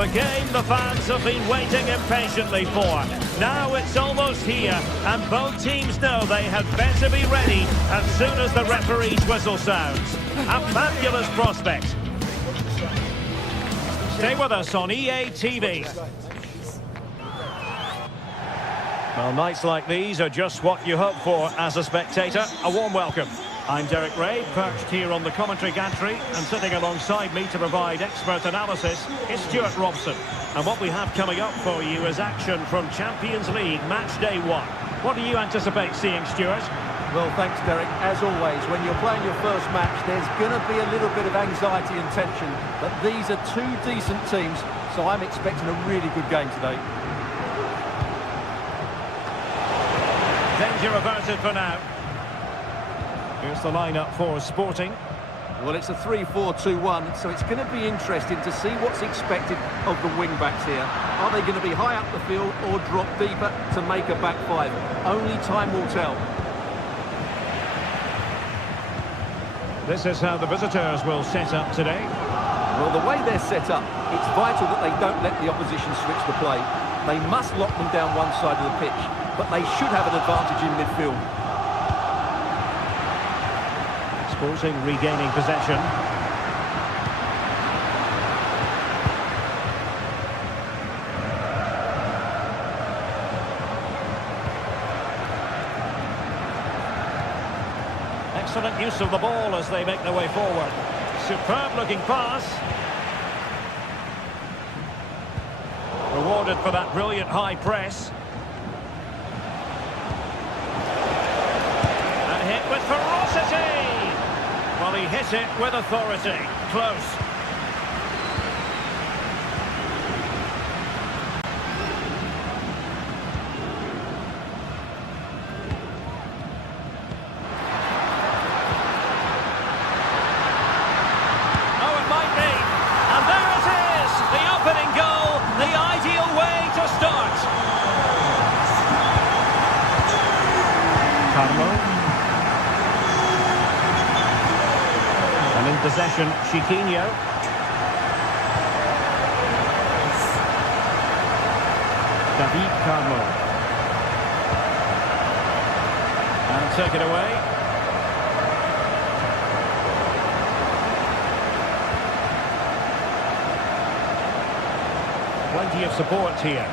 The game the fans have been waiting impatiently for. Now it's almost here, and both teams know they had better be ready as soon as the referee's whistle sounds. A fabulous prospect. Stay with us on EA TV. Well, nights like these are just what you hope for as a spectator. A warm welcome. I'm Derek Ray, perched here on the commentary gantry, and sitting alongside me to provide expert analysis is Stuart Robson. And what we have coming up for you is action from Champions League match day 1. What do you anticipate seeing, Stuart? Well, thanks, Derek. As always, when you're playing your first match, there's going to be a little bit of anxiety and tension. But these are two decent teams, so I'm expecting a really good game today. Danger averted for now. Here's the lineup for Sporting. Well, it's a 3-4-2-1, so it's going to be interesting to see what's expected of the wing-backs here. Are they going to be high up the field or drop deeper to make a back five? Only time will tell. This is how the visitors will set up today. Well, the way they're set up, it's vital that they don't let the opposition switch the play. They must lock them down one side of the pitch, but they should have an advantage in midfield. Sporting regaining possession. Excellent use of the ball as they make their way forward. Superb looking pass. Rewarded for that brilliant high press. And hit with ferocity. Well, he hit it with authority. Close. Oh, it might be. And there it is! The opening goal, the ideal way to start. Carlo. And in possession, Chiquinho. David Carlo. And take it away. Plenty of support here.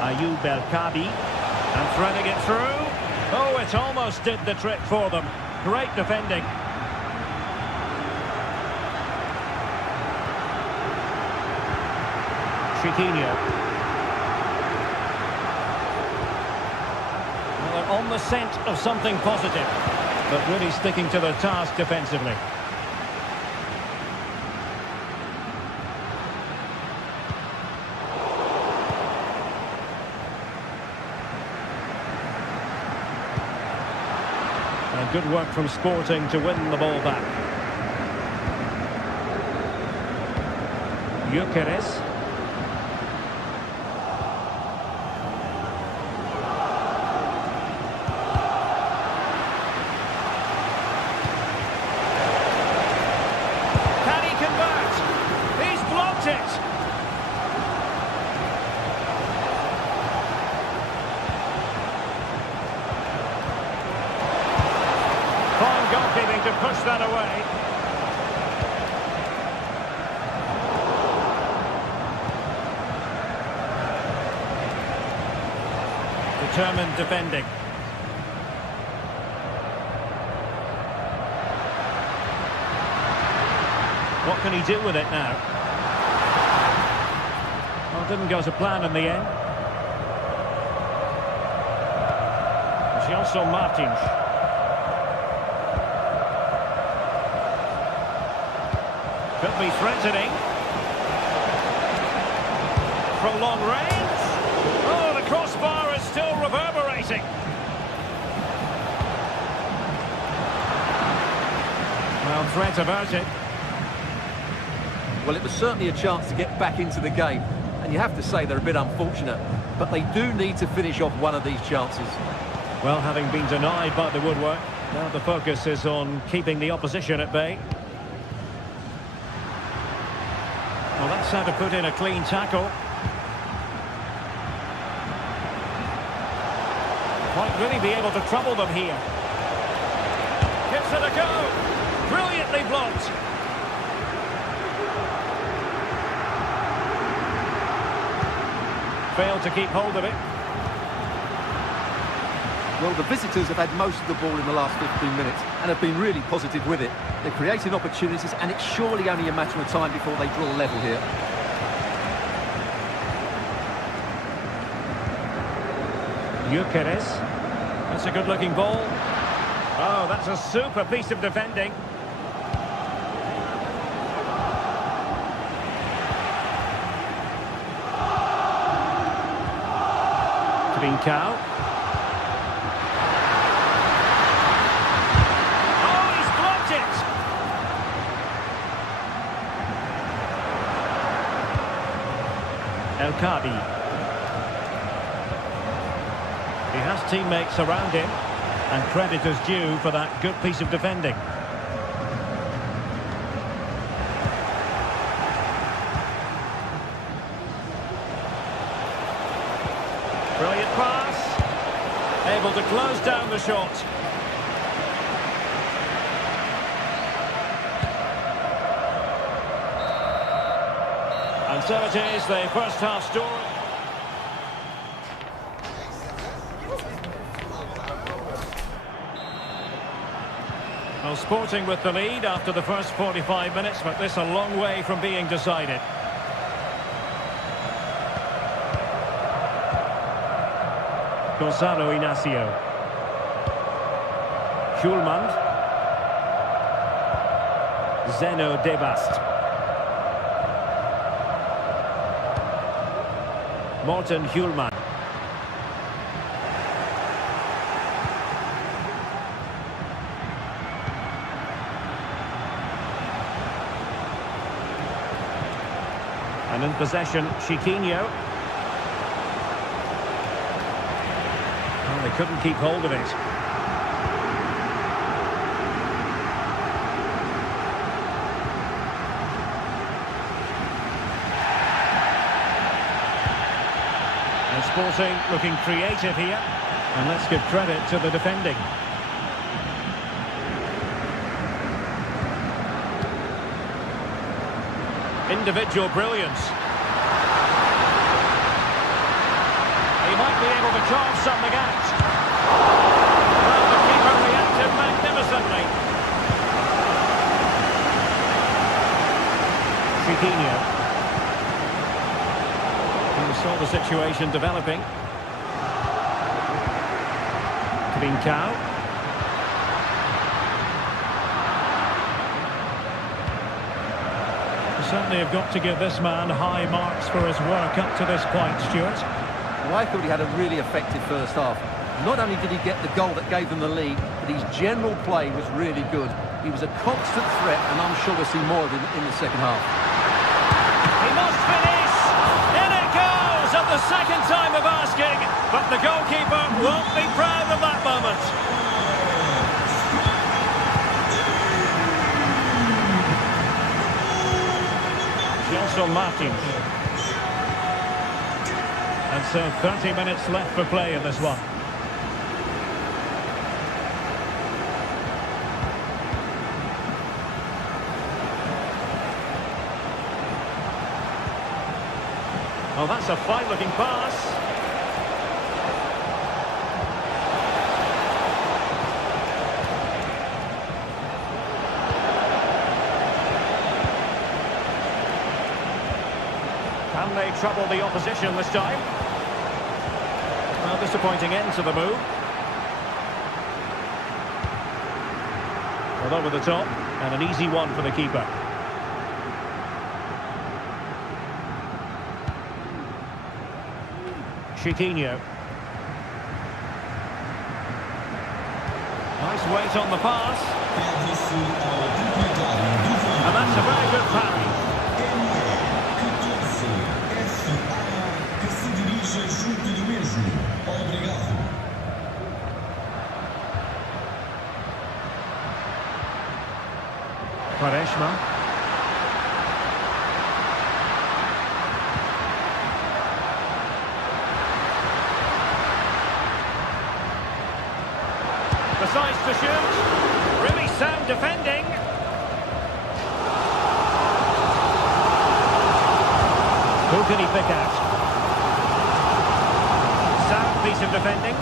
Ayoub El-Kabi. And threading it through. Oh, it almost did the trick for them. Great defending. Chiquinho. Well, they're on the scent of something positive, but really sticking to their task defensively. Good work from Sporting to win the ball back. Gyökeres. Can he convert? He's blocked it. Goalkeeping to push that away. Determined defending. What can he do with it now? Well, didn't go to plan in the end. Gelson Martins. Could be threatening. From long range. Oh, the crossbar is still reverberating. Well, threat averted. Well, it was certainly a chance to get back into the game. And you have to say they're a bit unfortunate. But they do need to finish off one of these chances. Well, having been denied by the woodwork, Now the focus is on keeping the opposition at bay. Well, that's how to put in a clean tackle. Might really be able to trouble them here. Gives it a go. Brilliantly blocked. Failed to keep hold of it. Well, the visitors have had most of the ball in the last 15 minutes and have been really positive with it. They're creating opportunities, and it's surely only a matter of time before they draw level here. Gyökeres. That's a good-looking ball. Oh, that's a super piece of defending. Trincao. El Kadi. He has teammates around him, and credit is due for that good piece of defending. Brilliant pass. Able to close down the shot. And so it is, the first half story. Well, Sporting with the lead after the first 45 minutes, but this a long way from being decided. Gonzalo Inacio. Schulman. Zeno Debast. Morten Hjulman. And in possession, Chiquinho. Well, they couldn't keep hold of it. Sporting looking creative here, and let's give credit to the defending. Individual brilliance. He might be able to carve something out. Well, the keeper reacted magnificently. Chiquinho. Saw the situation developing. Trincao. Certainly have got to give this man high marks for his work up to this point, Stuart. Well, I thought he had a really effective first half. Not only did he get the goal that gave them the lead, but his general play was really good. He was a constant threat, and I'm sure we'll see more of him in the second half. He must finish! At the second time of asking, but the goalkeeper won't be proud of that moment. Gelson Martins. And so 30 minutes left for play in this one. Oh, that's a fine-looking pass. Can they trouble the opposition this time? Well, disappointing end to the move. Well, over the top, and an easy one for the keeper. Chiquinho. Nice weight on the pass. And that's a very good parry. Quaresma. Decides to shoot. Really sound defending. Who can he pick out? Sound piece of defending.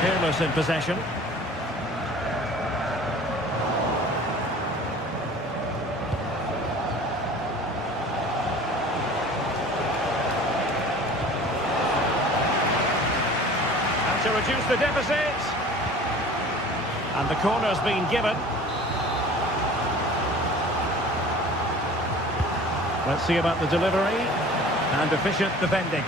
Careless in possession. And to reduce the deficit. And the corner's been given. Let's see about the delivery. And efficient defending.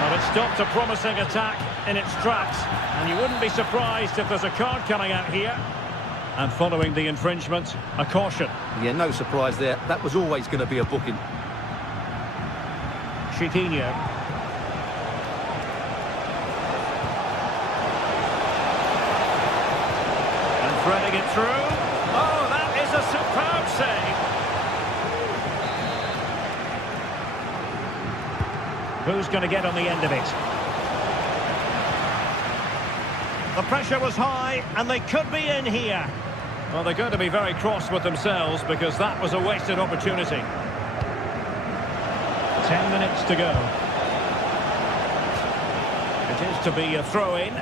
Well, it stopped a promising attack in its tracks. And you wouldn't be surprised if there's a card coming out here. And following the infringement, a caution. Yeah, no surprise there. That was always going to be a booking. Chiquinho. And threading it through. Oh, that is a superb save. Who's going to get on the end of it? The pressure was high, and they could be in here. Well, they're going to be very cross with themselves because that was a wasted opportunity. 10 minutes to go. It is to be a throw-in.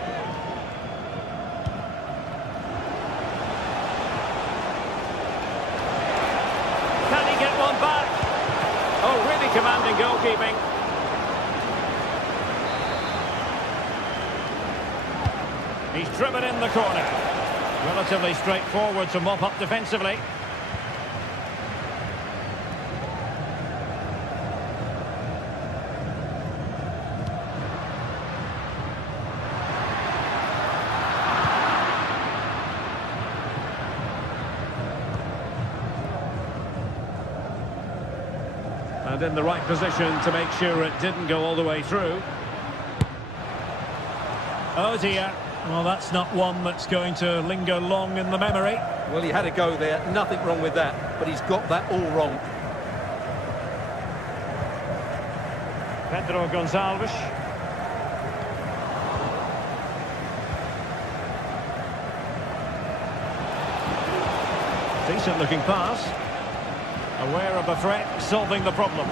Can he get one back? Oh, really commanding goalkeeping. He's driven in the corner. Relatively straightforward to mop up defensively. And in the right position to make sure it didn't go all the way through. Oh dear. Well, that's not one that's going to linger long in the memory. Well, he had a go there. Nothing wrong with that. But he's got that all wrong. Pedro Gonçalves. Decent looking pass. Aware of the threat, solving the problem.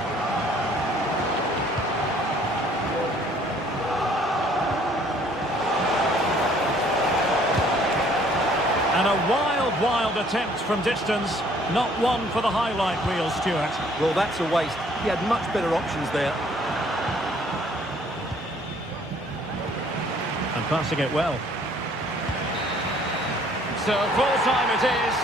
And a wild attempt from distance. Not one for the highlight reel, Stuart. Well, that's a waste. He had much better options there. And passing it well. So full time it is.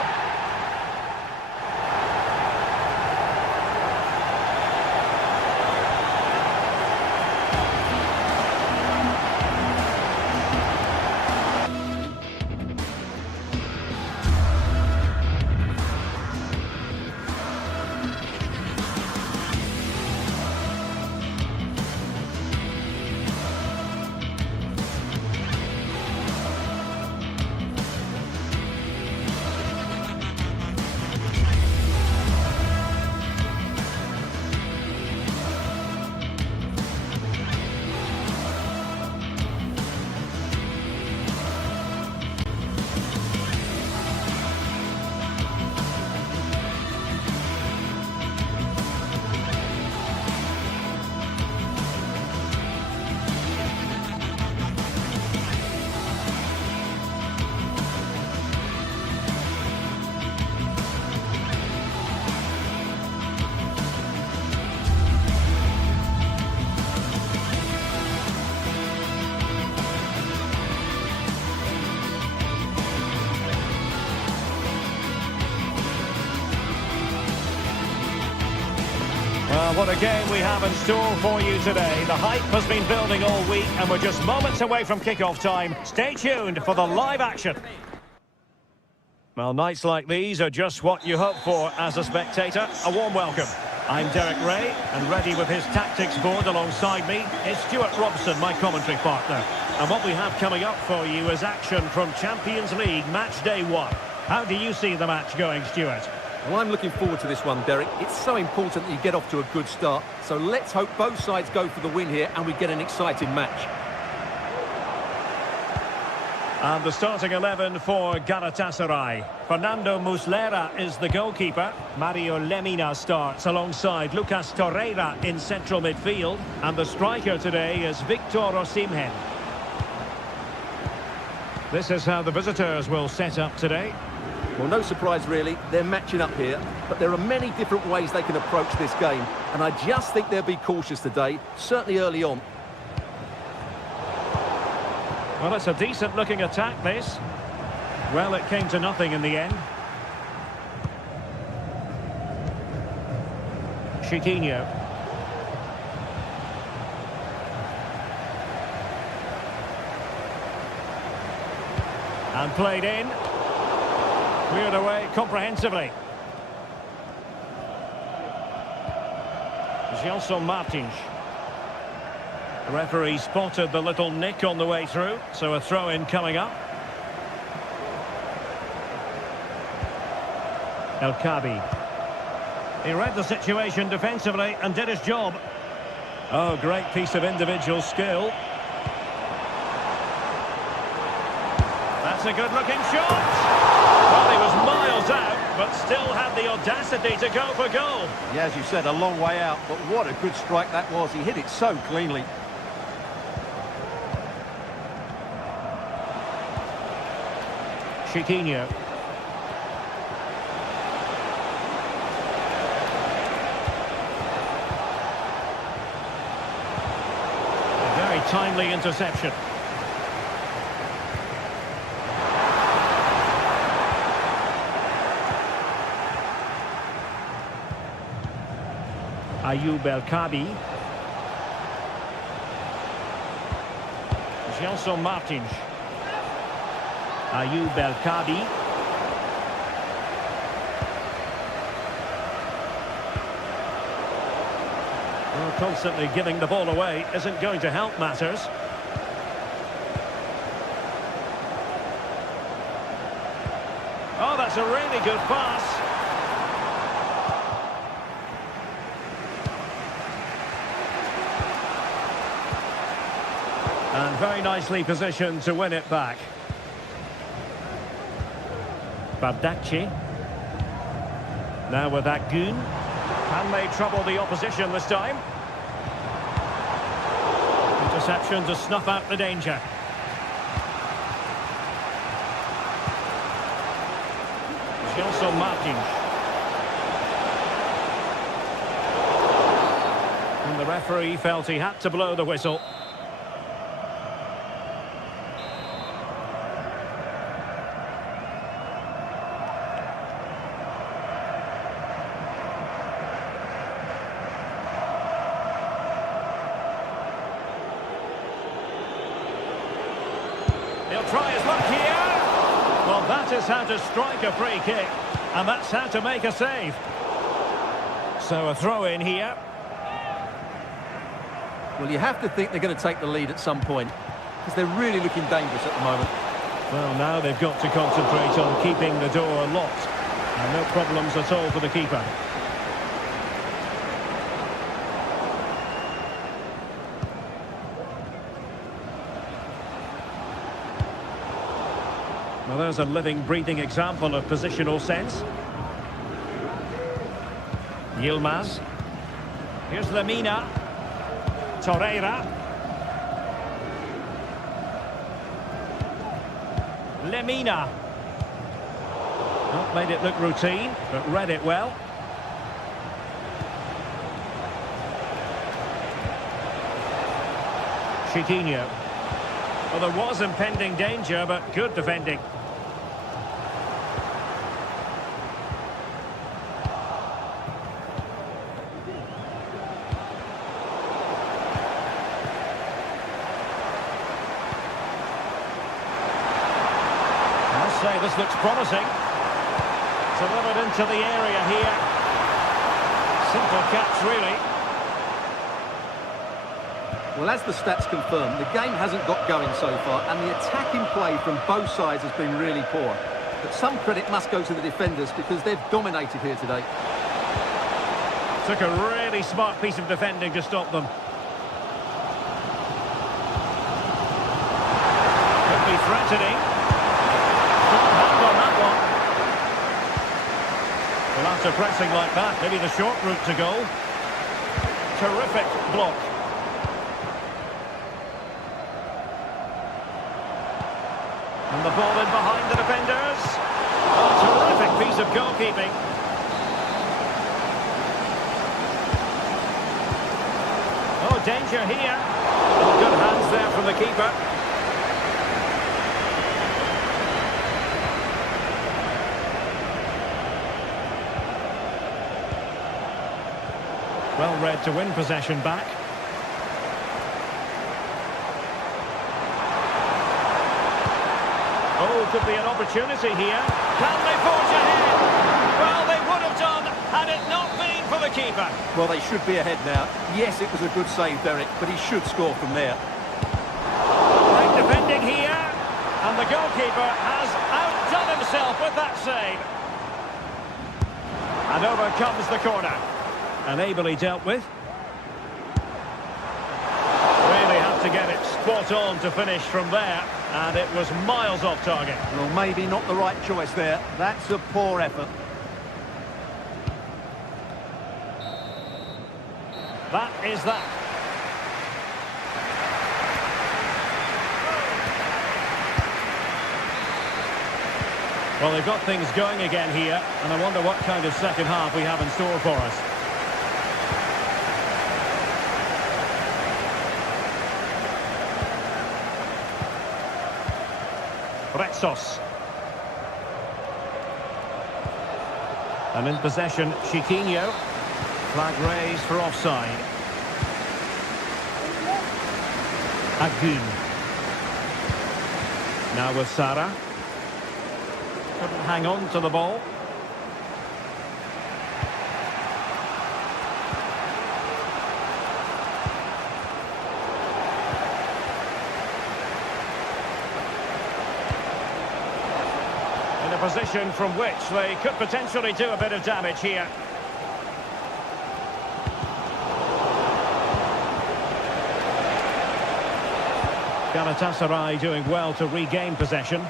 the game we have in store for you today. The hype has been building all week and we're just moments away from kick-off time. Stay tuned for the live action. Well, nights like these are just what you hope for as a spectator. A warm welcome. I'm Derek Ray, and ready with his tactics board alongside me is Stuart Robson, my commentary partner. And what we have coming up for you is action from Champions League Match Day 1. How do you see the match going, Stuart? Well, I'm looking forward to this one, Derek. It's so important that you get off to a good start. So let's hope both sides go for the win here and we get an exciting match. And the starting 11 for Galatasaray. Fernando Muslera is the goalkeeper. Mario Lemina starts alongside Lucas Torreira in central midfield. And the striker today is Victor Osimhen. This is how the visitors will set up today. Well, no surprise really, they're matching up here, but there are many different ways they can approach this game, and I just think they'll be cautious today, certainly early on. Well, it's a decent-looking attack, this. Well, it came to nothing in the end. Chiquinho. And played in. Cleared away comprehensively. Gelson Martins. The referee spotted the little nick on the way through, so a throw-in coming up. El Kabi. He read the situation defensively and did his job. Oh, great piece of individual skill. That's a good-looking shot. Well, he was miles out, but still had the audacity to go for goal. Yeah, as you said, a long way out, but what a good strike that was. He hit it so cleanly. Chiquinho. A very timely interception. Ayoub El Kabi. Gelson Martins. Ayoub El Kabi. Well, constantly giving the ball away isn't going to help matters. Oh, that's a really good pass. And very nicely positioned to win it back. Bardacci. Now with Agun. Can they trouble the opposition this time? Interception to snuff out the danger. Gelson Martins. And the referee felt he had to blow the whistle. He'll try his luck here. Well, that is how to strike a free kick. And that's how to make a save. So a throw in here. Well, you have to think they're going to take the lead at some point, because they're really looking dangerous at the moment. Well, now they've got to concentrate on keeping the door locked. And no problems at all for the keeper. Well, there's a living, breathing example of positional sense. Yilmaz. Here's Lemina. Torreira. Lemina. Not made it look routine, but read it well. Chiquinho. Well, there was impending danger, but good defending. say this looks promising. It's a little bit into the area here. Simple catch, really. Well, as the stats confirm, the game hasn't got going so far, and the attacking play from both sides has been really poor. But some credit must go to the defenders because they've dominated here today. Took a really smart piece of defending to stop them. Could be threatening. Good hand on that one. Well, after pressing like that, maybe the short route to goal. Terrific block. And the ball in behind the defenders. Oh, terrific piece of goalkeeping. Oh, danger here. Oh, good hands there from the keeper. Well read to win possession back. Oh, could be an opportunity here. Can they forge ahead? Well, they would have done had it not been for the keeper. Well, they should be ahead now. Yes, it was a good save, Derek, but he should score from there. Great defending here. And the goalkeeper has outdone himself with that save. And over comes the corner. And ably dealt with. Really had to get it spot on to finish from there. And it was miles off target. Well, maybe not the right choice there. That's a poor effort. That is that. Well, they've got things going again here, and I wonder what kind of second half we have in store for us. Retsos. And in possession, Chiquinho. Flag raised for offside. Agun. Now with Sara. Couldn't hang on to the ball. In a position from which they could potentially do a bit of damage here. Galatasaray doing well to regain possession.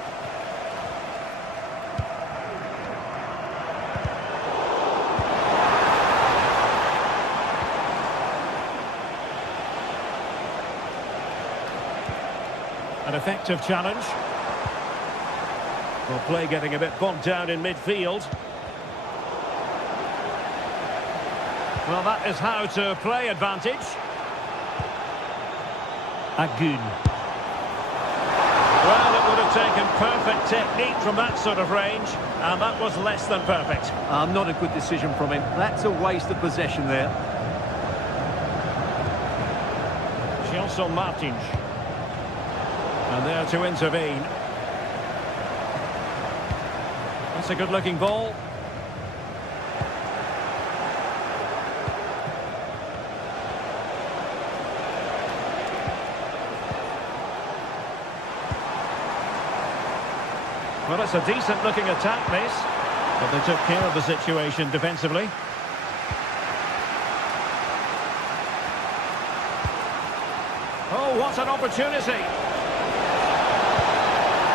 An effective challenge. Well, play getting a bit bogged down in midfield. Well, that is how to play advantage. Agun. Well, it would have taken perfect technique from that sort of range, and that was less than perfect. Not a good decision from him. That's a waste of possession there. Gelson Martins. And there to intervene. That's a good-looking ball. Well, it's a decent-looking attack, this. But they took care of the situation defensively. Oh, what an opportunity.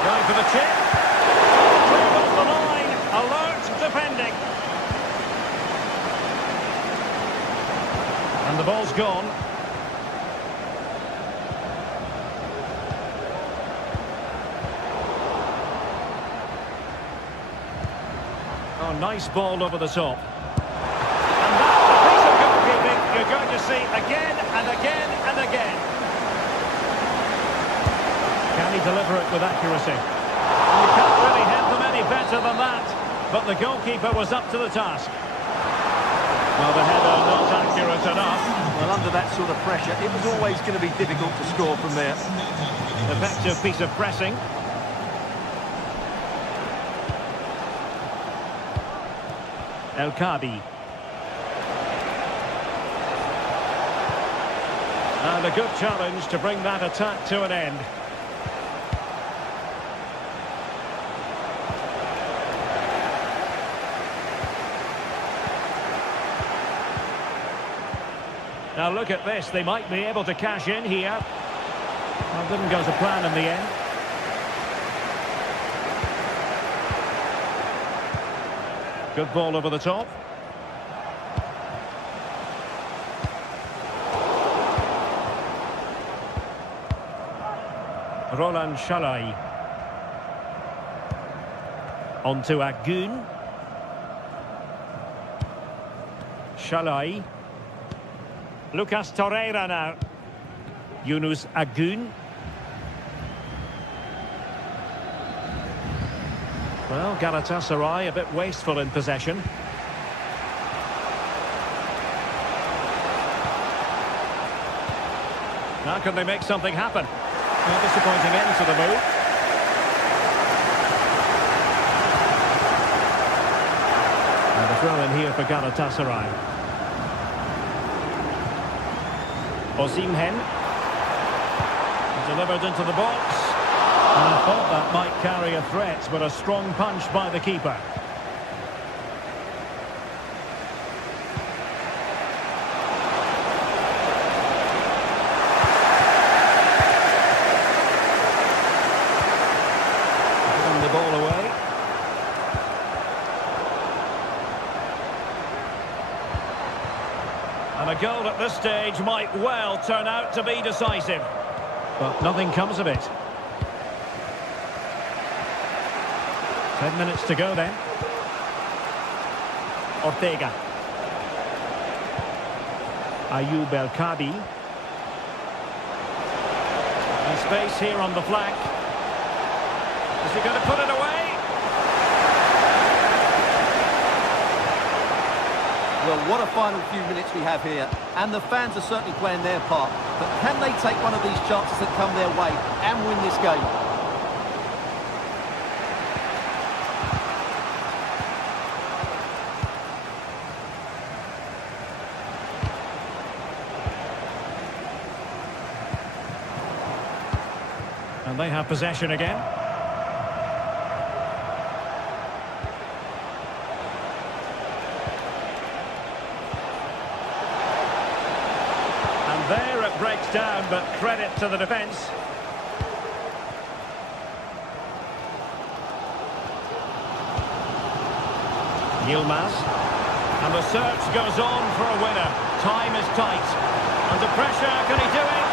Going for the chip. Cleared off the line. Alert defending. And the ball's gone. Oh, nice ball over the top. And that's a piece of goalkeeping you're going to see again and again and again. Can he deliver it with accuracy? You can't really hit them any better than that. But the goalkeeper was up to the task. Well, the header not accurate enough. Well, under that sort of pressure, it was always going to be difficult to score from there. Effective piece of pressing. El Kabi. And a good challenge to bring that attack to an end. Now look at this, they might be able to cash in here. Well, didn't go to plan in the end. Good ball over the top. Roland Shalai. On to Agun. Shalai. Lucas Torreira now. Yunus Agun. Well, Galatasaray a bit wasteful in possession. Now can they make something happen? A disappointing end to the move. And a throw in here for Galatasaray. Osimhen. Delivered into the box. And I thought that might carry a threat, but a strong punch by the keeper. Putting the ball away. And a goal at this stage might well turn out to be decisive. But nothing comes of it. 10 minutes to go then. Ortega. Ayoub El Kabi. And space here on the flank. Is he going to put it away? Well, what a final few minutes we have here. And the fans are certainly playing their part. But can they take one of these chances that come their way and win this game? And they have possession again. And there it breaks down, but credit to the defence. Yilmaz. And the search goes on for a winner. Time is tight. Under pressure, can he do it?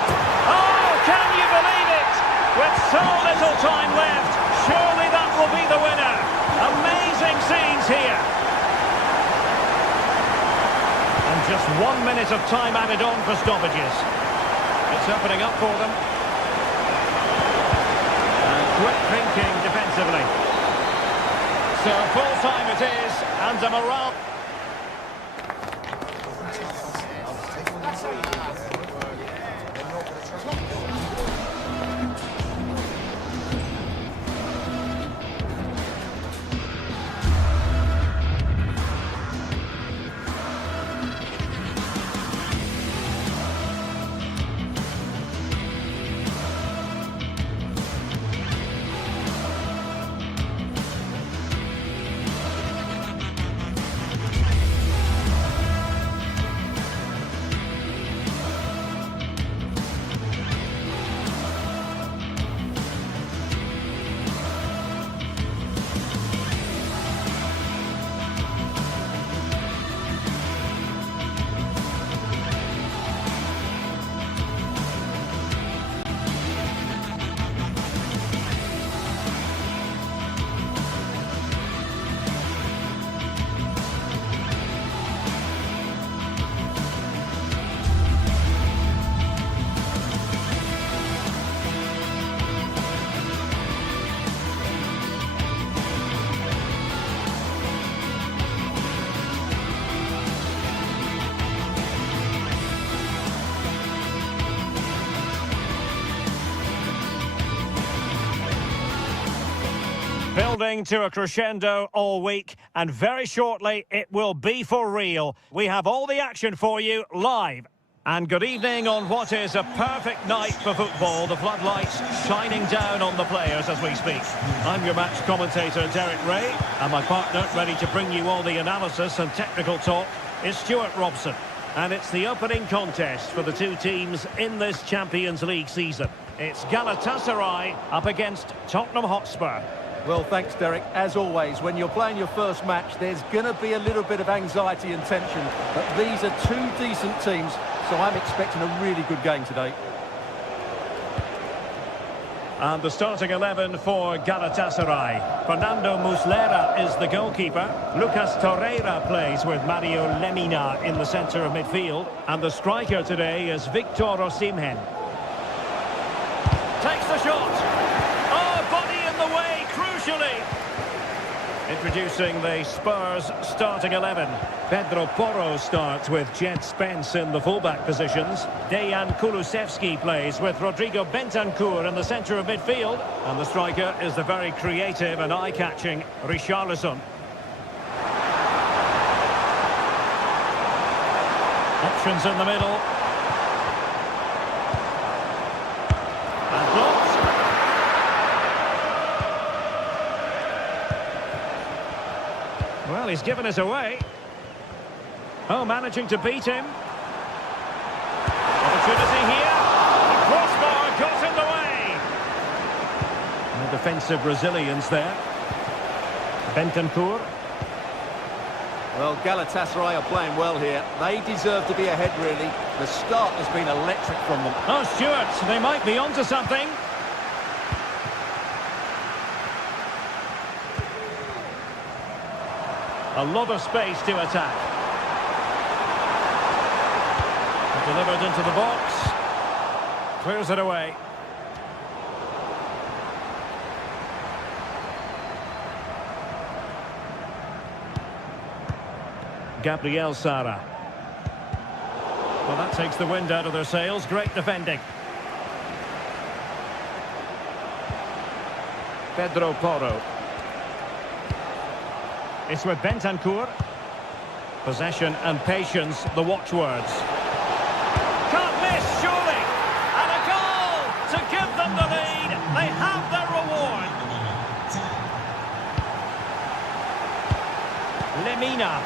Oh, can you believe it? With so little time left, surely that will be the winner. Amazing scenes here. And just 1 minute of time added on for stoppages. It's opening up for them. And quick thinking defensively. So full time it is, and a morale. Building to a crescendo all week, and very shortly it will be for real. We have all the action for you live. And good evening on what is a perfect night for football. The floodlights shining down on the players as we speak. I'm your match commentator, Derek Ray, and my partner, ready to bring you all the analysis and technical talk, is Stuart Robson. And it's the opening contest for the two teams in this Champions League season. It's Galatasaray up against Tottenham Hotspur. Well, thanks, Derek. As always, when you're playing your first match, there's going to be a little bit of anxiety and tension. But these are two decent teams, so I'm expecting a really good game today. And the starting 11 for Galatasaray. Fernando Muslera is the goalkeeper. Lucas Torreira plays with Mario Lemina in the centre of midfield. And the striker today is Victor Osimhen. Takes the shot. Oh, body in the way, crucially. Introducing the Spurs starting 11. Pedro Porro starts with Jed Spence in the fullback positions. Dejan Kulusevski plays with Rodrigo Bentancur in the centre of midfield. And the striker is the very creative and eye-catching Richarlison. Options in the middle. And blocked. Well, he's given us away. Oh, managing to beat him. Opportunity here. The crossbar got in the way. No defensive resilience there. Bentancur. Well, Galatasaray are playing well here. They deserve to be ahead, really. The start has been electric from them. Oh, Stuart, they might be onto something. A lot of space to attack. Delivered into the box. Clears it away. Gabriel Sara. Well, that takes the wind out of their sails. Great defending. Pedro Porro. It's with Bentancur. Possession and patience, the watchwords. Can't miss, surely. And a goal to give them the lead. They have their reward. Lemina.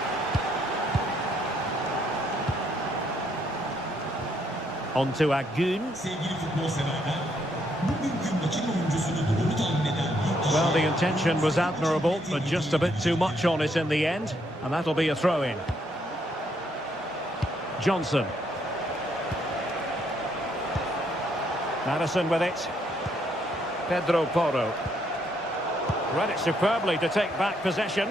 On to Agun. Well, the intention was admirable, but just a bit too much on it in the end. And that'll be a throw-in. Johnson. Madison with it. Pedro Porro. Read it superbly to take back possession.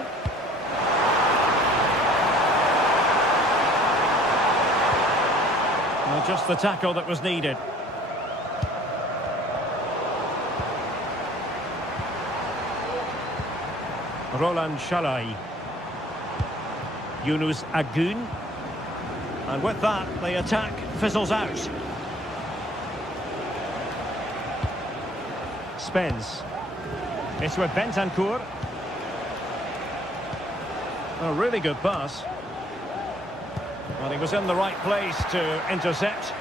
Well, just the tackle that was needed. Roland Shalai. Yunus Agun. And with that, the attack fizzles out. Spence. It's with Bentancur. A really good pass. Well, he was in the right place to intercept.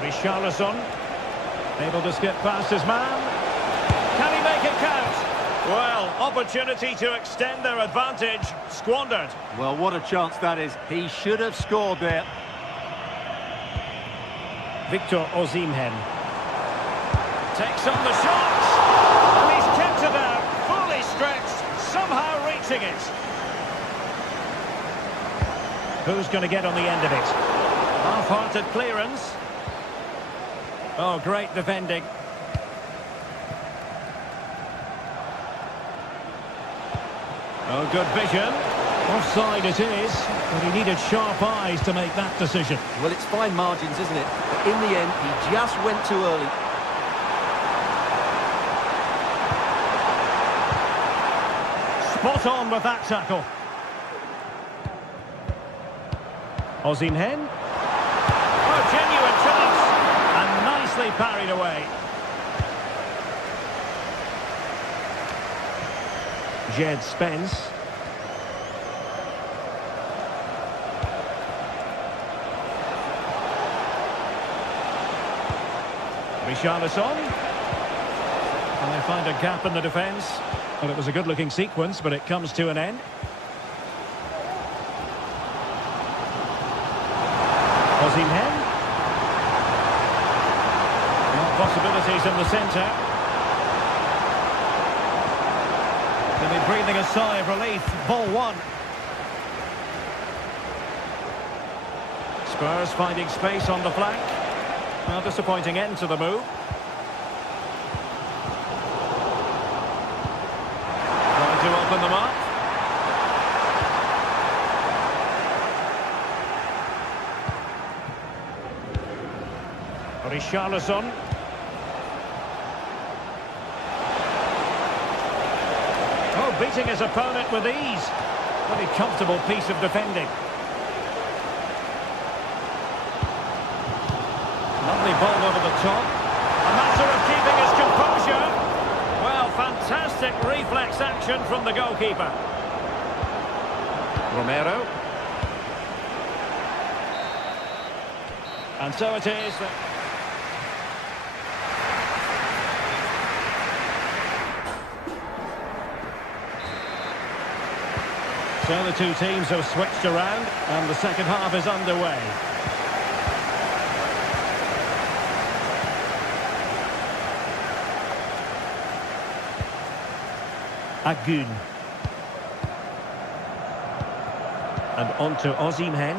Richarlison. Able to skip past his man. Can he make it count? Well, opportunity to extend their advantage. Squandered. Well, what a chance that is. He should have scored there. Victor Osimhen. Takes on the shot. And he's kept it out. Fully stretched. Somehow reaching it. Who's going to get on the end of it? Half-hearted clearance. Oh, great defending. Oh, good vision. Offside it is, but he needed sharp eyes to make that decision. Well, it's fine margins, isn't it? But in the end, he just went too early. Spot on with that tackle. Osimhen. Oh, genuine chance. And nicely parried away. Jed Spence. Richarlison. And they find a gap in the defence. Well, it was a good-looking sequence, but it comes to an end. Osimhen. Possibilities in the centre. They'll be breathing a sigh of relief. Ball one. Spurs finding space on the flank. Well, disappointing end to the move. Trying to open them up. Richarlison. Oh, beating his opponent with ease. Pretty comfortable piece of defending. Lovely ball over the top. A matter of keeping his composure. Well, fantastic reflex action from the goalkeeper. Romero. And so it is that... So the two teams have switched around and the second half is underway. Agun. And on to Osimhen.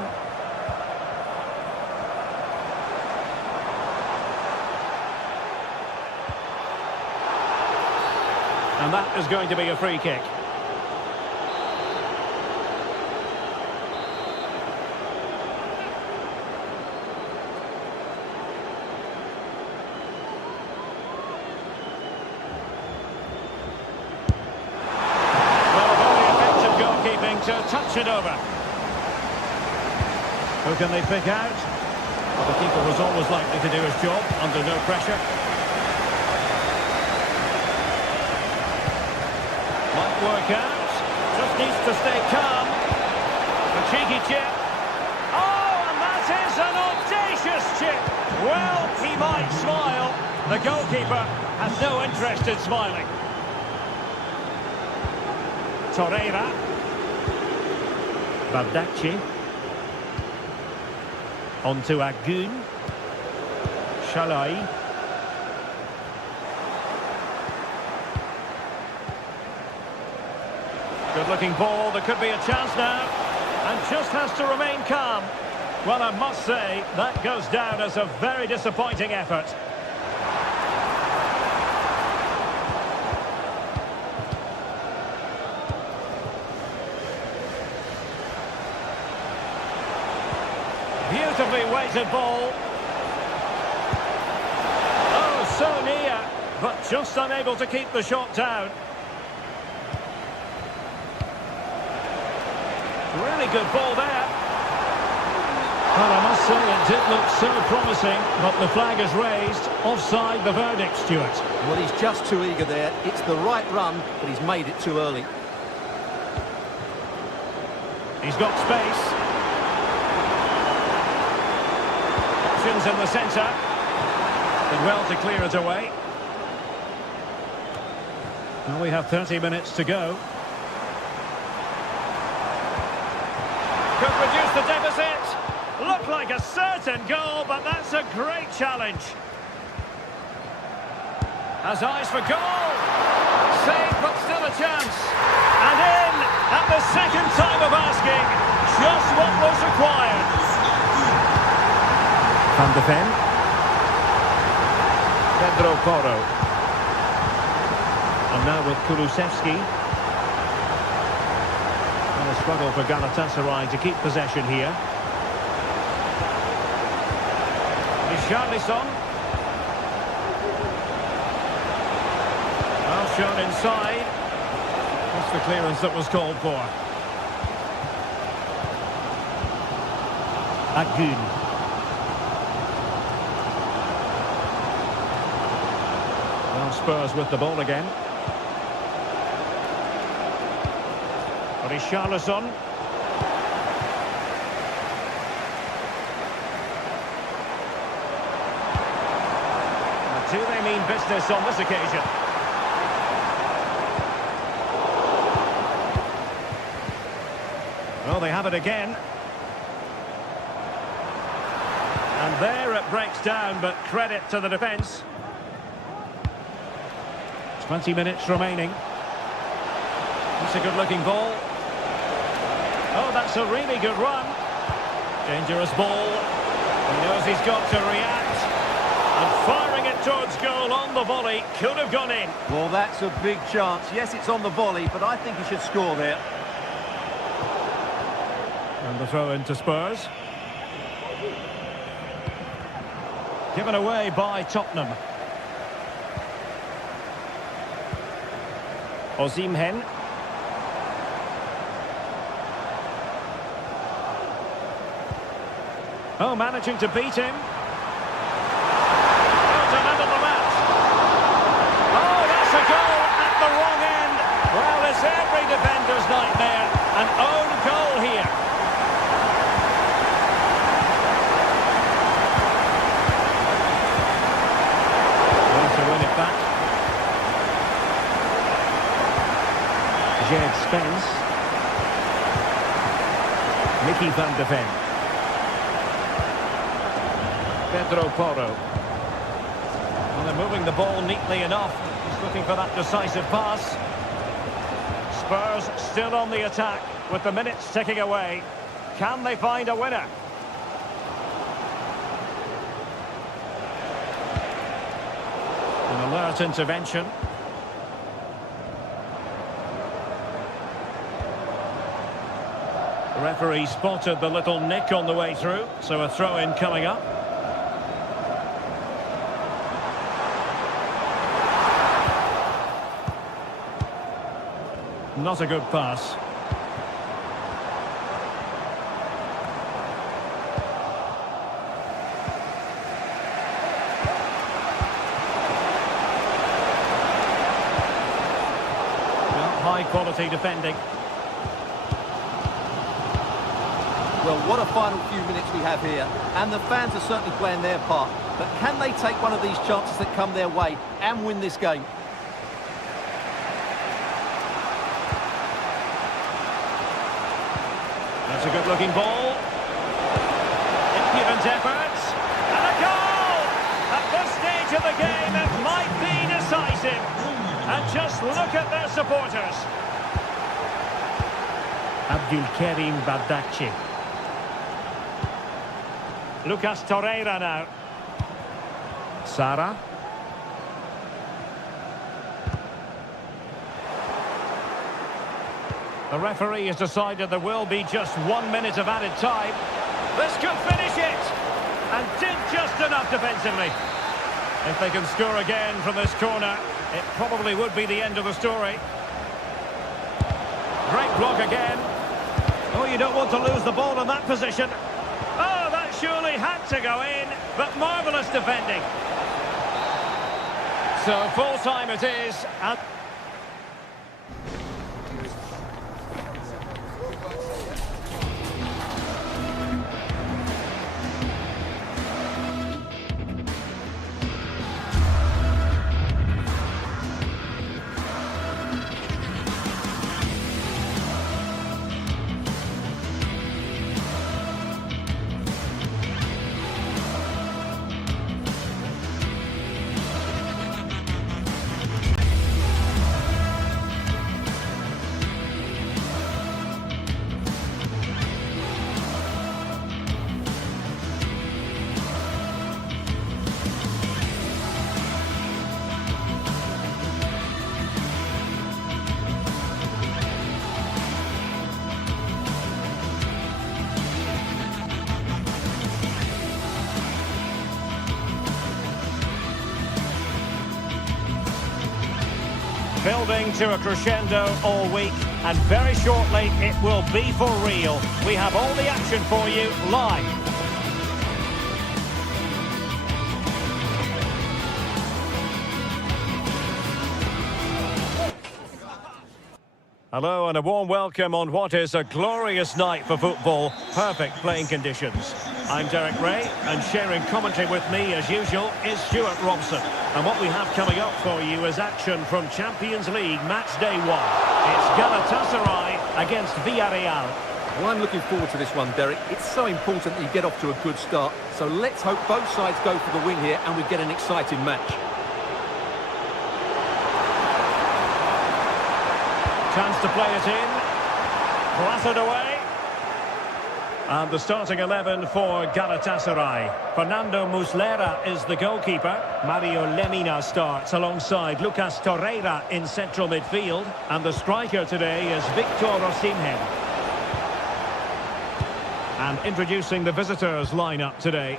And that is going to be a free kick. To touch it over. Who can they pick out? Well, the keeper was always likely to do his job under no pressure. Might work out. Just needs to stay calm. A cheeky chip. Oh, and that is an audacious chip. Well, he might smile. The goalkeeper has no interest in smiling. Torreira. Bardacci. On to Agun. Shalai. Good looking ball, there could be a chance now. And just has to remain calm. Well, I must say, that goes down as a very disappointing effort. Beautifully weighted ball. Oh, so near, but just unable to keep the shot down. Really good ball there. Well, I must say it did look so promising, but the flag is raised. Offside the verdict, Stuart. Well, he's just too eager there. It's the right run, but he's made it too early. He's got space. In the centre. Did well to clear it away. Well, we have 30 minutes to go. Could reduce the deficit. Looked like a certain goal, but that's a great challenge. Has eyes for goal. Saved, but still a chance. And in at the second time of asking. Just what was required. Van de Ven. Pedro Porro. And now with Kulusevski. And a struggle for Galatasaray to keep possession here. Richarlison. Well shown inside. That's the clearance that was called for. Agun. Spurs with the ball again. Richarlison. Do they mean business on this occasion? Well, they have it again. And there it breaks down, but credit to the defence. 20 minutes remaining. It's a good-looking ball. Oh, that's a really good run. Dangerous ball. He knows he's got to react. And firing it towards goal on the volley. Could have gone in. Well, that's a big chance. Yes, it's on the volley, but I think he should score there. And the throw into Spurs. Given away by Tottenham. Osimhen. Oh, managing to beat him. Oh, to level the match. Oh, that's a goal at the wrong end. Well, it's every defender's nightmare. An own goal here. Going to win it back. Jed Spence. Mickey van de Ven. Pedro Porro. Well, they're moving the ball neatly enough. He's looking for that decisive pass. Spurs still on the attack with the minutes ticking away. Can they find a winner? An alert intervention. The referee spotted the little nick on the way through, so a throw-in coming up. Not a good pass. Well, high quality defending. Well, what a final few minutes we have here. And the fans are certainly playing their part. But can they take one of these chances that come their way and win this game? That's a good-looking ball. Impudent efforts. And a goal! At this stage of the game, it might be decisive. And just look at their supporters. Abdulkarim Bardakci. Lucas Torreira now. Sara. The referee has decided there will be just 1 minute of added time. This could finish it! And did just enough defensively. If they can score again from this corner, it probably would be the end of the story. Great block again. Oh, you don't want to lose the ball in that position. Oh, that surely had to go in, but marvellous defending. So full time it is. And building to a crescendo all week, and very shortly it will be for real. We have all the action for you live. Hello and a warm welcome on what is a glorious night for football. Perfect playing conditions. I'm Derek Ray, and sharing commentary with me as usual is Stuart Robson. And what we have coming up for you is action from Champions League match day 1. It's Galatasaray against Villarreal. Well, I'm looking forward to this one, Derek. It's so important that you get off to a good start. So let's hope both sides go for the win here and we get an exciting match. Chance to play it in. Blasted away. And the starting 11 for Galatasaray. Fernando Muslera is the goalkeeper. Mario Lemina starts alongside Lucas Torreira in central midfield. And the striker today is Victor Osimhen. And introducing the visitors lineup today.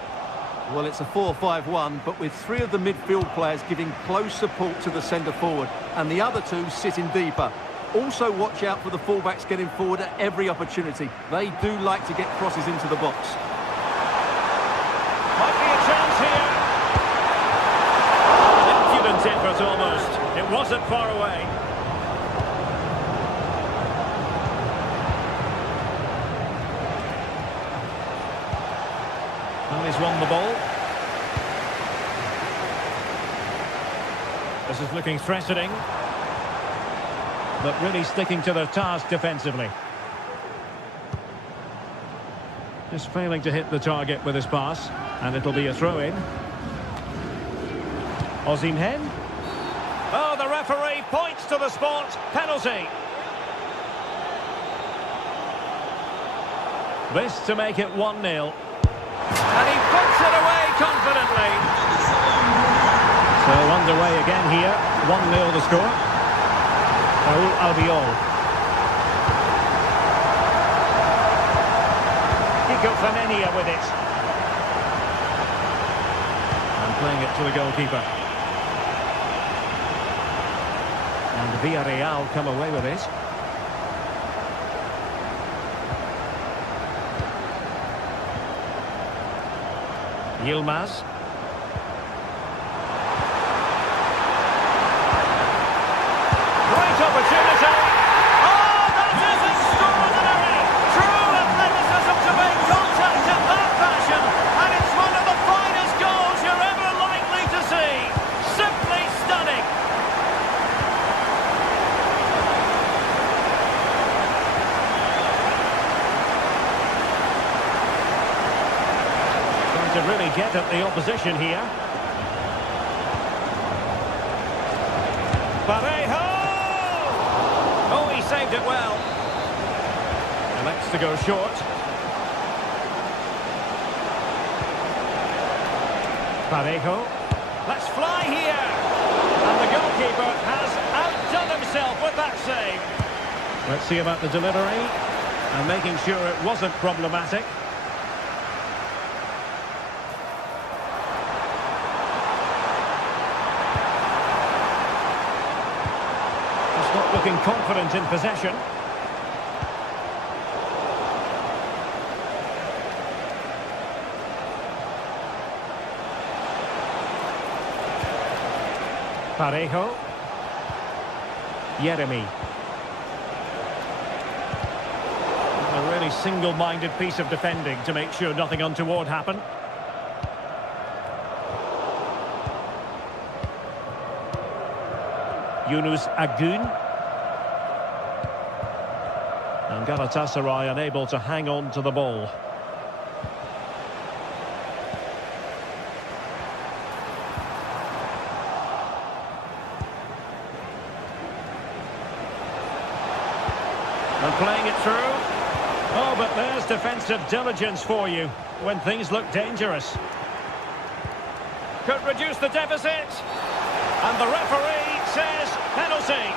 Well, it's a 4-5-1, but with 3 of the midfield players giving close support to the centre forward, and the other 2 sitting deeper. Also watch out for the fullbacks getting forward at every opportunity. They do like to get crosses into the box. Might be a chance here. An impudent effort almost. It wasn't far away. And he's won the ball. This is looking threatening, but really sticking to their task defensively. Just failing to hit the target with his pass, and it'll be a throw-in. Osimhen. Oh, the referee points to the spot. Penalty. This to make it 1-0. And he puts it away confidently. So underway again here. 1-0 the score. Raul Albiol. Kiko Femenia with it. And playing it to the goalkeeper. And Villarreal come away with it. Yilmaz. Great opportunity. Oh, that is extraordinary. True athleticism to make contact in that fashion. And it's one of the finest goals you're ever likely to see. Simply stunning. Trying to really get at the opposition here. Parejo! Oh, he saved it well. Elects to go short. Parejo. Let's fly here. And the goalkeeper has outdone himself with that save. Let's see about the delivery. And making sure it wasn't problematic. Not looking confident in possession. Parejo. Yeremi. A really single-minded piece of defending to make sure nothing untoward happened. Yunus Agun. And Galatasaray unable to hang on to the ball. And playing it through. Oh, but there's defensive diligence for you when things look dangerous. Could reduce the deficit. And the referee says penalty.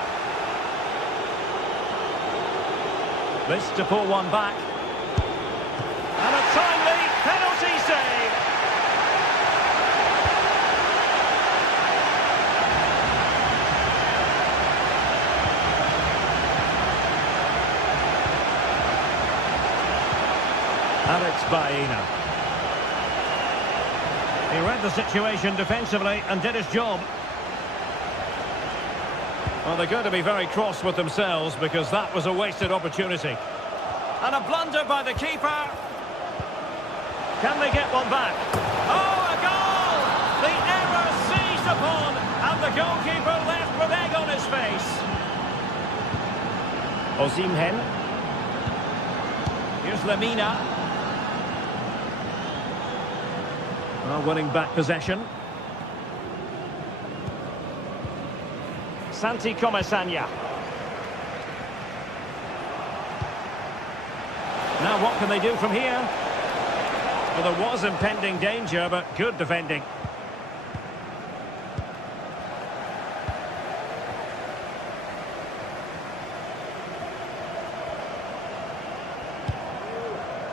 This to pull one back. And a timely penalty save. Alex Baena. He read the situation defensively and did his job. Well, they're going to be very cross with themselves because that was a wasted opportunity. And a blunder by the keeper. Can they get one back? Oh, a goal! The error seized upon, and the goalkeeper left with egg on his face. Osimhen. Here's Lemina. Well, winning back possession. Santi Comasanya. Now what can they do from here? Well, there was impending danger, but good defending.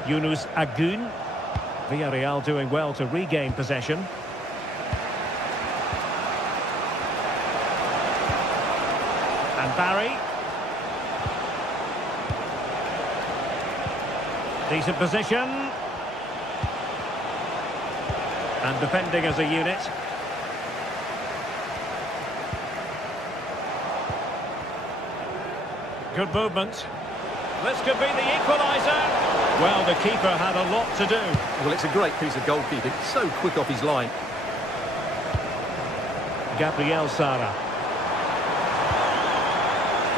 Yunus Agun. Villarreal doing well to regain possession. And Barry. Decent position. And defending as a unit. Good movement. This could be the equaliser. Well, the keeper had a lot to do. Well, it's a great piece of goalkeeping. So quick off his line. Gabriel Sara.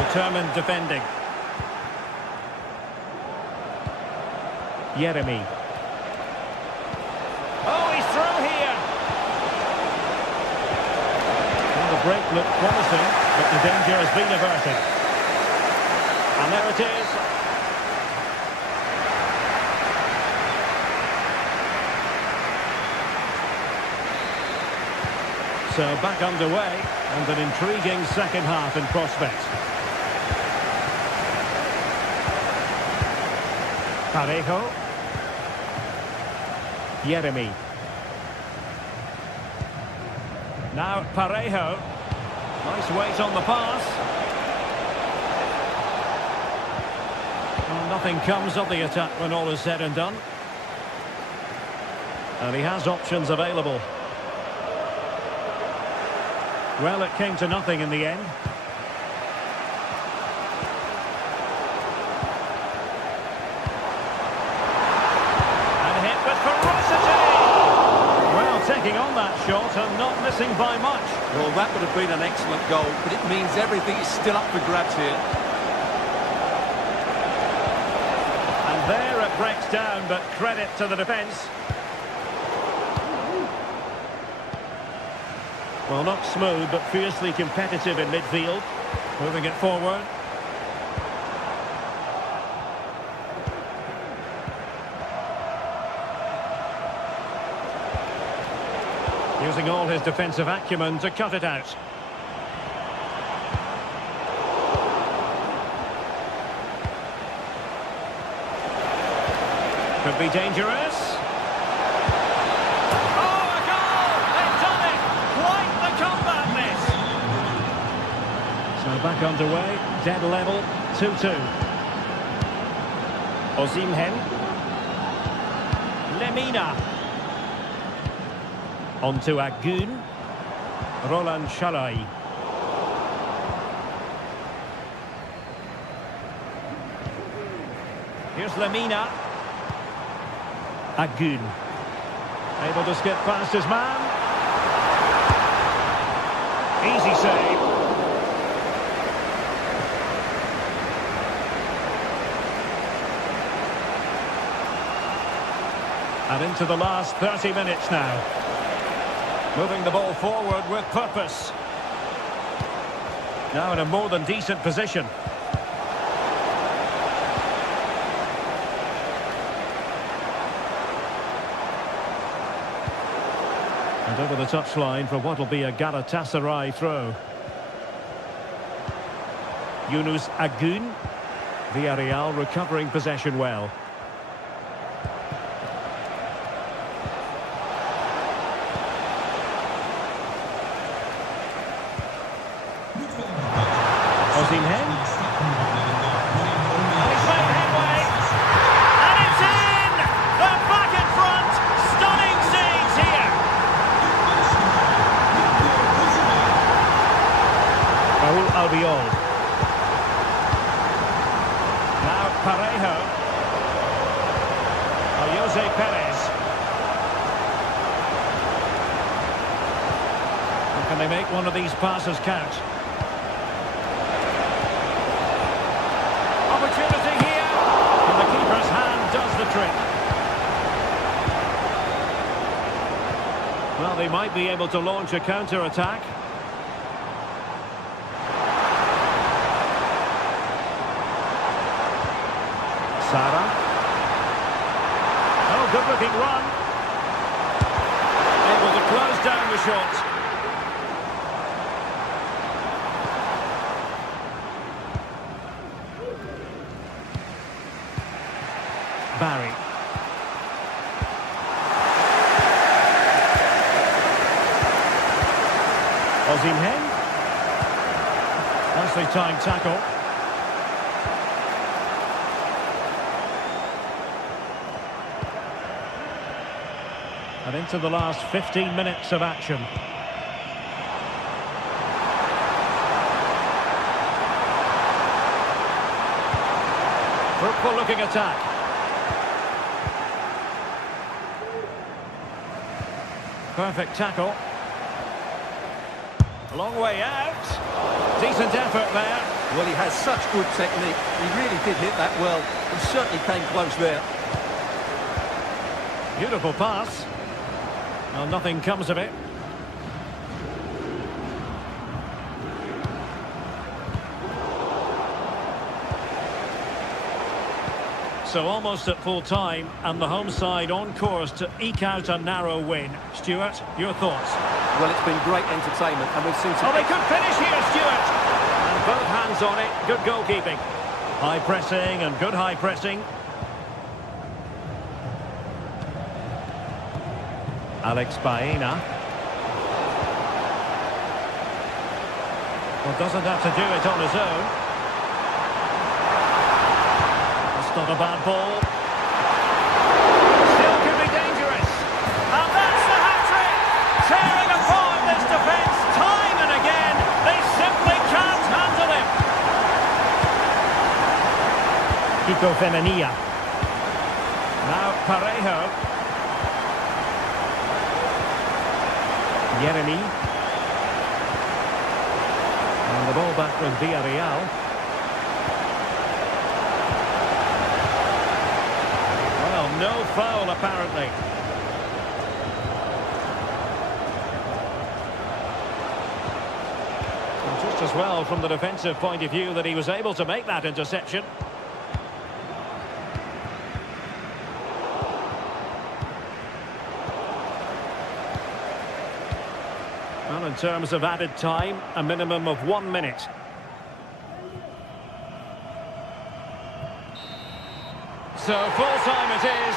Determined defending. Yeremy. Oh, he's through here. Well, the break looked promising, but the danger has been averted. And there it is. So back underway, and an intriguing second half in prospect. Parejo. Yeremy. Now Parejo. Nice weight on the pass. Well, nothing comes of the attack when all is said and done. And he has options available. Well, it came to nothing in the end. And hit with ferocity! Well, taking on that shot and not missing by much. Well, that would have been an excellent goal, but it means everything is still up for grabs here. And there it breaks down, but credit to the defence. Well, not smooth, but fiercely competitive in midfield. Moving it forward. Using all his defensive acumen to cut it out. Could be dangerous. Back underway, dead level, 2-2. Osimhen. Lemina. On to Agun. Roland Shalai. Here's Lemina. Agun. Able to skip past his man. Easy save. And into the last 30 minutes now. Moving the ball forward with purpose. Now in a more than decent position. And over the touchline for what will be a Galatasaray throw. Yunus Agun. Villarreal recovering possession well. Osimhen. And he's made headway. And it's in! They're back in front. Stunning scenes here. Raul Albiol. Jose Perez. Can they make one of these passes count? Opportunity here. And the keeper's hand does the trick. Well, they might be able to launch a counter-attack. Sara. Oh, good-looking run. Able to close down the shot. Barry. Osimhen. Nicely timed tackle. And into the last 15 minutes of action. Fruitful looking attack. Perfect tackle. A long way out. Decent effort there. Well, he has such good technique. He really did hit that well. He certainly came close there. Beautiful pass. Well, nothing comes of it. So almost at full time, and the home side on course to eke out a narrow win. Stuart, your thoughts? Well, it's been great entertainment, and we've seen some... Oh, they could finish here, Stuart! And both hands on it, good goalkeeping. High pressing and good high pressing. Alex Baena. Well, doesn't have to do it on his own. That's not a bad ball. Still could be dangerous. And that's the hat-trick! Tearing apart this defence time and again. They simply can't handle him. Kiko Femenia. Now Parejo. Jeremy. And the ball back with Villarreal. Well, no foul apparently. And just as well from the defensive point of view that he was able to make that interception. Well, in terms of added time, a minimum of 1 minute. So full time it is.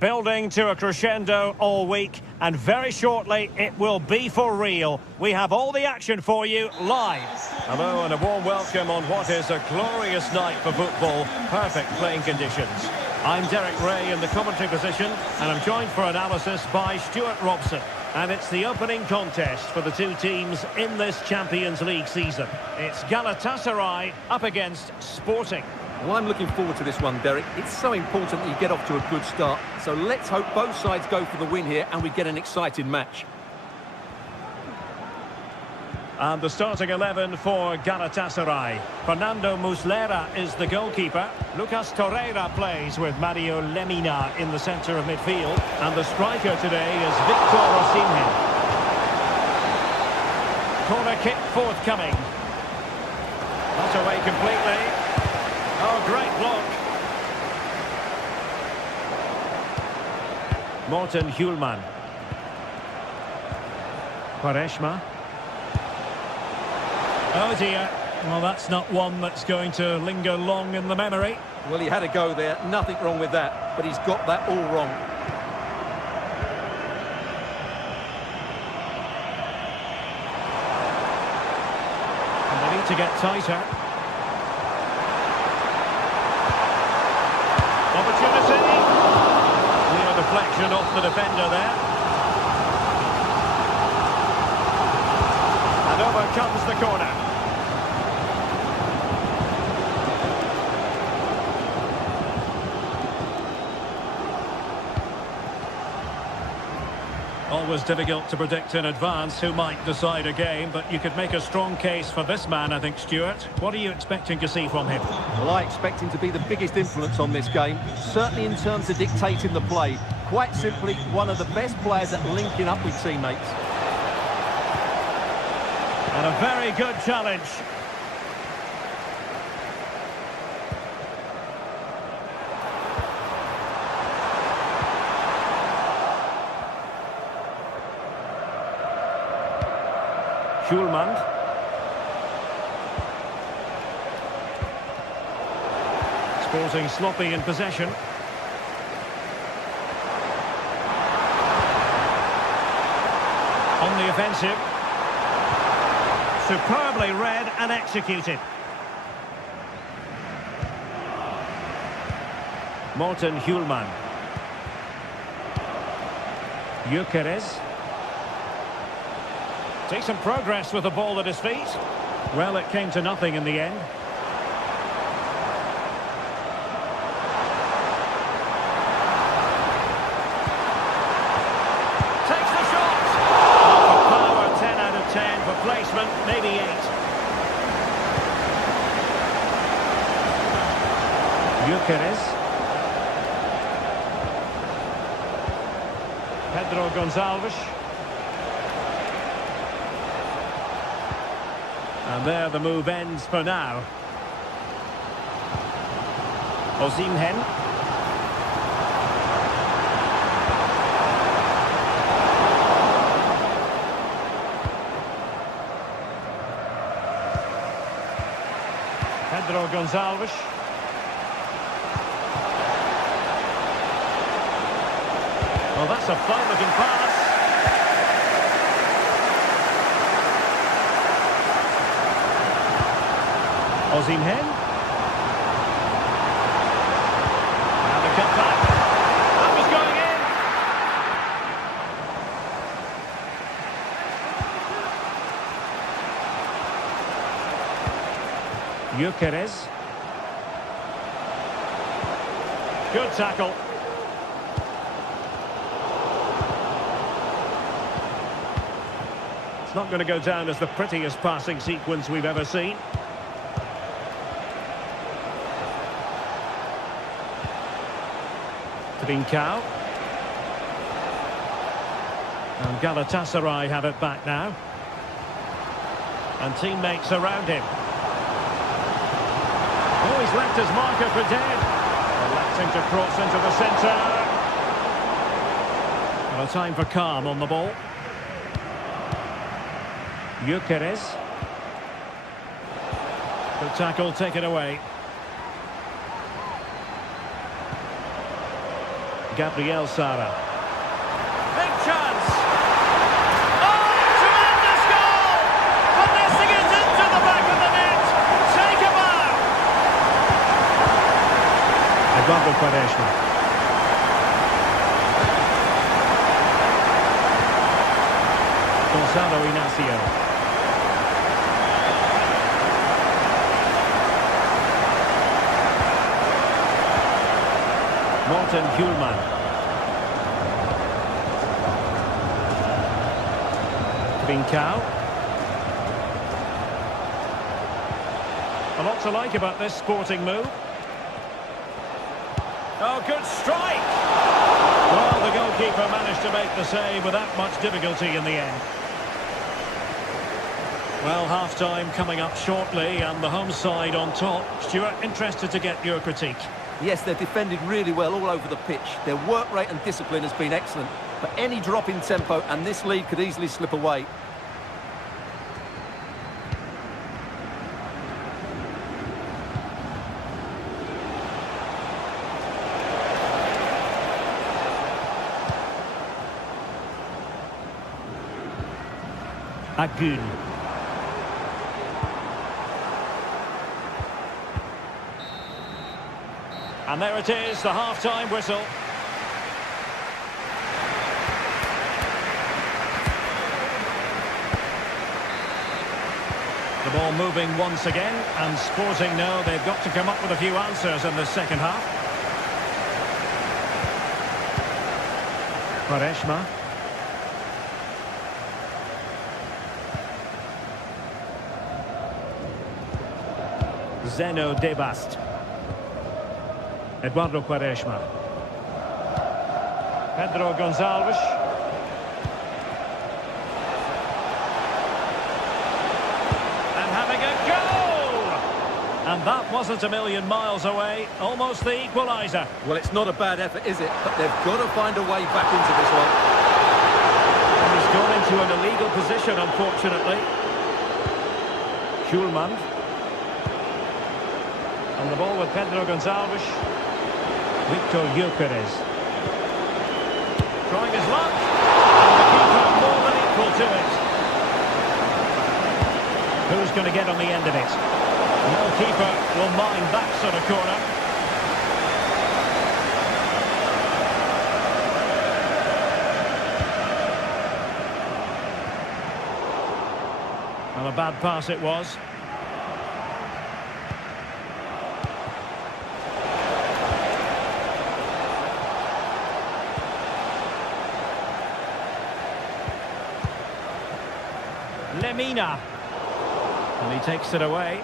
Building to a crescendo all week, and very shortly it will be for real. We have all the action for you live. Hello and a warm welcome on what is a glorious night for football. Perfect playing conditions. I'm Derek Ray in the commentary position, and I'm joined for analysis by Stuart Robson. And it's the opening contest for the two teams in this Champions League season. It's Galatasaray up against Sporting. Well, I'm looking forward to this one, Derek. It's so important that you get off to a good start. So let's hope both sides go for the win here and we get an exciting match. And the starting 11 for Galatasaray. Fernando Muslera is the goalkeeper. Lucas Torreira plays with Mario Lemina in the centre of midfield. And the striker today is Victor Osimhen. Corner kick forthcoming. Not away completely. Oh, great block. Morten Hjulman. Quaresma. Oh dear, well that's not one that's going to linger long in the memory. Well, he had a go there, nothing wrong with that, but he's got that all wrong. And they need to get tighter. Opportunity. Clear deflection off the defender there. And over comes the corner. Always difficult to predict in advance who might decide a game, but you could make a strong case for this man, I think, Stuart. What are you expecting to see from him? Well, I expect him to be the biggest influence on this game, certainly in terms of dictating the play. Quite simply, one of the best players at linking up with teammates. And a very good challenge. Hjulman. Sporting sloppy in possession. On the offensive. Superbly read and executed. Morten Hjulman. Gyökeres. Takes some progress with the ball at his feet. Well, it came to nothing in the end. Takes the shot! For power, 10 out of 10. For placement, maybe 8. Gyökeres. Pedro Gonçalves. And there the move ends for now. Osimhen. Pedro Gonçalves. Well, that's a fine-looking pass. Osimhen. Now the cut back. That was going in. Gyökeres. Good tackle. It's not going to go down as the prettiest passing sequence we've ever seen. Trincao. And Galatasaray have it back now. And teammates around him. Oh, he's left his marker for dead. Electing to cross into the centre. Well, time for calm on the ball. Gyökeres. The tackle taken away. Gabriel Sara. Big chance! Oh, tremendous goal! Finessing it into the back of Eduardo Quaresma. Gonzalo Inacio. Morten Hjulman. Trincao. A lot to like about this sporting move. Oh, good strike! Well, the goalkeeper managed to make the save without much difficulty in the end. Well, half-time coming up shortly and the home side on top. Stuart, interested to get your critique. Yes, they've defended really well all over the pitch. Their work rate and discipline has been excellent. But any drop in tempo and this lead could easily slip away. Agun. And there it is, the half-time whistle. The ball moving once again, and Sporting know they've got to come up with a few answers in the second half. Quaresma. Zeno Debast. Eduardo Quaresma. Pedro Gonçalves. And having a goal! And that wasn't a million miles away, almost the equaliser. Well, it's not a bad effort, is it? But they've got to find a way back into this one. And he's gone into an illegal position, unfortunately. Hjulman. And the ball with Pedro Gonçalves. Victor Gyökeres. Trying his luck. And the keeper more than equal to it. Who's going to get on the end of it? No keeper will mind that sort of corner. Well, a bad pass it was. Lemina. And he takes it away.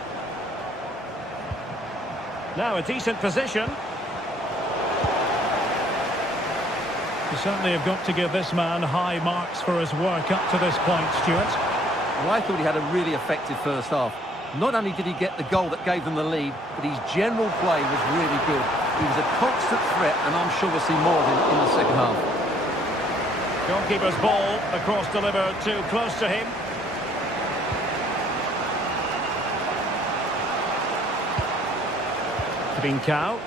Now a decent position. You certainly have got to give this man high marks for his work up to this point, Stuart. Well, I thought he had a really effective first half. Not only did he get the goal that gave them the lead, but his general play was really good. He was a constant threat, and I'm sure we'll see more of him in the second half. Goalkeeper's ball, the cross delivered too close to him. Trincao.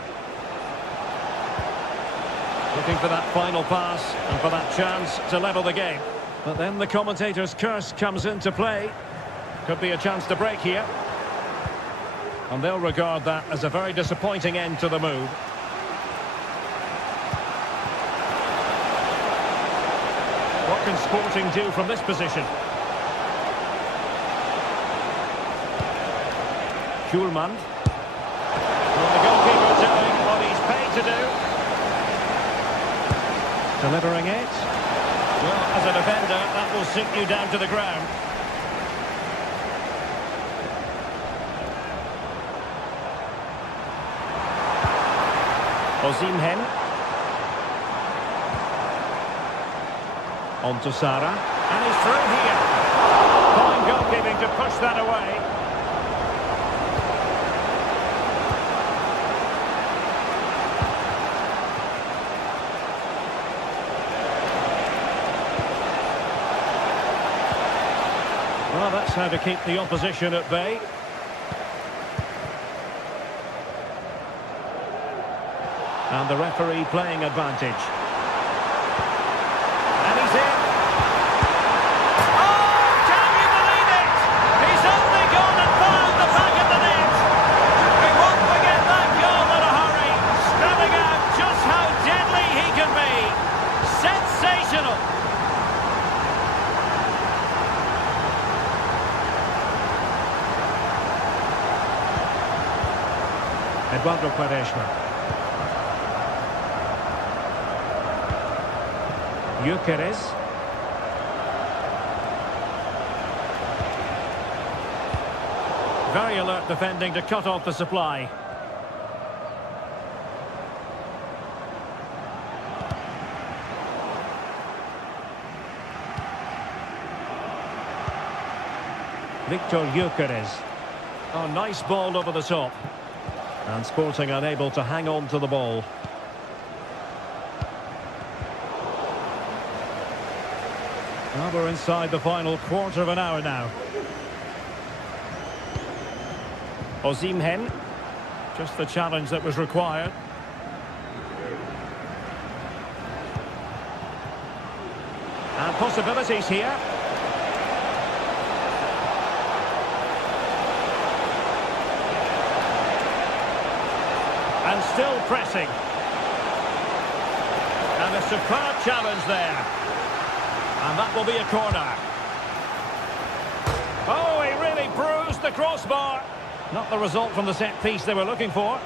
Looking for that final pass and for that chance to level the game. But then the commentator's curse comes into play. Could be a chance to break here. And they'll regard that as a very disappointing end to the move. What can Sporting do from this position? Hjulman. Well, the goalkeeper doing what he's paid to do. Delivering it. Well, as a defender, that will sink you down to the ground. Osimhen. On to Sara. And he's through here. Fine goalkeeping to push that away. Well, that's how to keep the opposition at bay. And the referee playing advantage. And he's in. Oh, can you believe it? He's only gone and found the back of the net. We won't forget that goal in a hurry. Stepping Eduardo Quaresma. Gyökeres. Very alert defending to cut off the supply. Victor Gyökeres. Oh, nice ball over the top. And Sporting unable to hang on to the ball. Well, we're inside the final quarter of an hour now. Osimhen. Just the challenge that was required. And possibilities here. And still pressing. And a superb challenge there. And that will be a corner. Oh, he really bruised the crossbar. Not the result from the set piece they were looking for.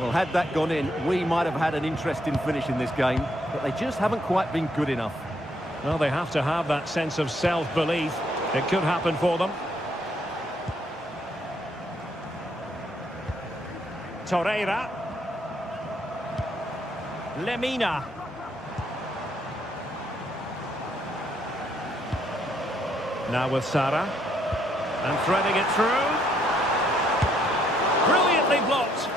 Well, had that gone in, we might have had an interesting finish in this game, but they just haven't quite been good enough. Well, they have to have that sense of self-belief. It could happen for them. Torreira. Lemina. Now with Sara. And threading it through. Brilliantly blocked.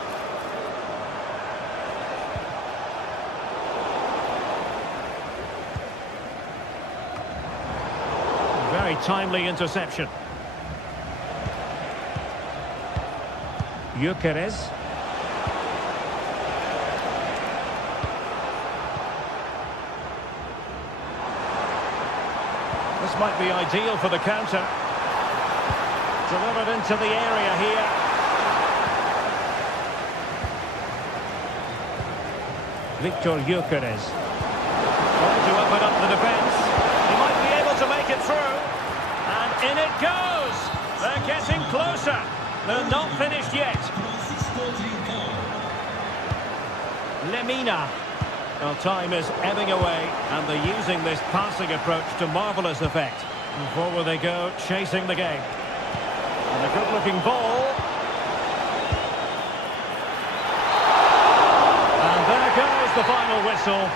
Very timely interception. Gyökeres. This might be ideal for the counter. Delivered into the area here. Victor Gyökeres. Trying to open up the defence. He might be able to make it through. And in it goes. They're getting closer. They're not finished yet. Lemina. Well, time is ebbing away, and they're using this passing approach to marvellous effect. And forward they go, chasing the game. And a good-looking ball. And there goes the final whistle.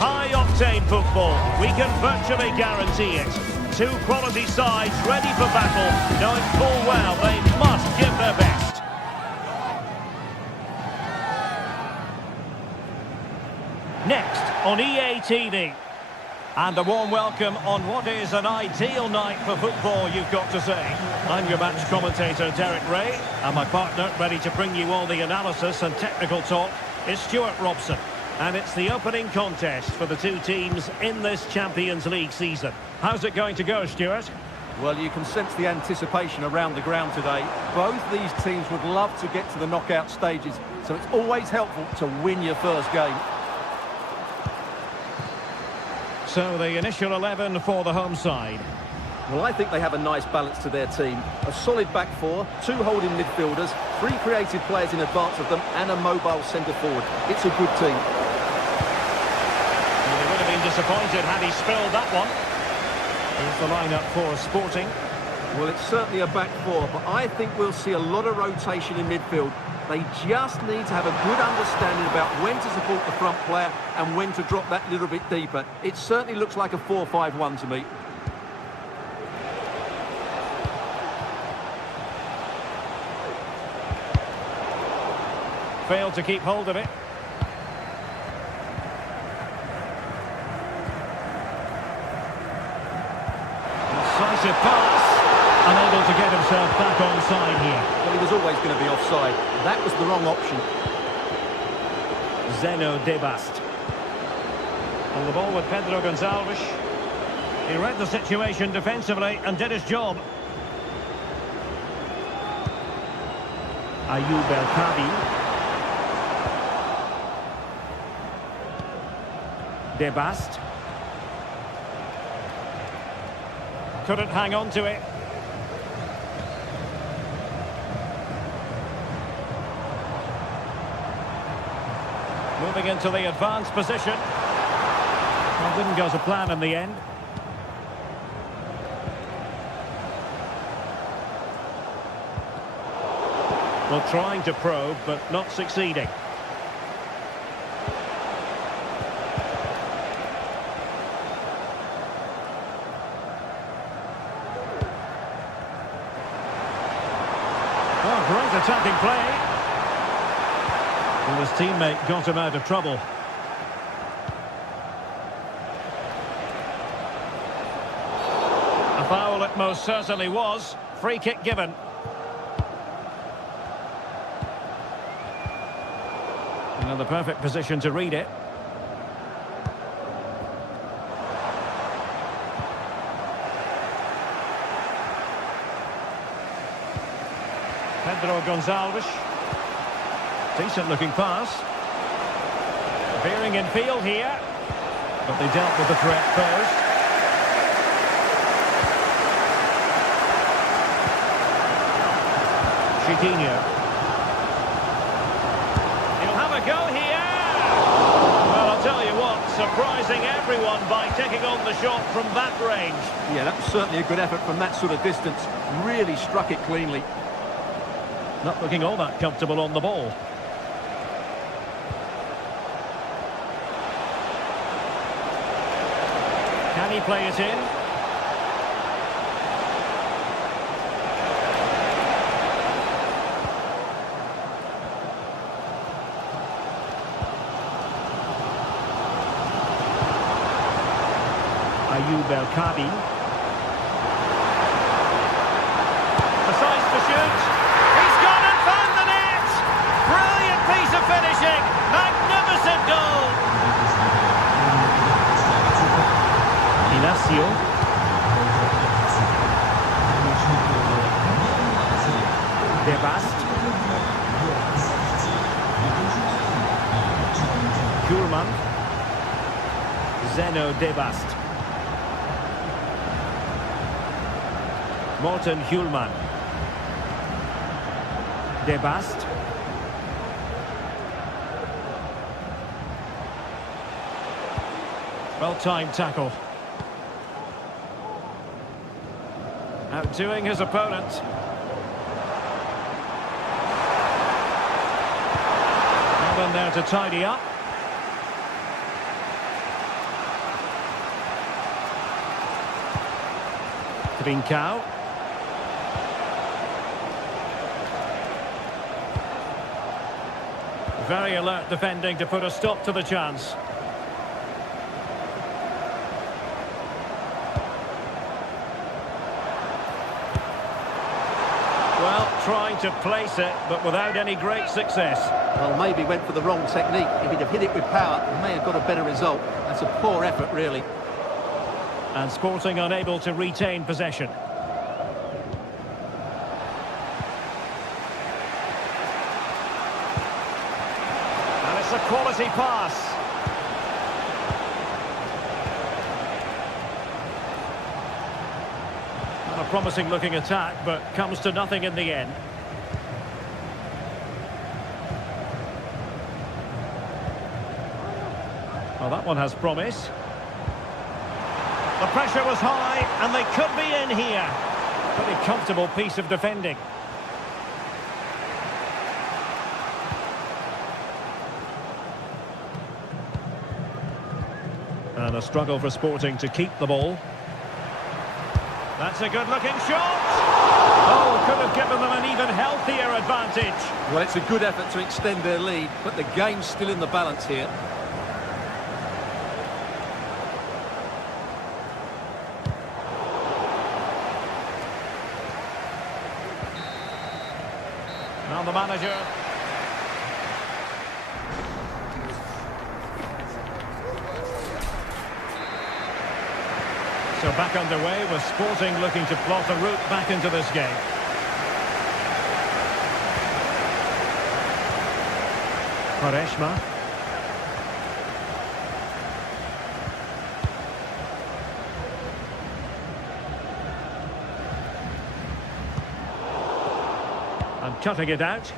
High-octane football, we can virtually guarantee it. Two quality sides ready for battle, knowing full well they must give their best. Next on EA TV. And a warm welcome on what is an ideal night for football, you've got to say. I'm your match commentator, Derek Ray, and my partner, ready to bring you all the analysis and technical talk, is Stuart Robson. And it's the opening contest for the two teams in this Champions League season. How's it going to go, Stuart? Well, you can sense the anticipation around the ground today. Both these teams would love to get to the knockout stages, so it's always helpful to win your first game. So the initial 11 for the home side. Well, I think they have a nice balance to their team. A solid back four, two holding midfielders, three creative players in advance of them, and a mobile centre forward. It's a good team. Well, they would have been disappointed had he spilled that one. Here's the lineup for Sporting. Well, it's certainly a back four, but I think we'll see a lot of rotation in midfield. They just need to have a good understanding about when to support the front player and when to drop that little bit deeper. It certainly looks like a 4-5-1 to me. Failed to keep hold of it. Decisive pass. Unable to get himself back onside here. Well, he was always going to be offside. That was the wrong option. Zeno Debast. On the ball with Pedro Gonçalves. He read the situation defensively and did his job. Ayoub El Khabi. Debast. Couldn't hang on to it. Moving into the advanced position. Well, didn't go to plan in the end. Well, trying to probe, but not succeeding. Oh, great attacking play. Well, his teammate got him out of trouble. A foul it most certainly was. Free kick given. And the perfect position to read it. Pedro Gonçalves. Decent looking pass. Veering in field here. But they dealt with the threat first. Chiquinho. He'll have a go here. Well, I'll tell you what, surprising everyone by taking on the shot from that range. Yeah, that was certainly a good effort from that sort of distance. Really struck it cleanly. Not looking all that comfortable on the ball. Can he play it in? Ayoub El Khabi. Decides to shoot. He's gone and found the net! Brilliant piece of finishing! Magnificent goal! Inacio. Debast. Hjulmand. Zeno Debast. Morten Hjulmand. Debast. Well-timed tackle. Outdoing his opponent. Well done there to tidy up. Trincao. Very alert defending to put a stop to the chance. Well, trying to place it, but without any great success. Well, maybe went for the wrong technique. If he'd have hit it with power, he may have got a better result. That's a poor effort, really. And Sporting unable to retain possession. And it's a quality pass. A promising looking attack, but comes to nothing in the end. Well, that one has promise. The pressure was high, and they could be in here. Pretty comfortable piece of defending. And a struggle for Sporting to keep the ball. That's a good-looking shot! Oh, could have given them an even healthier advantage. Well, it's a good effort to extend their lead, but the game's still in the balance here. Now the manager. So back underway with Sporting looking to plot a route back into this game. Quaresma. And cutting it out.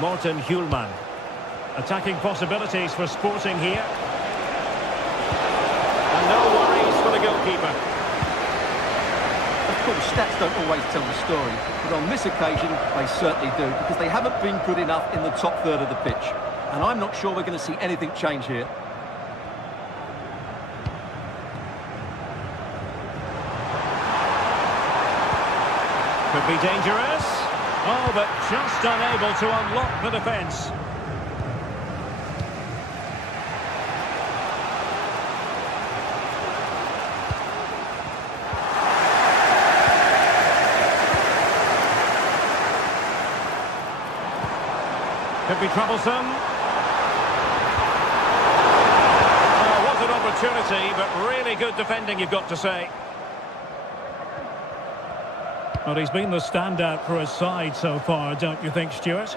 Morten Hjulman. Attacking possibilities for Sporting here. And no worries for the goalkeeper. Of course, stats don't always tell the story, but on this occasion, they certainly do, because they haven't been good enough in the top third of the pitch. And I'm not sure we're going to see anything change here. Could be dangerous. Oh, but just unable to unlock the defence. Could be troublesome. Oh, what an opportunity, but really good defending, you've got to say. Well, he's been the standout for his side so far, don't you think, Stuart?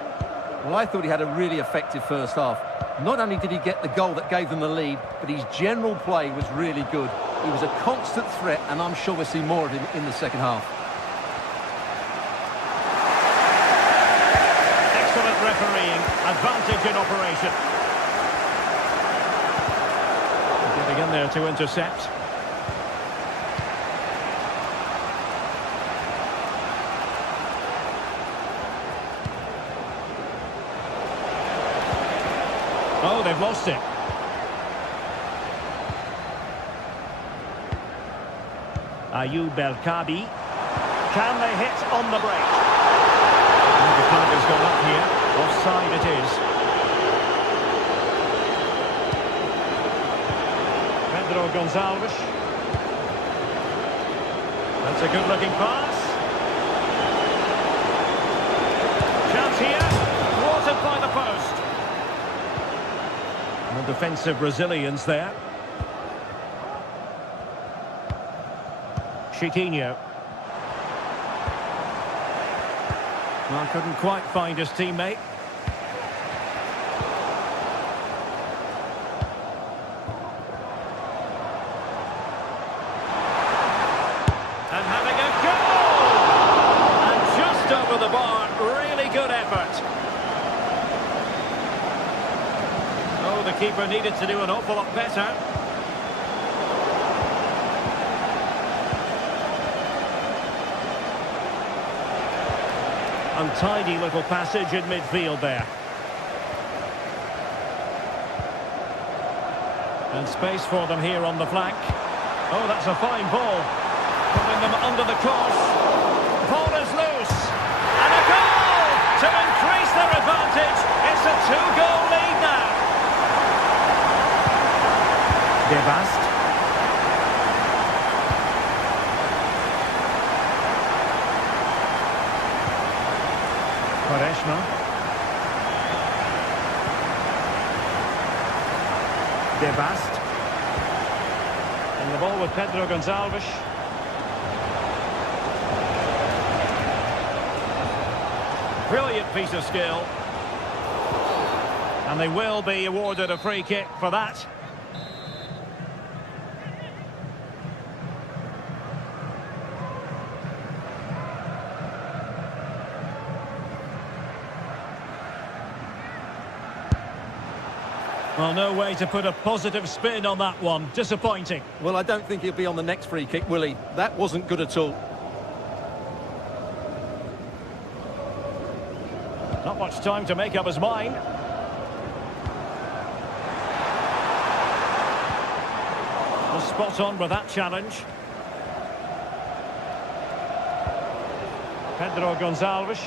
Well, I thought he had a really effective first half. Not only did he get the goal that gave them the lead, but his general play was really good. He was a constant threat, and I'm sure we'll see more of him in the second half. Excellent refereeing, advantage in operation. Getting in there to intercept. Oh, they've lost it. Ayoub El-Kabi. Can they hit on the break? And the flag has gone up here. Offside it is. Pedro Gonçalves. That's a good-looking pass. Chance here. Thwarted by the post. And defensive resilience there. Chiquinho. Well, couldn't quite find his teammate. And having a goal! And just over the bar, really good effort. Oh, the keeper needed to do an awful lot better. Untidy little passage in midfield there. And space for them here on the flank. Oh, that's a fine ball. Putting them under the course. Ball is loose. And a goal to increase their advantage. It's a 2-goal lead now. De Bast. Ledesma. De Bast. And the ball with Pedro Gonçalves. Brilliant piece of skill. And they will be awarded a free kick for that. Well, no way to put a positive spin on that one. Disappointing. Well, I don't think he'll be on the next free kick, will he? That wasn't good at all. Not much time to make up his mind. Well, spot on with that challenge. Pedro Gonçalves.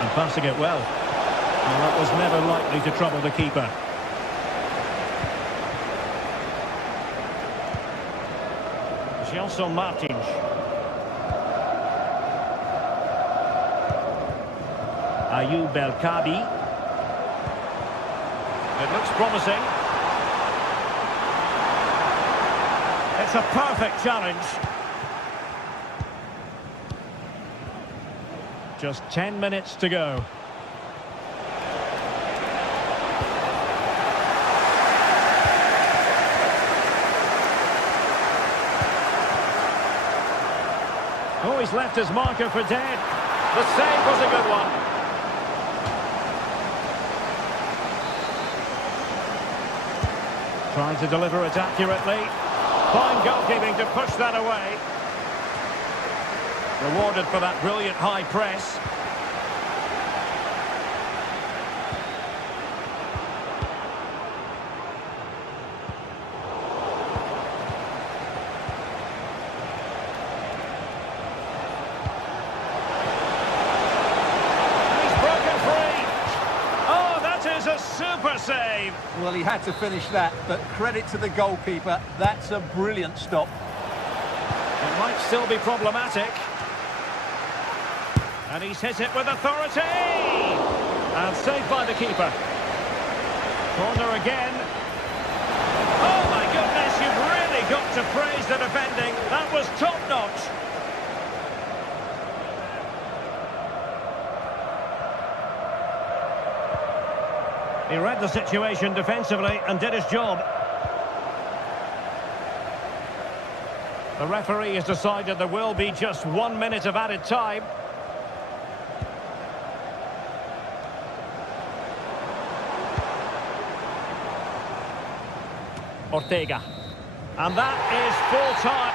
And passing it well. And that was never likely to trouble the keeper. Gelson Martins. Ayoub El Kabi. It looks promising. It's a perfect challenge. Just 10 minutes to go. Oh, he's left his marker for dead. The save was a good one. Trying to deliver it accurately. Fine goalkeeping to push that away. Rewarded for that brilliant high press. Super save. Well, he had to finish that, but credit to the goalkeeper. That's a brilliant stop. It might still be problematic. And he's hit it with authority. And saved by the keeper. Corner again. Oh, my goodness, you've really got to praise the defending. That was top-notch. He read the situation defensively and did his job. The referee has decided there will be just 1 minute of added time. Ortega. And that is full time.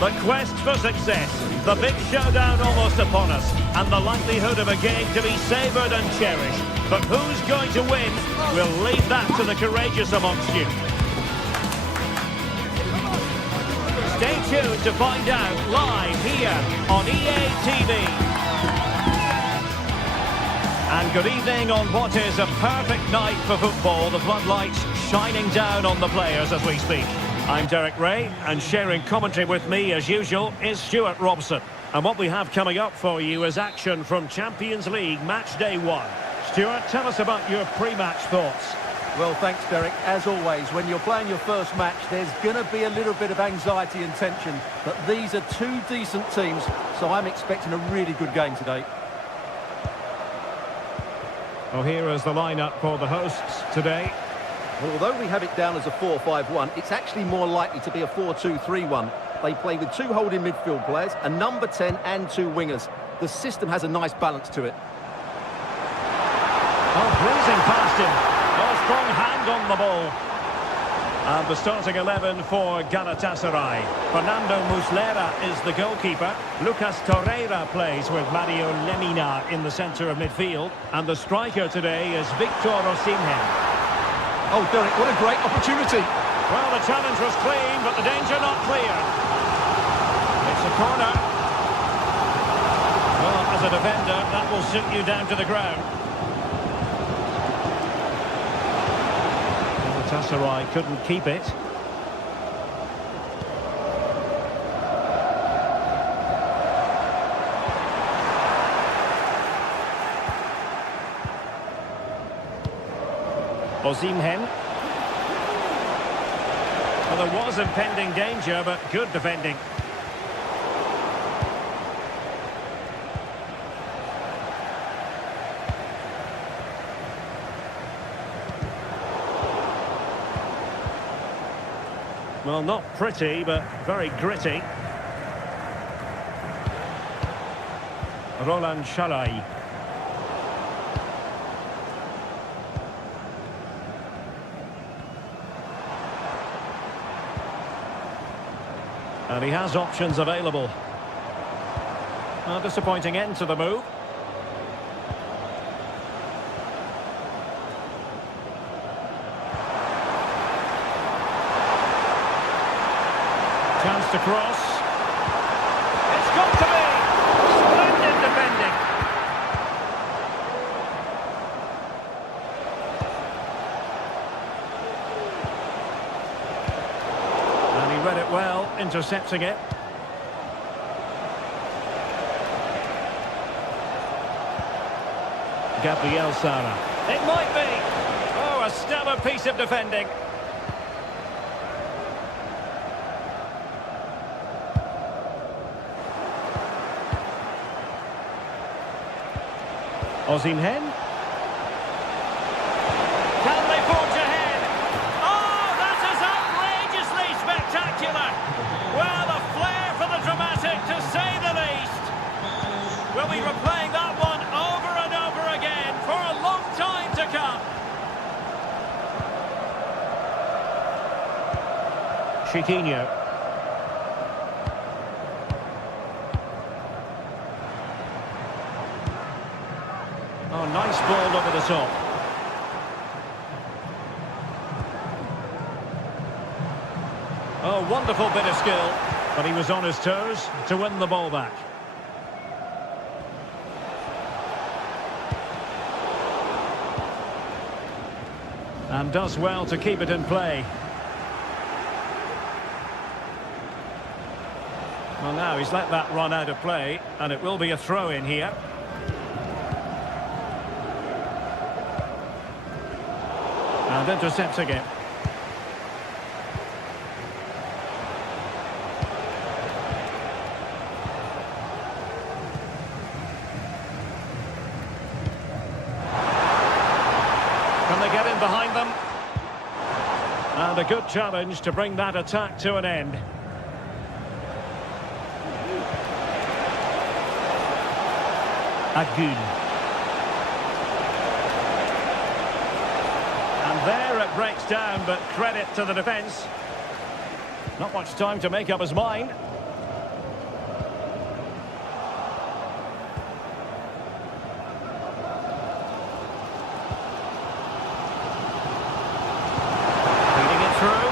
The quest for success, the big showdown almost upon us, and the likelihood of a game to be savoured and cherished. But who's going to win? We'll leave that to the courageous amongst you. Stay tuned to find out live here on EA TV. And good evening on what is a perfect night for football. The floodlights shining down on the players as we speak. I'm Derek Ray, and sharing commentary with me, as usual, is Stuart Robson. And what we have coming up for you is action from Champions League Match Day 1. Stuart, tell us about your pre-match thoughts. Well, thanks, Derek. As always, when you're playing your first match, there's going to be a little bit of anxiety and tension. But these are two decent teams, so I'm expecting a really good game today. Well, here is the lineup for the hosts today. Well, although we have it down as a 4-5-1, it's actually more likely to be a 4-2-3-1. They play with two holding midfield players, a number 10 and two wingers. The system has a nice balance to it. Oh, breezing past him. Oh, strong hand on the ball. And the starting 11 for Galatasaray. Fernando Muslera is the goalkeeper. Lucas Torreira plays with Mario Lemina in the centre of midfield. And the striker today is Victor Osimhen. Oh, Derek, what a great opportunity. Well, the challenge was clean, but the danger not clear. It's a corner. Well, as a defender, that will suit you down to the ground. Galatasaray couldn't keep it. Osimhen. Well, there was impending danger, but good defending. Well, not pretty, but very gritty. Roland Shalai. And he has options available. A disappointing end to the move. Chance to cross. It's got to be! Splendid defending. And he read it well, intercepting it. Gabriel Sara. It might be! Oh, a stellar piece of defending. Osimhen. Can they forge ahead? Oh, that is outrageously spectacular. Well, a flair for the dramatic, to say the least. We'll be replaying that one over and over again for a long time to come. Chiquinho. Oh, nice ball over the top. Oh, wonderful bit of skill. But he was on his toes to win the ball back. And does well to keep it in play. Well, now he's let that run out of play, and it will be a throw-in here. And intercepting it. Can they get in behind them? And a good challenge to bring that attack to an end. Agun. There it breaks down, but credit to the defence. Not much time to make up his mind. Feeding it through.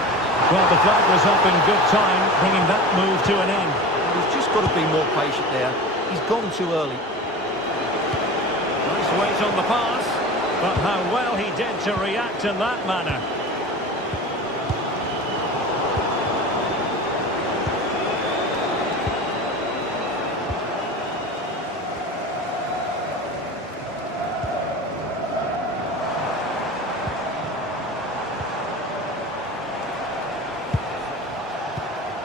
Well, the flag was up in good time, bringing that move to an end. He's just got to be more patient there. He's gone too early. Nice weight on the pass. But how well he did to react in that manner.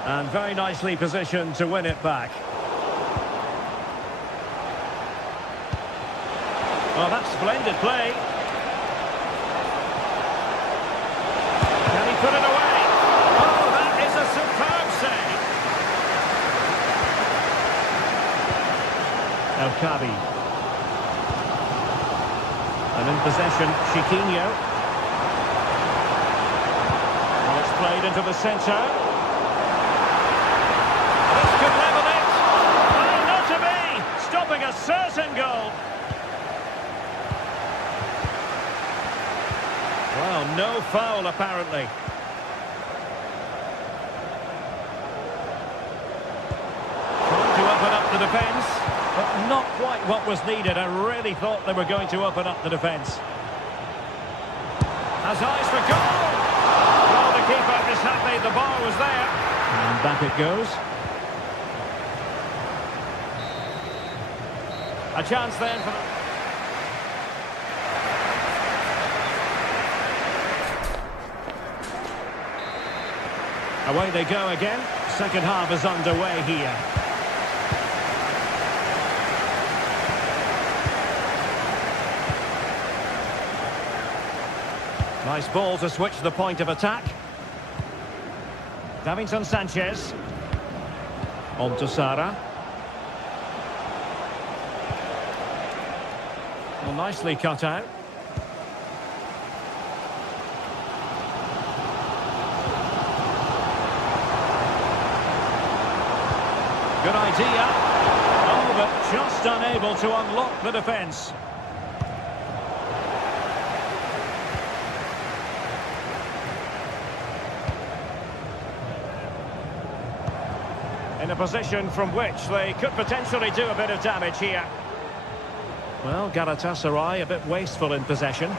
And very nicely positioned to win it back. Well, that's splendid play. Can he put it away? Oh, that is a superb save. El Kabi. And in possession, Chiquinho. Well, it's played into the centre. This could level it. Oh, not to be. Stopping a certain goal. Well, no foul, apparently. Trying to open up the defence, but not quite what was needed. I really thought they were going to open up the defence. Has eyes for goal! Well, the keeper is happy the bar was there. And back it goes. A chance then for... Away they go again. Second half is underway here. Nice ball to switch the point of attack. Davinson Sanchez. On to Sara. Well, nicely cut out. Good idea. Oh, but just unable to unlock the defence. In a position from which they could potentially do a bit of damage here. Well, Galatasaray a bit wasteful in possession.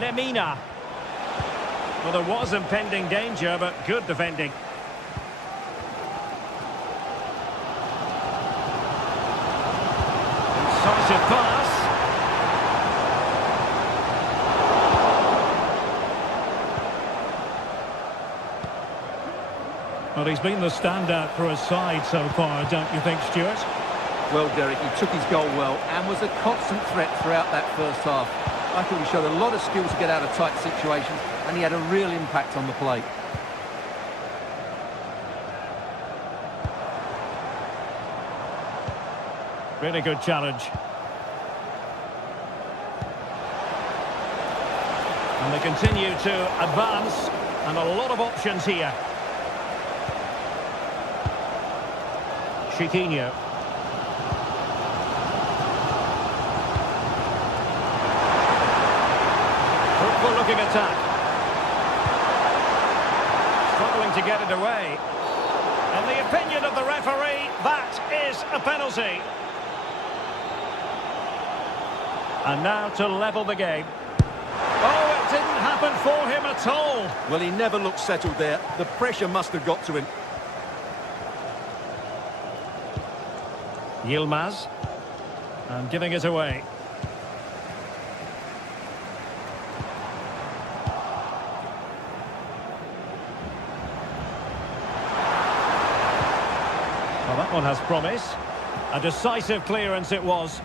Lemina. Well, there was impending danger, but good defending. Incisive pass. Well, he's been the standout for his side so far, don't you think, Stuart? Well, Derek, he took his goal well and was a constant threat throughout that first half. I thought he showed a lot of skill to get out of tight situations, and he had a real impact on the plate. Really good challenge. And they continue to advance, and a lot of options here. Chiquinho. Looking attack. Struggling to get it away. In the opinion of the referee, that is a penalty. And now to level the game. Oh, it didn't happen for him at all. Well, he never looked settled there. The pressure must have got to him. Yilmaz. And giving it away. Well, that one has promise. A decisive clearance it was.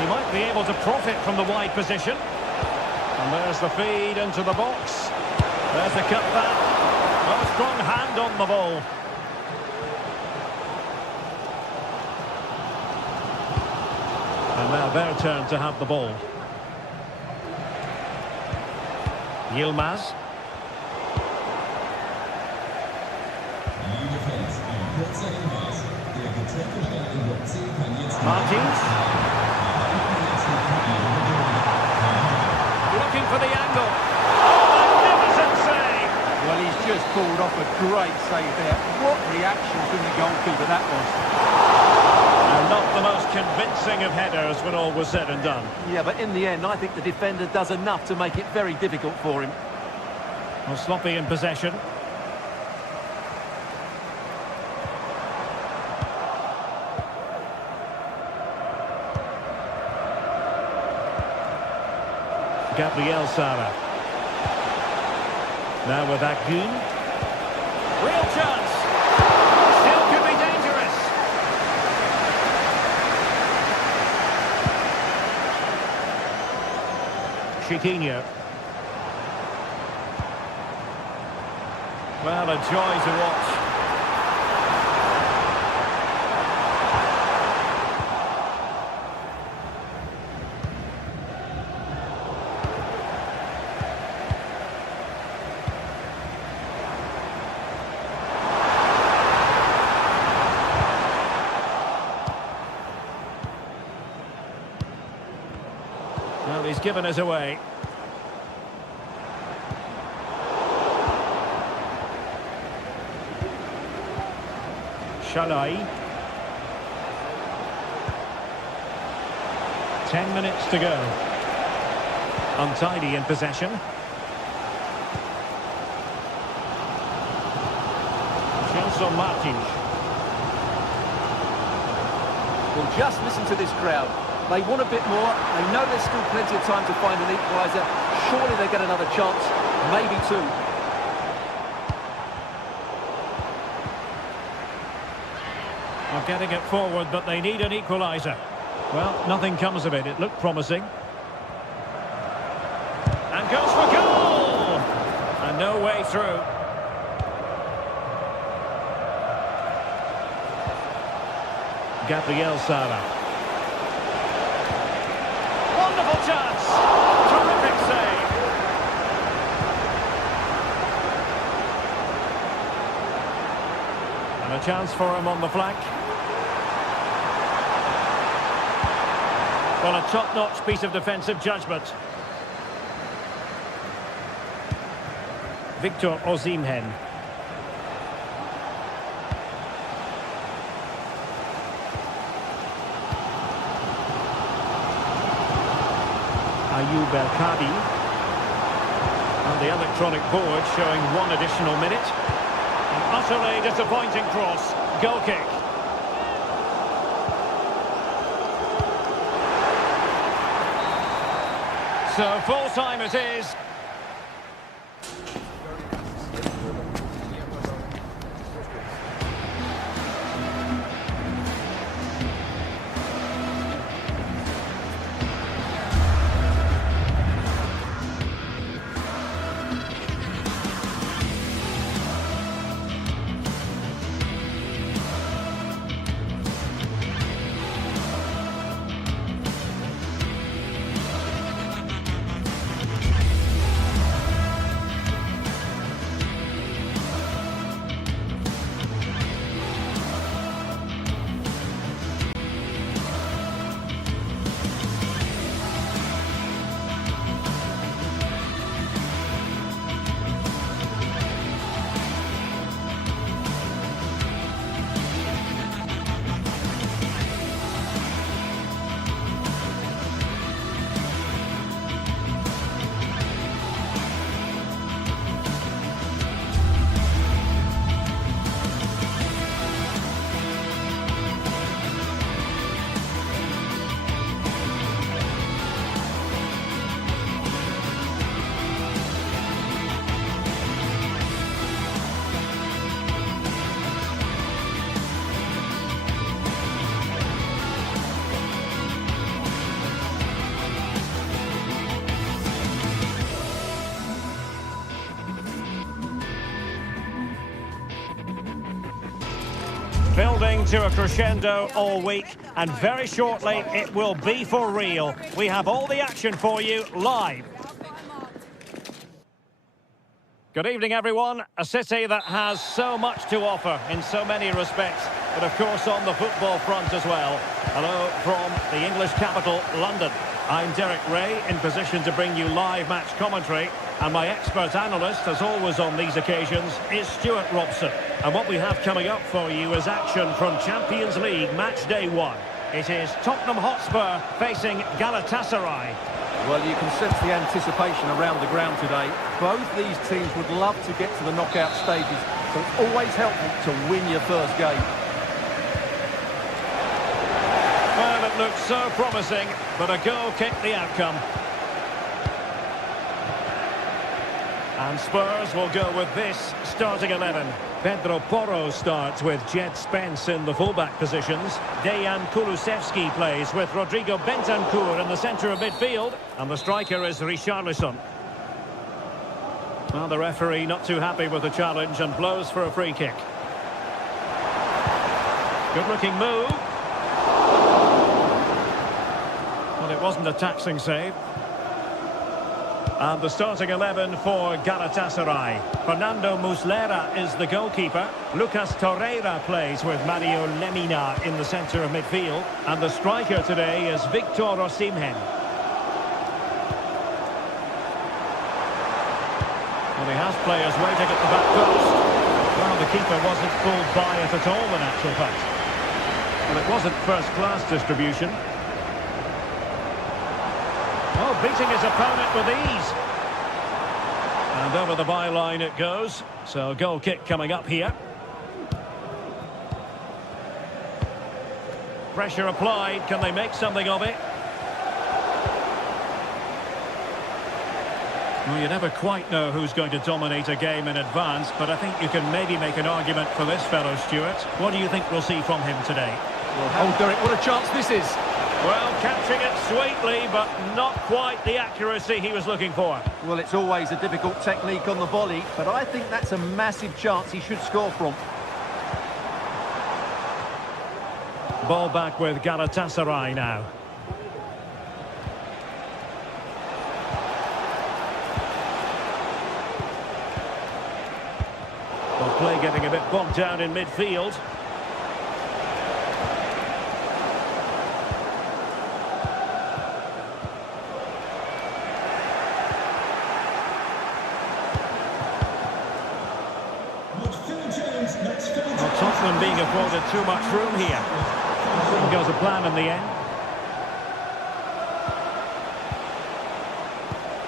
He might be able to profit from the wide position. And there's the feed into the box. There's the cutback. A strong hand on the ball. And now their turn to have the ball. Yilmaz. Martins. Looking for the angle. Oh, magnificent save! Well, he's just pulled off a great save there. What reaction from the goalkeeper that was. And not the the most convincing of headers when all was said and done. Yeah, but in the end, I think the defender does enough to make it very difficult for him. Well, sloppy in possession. Gabriel Sara. Now with Agun. Real chance. Still could be dangerous. Chiquinho. Well, a joy to watch. Well, he's given us away. Shalai. 10 minutes to go. Untidy in possession. Gelson Martins. Well, just listen to this crowd. They want a bit more. They know there's still plenty of time to find an equaliser. Surely they get another chance, maybe two. Well, getting it forward, but they need an equaliser. Well, nothing comes of it. It looked promising. And goes for goal! And no way through. Gabriel Sara. Wonderful chance! Terrific save! And a chance for him on the flank. Well, a top-notch piece of defensive judgment. Victor Osimhen. Ayoub El-Kadi. And the electronic board showing one additional minute. An utterly disappointing cross. Goal kick. So full time it is. Building to a crescendo all week, and very shortly it will be for real. We have all the action for you live. Good evening, everyone. A city that has so much to offer in so many respects, but of course on the football front as well. Hello from the English capital, London. I'm Derek Ray, in position to bring you live match commentary, and my expert analyst, as always on these occasions, is Stuart Robson. And what we have coming up for you is action from Champions League match day 1. It is Tottenham Hotspur facing Galatasaray. Well, you can sense the anticipation around the ground today. Both these teams would love to get to the knockout stages, so it's always helpful to win your first game. Well, it looked so promising, but a goal kicked the outcome. And Spurs will go with this starting 11. Pedro Porro starts with Jed Spence in the fullback positions. Dejan Kulusevski plays with Rodrigo Bentancur in the centre of midfield. And the striker is Richarlison. Well, the referee not too happy with the challenge and blows for a free kick. Good-looking move. Well, it wasn't a taxing save. And the starting 11 for Galatasaray. Fernando Muslera is the goalkeeper. Lucas Torreira plays with Mario Lemina in the centre of midfield. And the striker today is Victor Osimhen. Well, he has players waiting at the back post. Well, the keeper wasn't fooled by it at all, in actual fact. Well, it wasn't first-class distribution. Oh, beating his opponent with ease. And over the byline it goes. So goal kick coming up here. Pressure applied. Can they make something of it? Well, you never quite know who's going to dominate a game in advance, but I think you can maybe make an argument for this fellow, Stuart. What do you think we'll see from him today? Oh, Derek, what a chance this is. Well, catching it sweetly, but not quite the accuracy he was looking for. Well, it's always a difficult technique on the volley, but I think that's a massive chance he should score from. Ball back with Galatasaray now. Well, play getting a bit bogged down in midfield. Tottenham being afforded too much room here. Didn't go to plan in the end.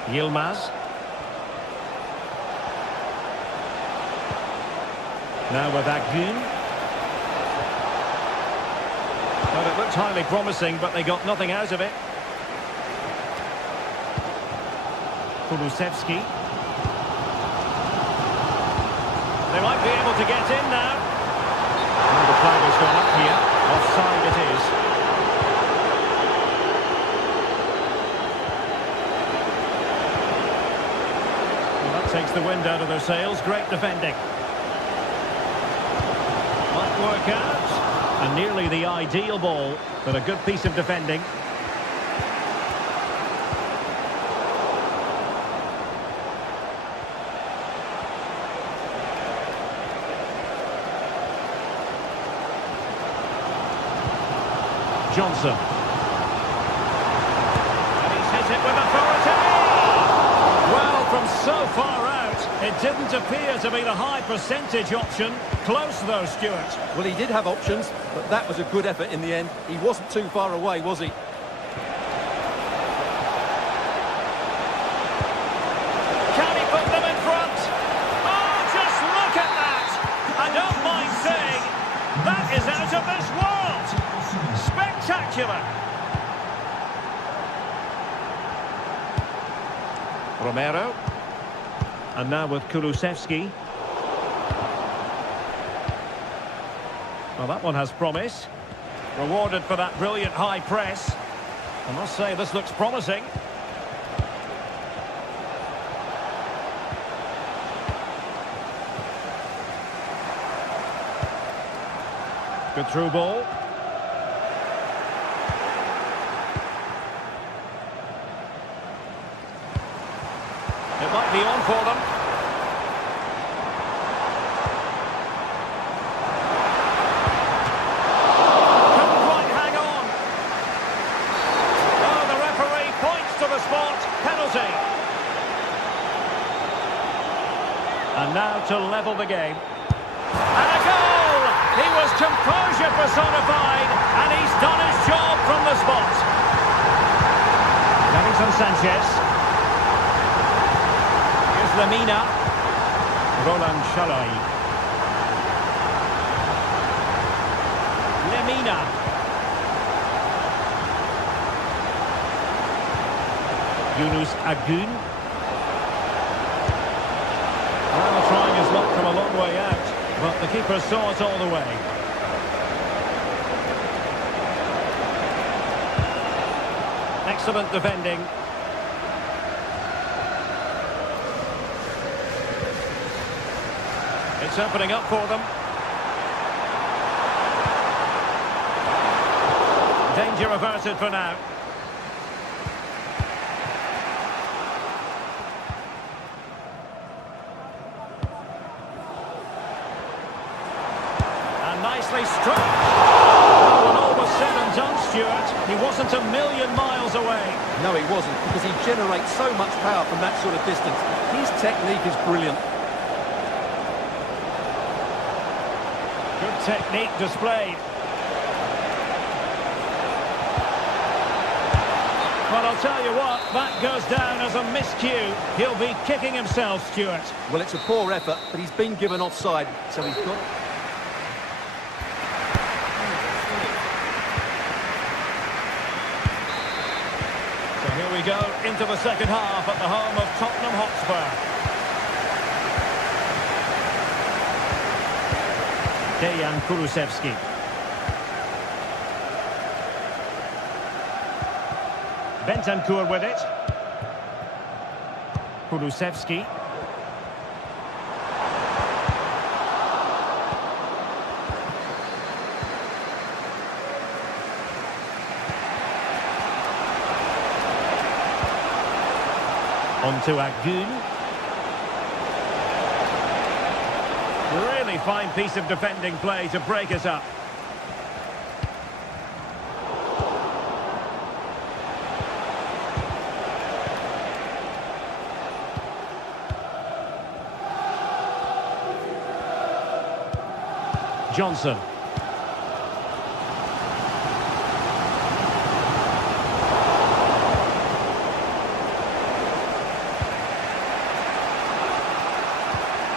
Yilmaz. Now with Akgün. Well, it looked highly promising, but they got nothing out of it. Kulusevski. They might be able to get in now. And the flag has gone up here. Offside it is. Well, that takes the wind out of their sails. Great defending. Might work out. And nearly the ideal ball, but a good piece of defending. Johnson. And he's hit it with authority! Well, from so far out, it didn't appear to be the high percentage option. Close though, Stuart. Well, he did have options, but that was a good effort in the end. He wasn't too far away, was he? Can he put them in front? Oh, just look at that! I don't mind saying, that is out of this world! Spectacular! Romero. And now with Kulusevski. Well, that one has promise. Rewarded for that brilliant high press. I must say, this looks promising. Good through ball. It might be on for them. Couldn't quite hang on. Oh, the referee points to the spot. Penalty. And now to level the game. And a goal! He was composure personified, and he's done his job. Sanchez. Here's Lamina. Roland Shalai. Lamina. Yunus Agun. Well, trying his luck from a long way out, but the keeper saw it all the way. Excellent defending. It's opening up for them. Danger averted for now. And nicely struck. Well, when all was said and done, Stuart, he wasn't a million miles away. No, he wasn't, because he generates so much power from that sort of distance. His technique is brilliant. Good technique displayed. But I'll tell you what, that goes down as a miscue. He'll be kicking himself, Stuart. Well, it's a poor effort, but he's been given offside, so he's got... So here we go into the second half at the home of Tottenham Hotspur. Dejan Kulusevski. Bentancur with it. Kulusevski. On to Agun. Really fine piece of defending play to break us up. Johnson.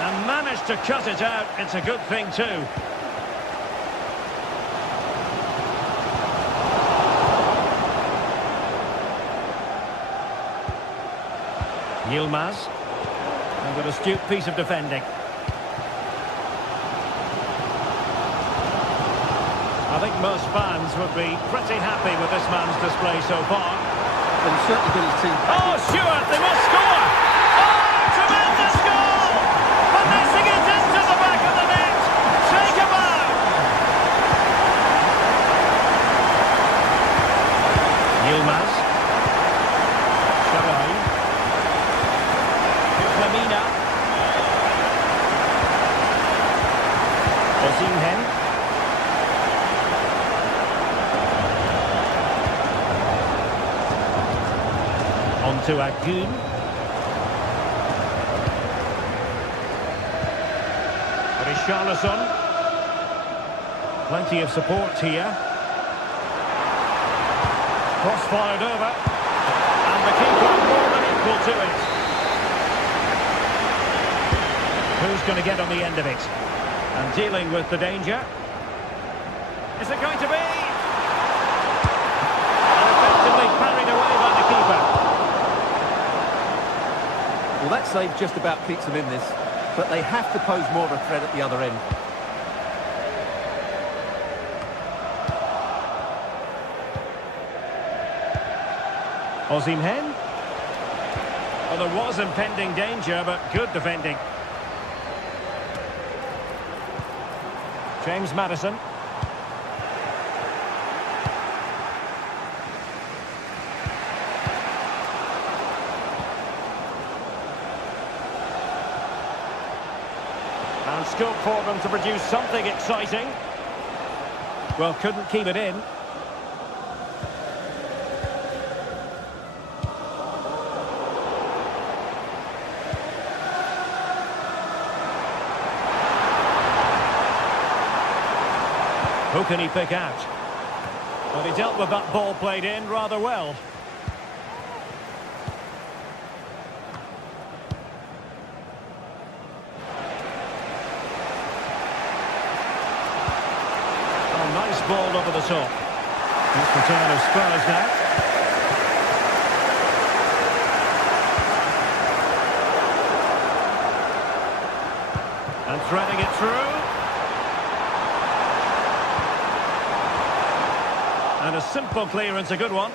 And managed to cut it out. It's a good thing too. Yilmaz. And an astute piece of defending. I think most fans would be pretty happy with this man's display so far. But he's certainly got his team back. Oh, Stuart, they must score! Oh, tremendous goal! Finessing it into the back of the net! Take a bow! Yilmaz. Shalai. Here's Lamina. Osimhen. On to Agun. Richarlison. Plenty of support here. Cross fired over. And the keeper more than equal to it. Who's going to get on the end of it? And dealing with the danger. Is it going to be? And effectively parried away by the keeper. Well, that save just about keeps them in this, but they have to pose more of a threat at the other end. Osimhen. Well, there was impending danger, but good defending. James Maddison. And scope for them to produce something exciting. Well, couldn't keep it in. Who can he pick out? Well, he dealt with that ball played in rather well. ball over the top. It's the turn of Spurs now. And threading it through. And a simple clearance, a good one.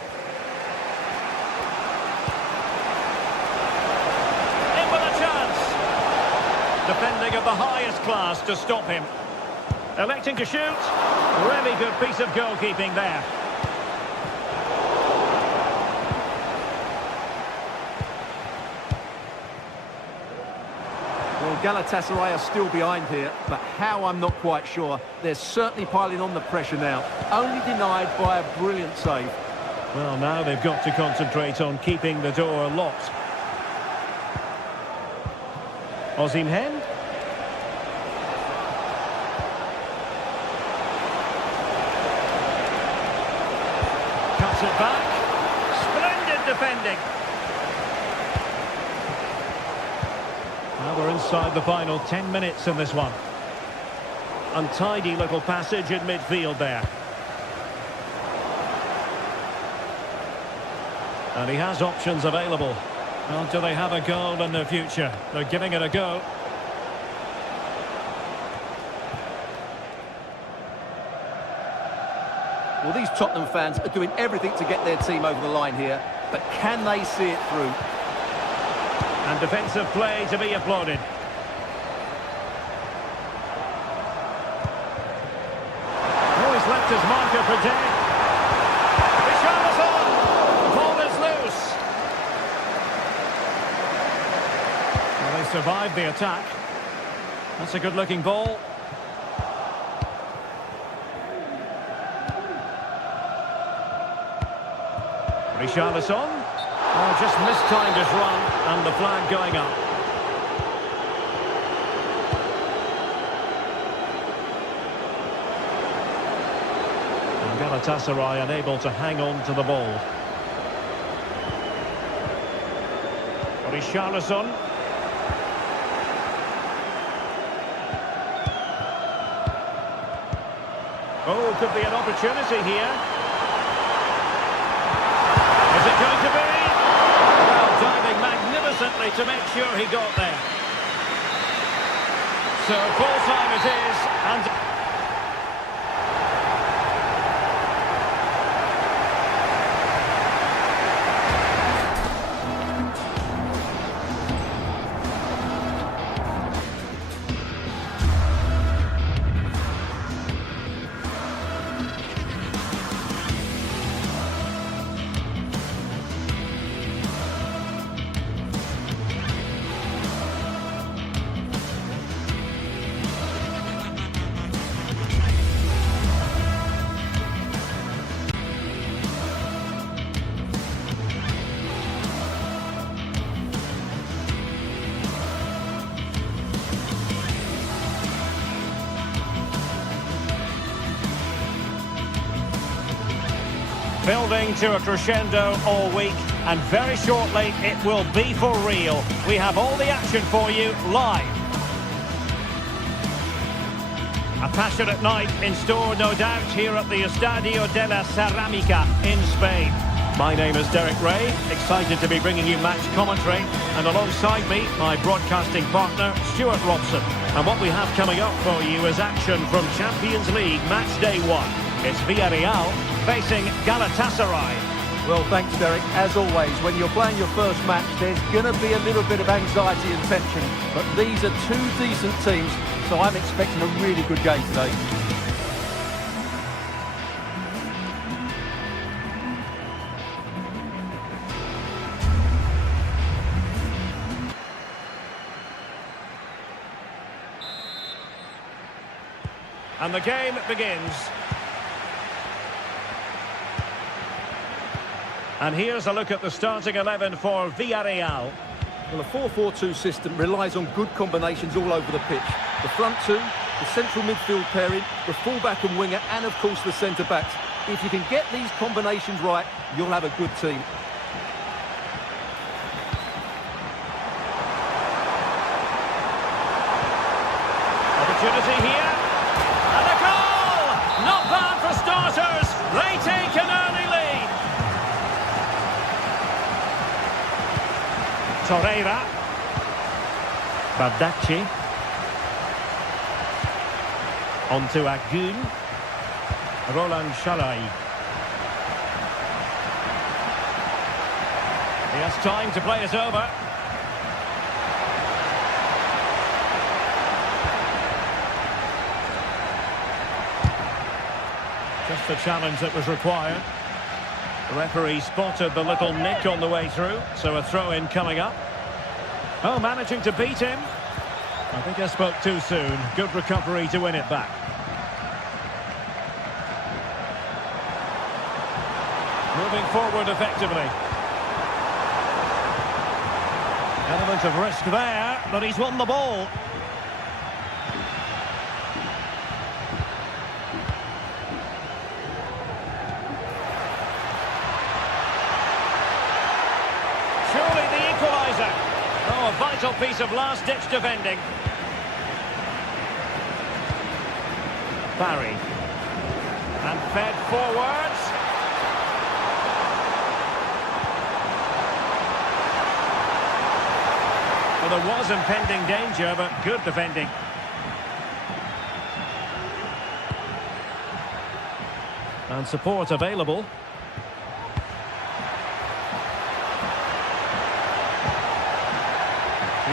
In with a chance. Defending of the highest class to stop him. Electing to shoot. Really good piece of goalkeeping there. Well, Galatasaray are still behind here, but how, I'm not quite sure. They're certainly piling on the pressure now. Only denied by a brilliant save. Well, now they've got to concentrate on keeping the door locked. Osimhen. Cuts it back. Splendid defending. Now we're inside the final 10 minutes in this one. Untidy little passage in midfield there. And he has options available. Well, do they have a goal in the future? They're giving it a go. Well, these Tottenham fans are doing everything to get their team over the line here, but can they see it through? And defensive play to be applauded. Oh, he's left his marker for dead. Richarlison! The ball is loose. Well, they survived the attack. That's a good-looking ball. Richarlison. Oh, just mistimed his run, and the flag going up. And Galatasaray unable to hang on to the ball. Richarlison. Oh, could be an opportunity here. Is it going to be? Well, diving magnificently to make sure he got there. So full time it is, and building to a crescendo all week, and very shortly it will be for real. We have all the action for you live. A passionate night in store, no doubt, here at the Estadio de la Cerámica in Spain. My name is Derek Ray, excited to be bringing you match commentary, and alongside me, my broadcasting partner, Stuart Robson. And what we have coming up for you is action from Champions League Match Day 1. It's Villarreal facing Galatasaray. Well, thanks, Derek. As always, when you're playing your first match, there's going to be a little bit of anxiety and tension. But these are two decent teams, so I'm expecting a really good game today. And the game begins. And here's a look at the starting 11 for Villarreal. Well, a 4-4-2 system relies on good combinations all over the pitch. The front two, the central midfield pairing, the fullback and winger, and of course the centre-backs. If you can get these combinations right, you'll have a good team. Opportunity here. And a goal! Not bad for Torreira. Bardacci. On to Agun. Roland Shalai. He has time to play it over. Just the challenge that was required. The referee spotted the little nick on the way through, so a throw-in coming up. Oh, managing to beat him. I think I spoke too soon. Good recovery to win it back. Moving forward effectively. Element of risk there, but he's won the ball. Surely the equaliser. Oh, a vital piece of last-ditch defending. Barry. And fed forwards. Well, there was impending danger, but good defending. And support available.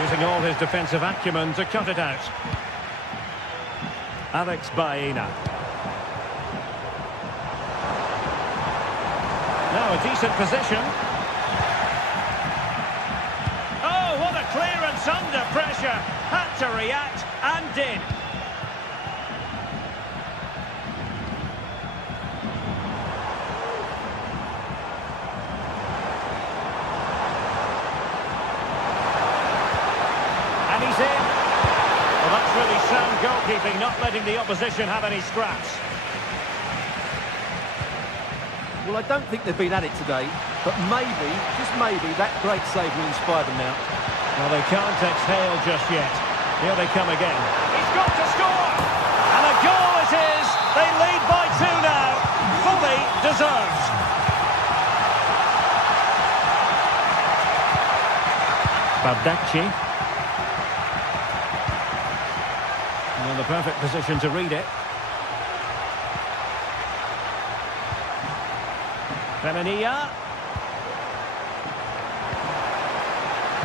Using all his defensive acumen to cut it out. Alex Baena. Now a decent position. Oh, what a clearance under pressure. Had to react and did. And he's in. Well, that's really sound goalkeeping, not letting the opposition have any scraps. Well, I don't think they've been at it today, but maybe, just maybe, that great save will inspire them now. Well, they can't exhale just yet. Here they come again. He's got to score! And a goal it is! They lead by 2 now. Fully deserved. Bardacci. In the perfect position to read it. Benania.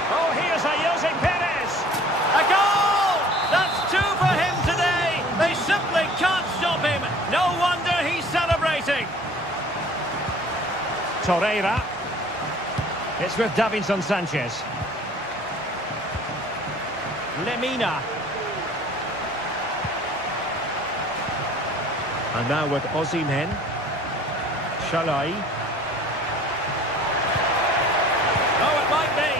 Oh, here's a Jose Perez. A goal! That's 2 for him today. They simply can't stop him. No wonder he's celebrating. Torreira. It's with Davinson Sanchez. Lemina. And now with Osimhen. Shalai. Oh, it might be.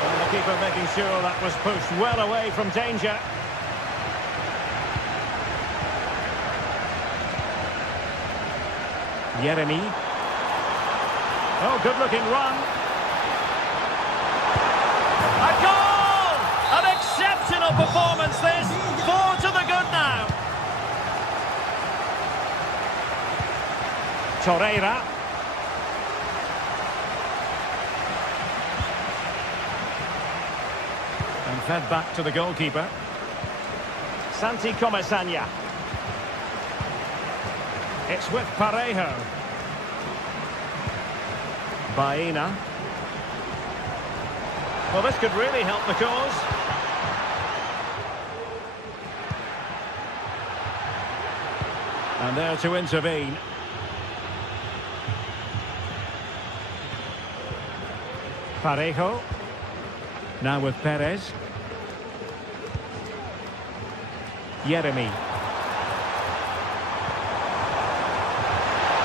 And the keeper making sure that was pushed well away from danger. Yeremy. Oh, good-looking run. A goal! An exceptional performance, this. 4 to the good now. Torreira. And fed back to the goalkeeper. Santi Comesaña. It's with Parejo. Baena. Well, this could really help the cause. And there to intervene. Parejo. Now with Perez. Yeremy.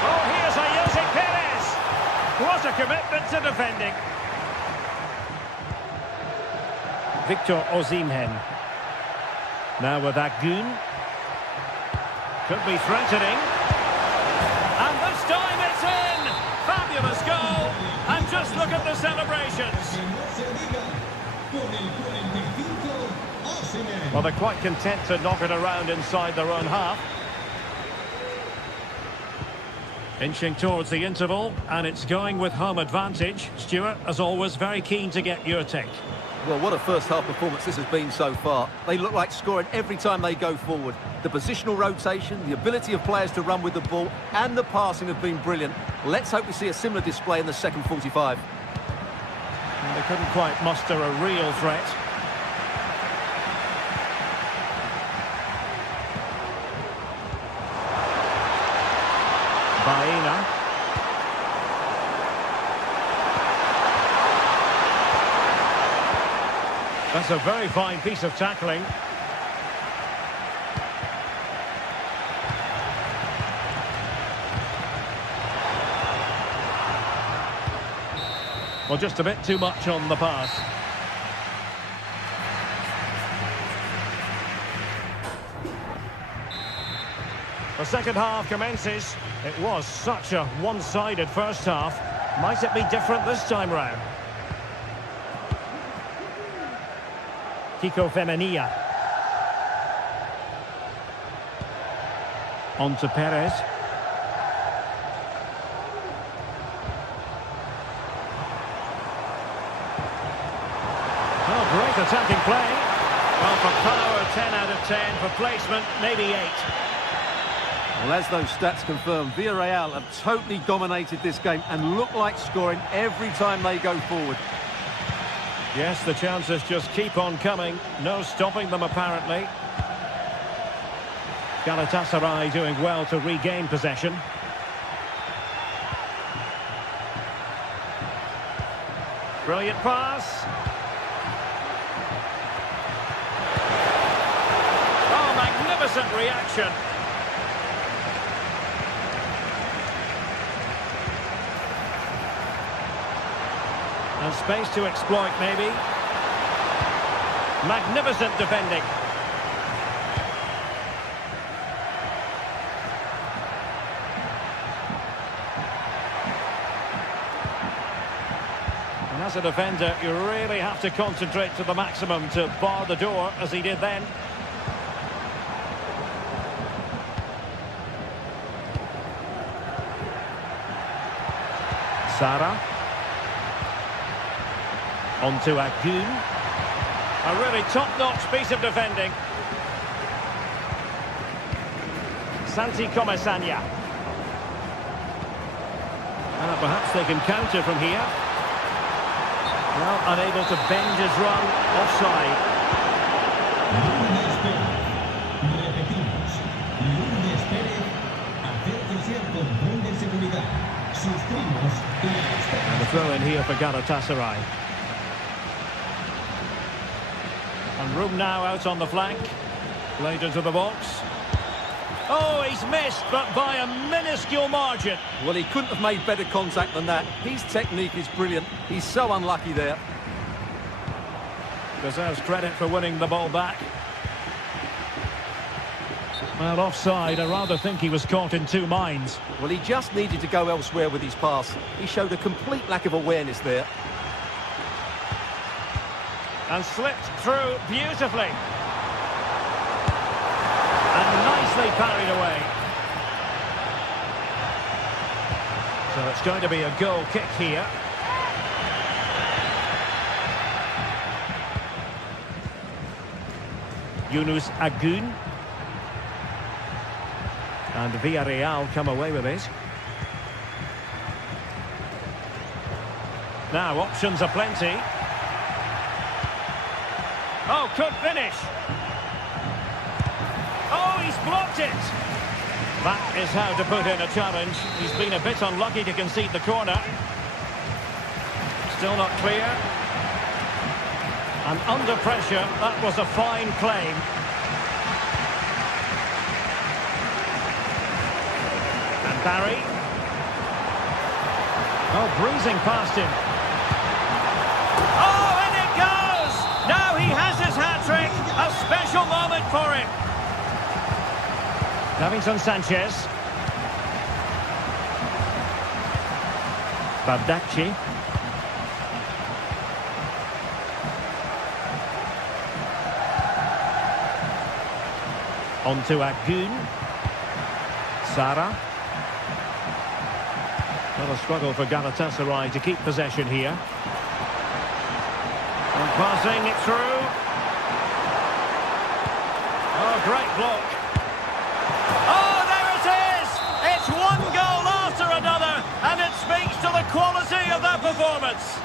Oh, here's a Jose Perez. What a commitment to defending. Victor Osimhen. Now with Agun. Could be threatening. And this time it's in. Fabulous goal. And just look at the celebrations. Well, they're quite content to knock it around inside their own half. Inching towards the interval, and it's going with home advantage. Stuart, as always, very keen to get your take. Well, what a first-half performance this has been so far. They look like scoring every time they go forward. The positional rotation, the ability of players to run with the ball, and the passing have been brilliant. Let's hope we see a similar display in the second 45. And they couldn't quite muster a real threat. Baena. That's a very fine piece of tackling. Well, just a bit too much on the pass. The second half commences. It was such a one-sided first half. Might it be different this time round? Kiko Femenia. On to Perez. Oh, great attacking play. Well, for power, 10 out of 10. For placement, maybe 8. Well, as those stats confirm, Villarreal have totally dominated this game and look like scoring every time they go forward. Yes, the chances just keep on coming. No stopping them, apparently. Galatasaray doing well to regain possession. Brilliant pass. Oh, magnificent reaction. And space to exploit, maybe. Magnificent defending. And as a defender, you really have to concentrate to the maximum to bar the door, as he did then. Sara. On to Agun. A really top-notch piece of defending. Santi Comesania. Perhaps they can counter from here. Well, unable to bend his run. Offside. And the throw in here for Galatasaray. And room now out on the flank. Played into the box. Oh, he's missed, but by a minuscule margin. Well, he couldn't have made better contact than that. His technique is brilliant. He's so unlucky there. Deserves credit for winning the ball back. Well, offside. I rather think he was caught in two minds. Well, he just needed to go elsewhere with his pass. He showed a complete lack of awareness there. And slipped through beautifully. And nicely parried away. So it's going to be a goal kick here. Yunus Agun. And Villarreal come away with it. Now options are plenty. Oh, could finish. Oh, he's blocked it. That is how to put in a challenge. He's been a bit unlucky to concede the corner. Still not clear. And under pressure, that was a fine claim. And Barry. Oh, breezing past him. Oh, and it goes! Now he has his hat-trick. A special moment for him. Davinson Sanchez. Bardacci. On to Agun. Sara. Well, a struggle for Galatasaray to keep possession here. And passing it through. Oh, great block. Oh, there it is! It's one goal after another, and it speaks to the quality of that performance.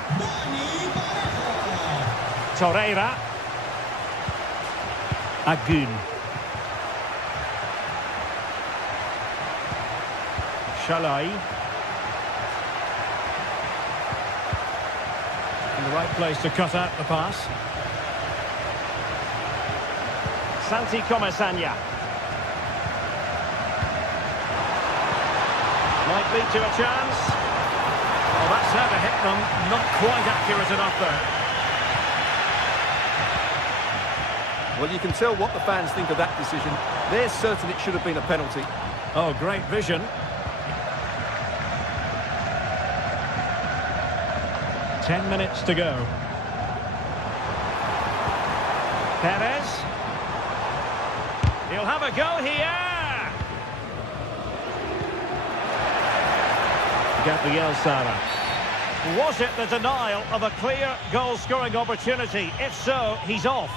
Torreira. Agun. Shalai. In the right place to cut out the pass. Santi Comesaña. Might lead to a chance. Oh, that's how to hit them. Not quite accurate enough there. Well, you can tell what the fans think of that decision. They're certain it should have been a penalty. Oh, great vision. Ten minutes to go. Perez. He'll have a go here. Gabriel Sara. Was it the denial of a clear goal-scoring opportunity? If so, he's off.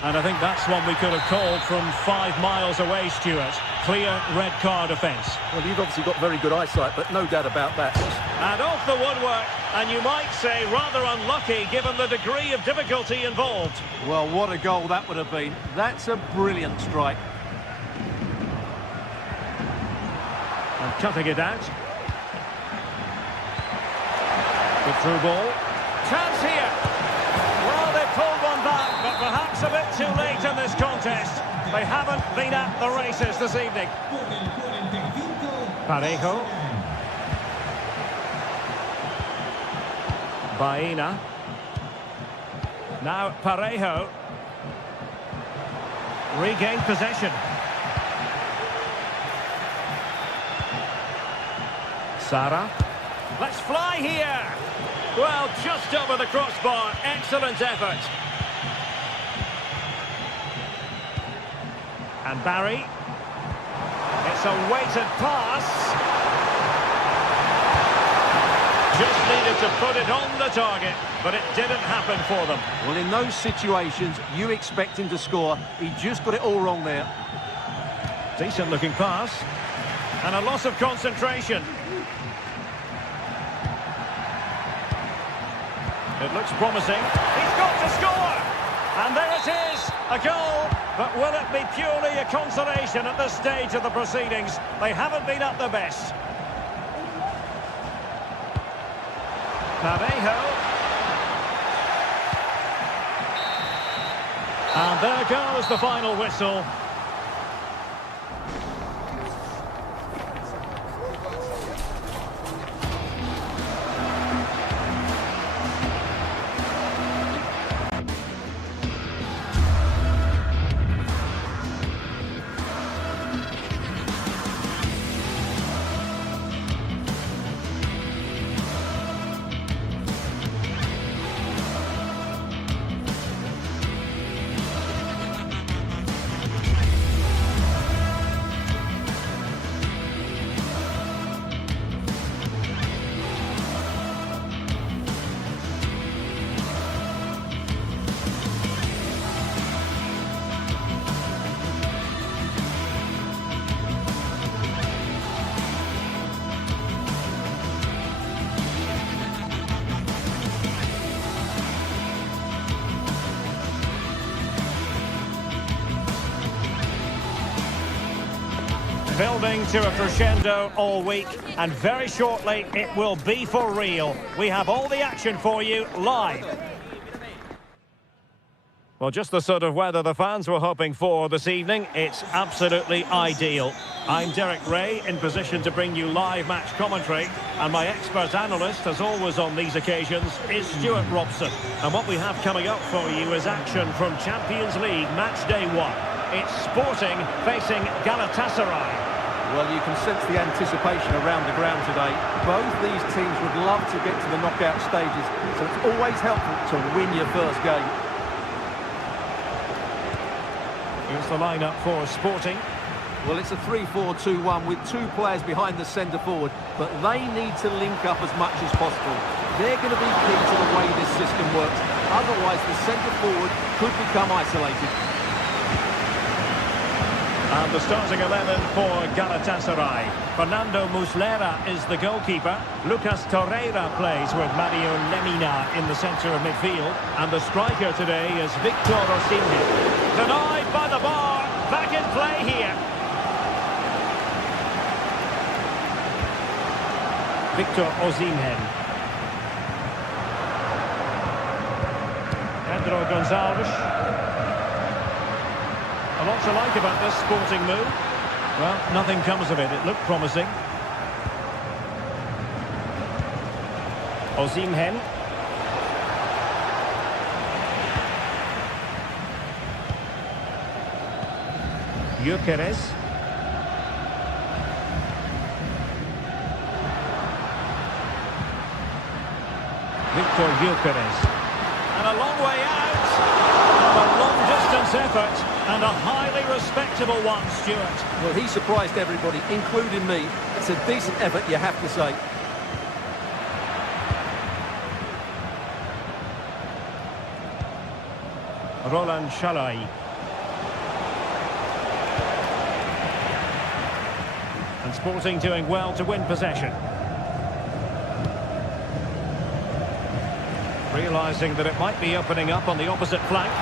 And I think that's one we could have called from 5 miles away, Stuart. Clear red card offence. Well, you've obviously got very good eyesight, but no doubt about that. And off the woodwork, and you might say rather unlucky given the degree of difficulty involved. Well, what a goal that would have been. That's a brilliant strike. And cutting it out. Good through ball. Chance here. Well, they pulled one back, but perhaps a bit too late in this contest. They haven't been at the races this evening. Parejo. Baena. Now Parejo. Regained possession. Sara. Let's fly here. Well, just over the crossbar. Excellent effort. And Barry. It's a weighted pass. Just needed to put it on the target, but it didn't happen for them. Well, in those situations, you expect him to score. He just got it all wrong there. Decent looking pass. And a loss of concentration. It looks promising. He's got to score! And there it is, a goal. But will it be purely a consolation at this stage of the proceedings? They haven't been at their best. Parejo. And there goes the final whistle. Building to a crescendo all week, and very shortly it will be for real. We have all the action for you live. Well, just the sort of weather the fans were hoping for this evening. It's absolutely ideal. I'm Derek Ray, in position to bring you live match commentary, and my expert analyst, as always on these occasions, is Stuart Robson. And what we have coming up for you is action from Champions League match day 1. It's Sporting facing Galatasaray. Well, you can sense the anticipation around the ground today. Both these teams would love to get to the knockout stages, so it's always helpful to win your first game. Here's the lineup for Sporting. Well, it's a 3-4-2-1 with two players behind the centre forward, but they need to link up as much as possible. They're going to be key to the way this system works. Otherwise, the centre forward could become isolated. And the starting 11 for Galatasaray. Fernando Muslera is the goalkeeper. Lucas Torreira plays with Mario Lemina in the centre of midfield. And the striker today is Victor Osimhen. Denied by the bar. Back in play here. Victor Osimhen. Pedro Gonçalves. A lot to like about this sporting move. Well, nothing comes of it. It looked promising. Osimhen. Gyökeres. Victor Gyökeres. And a long way out. A long-distance effort. And a highly respectable one, Stuart. Well, he surprised everybody, including me. It's a decent effort, you have to say. Roland Shalai. And Sporting doing well to win possession. Realising that it might be opening up on the opposite flank.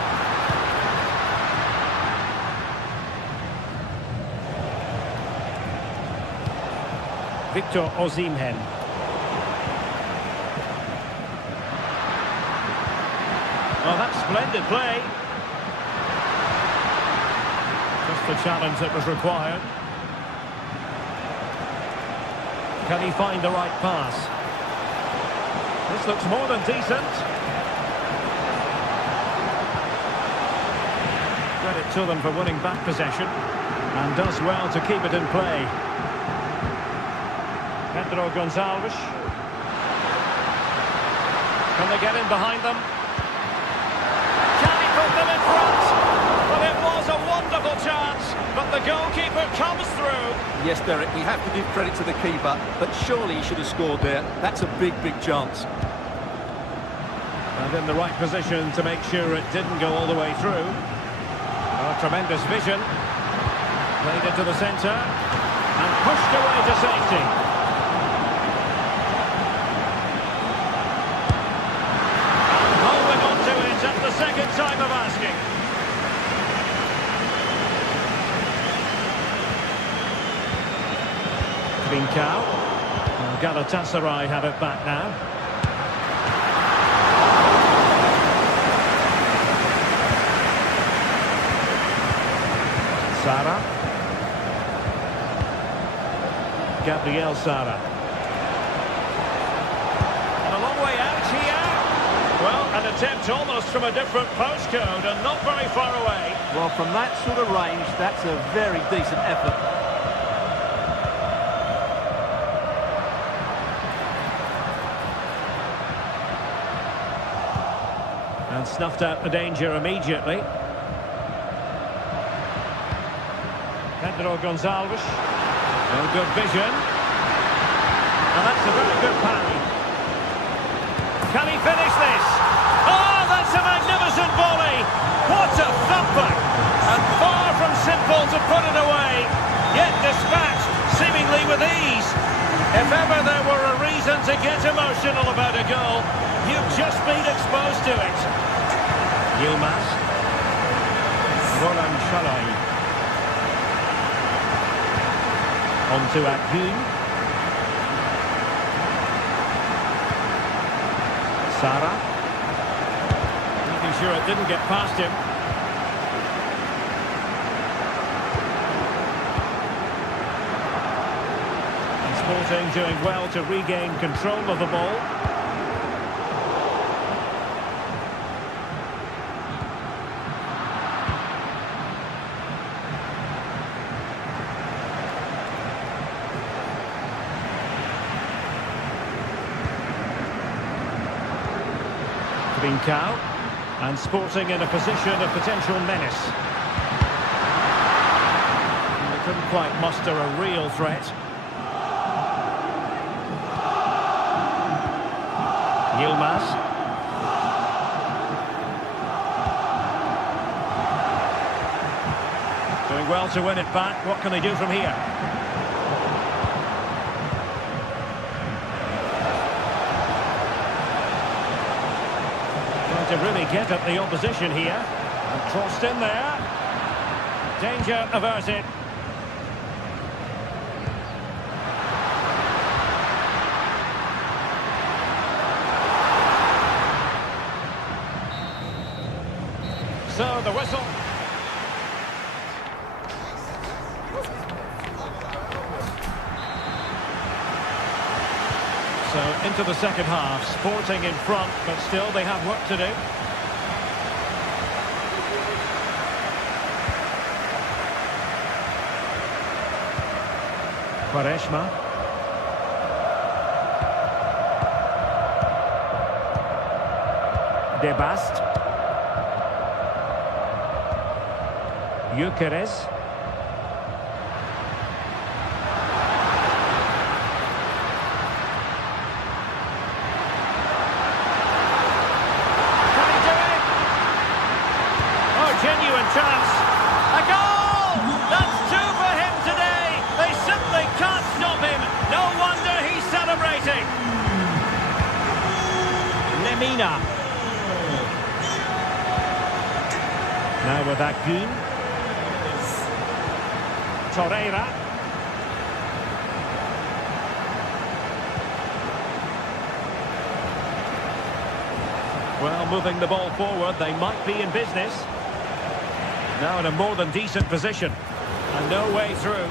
Victor Osimhen. Well, that's splendid play. Just the challenge that was required. Can he find the right pass? This looks more than decent. Credit to them for winning back possession. And does well to keep it in play. Pedro Gonçalves. Can they get in behind them? Can he put them in front? Well, it was a wonderful chance, but the goalkeeper comes through. Yes, Derek, we have to give credit to the keeper, but surely he should have scored there. That's a big, big chance. And in the right position to make sure it didn't go all the way through. Oh, tremendous vision. Played into the centre and pushed away to safety. At the second time of asking. Trincao. Galatasaray have it back now. Sara. Gabriel Sara. And a long way out here. Well, an attempt almost from a different postcode and not very far away. Well, from that sort of range, that's a very decent effort. And snuffed out the danger immediately. Pedro Gonçalves. No good vision. And that's a very good parry. Can he finish this? Oh, that's a magnificent volley! What a thumper! And far from simple to put it away, yet dispatched seemingly with ease. If ever there were a reason to get emotional about a goal, you've just been exposed to it. Yilmaz. Roland Shalai. On to Akgün. Sara. Making sure it didn't get past him. And Sporting doing well to regain control of the ball. Trincao, and Sporting in a position of potential menace. And they couldn't couldn't quite muster a real threat. Yilmaz. Doing well to win it back. What can they do from here? Trying to really get at the opposition here. And crossed in there. Danger averted. So the whistle. So into the second half, Sporting in front, but still they have work to do. Quaresma. De Bast. Gyökeres. Genuine chance. A goal! That's two for him today. They simply can't stop him. No wonder he's celebrating. Lemina. Now with Akun. Torreira. Well, moving the ball forward, they might be in business. Now in a more than decent position. And no way through.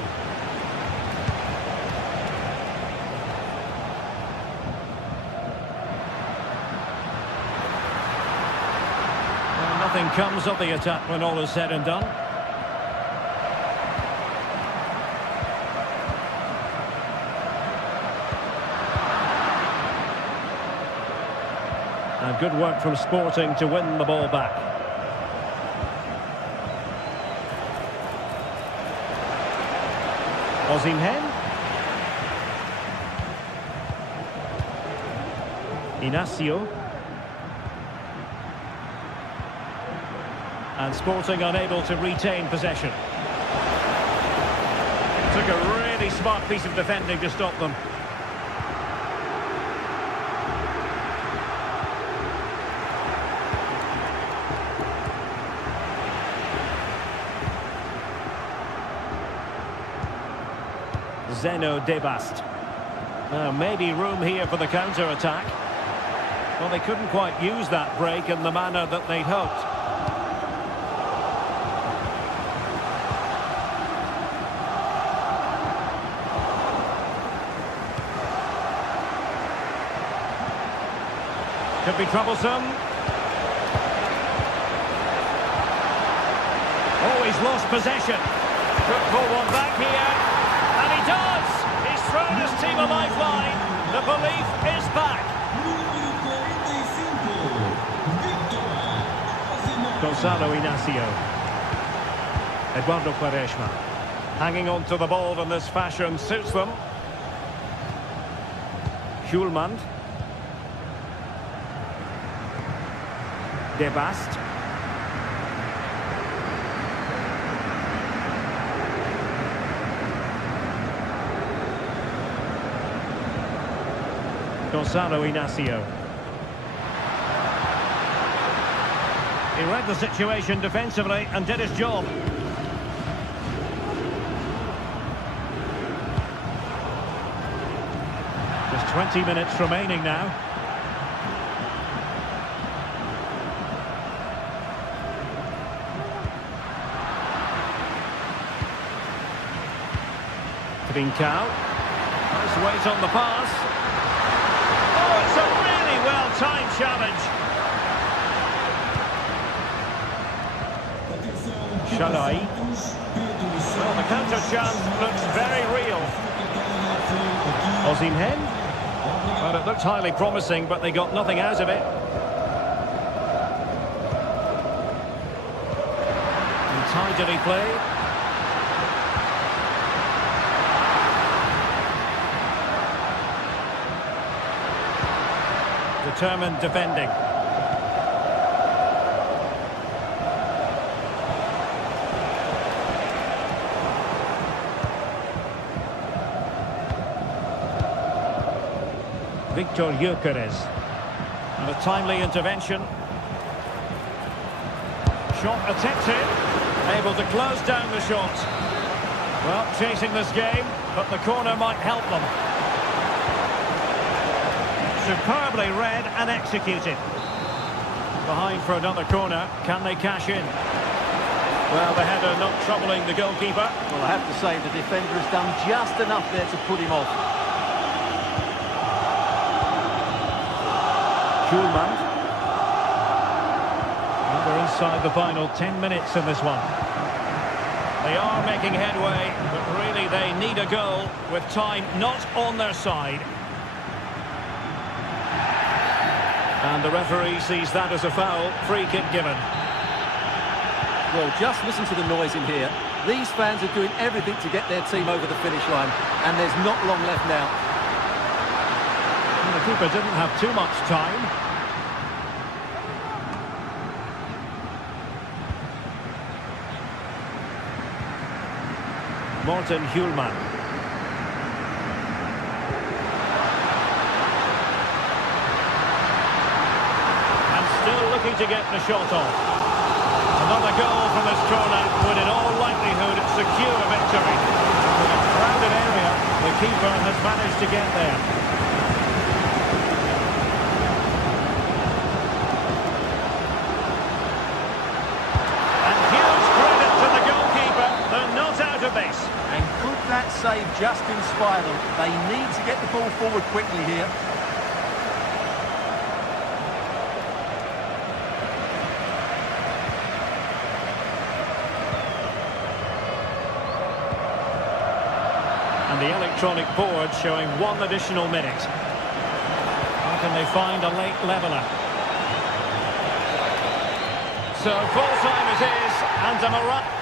Well, nothing comes of the attack when all is said and done. And good work from Sporting to win the ball back. Osimhen. Inacio. And Sporting unable to retain possession. Took a really smart piece of defending to stop them. Zeno De Bast. Maybe room here for the counter-attack. Well, they couldn't quite use that break in the manner that they'd hoped. Could be troublesome. Oh, he's lost possession. Could pull one back here. And he does! He's thrown his team a lifeline. The belief is back. Gonzalo Inacio. Eduardo Quaresma. Hanging on to the ball in this fashion suits them. Schulman. De Bast. Gonzalo Inacio. He read the situation defensively and did his job. Just 20 minutes remaining now. Trincao. Nice weight on the pass. Oh, it's a really well-timed challenge. Shalai. Well, the counter chance looks very real. Osimhen. Well, it looked highly promising, but they got nothing out of it. And tidily played. determined defending. Victor Gyökeres. And a timely intervention. Shot attempted. Able to close down the shot. Well, chasing this game, but the corner might help them. Superbly read and executed. Behind for another corner. Can they cash in? Well, the header not troubling the goalkeeper. Well, I have to say the defender has done just enough there to put him off. Schulman. We're inside the final 10 minutes in this one. They are making headway, but really they need a goal with time not on their side. And the referee sees that as a foul. Free kick given. Well, just listen to the noise in here. These fans are doing everything to get their team over the finish line, and there's not long left now. And the keeper didn't have too much time. Morten Hjulman. And still looking to get the shot off. Another goal from this corner would in all likelihood secure a victory. In a crowded area, the keeper has managed to get there. And huge credit to the goalkeeper. They're not out of this. And could that save just inspire them? They need to get the ball forward quickly here. And the electronic board showing one additional minute. How can they find a late leveller? So full time it is, and a Morata.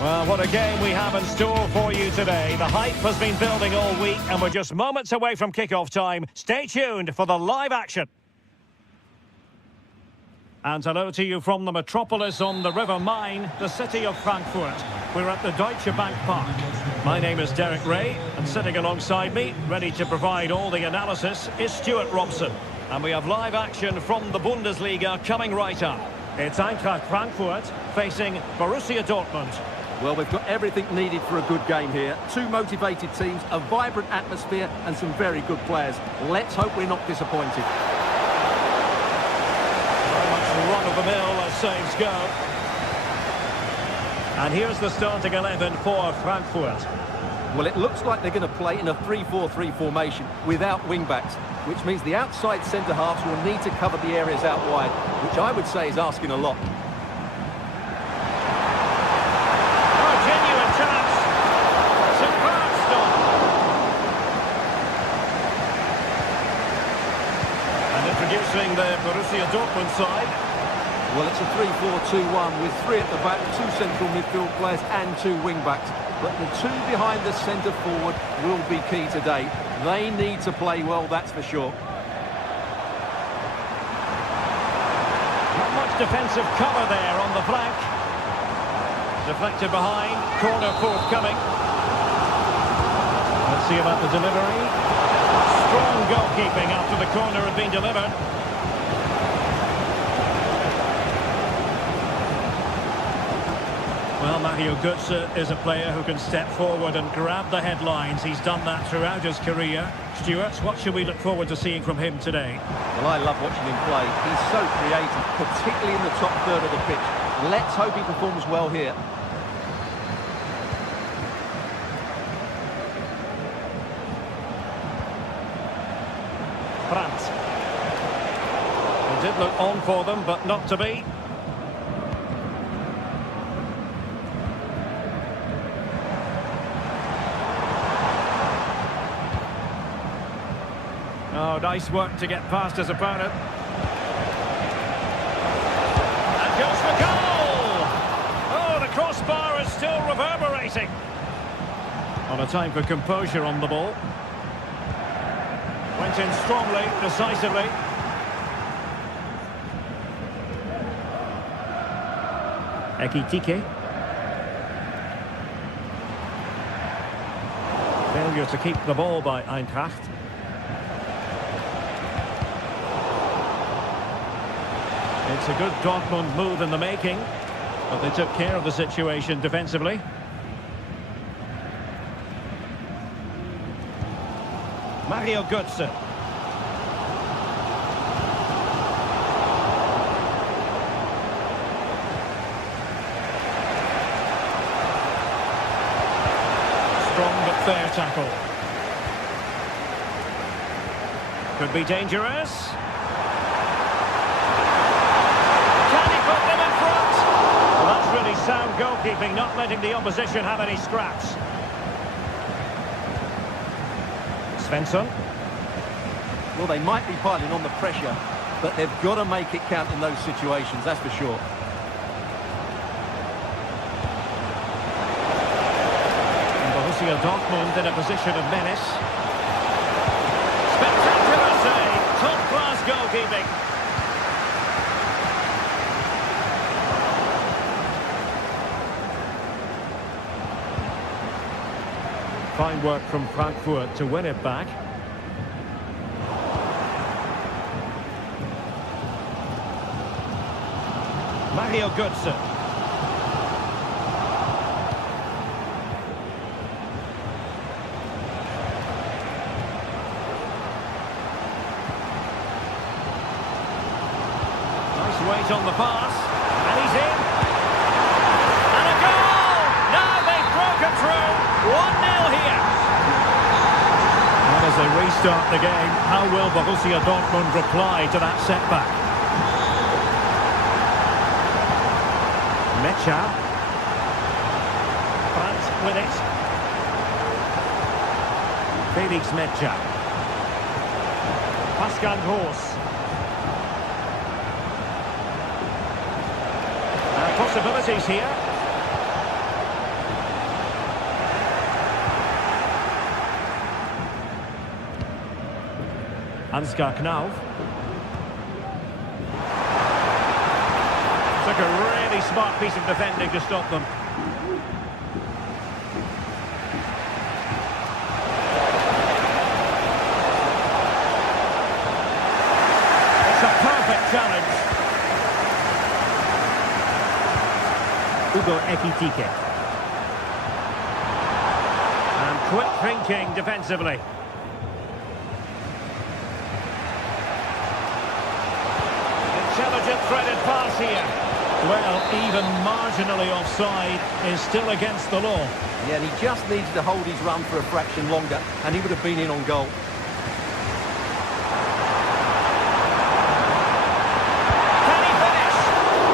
Well, what a game we have in store for you today. The hype has been building all week and we're just moments away from kick-off time. Stay tuned for the live action. And hello to you from the metropolis on the River Main, the city of Frankfurt. We're at the Deutsche Bank Park. My name is Derek Ray, and sitting alongside me, ready to provide all the analysis, is Stuart Robson. And we have live action from the Bundesliga coming right up. It's Eintracht Frankfurt facing Borussia Dortmund. Well, we've got everything needed for a good game here. Two motivated teams, a vibrant atmosphere and some very good players. Let's hope we're not disappointed. Very much run-of-the-mill as saves go. And here's the starting 11 for Frankfurt. Well, it looks like they're going to play in a 3-4-3 formation without wing-backs, which means the outside centre-halves will need to cover the areas out wide, which I would say is asking a lot. Oh, genuine chance. Superb stop. And introducing the Borussia Dortmund side. Well, it's a 3-4-2-1 with 3 at the back, 2 central midfield players and 2 wing-backs. But the 2 behind the centre forward will be key today. They need to play well, that's for sure. Not much defensive cover there on the flank. Deflected behind, corner forthcoming. Let's see about the delivery. Strong goalkeeping after the corner had been delivered. Well, Mario Götze is a player who can step forward and grab the headlines. He's done that throughout his career. Stuart, what should we look forward to seeing from him today? Well, I love watching him play. He's so creative, particularly in the top third of the pitch. Let's hope he performs well here. Brandt. It did look on for them, but not to be. Oh, nice work to get past his opponent. And goes for goal! Oh, the crossbar is still reverberating. On a time for composure on the ball. Went in strongly, decisively. Ekitike. Failure to keep the ball by Eintracht. It's a good Dortmund move in the making, but they took care of the situation defensively. Mario Götze. Strong but fair tackle. Could be dangerous. Really sound goalkeeping, not letting the opposition have any scraps. Svensson. Well, they might be piling on the pressure, but they've got to make it count in those situations, that's for sure. And Borussia Dortmund in a position of menace. Spectacular save, top-class goalkeeping. Fine work from Frankfurt to win it back. Mario Götze. Nice weight on the pass. And he's in. And a goal! Now they've broken through. 1-0 here. Well, as they restart the game, how will Borussia Dortmund reply to that setback? Mecha. Brandt with it. Felix Mecha. Pascal Gross. Possibilities here. Ansgar Knauf. Took a really smart piece of defending to stop them. It's a perfect challenge. Hugo Ekitike. And quick thinking defensively. Intelligent threaded pass here. Well, even marginally offside is still against the law. Yeah, and he just needed to hold his run for a fraction longer, and he would have been in on goal. Can he finish?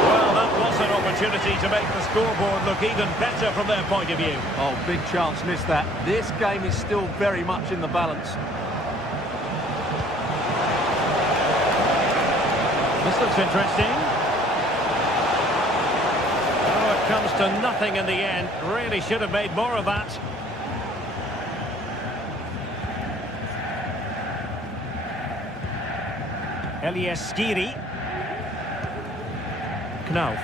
Well, that was an opportunity to make the scoreboard look even better from their point of view. Oh, big chance, missed that. This game is still very much in the balance. This looks interesting. Oh, it comes to nothing in the end. Really should have made more of that. Skiri. Knauf.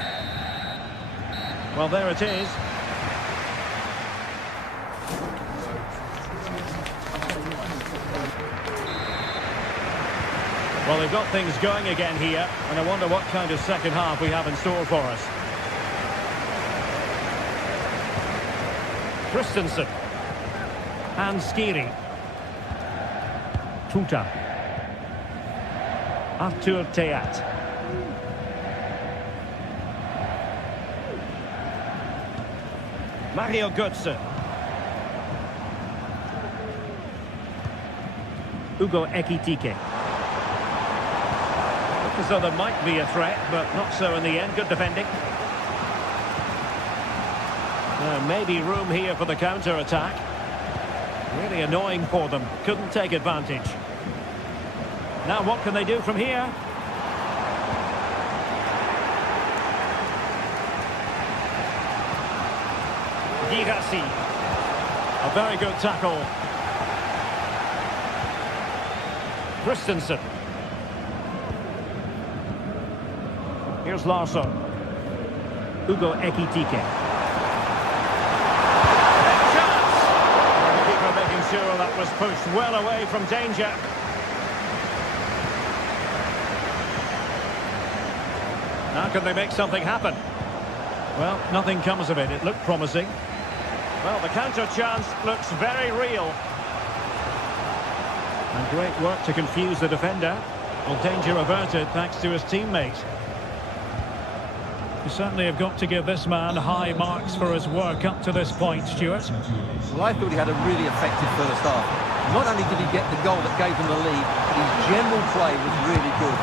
Well, there it is. Well, they've got things going again here, and I wonder what kind of second half we have in store for us. Christensen. And Skiri. Tuta. Artur Teat. Mario Götze. Hugo Ekitike. Looked as though there might be a threat, but not so in the end. Good defending. Maybe room here for the counter-attack. Really annoying for them. Couldn't take advantage. Now what can they do from here? Girassi. A very good tackle. Christensen. Here's Larsson. Hugo Ekitike. Chance! The keeper making sure that was pushed well away from danger. Now can they make something happen? Well, nothing comes of it. It looked promising. Well, the counter chance looks very real. And great work to confuse the defender. Well, danger averted thanks to his teammate. You certainly have got to give this man high marks for his work up to this point, Stuart. Well, I thought he had a really effective first half. Not only did he get the goal that gave them the lead, but his general play was really good.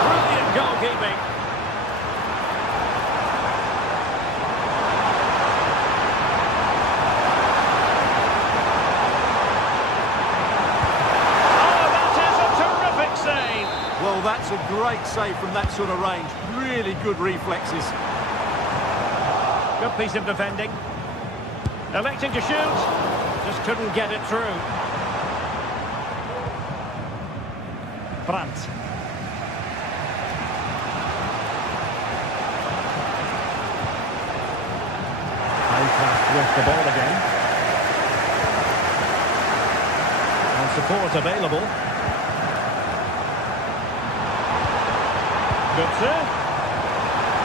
Brilliant goalkeeping. Well, that's a great save from that sort of range. Really good reflexes. Good piece of defending. Electing to shoot. Just couldn't get it through. Brandt. Eintracht with the ball again. And support available. Götze.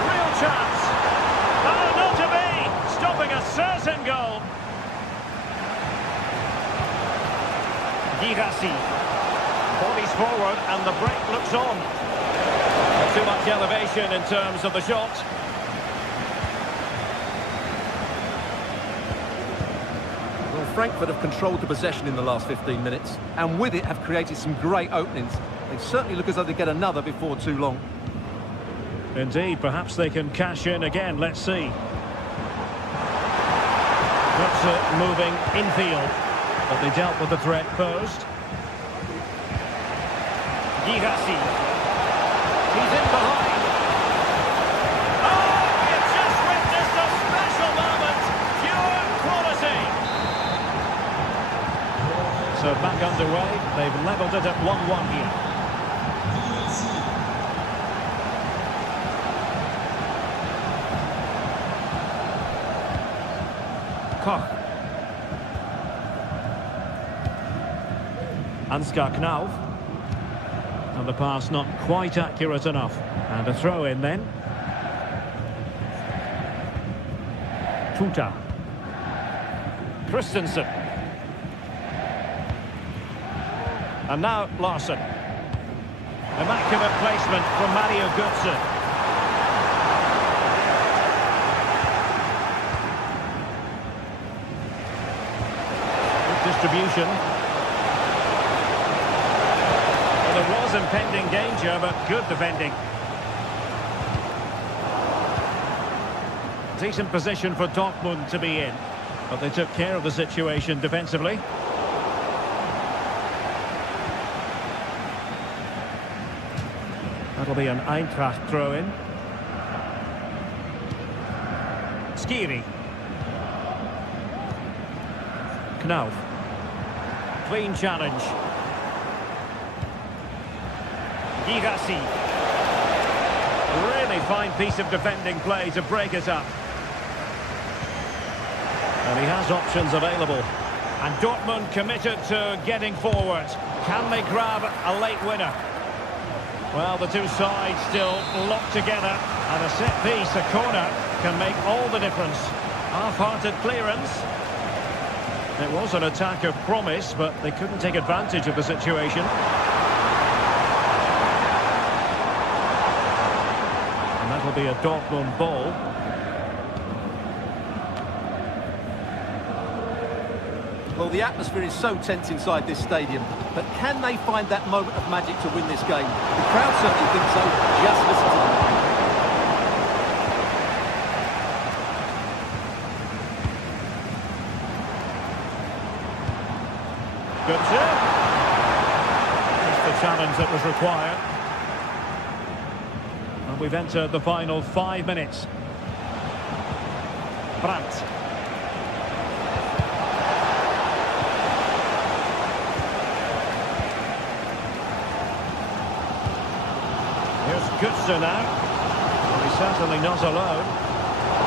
Real chance. Oh, not to be. Stopping a certain goal. Girassi. Bodies forward and the break looks on. Not too much elevation in terms of the shot. Well, Frankfurt have controlled the possession in the last 15 minutes, and with it have created some great openings. They certainly look as though they get another before too long. Indeed, perhaps they can cash in again. Let's see. Götze moving infield, but they dealt with the threat posed. Girassi. He's in behind. Oh, we've just witnessed a special moment. Pure quality. So back underway. They've levelled it at 1-1 here. Koch. Ansgar Knauf. And the pass not quite accurate enough. And a throw in then. Tuta. Christensen. And now Larsson. Immaculate placement from Mario Götze. distribution. Well, there was impending danger, but good defending. Decent position for Dortmund to be in, but they took care of the situation defensively. That'll be an Eintracht throw-in. Skiri. Knauf. Clean challenge. Girassi. Really fine piece of defending play to break us up. And he has options available. And Dortmund committed to getting forward. Can they grab a late winner? Well, the two sides still locked together. And a set piece, a corner, can make all the difference. Half-hearted clearance. It was an attack of promise, but they couldn't take advantage of the situation. And that'll be a Dortmund ball. Well, the atmosphere is so tense inside this stadium, but can they find that moment of magic to win this game? The crowd certainly think so. Just listen to them. Good serve. Just the challenge that was required. And we've entered the final 5 minutes. Brandt. Here's Götze now. Well, he's certainly not alone.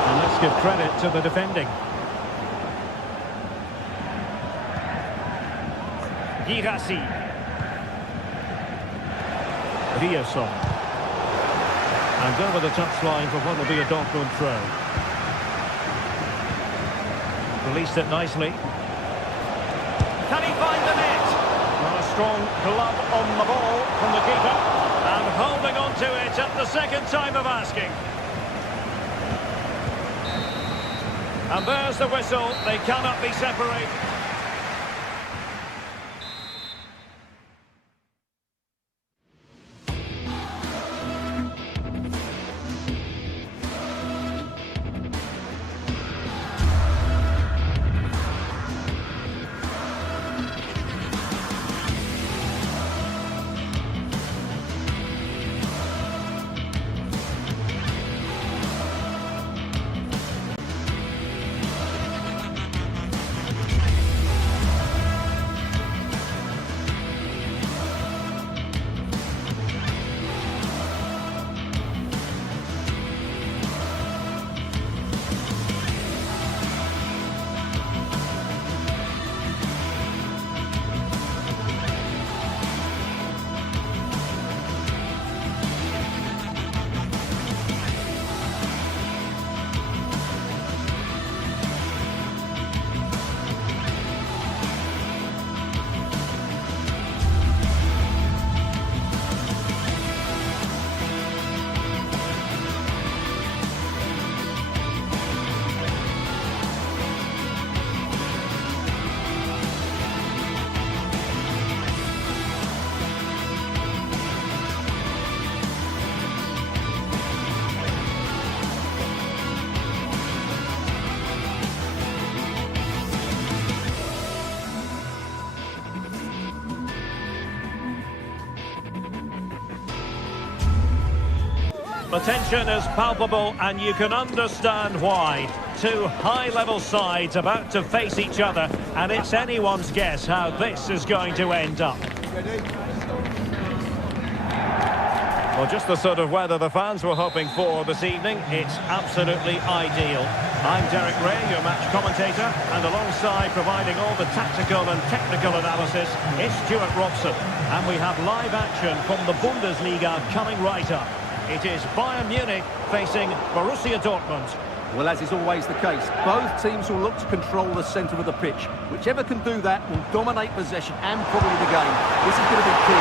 And let's give credit to the defending. Girassi. Riasson. And over the touchline for what will be a Dortmund throw. Released it nicely. Can he find the net? Well, a strong glove on the ball from the keeper. And holding on to it at the second time of asking. And there's the whistle. They cannot be separated. The tension is palpable, and you can understand why. Two high-level sides about to face each other, and it's anyone's guess how this is going to end up. Well, just the sort of weather the fans were hoping for this evening. It's absolutely ideal. I'm Derek Ray, your match commentator, and alongside providing all the tactical and technical analysis, it's Stuart Robson. And we have live action from the Bundesliga coming right up. It is Bayern Munich facing Borussia Dortmund. Well, as is always the case, both teams will look to control the centre of the pitch. Whichever can do that will dominate possession and probably the game. This is going to be key.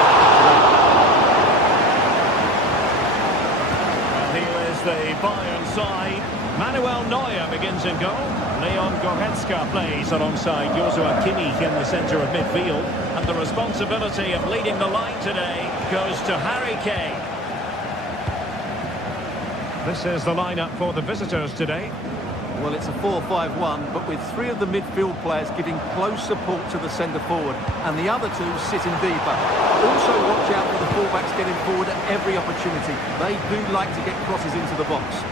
Well, he is the Bayern side. Manuel Neuer begins in goal. Leon Goretzka plays alongside Joshua Kimmich in the centre of midfield. And the responsibility of leading the line today goes to Harry Kane. This is the lineup for the visitors today. Well, it's a 4-5-1, but with three of the midfield players giving close support to the centre-forward, and the other two sitting deeper. Also watch out for the fullbacks getting forward at every opportunity. They do like to get crosses into the box.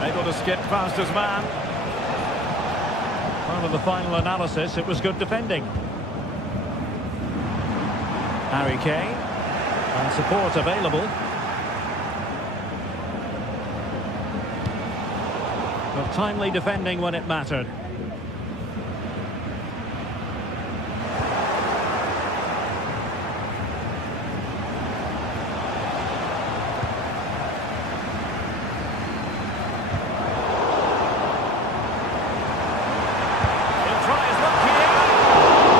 Able to skip past his man. Part of the final analysis, it was good defending. Harry Kane. And support available. But timely defending when it mattered. He'll try his luck here.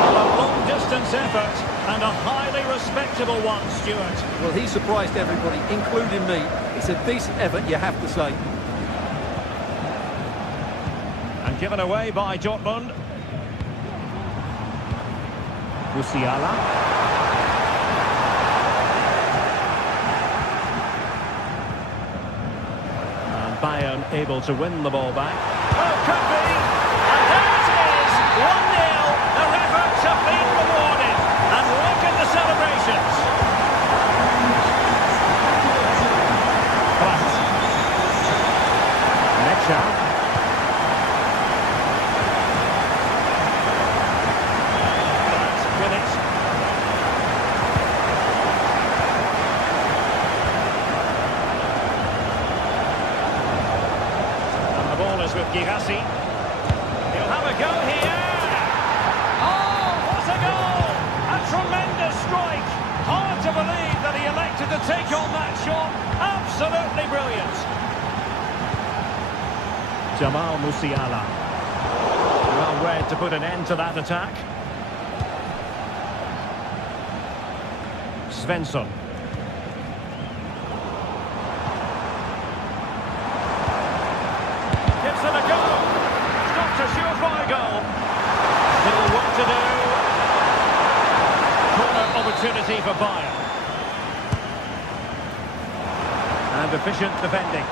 A long-distance effort and a highly respectable one, Stuart. Well, he surprised everybody, including me. It's a decent effort, you have to say. And given away by Dortmund. Musiala. And Bayern able to win the ball back. Oh, could be! And there it is! 1-0. Their efforts have been rewarded. And look at the celebrations. Right. Mecha. With it. And the ball is with Girassi. He'll have a go here. Oh, what a goal! A tremendous strike. Hard to believe that he elected to take on that shot. Absolutely brilliant. Jamal Musiala. Well read to put an end to that attack. Svensson. Gives it a go. It's not a surefire goal. Still what to do. Corner opportunity for Bayern. And efficient defending.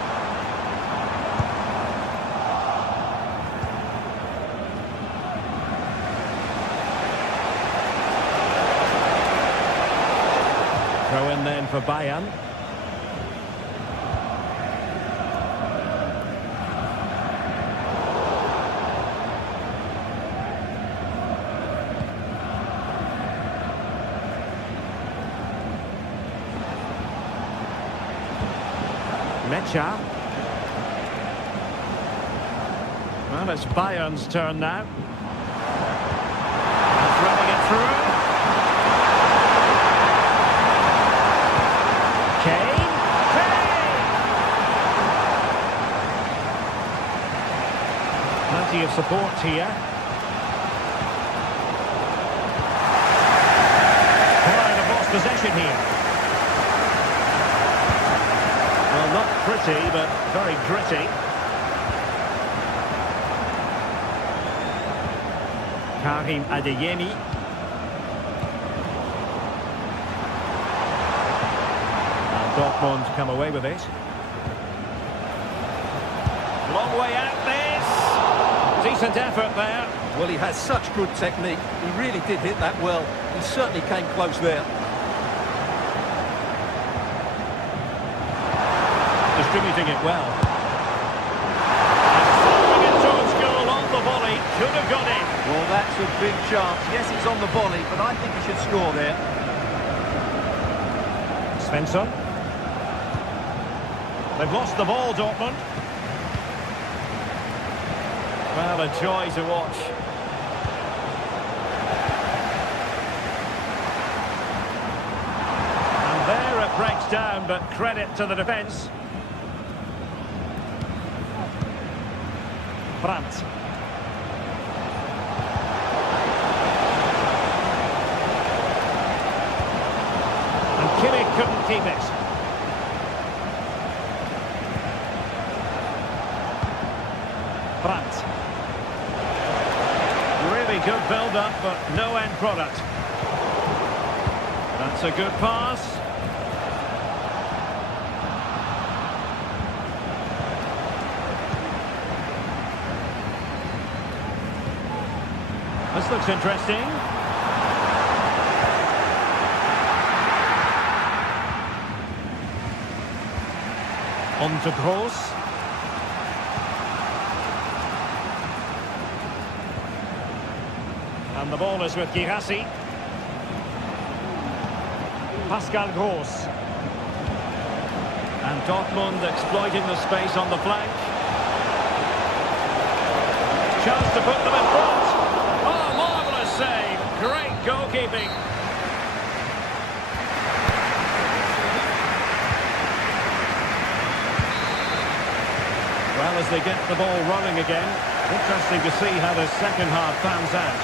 Throw in then for Bayern. Mecha. Well, it's Bayern's turn now. And throwing it through. Kane. Plenty of support here. Bayern have lost possession here. Well, not pretty, but very gritty. Karim Adeyemi. And Dortmund come away with it. Long way out this. Decent effort there. Well, he has such good technique. He really did hit that well. He certainly came close there. Distributing it well. And throwing it towards goal on the volley. Could have got in. Well, that's a big chance. Yes, it's on the volley, but I think he should score there. Svensson. They've lost the ball, Dortmund. Well, a joy to watch. And there it breaks down, but credit to the defence. Brandt. couldn't keep it. Brandt. Really good build-up, but no end product. That's a good pass. This looks interesting. On to Gross. And the ball is with Girassi. Pascal Gross. And Dortmund exploiting the space on the flank. Chance to put them in front. Oh, marvellous save. Great goalkeeping. Well, as they get the ball rolling again, interesting to see how the second half pans out.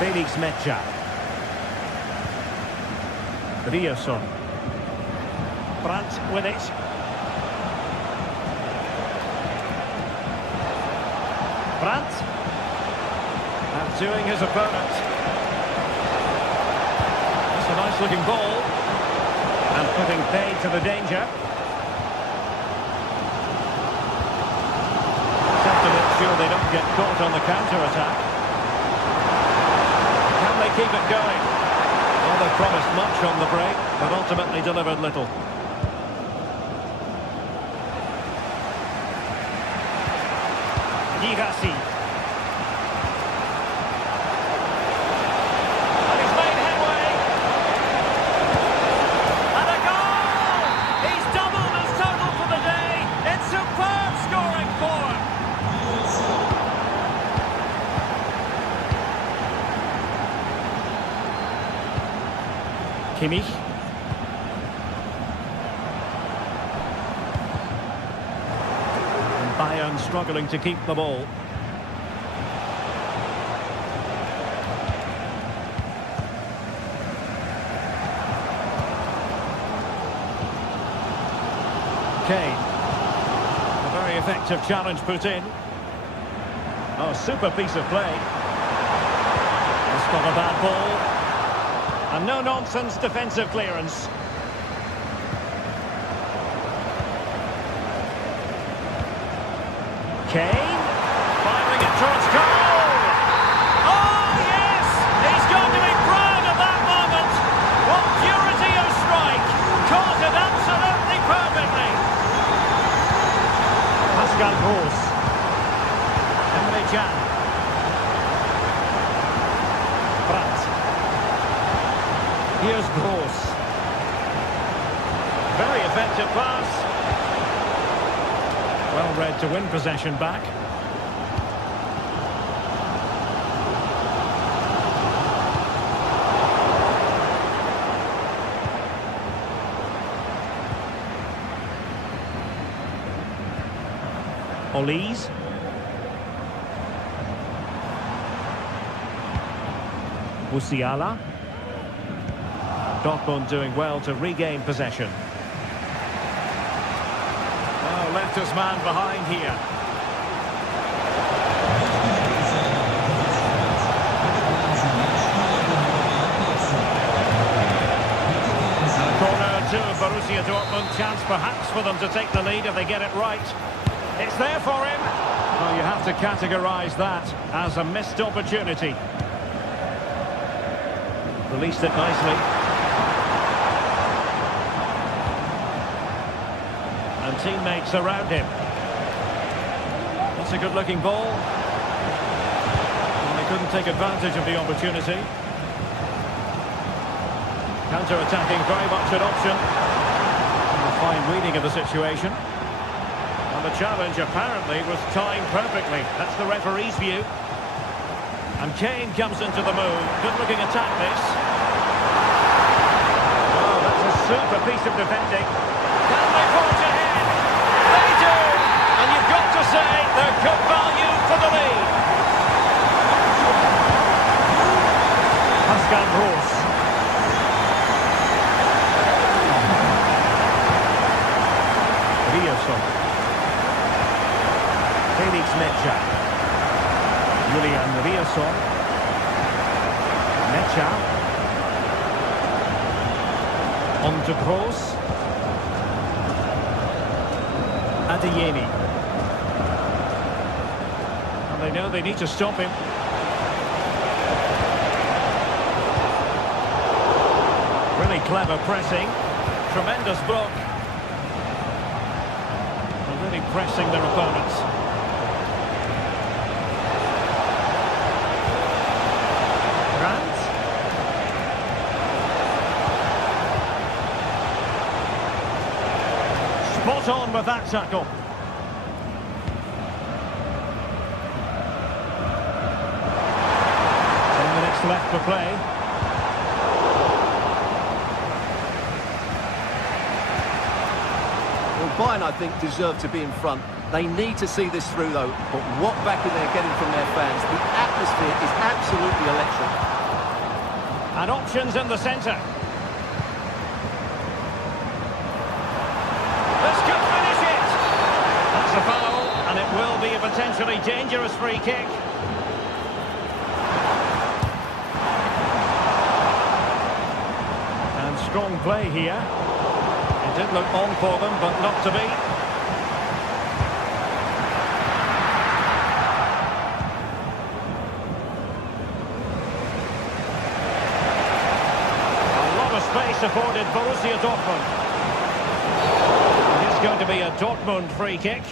Felix Mecha. Rierson. Brandt with it. Brandt. Outdoing his opponent. That's a nice looking ball. And putting paid to the danger. Have to make sure they don't get caught on the counter-attack. Can they keep it going? Well, they promised much on the break, but ultimately delivered little. Girassi. And he's made headway. And a goal! He's doubled his total for the day. It's superb scoring form. Kimmich. And Bayern struggling to keep the ball. Kane. A very effective challenge put in. Oh, super piece of play. It's not a bad ball. And no-nonsense defensive clearance. Kane, firing it towards goal. Oh, yes! He's going to be proud of that moment. What purity of strike. Caught it absolutely perfectly. Pascal Gross. Emre Can. Brandt. Here's Gross. Very effective pass. Well read to win possession back. Olise. Musiala. Dortmund doing well to regain possession. Oh, left his man behind here. And a corner to Borussia Dortmund. Chance perhaps for them to take the lead if they get it right. It's there for him. Well, you have to categorise that as a missed opportunity. Released it nicely. And teammates around him. That's a good-looking ball. And they couldn't take advantage of the opportunity. Counter-attacking, very much an option. And a fine reading of the situation. And the challenge apparently was timed perfectly. That's the referee's view. And Kane comes into the move. Good-looking attack, this. Oh, that's a super piece of defending. Can they forge ahead? They do! And you've got to say they're good value for the lead. Van Roos. Riasson. Felix Mecha. Julian Riasson. Mecha. On to Kroos. Adeyemi. And they know they need to stop him. Really clever pressing. Tremendous block. They're really pressing their opponents. Grant. Spot on with that tackle. 10 minutes left for play. Bayern, I think, deserve to be in front. They need to see this through, though. But what backing they're getting from their fans, the atmosphere is absolutely electric. And options in the centre. This could finish it. That's a foul, and it will be a potentially dangerous free kick. And strong play here. It did look on for them, but not to be. A lot of space afforded Borussia Dortmund. It is going to be a Dortmund free kick.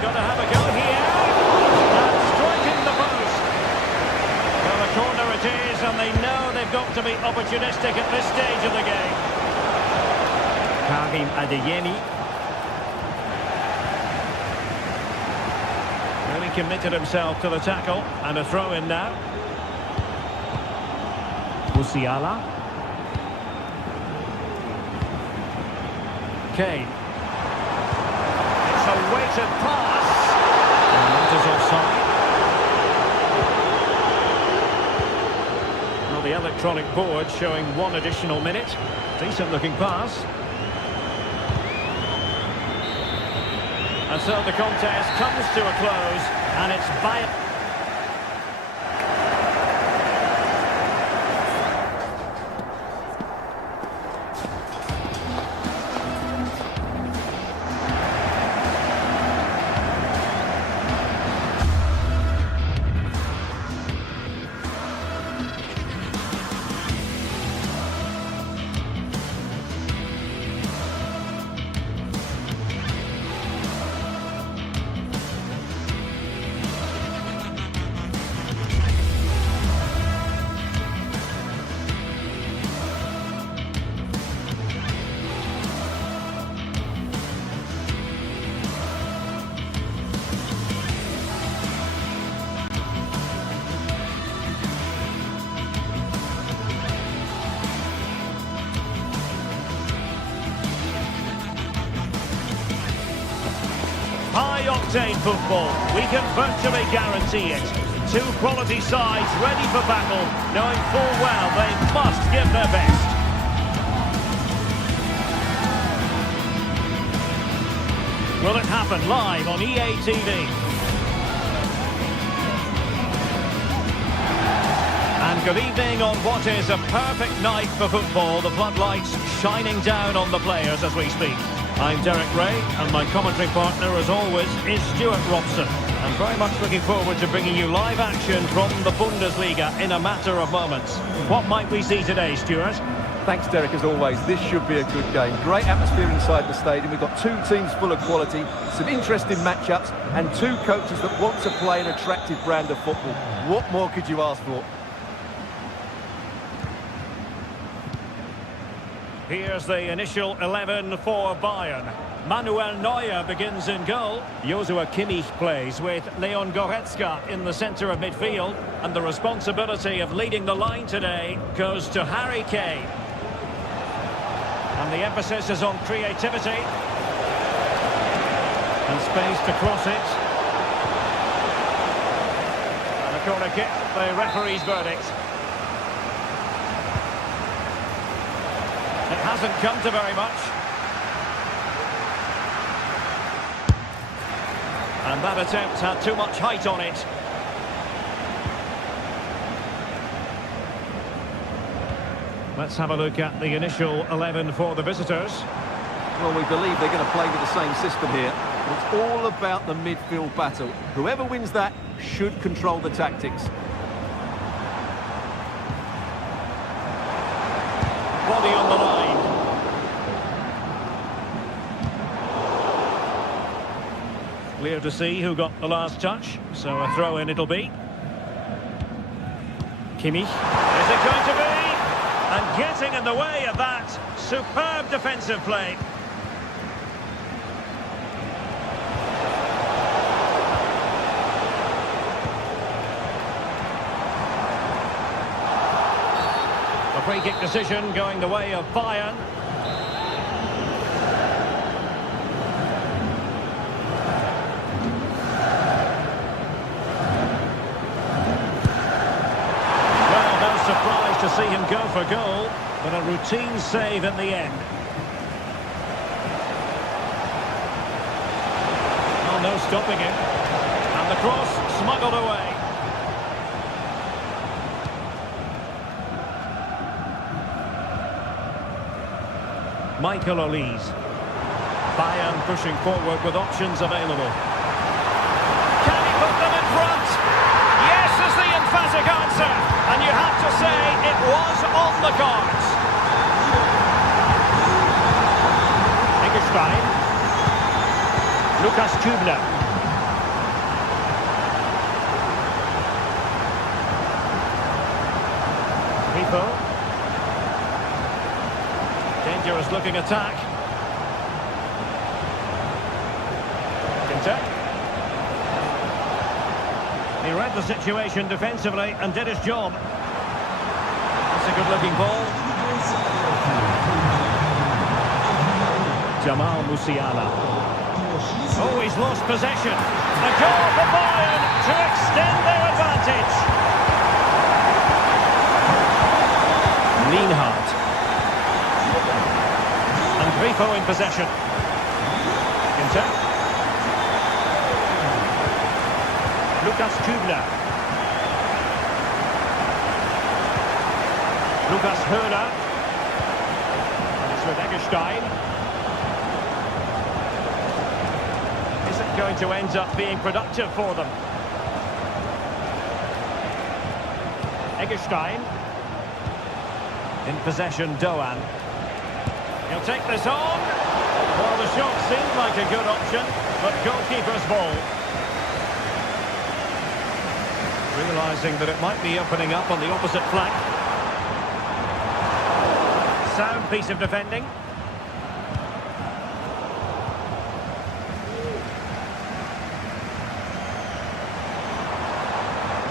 Going to have a go here, and striking the post. Well, a corner it is, and they know they've got to be opportunistic at this stage of the game. Karim Adeyemi. Really committed himself to the tackle, and a throw in now. Musiala. Kane. A weighted pass. And that is offside. Well, the electronic board showing 1 additional minute. Decent looking pass. And so the contest comes to a close, and it's Bayern. High-octane football, we can virtually guarantee it. 2 quality sides ready for battle, knowing full well they must give their best. Will it happen live on EA TV? And good evening on what is a perfect night for football. The floodlights shining down on the players as we speak. I'm Derek Ray, and my commentary partner, as always, is Stuart Robson. I'm very much looking forward to bringing you live action from the Bundesliga in a matter of moments. What might we see today, Stuart? Thanks, Derek, as always. This should be a good game. Great atmosphere inside the stadium. We've got 2 teams full of quality, some interesting matchups, and 2 coaches that want to play an attractive brand of football. What more could you ask for? Here's the initial 11 for Bayern. Manuel Neuer begins in goal. Joshua Kimmich plays with Leon Goretzka in the centre of midfield. And the responsibility of leading the line today goes to Harry Kane. And the emphasis is on creativity. And space to cross it. And a corner kick, the referee's verdict. It hasn't come to very much. And that attempt had too much height on it. Let's have a look at the initial 11 for the visitors. Well, we believe they're going to play with the same system here. It's all about the midfield battle. Whoever wins that should control the tactics. Body on the line. Clear to see who got the last touch, so a throw-in it'll be. Kimmich. Is it going to be? And getting in the way of that. Superb defensive play. A free kick decision going the way of Bayern. To see him go for goal, but a routine save in the end. Oh, no stopping it. And the cross smuggled away. Michael Olise. Bayern pushing forward with options available. Can he put them in front? Yes is the emphatic answer. And you have to say it was on the cards. Eggestein. Lukas Kübler. Grifo. Dangerous looking attack. Ginter. He read the situation defensively and did his job. That's a good-looking ball. Jamal Musiala. Oh, he's lost possession. A goal for Bayern to extend their advantage. Lienhardt. And Grifo in possession. Ginter. Lukas Kübler. Lukas Höhler. And it's with Eggestein. Is it going to end up being productive for them? Eggestein. In possession, Doan. He'll take this on. Well, the shot seemed like a good option, but goalkeeper's ball. Realising that it might be opening up on the opposite flank. Sound piece of defending.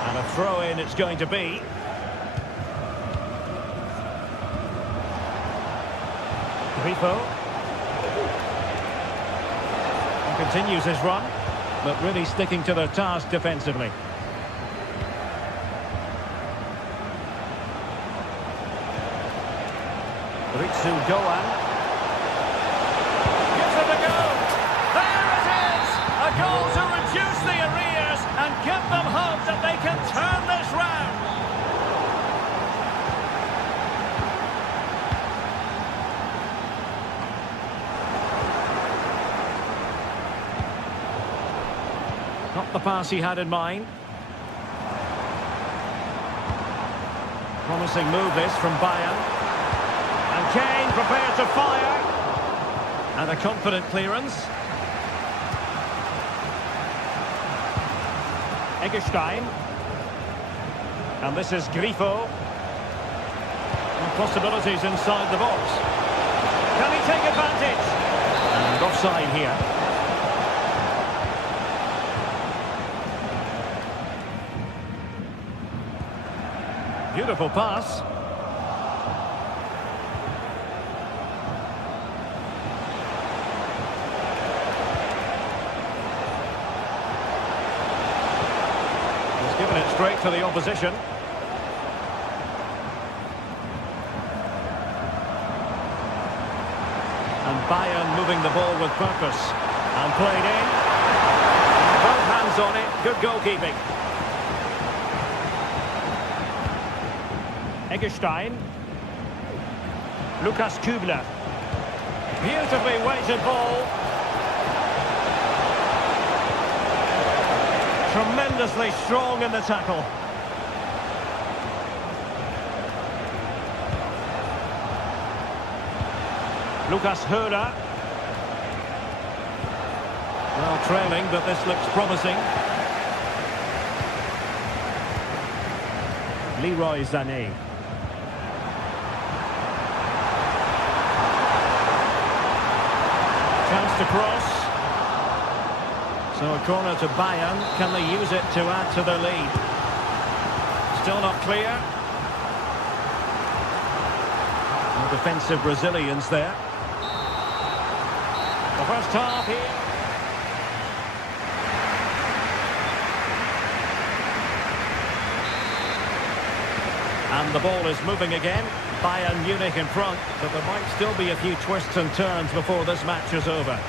And a throw-in it's going to be. Grifo. He continues his run, but really sticking to their task defensively. Ritsu Doan. Gives it a go. There it is! A goal to reduce the arrears and give them hope that they can turn this round. Not the pass he had in mind. Promising move this from Bayern. And Kane prepared to fire. And a confident clearance. Eggestein. And this is Grifo. And possibilities inside the box. Can he take advantage? And Offside here. Beautiful pass. He's given it straight to the opposition. And Bayern moving the ball with purpose. And played in. Both hands on it. Good goalkeeping. Eggestein. Lukas Kübler. Beautifully weighted ball. Tremendously strong in the tackle. Lukas Höhler. Well, trailing, but this looks promising. Leroy Sané. Chance to cross. So a corner to Bayern. Can they use it to add to their lead? Still not clear. No defensive resilience there. The first half here. And the ball is moving again. Bayern Munich in front, but there might still be a few twists and turns before this match is over.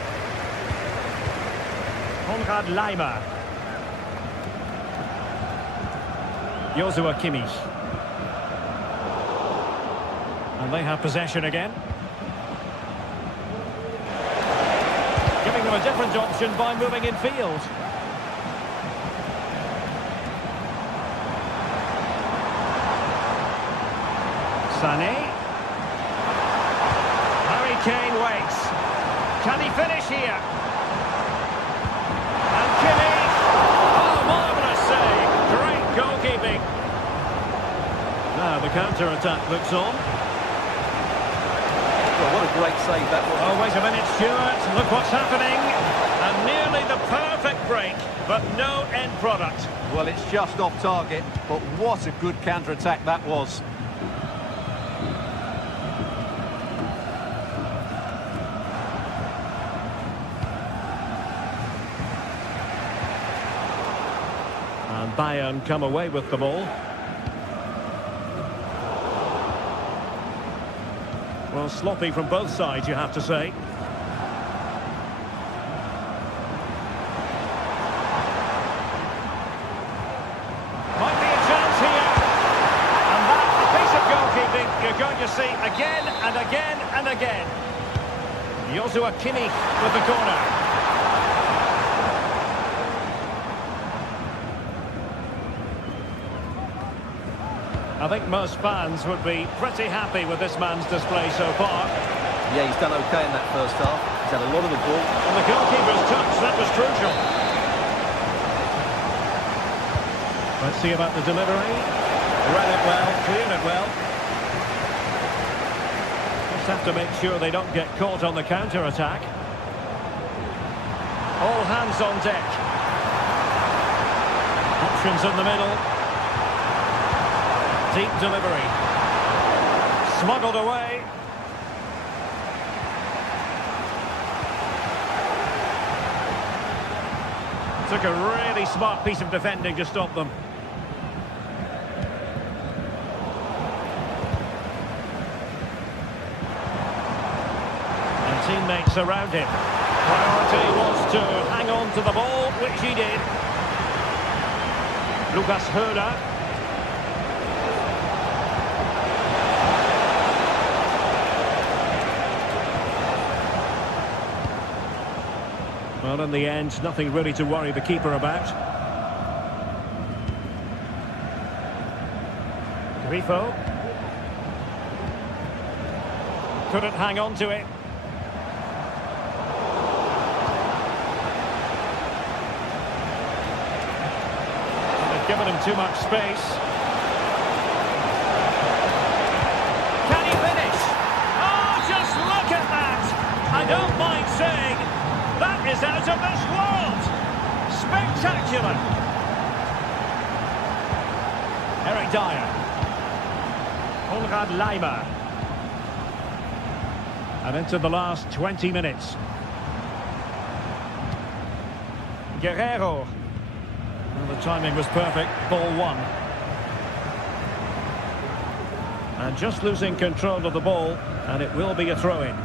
Konrad Laimer. Joshua Kimmich. And they have possession again. Giving them a different option by moving in field. Sané. Harry Kane waits. Can he finish here? And Kimmich. Oh, marvellous save. Great goalkeeping. Now the counter-attack looks on. Well, what a great save that was. Oh, wait a minute, Stuart. Look what's happening. And nearly the perfect break, but no end product. Well, it's just off target, but what a good counter-attack that was. And Bayern come away with the ball. Well, sloppy from both sides, you have to say. Might be a chance here. And that's a piece of goalkeeping you're going to see again and again and again. Joshua Kimmich with the corner. I think most fans would be pretty happy with this man's display so far. Yeah, he's done okay in that first half. He's had a lot of the ball. And the goalkeeper's touch, that was crucial. Let's see about the delivery. Read it well, cleared it well. Just have to make sure they don't get caught on the counter-attack. All hands on deck. Options in the middle. Deep delivery. Smuggled away. Took a really smart piece of defending to stop them. And teammates around him. Priority was to hang on to the ball, which he did. Lukas Höhler. Well, in the end, nothing really to worry the keeper about. Grifo. Couldn't hang on to it. They've given him too much space. Can he finish? Oh, just look at that! I don't mind saying out of this world! Spectacular! Eric Dyer. Konrad Laimer. And into the last 20 minutes. Guerrero. Well, the timing was perfect. Ball one. And just losing control of the ball, and it will be a throw-in.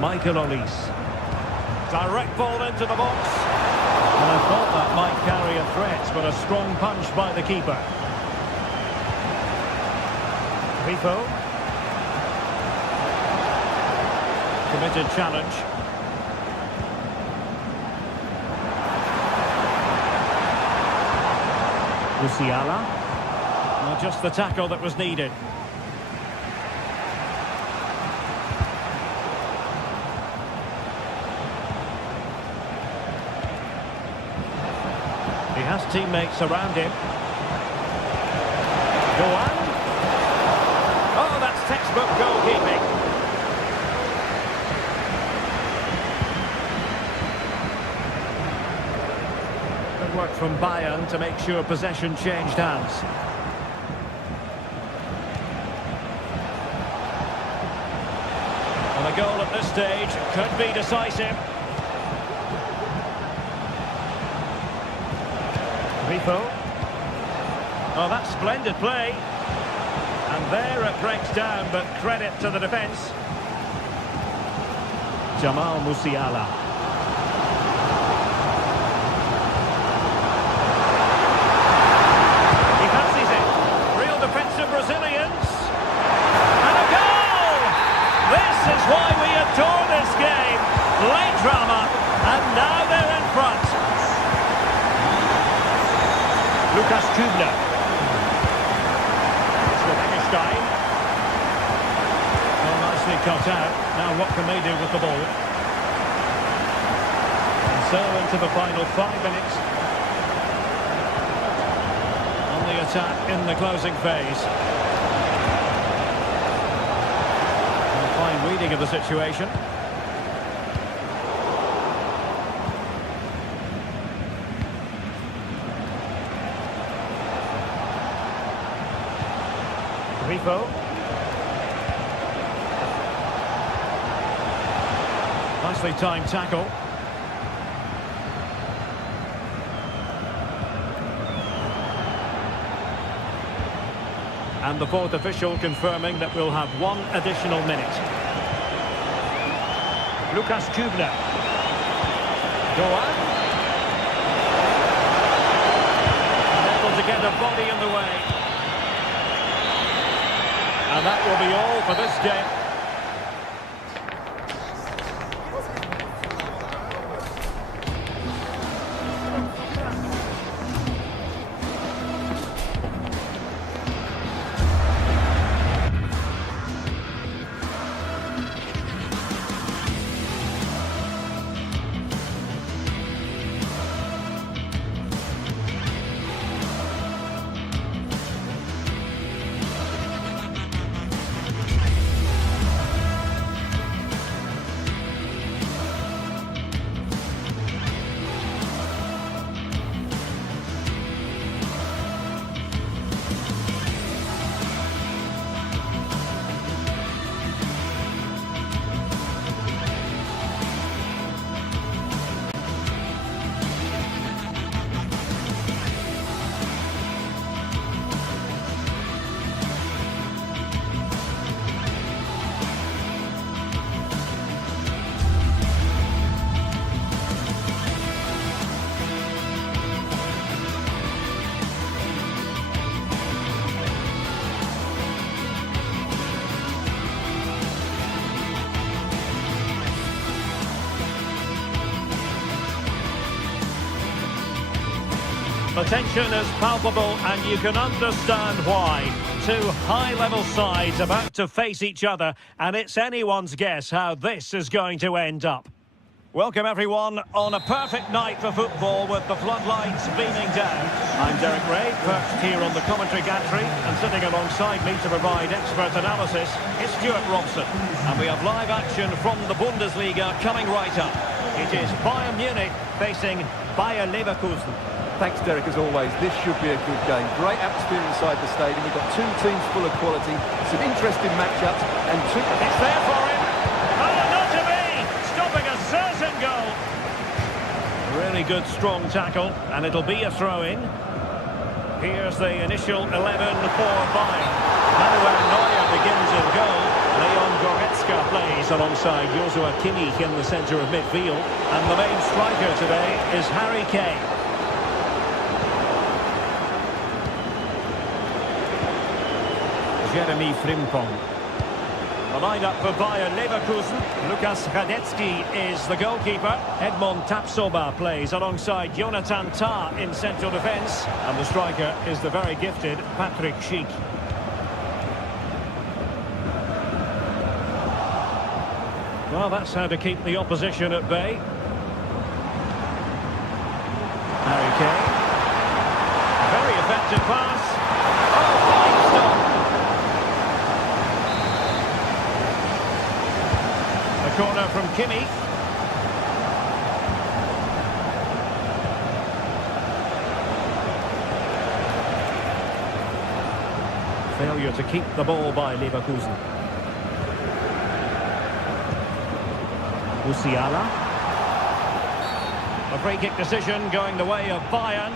Michael Olise. Direct ball into the box. And I thought that might carry a threat, but a strong punch by the keeper. Rico. Committed challenge. Musiala. Well, just the tackle that was needed. He has teammates around him. Go on. Oh, that's textbook goalkeeping. Good work from Bayern to make sure possession changed hands. And a goal at this stage could be decisive. Rico. Oh, that's splendid play. And there it breaks down, but credit to the defence. Jamal Musiala. He fancies it. Real defensive Brazilians. And a goal! This is why we adore this game. Late drama, and now they're in front. Lucas Kübler. Stein. Well, nicely cut out. Now what can they do with the ball? And so into the final 5 minutes. On the attack in the closing phase. And a fine reading of the situation. Rico. Nicely timed tackle. And the fourth official confirming that we'll have 1 additional minute. Lucas Kübler. Go on. Able to get a body in the way. And that will be all for this game. The tension is palpable, and you can understand why. Two high-level sides about to face each other, and it's anyone's guess how this is going to end up. Welcome everyone on a perfect night for football with the floodlights beaming down. I'm Derek Ray, perched here on the commentary gantry, and sitting alongside me to provide expert analysis is Stuart Robson. And we have live action from the Bundesliga coming right up. It is Bayern Munich facing Bayer Leverkusen. Thanks, Derek, as always. This should be a good game. Great atmosphere inside the stadium. We've got two teams full of quality, some interesting matchups, and two... It's there for him. Oh, not to be! Stopping a certain goal. Really good, strong tackle, and it'll be a throw-in. Here's the initial 11 for Bayern. Manuel Neuer begins in goal. Leon Goretzka plays alongside Joshua Kimmich in the centre of midfield. And the main striker today is Harry Kane. Jeremy Frimpong. The line-up for Bayer Leverkusen. Lukas Radetzky is the goalkeeper. Edmond Tapsoba plays alongside Jonathan Tah in central defence. And the striker is the very gifted Patrick Schick. Well, that's how to keep the opposition at bay. Harry Kane. Very effective pass. Oh, fine stop. A corner from Kimmich. Failure to keep the ball by Leverkusen. Musiala. A free kick decision going the way of Bayern.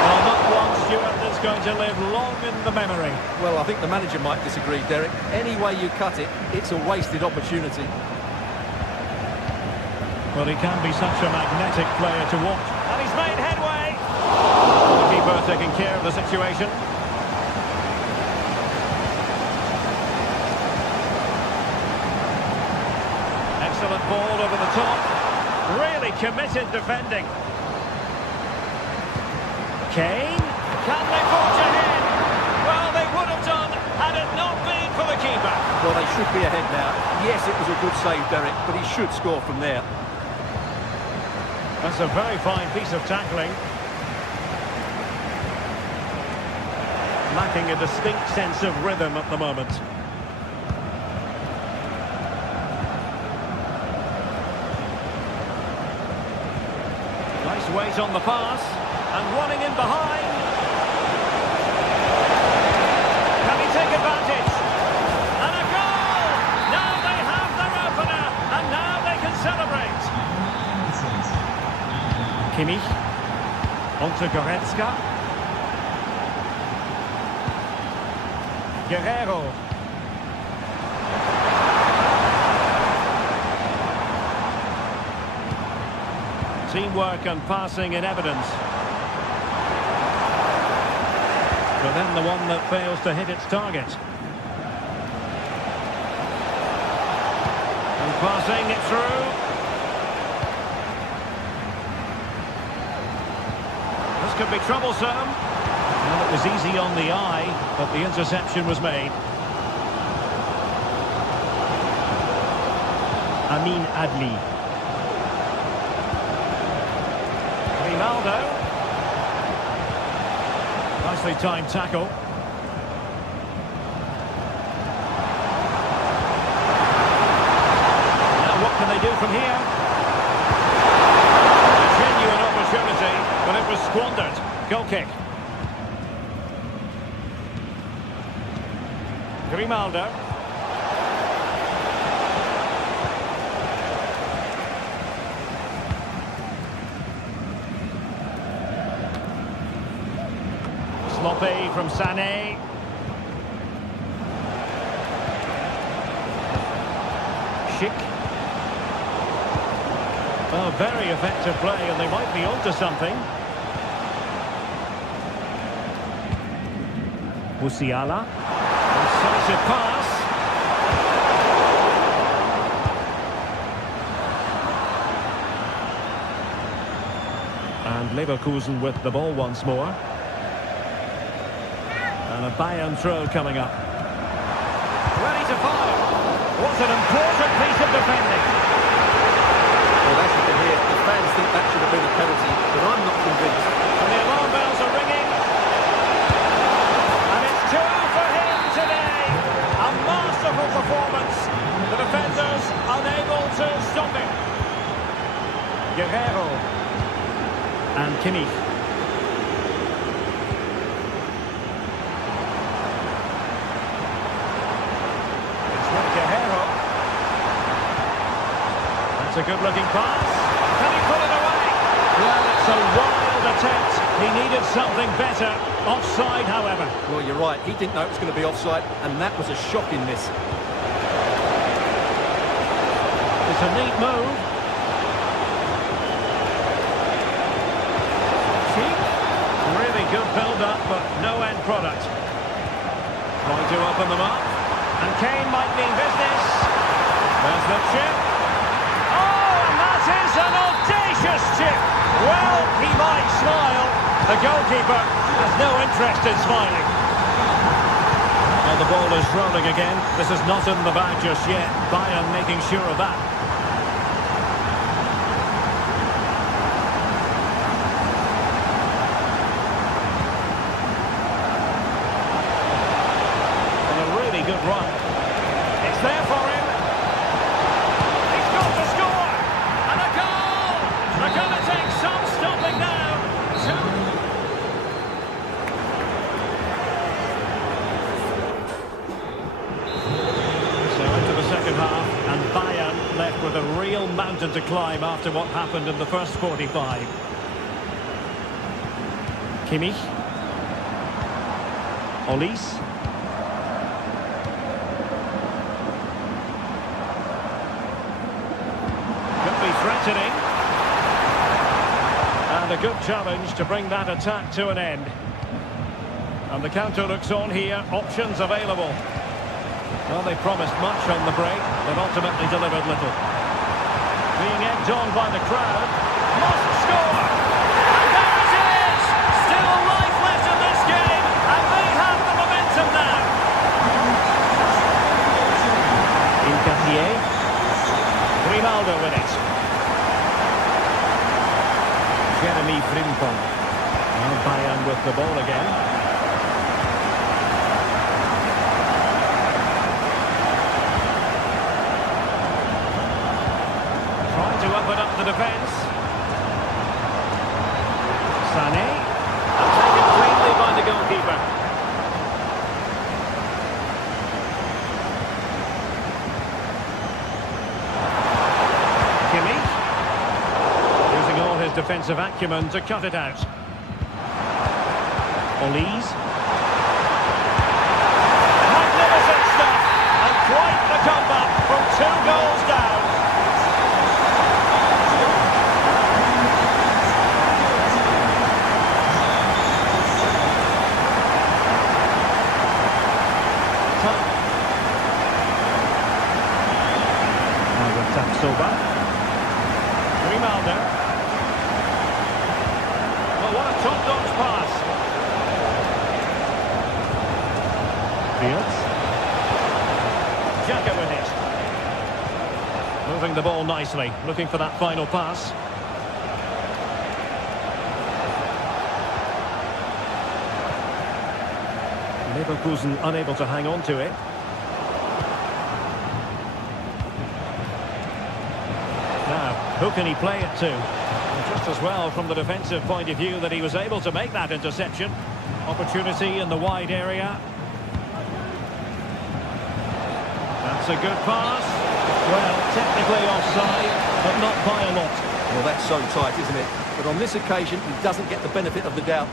Well, not one, Stuart, that's going to live long in the memory. Well, I think the manager might disagree, Derek. Any way you cut it, it's a wasted opportunity. Well, he can be such a magnetic player to watch. And he's made headway! The keeper taking care of the situation. Excellent ball over the top. Really committed defending. Kane? Can they forge ahead? Well, they would have done had it not been for the keeper. Well, they should be ahead now. Yes, it was a good save, Derek, but he should score from there. That's a very fine piece of tackling. Lacking a distinct sense of rhythm at the moment. Nice weight on the pass. And running in behind. Can he take advantage? And a goal! Now they have their opener. And now they can celebrate. Kimmich. On to Goretzka. Guerrero. Teamwork and passing in evidence. But then the one that fails to hit its target. And passing it through. This could be troublesome. Well, it was easy on the eye, but the interception was made. Amin Adli. Ronaldo. Nicely timed tackle. Now what can they do from here? A genuine opportunity, but it was squandered. Goal kick. Grimaldo. Sloppy from Sané. Schick. Oh, very effective play, and they might be onto something. Musiala. Decisive pass. Leverkusen with the ball once more. And a Bayern throw coming up. Ready to fire. What an important piece of defending. Well, as you can hear, the fans think that should have been a penalty, but I'm not convinced. And the alarm bells are ringing. And it's 2 for him today. A masterful performance. The defenders unable to stop him. Guerrero. And Kimmich. It's with Guerrero. That's a good-looking pass. Can he put it away? Well, it's a wild attempt. He needed something better. Offside, however. Well, you're right. He didn't know it was going to be offside, and that was a shocking miss. It's a neat move. Cheap. Really good build-up, but no end product. Trying to open them up. And Kane might mean business. There's the chip. Oh, and that is an audacious chip. Well, he might smile. The goalkeeper has no interest in smiling. And the ball is rolling again. This is not in the bag just yet. Bayern making sure of that. Good run. It's there for him. He's got to score. And a goal. They're going to take some stopping now. So into the second half, and Bayern left with a real mountain to climb after what happened in the first 45. Kimmich. Olise. Threatening. And a good challenge to bring that attack to an end. And the counter looks on here. Options available. Well, they promised much on the break. They've ultimately delivered little. Being egged on by the crowd. Must score! And there it is! Still life left in this game. And they have the momentum now. Incatier. Grimaldo with it. Jeremy Frimpong. And Bayern with the ball again. Trying to open up the defence. Sané. And taken cleanly by the goalkeeper. Kimmich. Using all his defensive acumen to cut it out. Olise. Magnificent stuff! And quite the comeback from 2 goals down. Now with Tapsoba. Grimaldo. Well, what a top-notch pass. Fields. Xhaka with it. Moving the ball nicely, looking for that final pass. Leverkusen unable to hang on to it. Now, who can he play it to? Just as well from the defensive point of view that he was able to make that interception. Opportunity in the wide area. That's a good pass. Well, technically offside, but not by a lot. Well, that's so tight, isn't it? But on this occasion, he doesn't get the benefit of the doubt.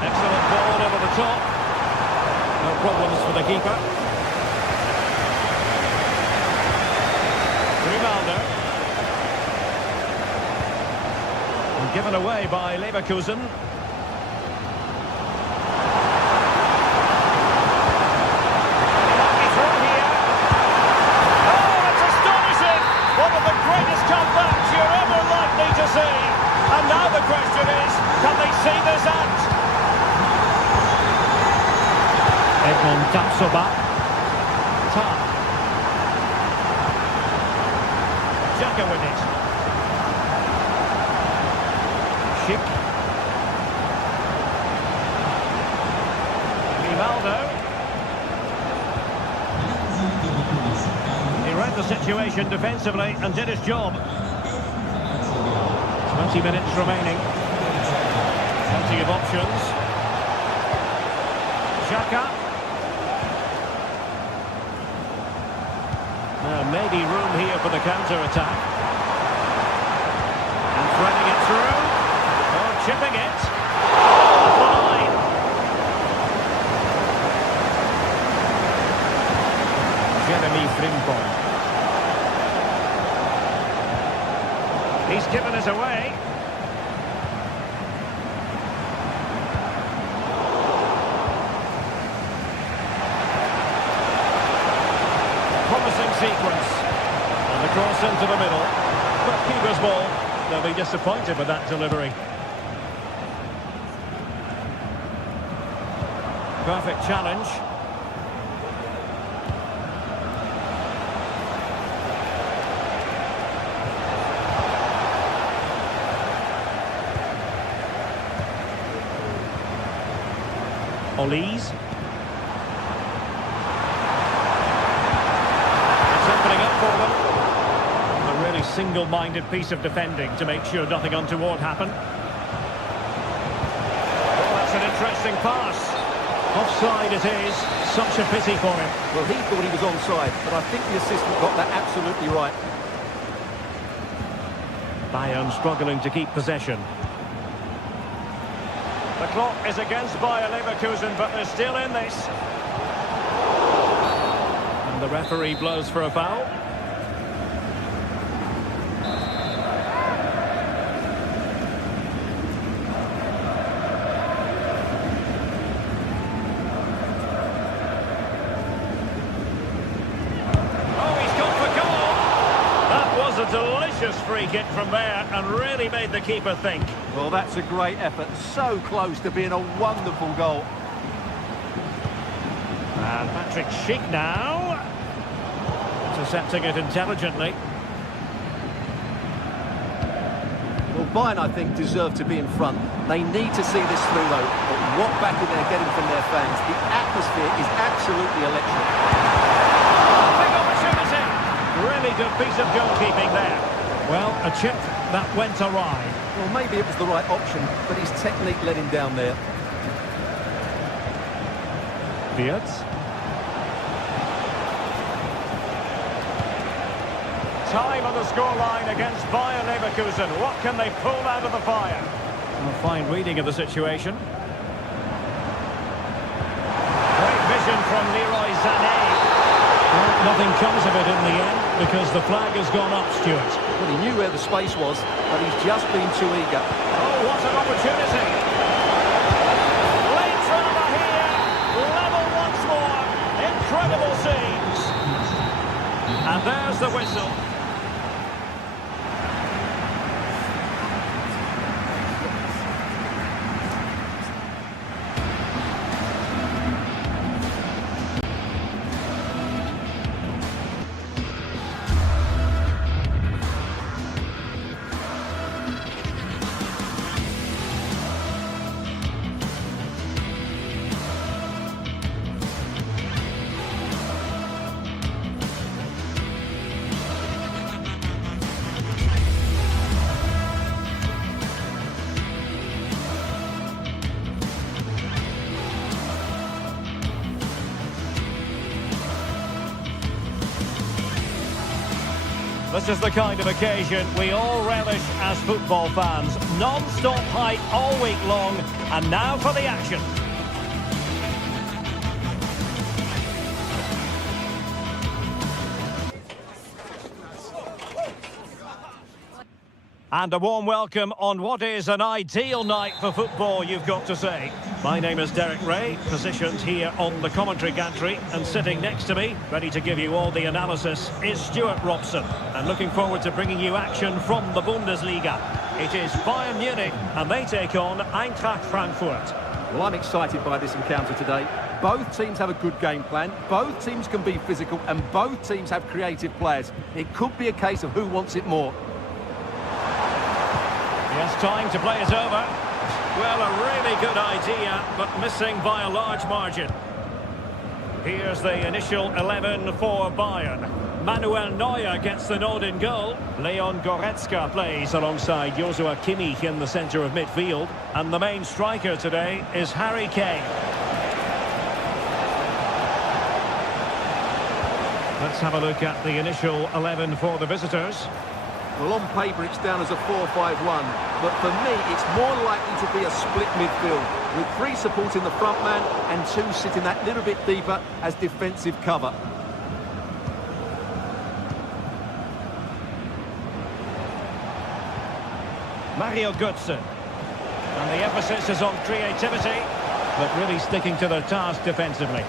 Excellent ball over the top. No problems for the keeper. Grimaldo. And given away by Leverkusen. Lucky throw here. Oh, it's astonishing! One of the greatest comebacks you're ever likely to see. And On Tapsoba. Ta. Xhaka with it. Schick. Rivaldo. He read the situation defensively and did his job. 20 minutes remaining. Plenty of options. Xhaka. Maybe room here for the counter-attack. And threading it through. Oh, chipping it. Off the line. Jeremy Frimpong. He's given us away. Promising sequence. And the cross into the middle. But keeper's ball. They'll be disappointed with that delivery. Perfect challenge. Olise. It's opening up for them. A really single-minded piece of defending to make sure nothing untoward happened. Oh, that's an interesting pass. Offside it is. Such a pity for him. Well, he thought he was onside, but I think the assistant got that absolutely right. Bayern struggling to keep possession. The clock is against Bayer Leverkusen, but they're still in this. And the referee blows for a foul. Oh, he's gone for goal. That was a delicious free kick from there and really made the keeper think. Well, that's a great effort. So close to being a wonderful goal. And Patrick Schick now. Intercepting it intelligently. Well, Bayern, I think, deserve to be in front. They need to see this through, though. But what backing they're getting from their fans. The atmosphere is absolutely electric. Big opportunity. Really good piece of goalkeeping there. Well, a chip that went awry. Well, maybe it was the right option, but his technique let him down there. Wirtz. Time on the scoreline against Bayer Leverkusen. What can they pull out of the fire? A fine reading of the situation. Great vision from Leroy Sané. Well, nothing comes of it in the end because the flag has gone up, Stuart. Well, he knew where the space was, but he's just been too eager. Oh, what an opportunity. Late drama here. Level once more. Incredible scenes. And there's the whistle. This is the kind of occasion we all relish as football fans. Non-stop hype all week long, and now for the action. And a warm welcome on what is an ideal night for football, you've got to say. My name is Derek Ray, positioned here on the commentary gantry, and sitting next to me, ready to give you all the analysis, is Stuart Robson. And looking forward to bringing you action from the Bundesliga. It is Bayern Munich, and they take on Eintracht Frankfurt. Well, I'm excited by this encounter today. Both teams have a good game plan, both teams can be physical, and both teams have creative players. It could be a case of who wants it more. He has time to play it over. Well, a really good idea, but missing by a large margin. Here's the initial 11 for Bayern. Manuel Neuer gets the nod in goal. Leon Goretzka plays alongside Joshua Kimmich in the centre of midfield. And the main striker today is Harry Kane. Let's have a look at the initial 11 for the visitors. Well, on paper, it's down as a 4-5-1. But for me, it's more likely to be a split midfield, with 3 supporting the front man and 2 sitting that little bit deeper as defensive cover. Mario Götze. And the emphasis is on creativity, but really sticking to their task defensively.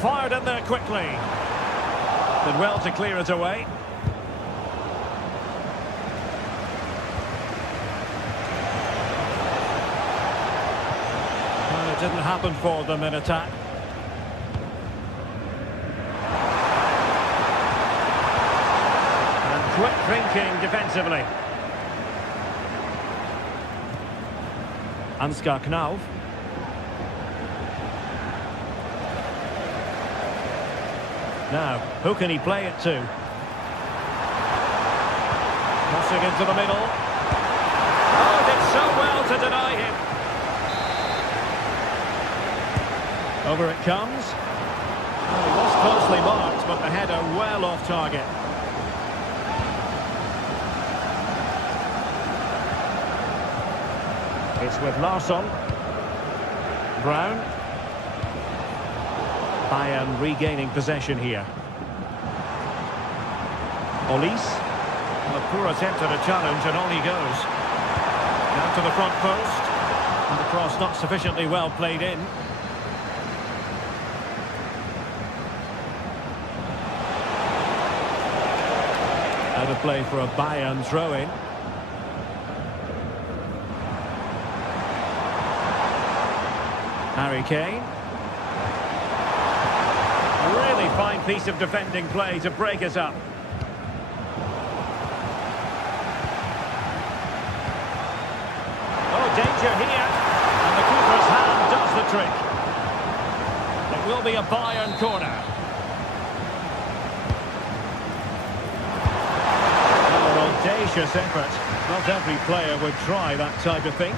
Fired in there quickly. Did well to clear it away. Well, it didn't happen for them in attack. And quick thinking defensively. Ansgar Knauf. Now, who can he play it to? Crossing into the middle. Oh, did so well to deny him. Over it comes. Oh, he was closely marked, but the header well off target. It's with Larsson. Brown. Bayern regaining possession here. Olise. A poor attempt at a challenge, and on he goes. Down to the front post. And the cross not sufficiently well played in. Out of play for a Bayern throw-in. Harry Kane. A really fine piece of defending play to break us up. Oh, danger here. And the keeper's hand does the trick. It will be a Bayern corner. Oh, an audacious effort. Not every player would try that type of thing.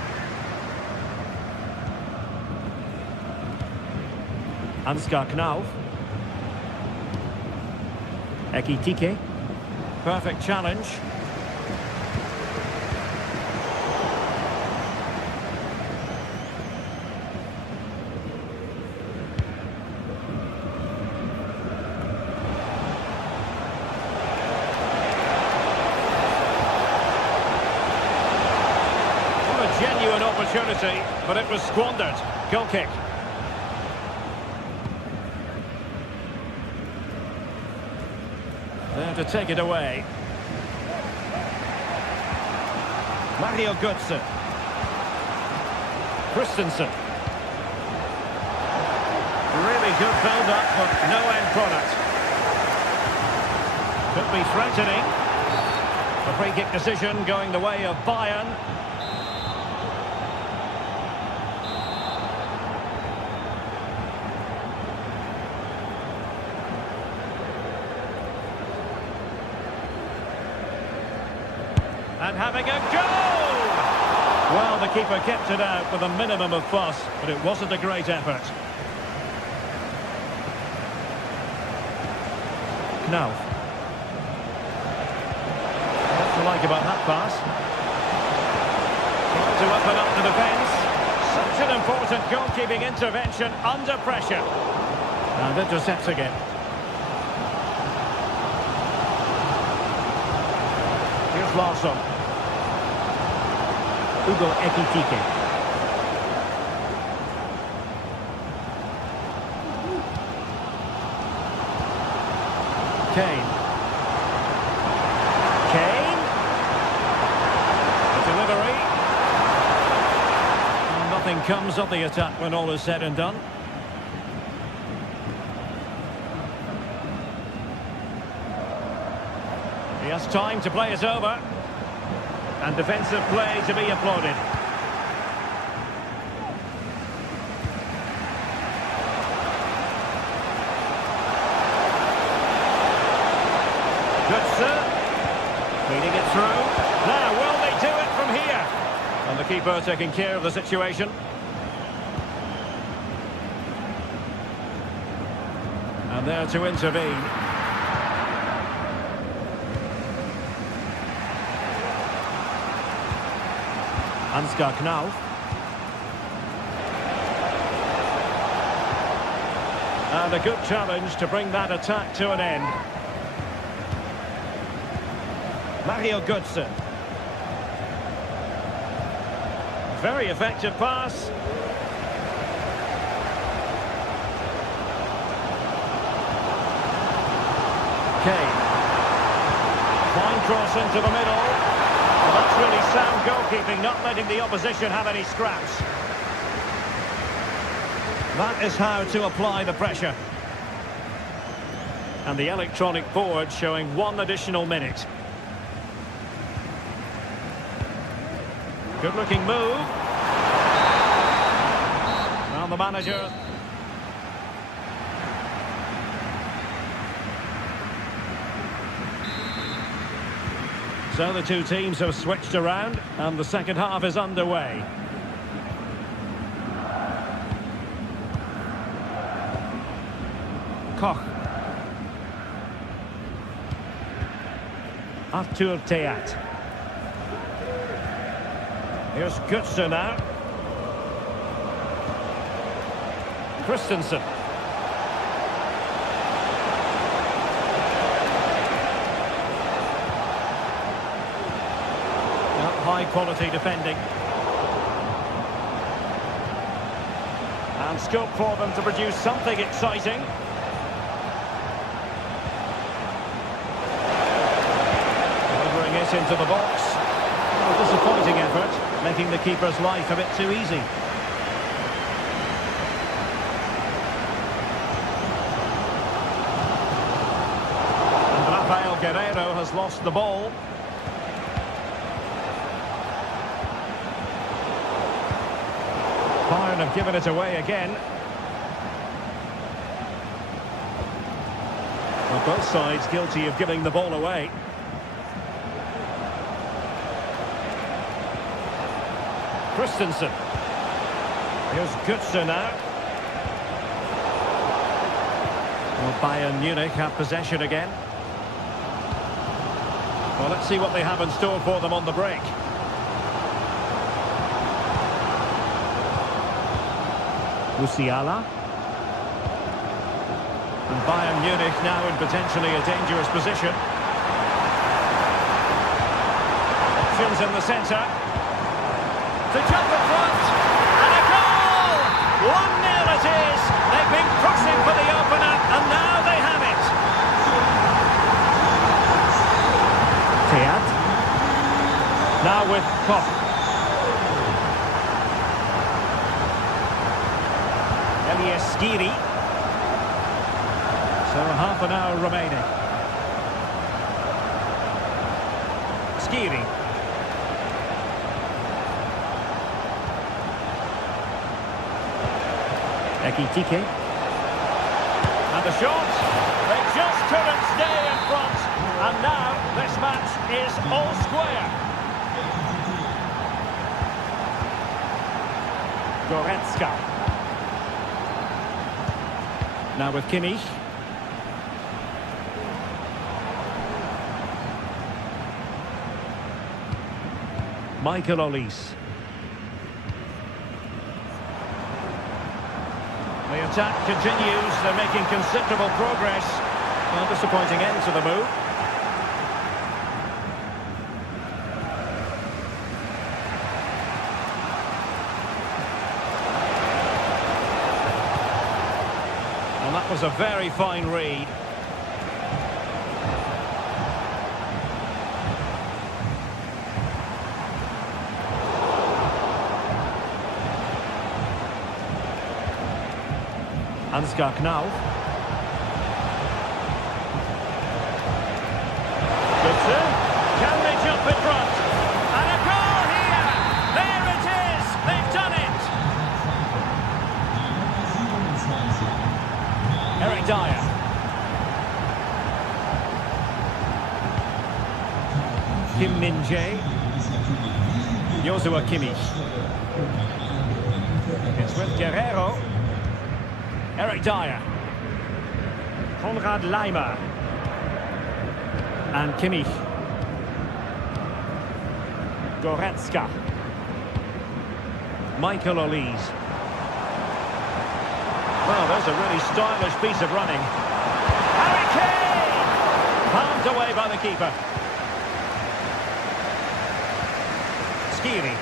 Ansgar Knauf. Ekitike. Perfect challenge. What a genuine opportunity, but it was squandered. Goal kick. There to take it away. Mario Götze. Christensen. Really good build-up, but no end product. Could be threatening. A free kick decision going the way of Bayern. And having a goal! Well, the keeper kept it out with a minimum of fuss, but it wasn't a great effort. Knauf. What to like about that pass? Trying to open up the defence. Such an important goalkeeping intervention under pressure. And intercepting it. Here's Larsson. Hugo Ekitike. Kane. The delivery. comes of the attack when all is said and done. He has time to play it over. And defensive play to be applauded. Goodson. Feeding it through. Now, will they do it from here? And the keeper taking care of the situation. And there to intervene. Ansgar Knauf. And a good challenge to bring that attack to an end. Mario Götze. Very effective pass. Kane. Fine cross into the middle. Well, that's really sound goalkeeping, not letting the opposition have any scraps. That is how to apply the pressure. And the electronic board showing 1 additional minute. Good looking move. Now the manager. So the two teams have switched around and the second half is underway. Koch. Arthur Theat. Here's Götze now. Christensen. High quality defending. And scope for them to produce something exciting. Delivering it into the box. A disappointing effort, making the keeper's life a bit too easy. And Rafael Guerreiro has lost the ball. Bayern have given it away again. Well, both sides guilty of giving the ball away. Christensen. Here's Götze now. Well, Bayern Munich have possession again. Well, let's see what they have in store for them on the break. Musiala. And Bayern Munich now in potentially a dangerous position. Options in the centre. To jump in front. And a goal! 1-0 it is. They've been pushing for the opener and now they have it. Theat. Now with Koch. Skiri. So half an hour remaining. Skiri. Ekitike. And the shot. They just couldn't stay in front. And now this match is all square. Goretzka. Now with Kimmich. Michael Olise. The attack continues. They're making considerable progress. Well, disappointing end to the move. And that was a very fine read. Ansgar Knauf. Gutsen. Can they jump in front? And a goal here! There it is! They've done it! Eric Dyer. Kim Min-jae. Joshua Kimmich. It's with Guerrero. Eric Dyer. Konrad Laimer. And Kimmich. Goretzka. Michael Olise. Well, there's a really stylish piece of running. Harry Kane! Palmed away by the keeper. Skiri.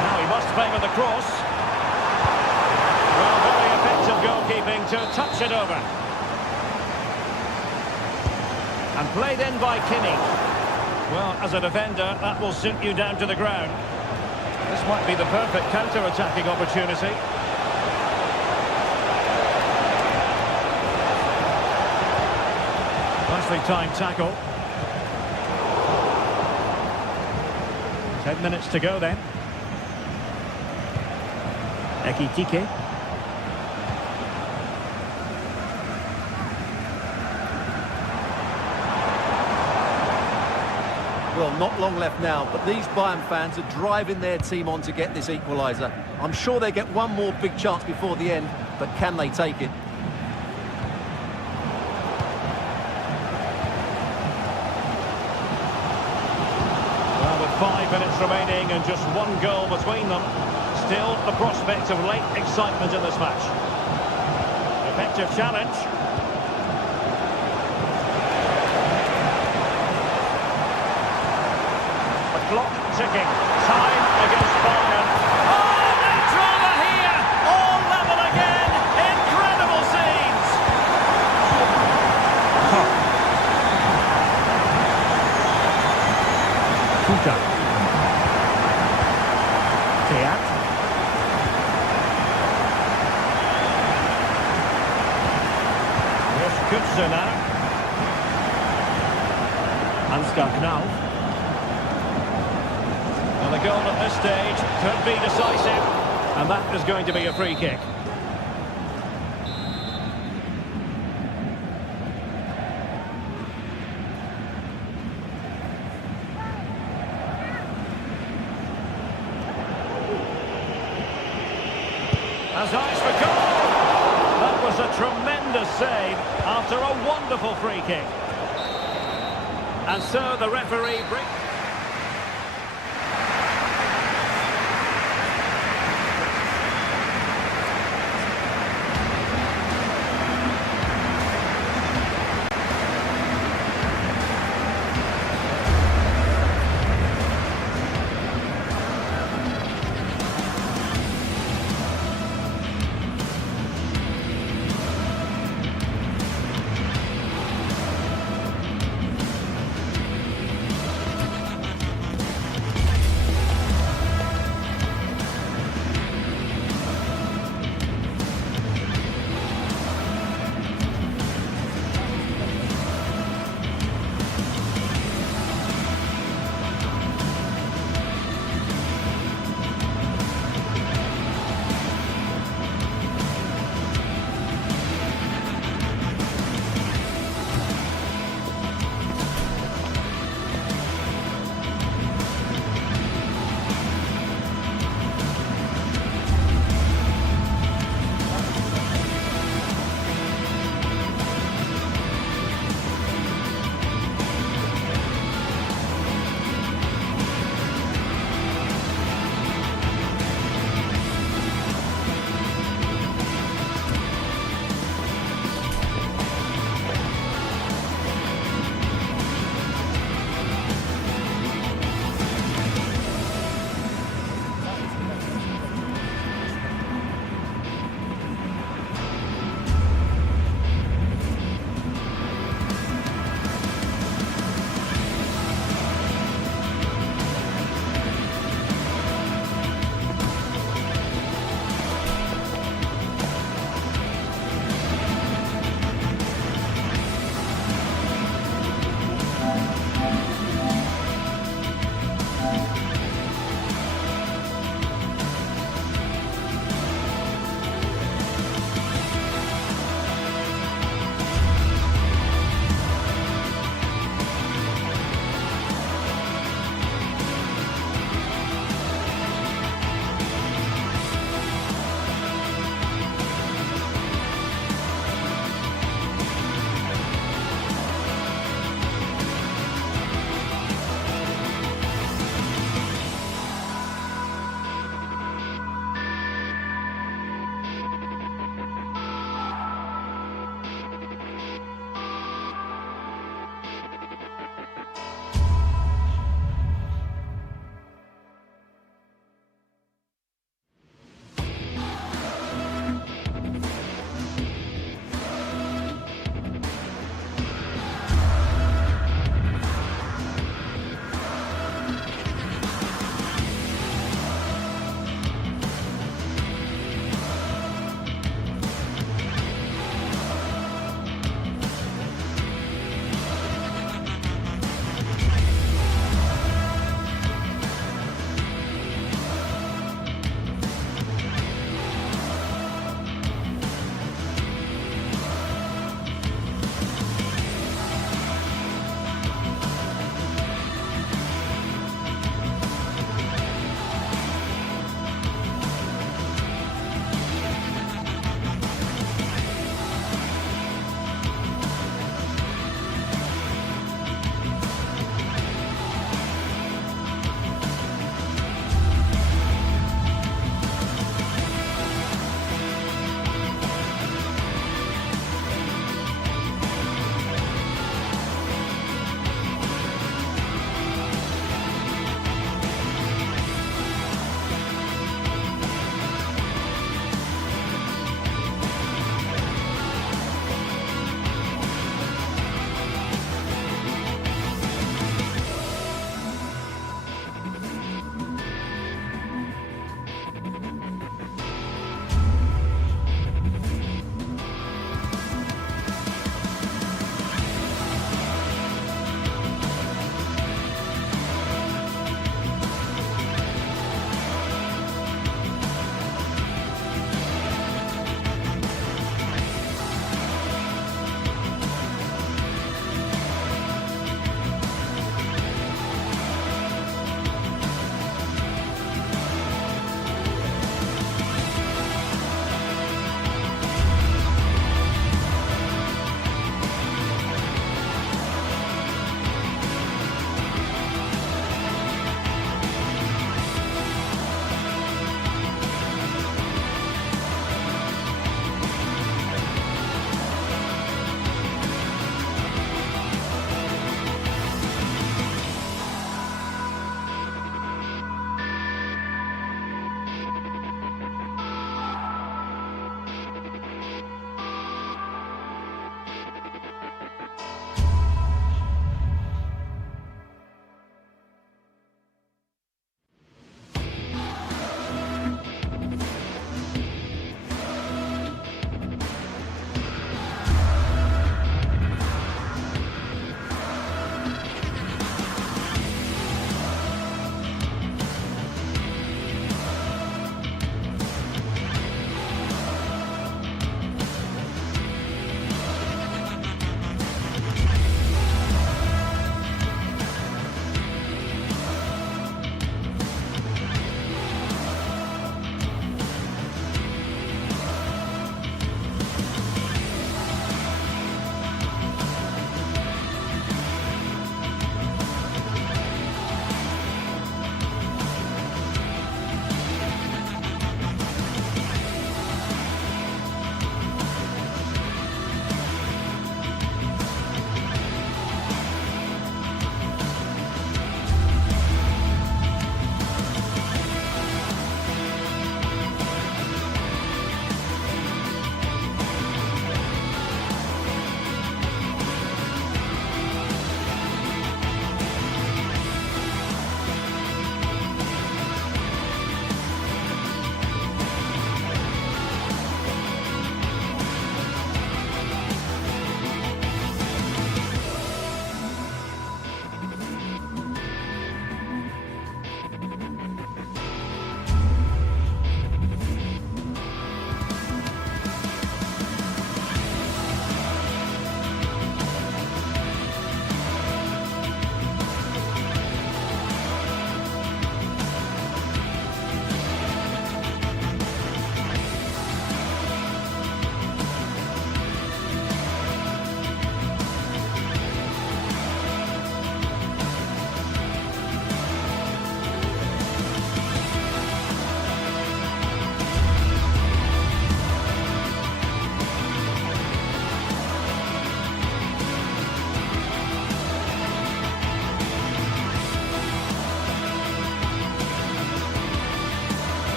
Now he must play with the cross. Well, very effective goalkeeping to touch it over. And played in by Kimmich. Well, as a defender, that will suit you down to the ground. This might be the perfect counter-attacking opportunity. Nicely timed tackle. 10 minutes to go then. Ekitike. Well, not long left now, but these Bayern fans are driving their team on to get this equaliser. I'm sure they get one more big chance before the end, but can they take it? Well, with 5 minutes remaining and just one goal between them, still the prospect of late excitement in this match. Effective challenge. Clock ticking. Time against Bayern. Oh, they drama here! All level again! Incredible scenes! Kuta. Teat. Here's Kutzer now. Ansgar Knauf. Well, the goal at this stage could be decisive, and that is going to be a free kick. Has eyes for goal! That was a tremendous save after a wonderful free kick. And so the referee brings...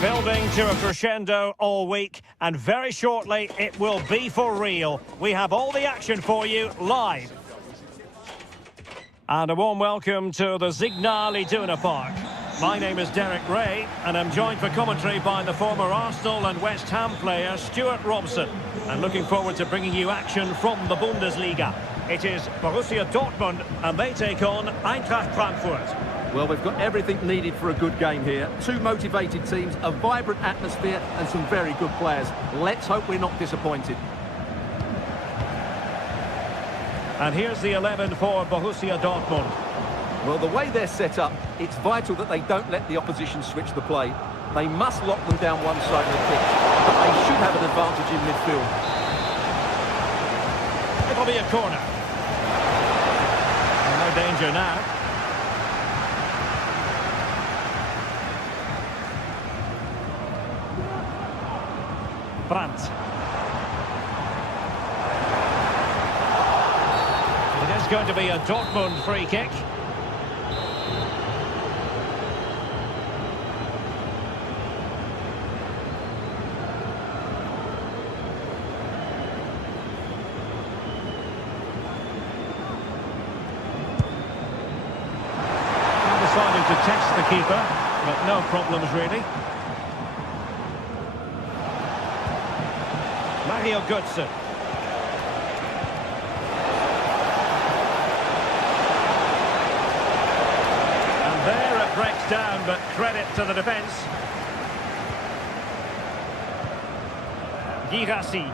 Building to a crescendo all week, and very shortly it will be for real. We have all the action for you live. And a warm welcome to the Signal Iduna Park. My name is Derek Ray, and I'm joined for commentary by the former Arsenal and West Ham player Stuart Robson. I'm looking forward to bringing you action from the Bundesliga. It is Borussia Dortmund, and they take on Eintracht Frankfurt. Well, we've got everything needed for a good game here. Two motivated teams, a vibrant atmosphere and some very good players. Let's hope we're not disappointed. And here's the 11 for Borussia Dortmund. Well, the way they're set up, it's vital that they don't let the opposition switch the play. They must lock them down one side of the pitch, but they should have an advantage in midfield. It'll be a corner. And no danger now. Brandt. It is going to be a Dortmund free kick. He decided to test the keeper, but no problems really. Mario Götze. And there it breaks down, but credit to the defence. Girassi.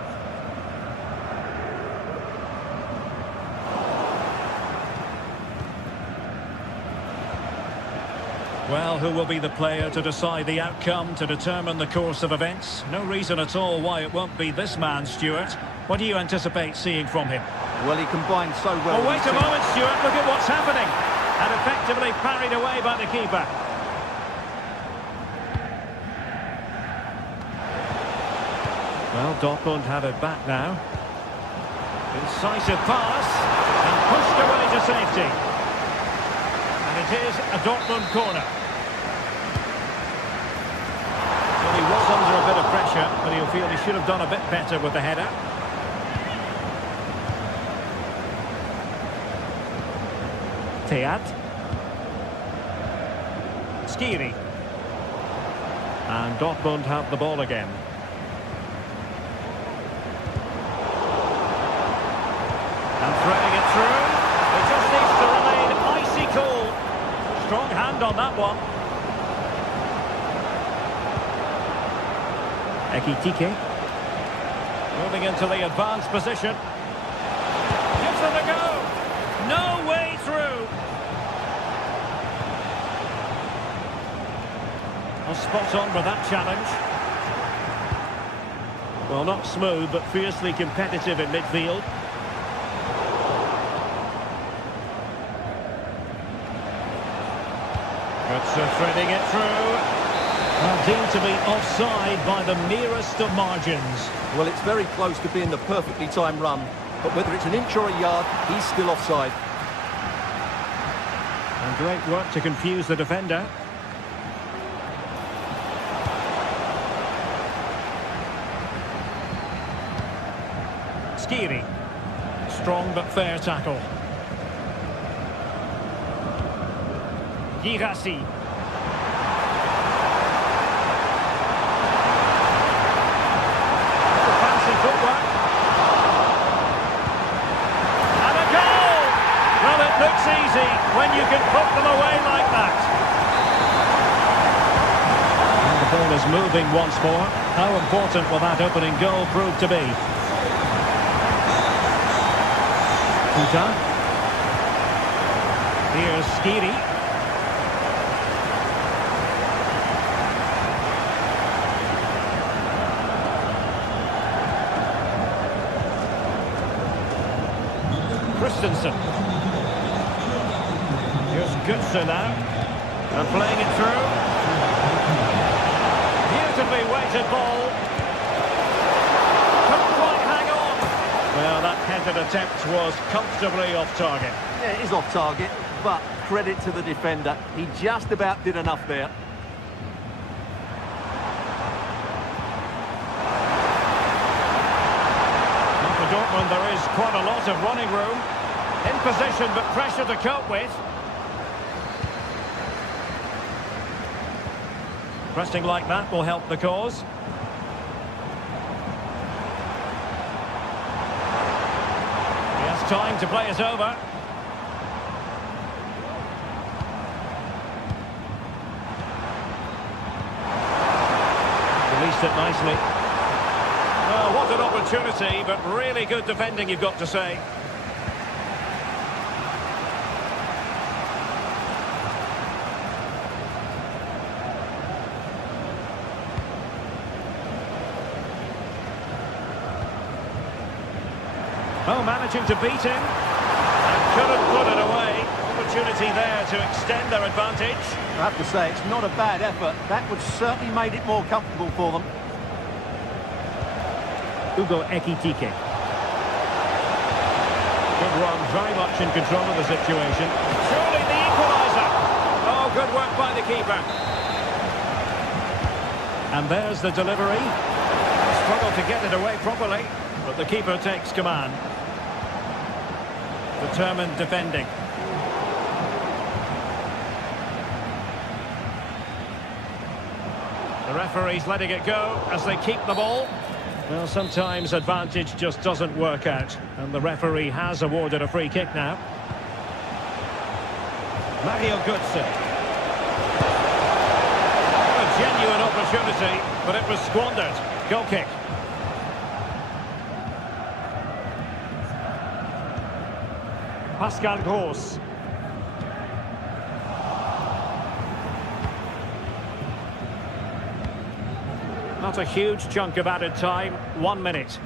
Well, who will be the player to decide the outcome, to determine the course of events? No reason at all why it won't be this man, Stuart. What do you anticipate seeing from him? Well, he combines so well. Oh, wait a moment, Stuart. Look at what's happening. And effectively parried away by the keeper. Well, Dortmund have it back now. Incisive pass. And pushed away to safety. And it is a Dortmund corner. Well, he was under a bit of pressure, but he'll feel he should have done a bit better with the header. Teat. Skiri. And Dortmund have the ball again. And threading it through. It just needs to remain icy cool. Strong hand on that one. Ekitike. Moving into the advanced position. Gives it a go. No way through. Well, spot on with that challenge. Well, not smooth, but fiercely competitive in midfield. It's threading it through. Well, deemed to be offside by the merest of margins. Well, it's very close to being the perfectly timed run, but whether it's an inch or a yard, he's still offside. And great work to confuse the defender. Skiri. Strong but fair tackle. Girassi. Fancy footwork. And a goal! Well, it looks easy when you can put them away like that. And the ball is moving once more. How important will that opening goal prove to be? Kuta. Here's Skiri. Christensen. Here's Götze now. And playing it through. Beautifully weighted ball. Couldn't quite hang on. Well, that headed attempt was comfortably off target. Yeah, it is off target, but credit to the defender. He just about did enough there. For Dortmund, there is quite a lot of running room. In position, but pressure to cope with. Pressing like that will help the cause. He has time to play it over. Released it nicely. Oh, what an opportunity, but really good defending, you've got to say. Oh, managing to beat him. And couldn't put it away. Opportunity there to extend their advantage. I have to say, it's not a bad effort. That would certainly made it more comfortable for them. Hugo Ekitike. Good run, very much in control of the situation. Surely the equaliser. Oh, good work by the keeper. And there's the delivery. Struggled to get it away properly, but the keeper takes command. Determined defending. The referee's letting it go as they keep the ball. Well, sometimes advantage just doesn't work out, and the referee has awarded a free kick now. Mario Götze. A genuine opportunity, but it was squandered. Goal kick. Pascal Gross. Not a huge chunk of added time, 1 minute.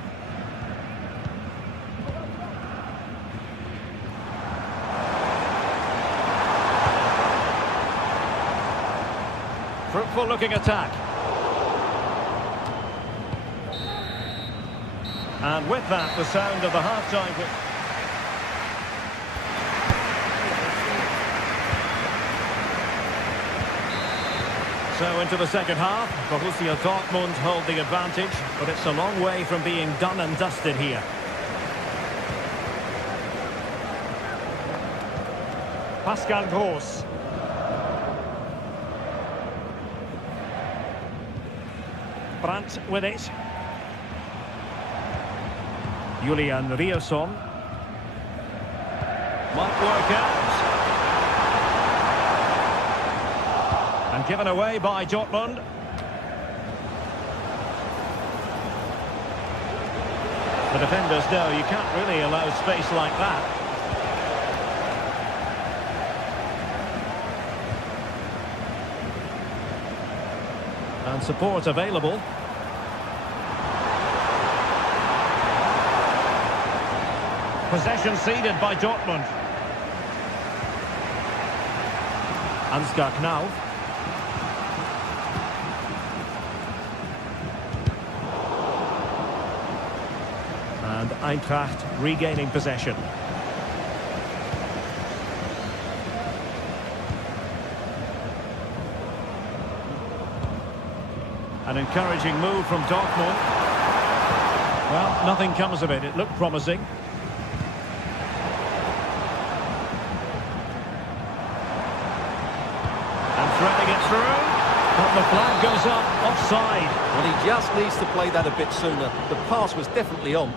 Fruitful looking attack. And with that, the sound of the half-time. So into the second half, Borussia Dortmund hold the advantage, but it's a long way from being done and dusted here. Pascal Gross. Brandt with it. Julian Riasson. Might work out. And given away by Dortmund. The defenders know you can't really allow space like that. And support available. Possession ceded by Dortmund. Ansgar Knauf. And Eintracht regaining possession. An encouraging move from Dortmund. Well, nothing comes of it. It looked promising. And threading it through. But the flag goes up, offside. Well, he just needs to play that a bit sooner. The pass was definitely on.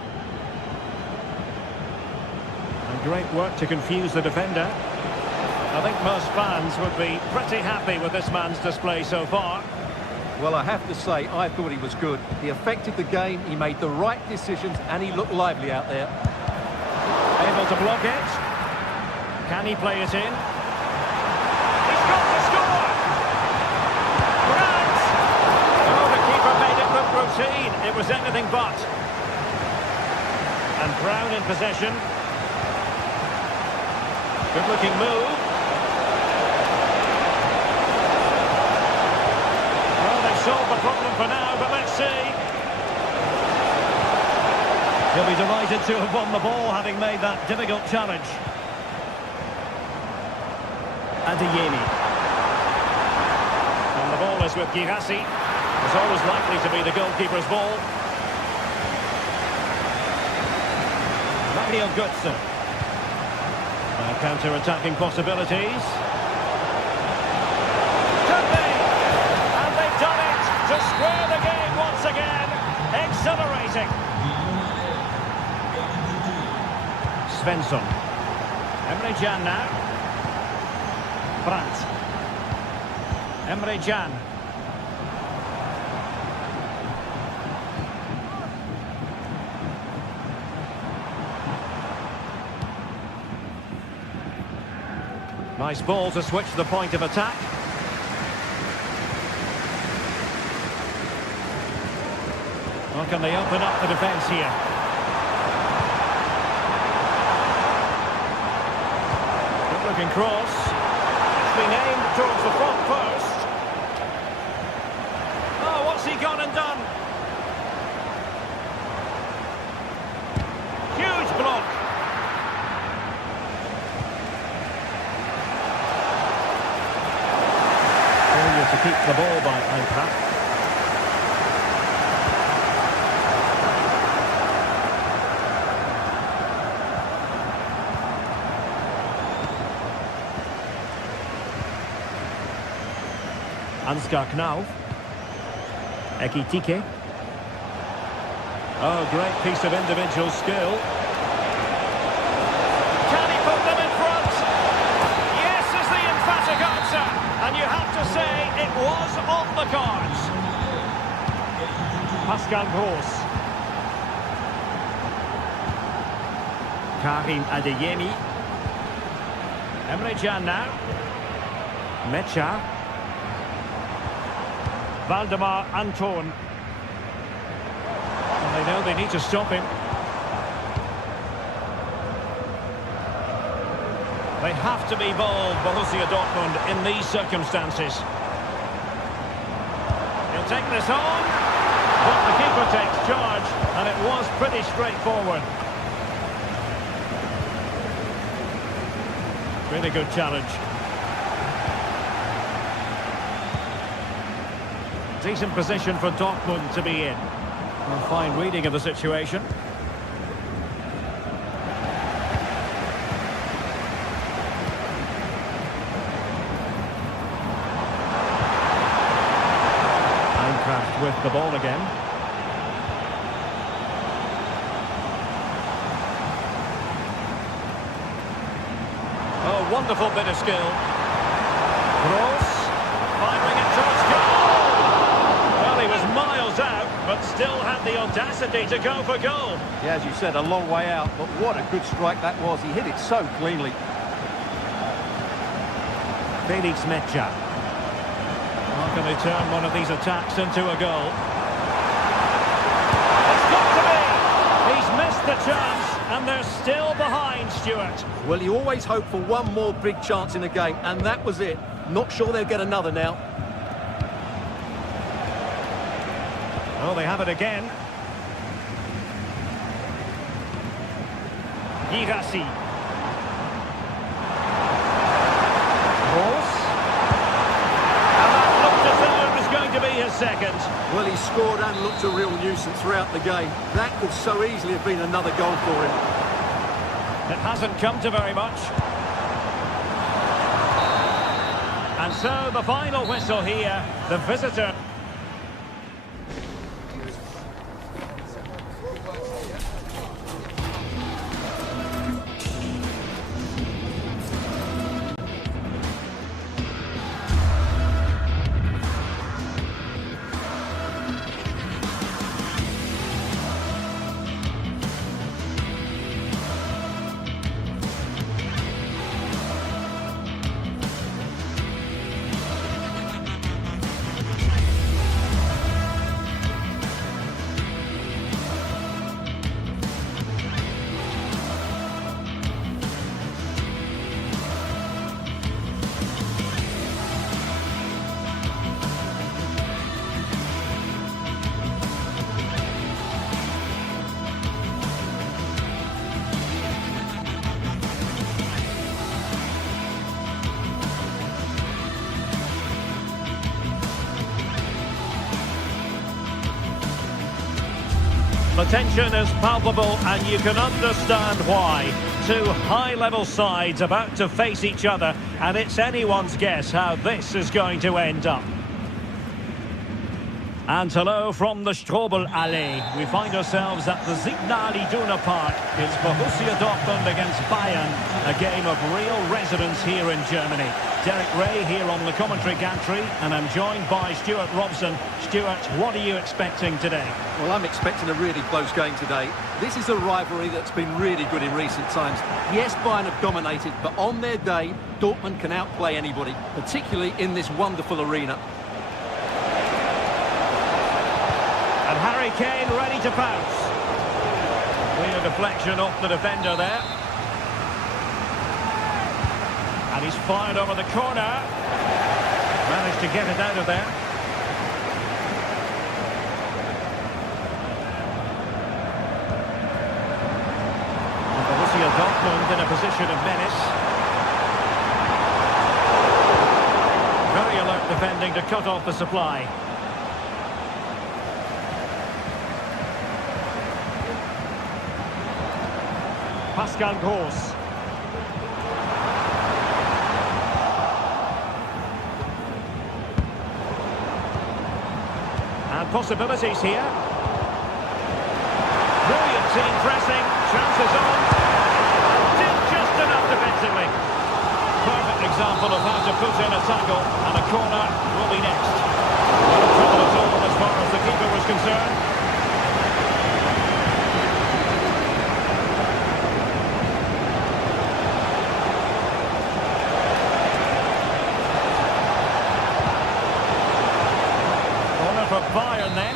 And great work to confuse the defender. I think most fans would be pretty happy with this man's display so far. Well, I have to say, I thought he was good. He affected the game, he made the right decisions, and he looked lively out there. Able to block it. Can he play it in? He's got to score! Grant! Oh, the keeper made it look routine. It was anything but. And Brown in possession. Good-looking move. Solve the problem for now, but let's see. He'll be delighted to have won the ball, having made that difficult challenge. Adeyemi. And the ball is with Girassi. It's always likely to be the goalkeeper's ball. Gabriel Götze. Counter-attacking possibilities. Could be! And they've done it to square the game once again. Exhilarating. Svensson. Emre Can now. Brandt. Emre Can. Nice ball to switch the point of attack. Well, can they open up the defence here? Good looking cross. It's been aimed towards the front post. Oh, what's he gone and done? Huge block. To keep the ball by Eintracht. Ansgar Knauf. Ekitike. Oh, great piece of individual skill. Can he put them in front? Yes is the emphatic answer. And you have to say it was on the cards. Pascal Gross. Karim Adeyemi. Emre Can now. Mecha. Valdemar Anton. And they know they need to stop him. They have to be bold, Borussia Dortmund, in these circumstances. He'll take this on, but the keeper takes charge, and it was pretty straightforward. Really good challenge. Decent position for Dortmund to be in. A fine reading of the situation. With the ball again. Oh, wonderful bit of skill. Gross, firing it towards goal. Well, he was miles out, but still had the audacity to go for goal. Yeah, as you said, a long way out, but what a good strike that was. He hit it so cleanly. Felix Mecha. How can they turn one of these attacks into a goal? It's got to be! He's missed the chance, and they're still behind, Stuart. Well, you always hope for one more big chance in a game, and that was it. Not sure they'll get another now. Oh, they have it again. Girassi. Gross. To be his second. Well, he scored and looked a real nuisance throughout the game. That could so easily have been another goal for him. It hasn't come to very much. And so the final whistle here, the visitor. the tension is palpable and you can understand why. Two high-level sides about to face each other, and it's anyone's guess how this is going to end up. And hello from the Strobel Allee. We find ourselves at the Signal Iduna Park. It's Borussia Dortmund against Bayern, a game of real resonance here in Germany. Derek Ray here on the commentary gantry, and I'm joined by Stuart Robson. Stuart, what are you expecting today? Well, I'm expecting a really close game today. This is a rivalry that's been really good in recent times. Yes, Bayern have dominated, but on their day, Dortmund can outplay anybody, particularly in this wonderful arena. And Harry Kane ready to pounce. Clear deflection off the defender there. And he's fired over the corner. Managed to get it out of there. And Borussia Dortmund in a position of menace. Very alert defending to cut off the supply. Pascal Gross. And possibilities here. Brilliant team pressing. Chances on. Did just enough defensively. Perfect example of how to put in a tackle. And a corner will be next. No trouble at all as far as the keeper was concerned. For Bayern then.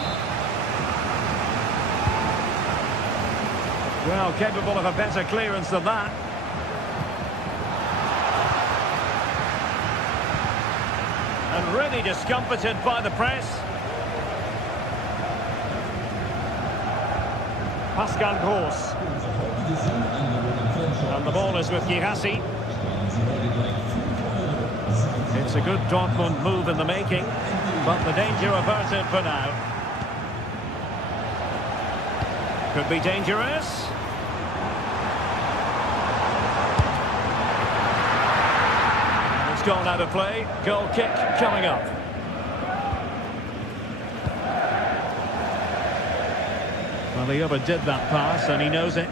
Well, capable of a better clearance than that. And really discomfited by the press. Pascal Gross. And the ball is with Girassi. It's a good Dortmund move in the making. But the danger averted for now. Could be dangerous. And it's gone out of play. Goal kick coming up. Well, he overdid that pass and he knows it.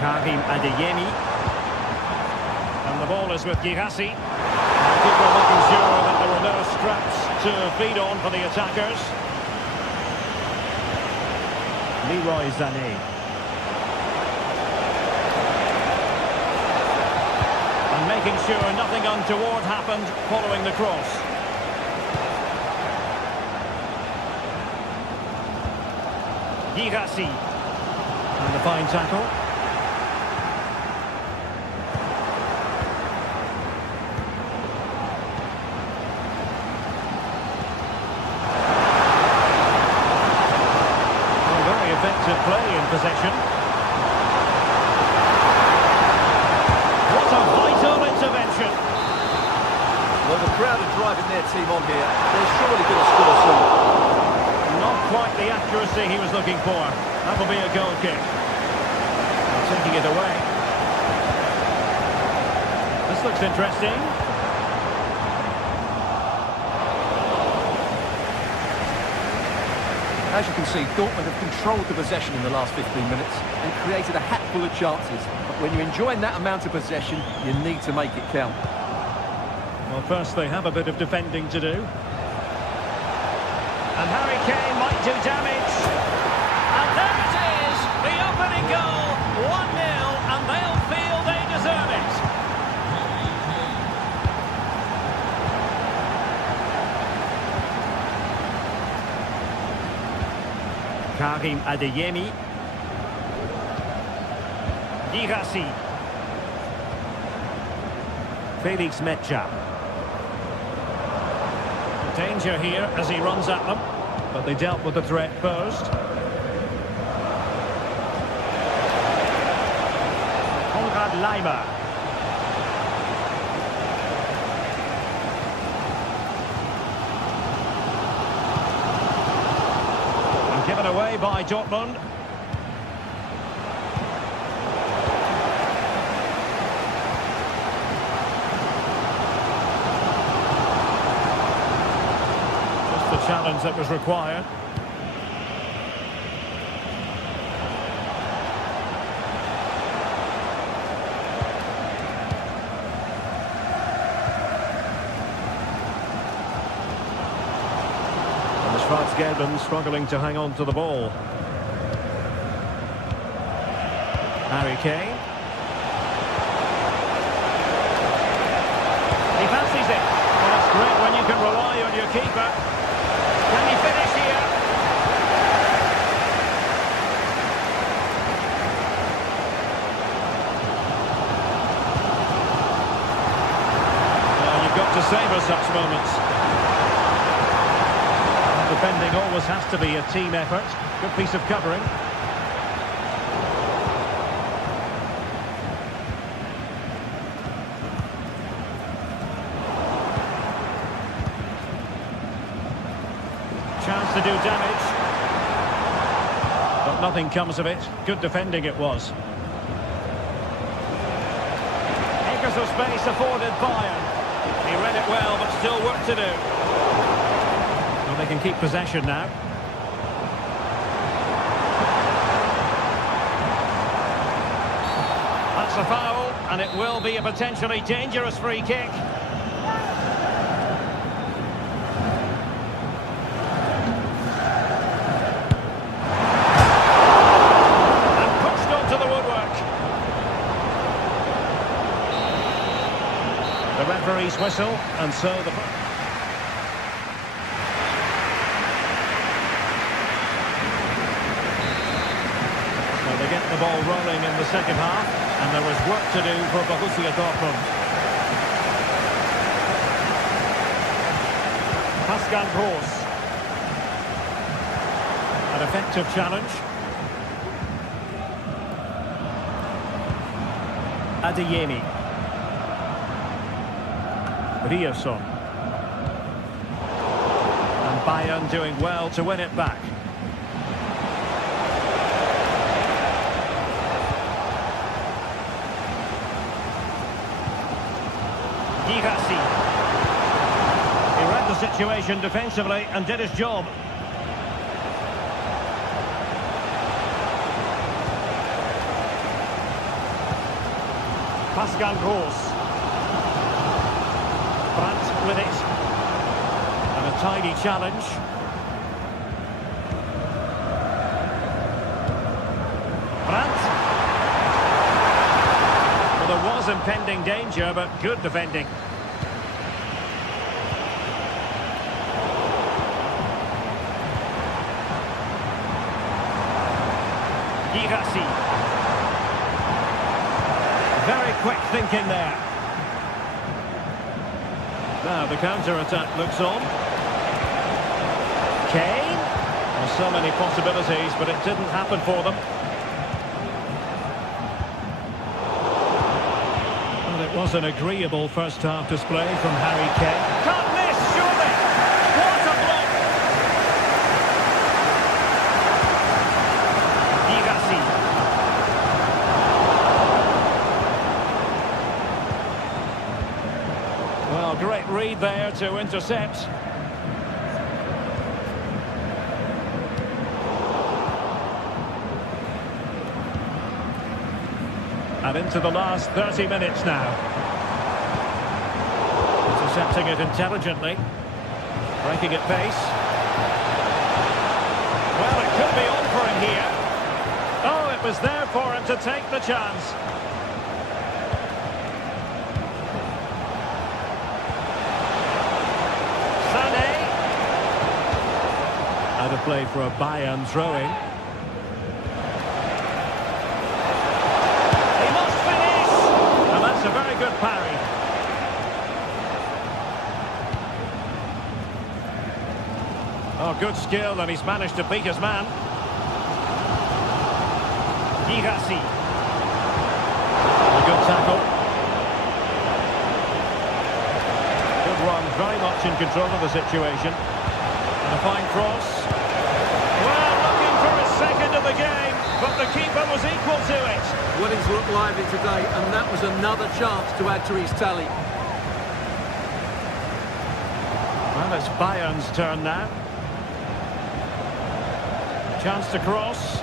Karim Adeyemi. And the ball is with Girassi. People making sure that there were no scraps to feed on for the attackers. Leroy Sané. And making sure nothing untoward happened following the cross. Girassi. And the fine tackle. Effective play in possession. What a vital intervention. Well, the crowd are driving their team on here. They're surely going to score soon. Not quite the accuracy he was looking for. That will be a goal kick. And taking it away. This looks interesting. As you can see, Dortmund have controlled the possession in the last 15 minutes and created a hatful of chances. But when you're enjoying that amount of possession, you need to make it count. Well, first they have a bit of defending to do. And Harry Kane might do damage. And there it is, the opening goal, 1-0, and they'll feel they deserve it. Karim Adeyemi. Girassi. Felix Mecha. Danger here as he runs at them, but they dealt with the threat posed. Konrad Laimer. given away by Dortmund. Just the challenge that was required. Schwarz-Gelben struggling to hang on to the ball. Harry Kane. He fancies it. Well, it's great when you can rely on your keeper. Can he finish here? Well, you've got to savour such moments. Defending always has to be a team effort. Good piece of covering. Chance to do damage. But nothing comes of it. Good defending it was. Acres of space afforded Bayern. He read it well, but still work to do. They can keep possession now. That's a foul, and it will be a potentially dangerous free kick. And pushed onto the woodwork. The referee's whistle, and so the... They get the ball rolling in the second half, and there is work to do for Borussia Dortmund. Pascal Gross. An effective challenge. Adeyemi. Rierson. And Bayern doing well to win it back. He read the situation defensively and did his job. Pascal Gross. Brandt with it. And a tidy challenge. Brandt. Well, there was impending danger, but good defending. Very quick thinking there. Now the counter-attack looks on. Kane. Well, so many possibilities, but it didn't happen for them. Well, it was an agreeable first-half display from Harry Kane. Can't miss, surely! What a block! Well, great read there to intercept. And into the last 30 minutes now. Intercepting it intelligently. Breaking at pace. Well, it could be on for him here. Oh, it was there for him to take the chance. Out of play for a Bayern throw-in. He must finish! And that's a very good parry. Oh, good skill, and he's managed to beat his man. Girassi. A good tackle. Good run, very much in control of the situation. And a fine cross. Well, looking the game, but the keeper was equal to it. Well, he's looked lively today, and that was another chance to add to his tally. Well, it's Bayern's turn now. Chance to cross.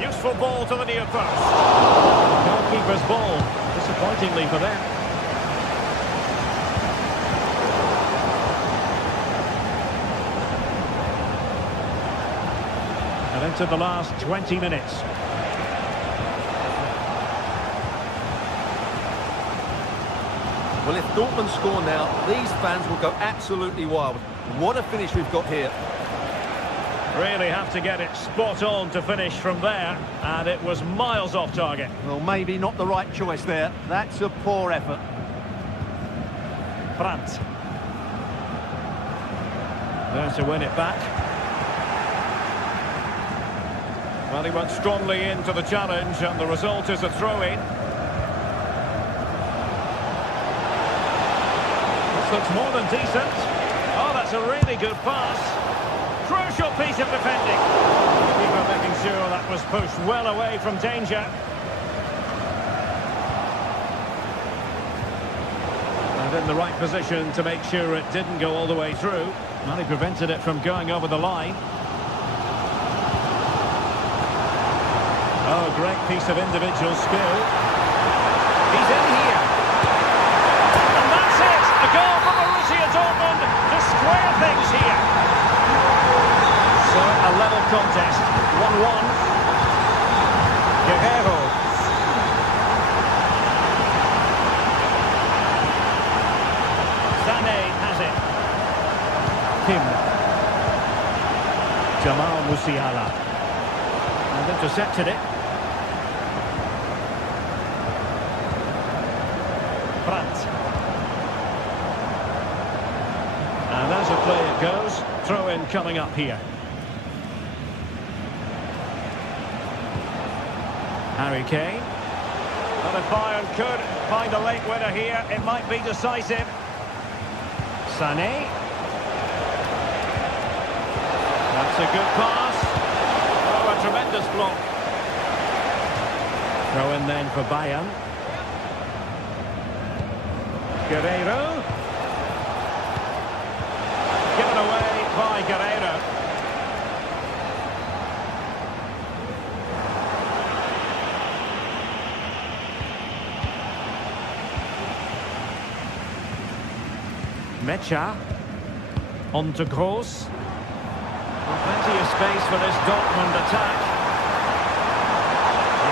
Useful ball to the near post. Goalkeeper's ball, disappointingly for them. And into the last 20 minutes. Well, if Dortmund score now, these fans will go absolutely wild. What a finish we've got here. Really have to get it spot on to finish from there, and it was miles off target. Well, maybe not the right choice there. That's a poor effort. Brandt. There to win it back. Well, he went strongly into the challenge, and the result is a throw-in. This looks more than decent. Oh, that's a really good pass. Crucial piece of defending. Keeper making sure that was pushed well away from danger. And in the right position to make sure it didn't go all the way through. And he prevented it from going over the line. Oh, great piece of individual skill. He's in here. And that's it. A goal for Borussia Dortmund to square things here. So, a level contest, 1-1. Guerrero. Sané has it. Kim. Jamal Musiala. And intercepted it. Brandt. And as a play it goes, throw-in coming up here. Harry Kane. Well, if Bayern could find a late winner here, it might be decisive. Sané. That's a good pass. Oh, a tremendous block. Throw in then for Bayern. Guerrero. Given away by Guerrero. Mecha. On to Gross. Plenty of space for this Dortmund attack.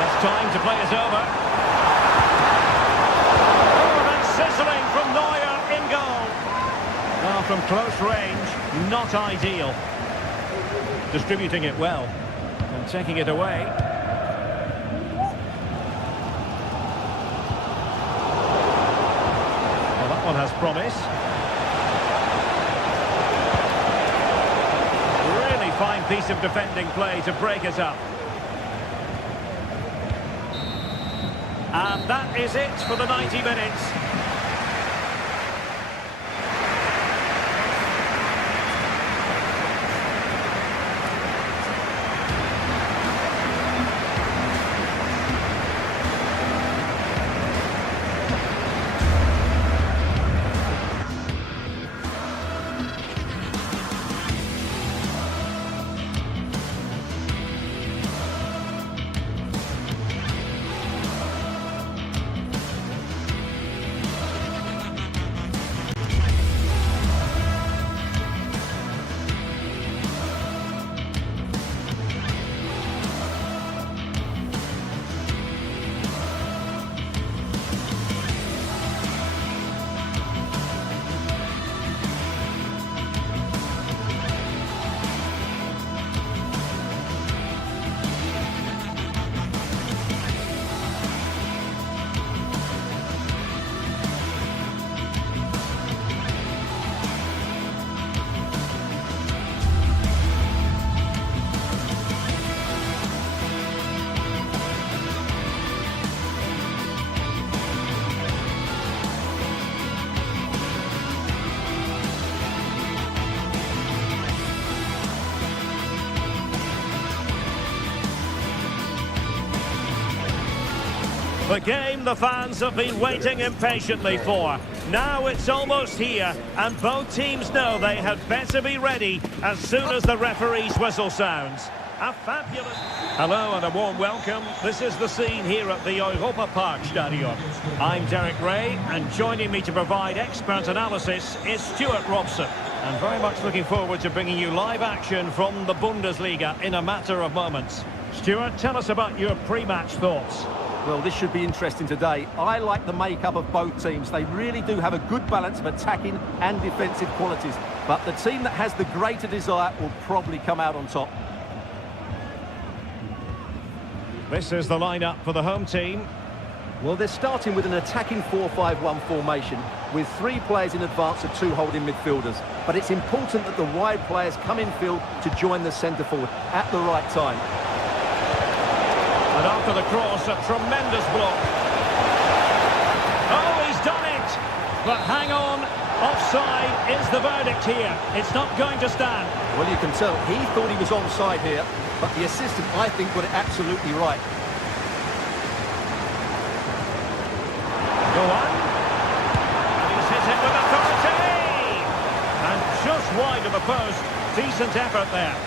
It's time to play it over. Oh, that's sizzling from Neuer in goal. Well, from close range, not ideal. Distributing it well and taking it away. Well, that one has promise. Fine piece of defending play to break it up. And that is it for the 90 minutes. The game the fans have been waiting impatiently for. Now it's almost here, and both teams know they had better be ready as soon as the referee's whistle sounds. A fabulous... Hello and a warm welcome. This is the scene here at the Europa Park Stadium. I'm Derek Ray, and joining me to provide expert analysis is Stuart Robson. And very much looking forward to bringing you live action from the Bundesliga in a matter of moments. Stuart, tell us about your pre-match thoughts. Well, this should be interesting today. I like the makeup of both teams. They really do have a good balance of attacking and defensive qualities. But the team that has the greater desire will probably come out on top. This is the lineup for the home team. Well, they're starting with an attacking 4-5-1 formation with 3 players in advance of 2 holding midfielders. But it's important that the wide players come in field to join the centre forward at the right time. And after the cross, a tremendous block. Oh, he's done it! But hang on, offside is the verdict here. It's not going to stand. Well, you can tell he thought he was onside here, but the assistant, I think, got it absolutely right. Go on. And he's hit it with authority! And just wide of the post. Decent effort there.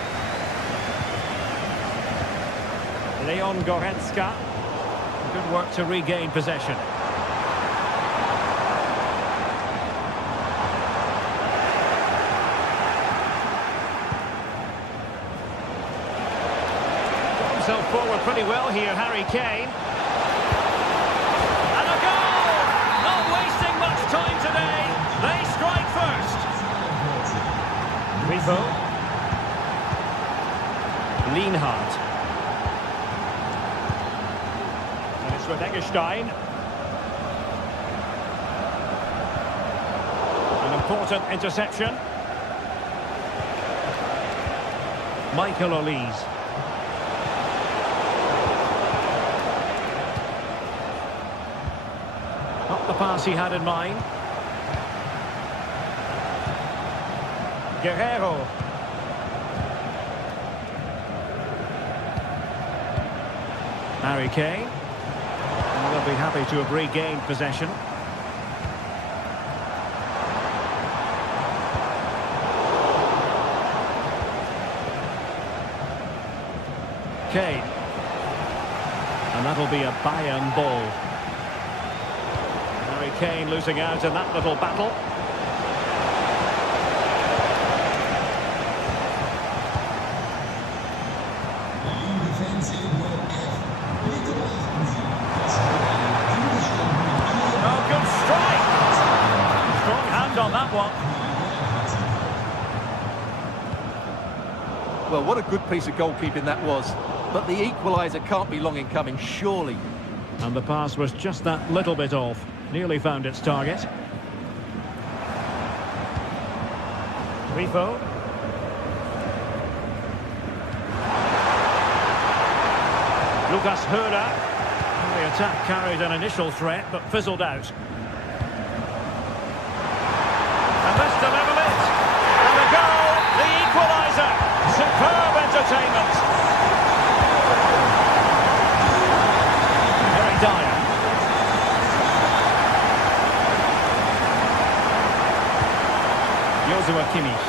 Leon Goretzka. Good work to regain possession. Got himself forward pretty well here, Harry Kane. And a goal! Not wasting much time today. They strike first. Rivo. Lienhardt. With Eggestein. An important interception. Michael Olise. Not the pass he had in mind. Guerrero. Harry Kane. They'll be happy to have regained possession. Kane. And that'll be a Bayern ball. Harry Kane losing out in that little battle. On that one. Well, what a good piece of goalkeeping that was. But the equaliser can't be long in coming, surely. And the pass was just that little bit off. Nearly found its target. Rivo. Lucas Höra. The attack carried an initial threat, but fizzled out. And this to level it. And the goal, the equaliser. Superb entertainment. Very Dyer. Joshua Kimmich.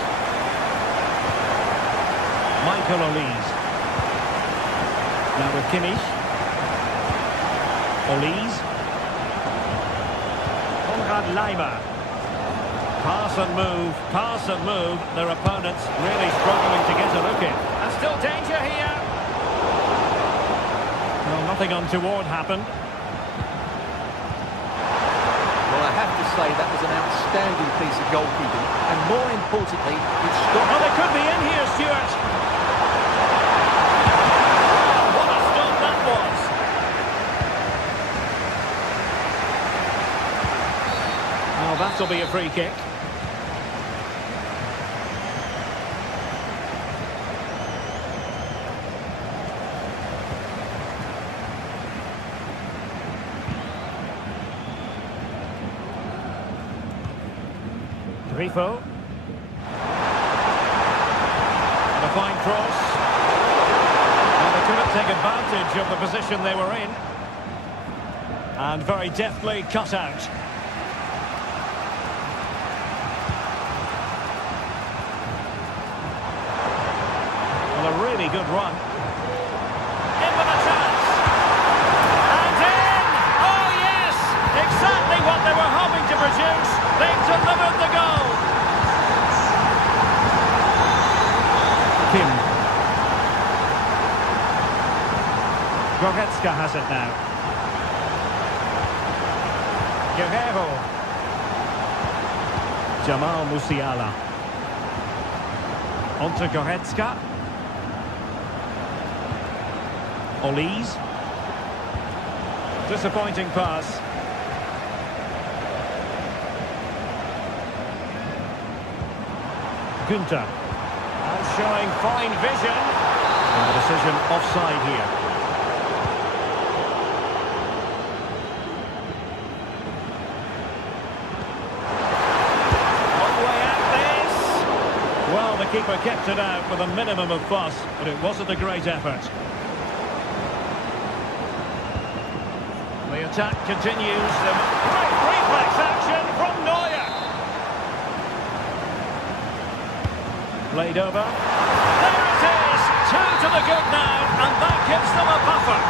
Michael Olise. Now with Kimmich. Olise. Konrad Laimer. Pass and move, their opponents really struggling to get a look in. And still danger here. Well, nothing untoward happened. Well, I have to say that was an outstanding piece of goalkeeping. And more importantly, it stopped... Oh, they could be in here, Stuart. Oh, what a stop that was. Oh, that'll be a free kick. Grifo. And a fine cross. And they couldn't take advantage of the position they were in. And very deftly cut out. Well, a really good run. In with a chance. And in! Oh, yes! Exactly what they were hoping to produce. They've delivered the goal. Kim. Goretzka has it now. Guerrero. Jamal Musiala. Onto Goretzka. Olise. Disappointing pass. Günther. And showing fine vision. And the decision offside here. Well, the keeper kept it out with a minimum of fuss, but it wasn't a great effort. The attack continues. Great reflex action from Neuer. Played over. There it is! 2 to the good now, and that gives them a buffer.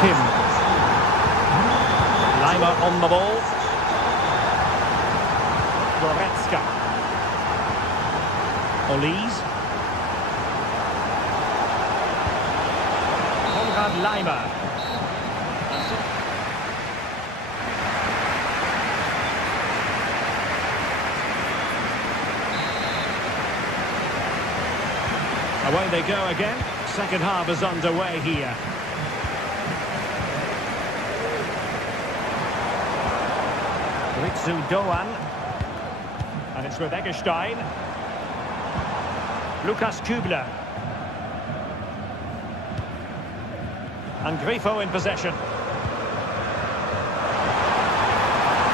Kim. Lima on the ball. Goretzka. Olise. Konrad Laimer. Away they go again. Second half is underway here. Ritsu Doan. And it's with Eggestein. Lukas Kübler. And Grifo in possession.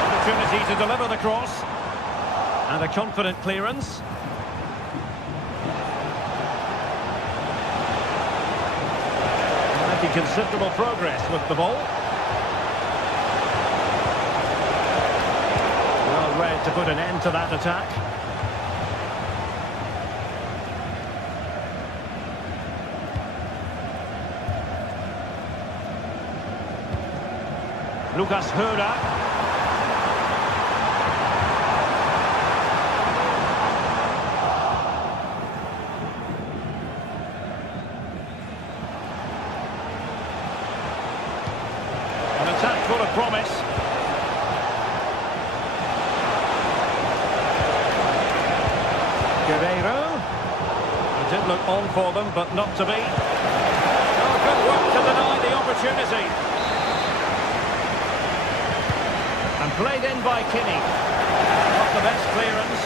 Opportunity to deliver the cross. And a confident clearance. Making considerable progress with the ball. Well read to put an end to that attack. Lucas Hörer. An attack full of promise. Guerrero. It did look on for them, but not to be. Oh, good work to deny the opportunity. And played in by Kinney. Not the best clearance.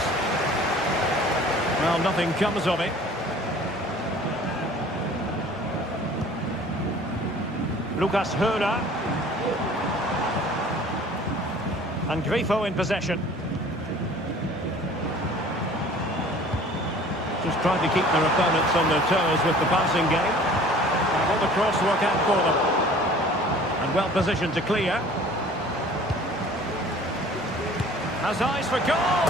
Well, nothing comes of it. Lucas Hörer. And Grifo in possession. Just trying to keep their opponents on their toes with the passing game. And will the cross work out for them? And well positioned to clear. Has eyes for goal!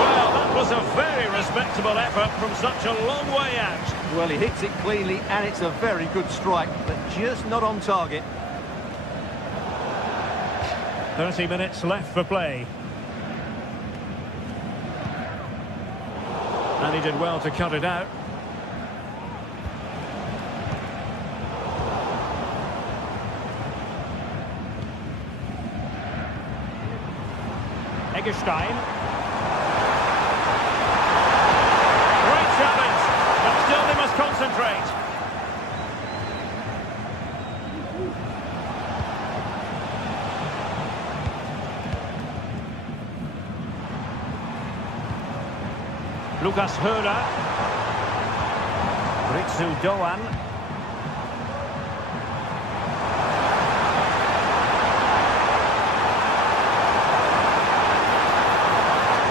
Well, that was a very respectable effort from such a long way out. Well, he hits it cleanly, and it's a very good strike, but just not on target. 30 minutes left for play. And he did well to cut it out. Eggestein. Great challenge, but still they must concentrate. Lucas Hörer. Ritsu Doan.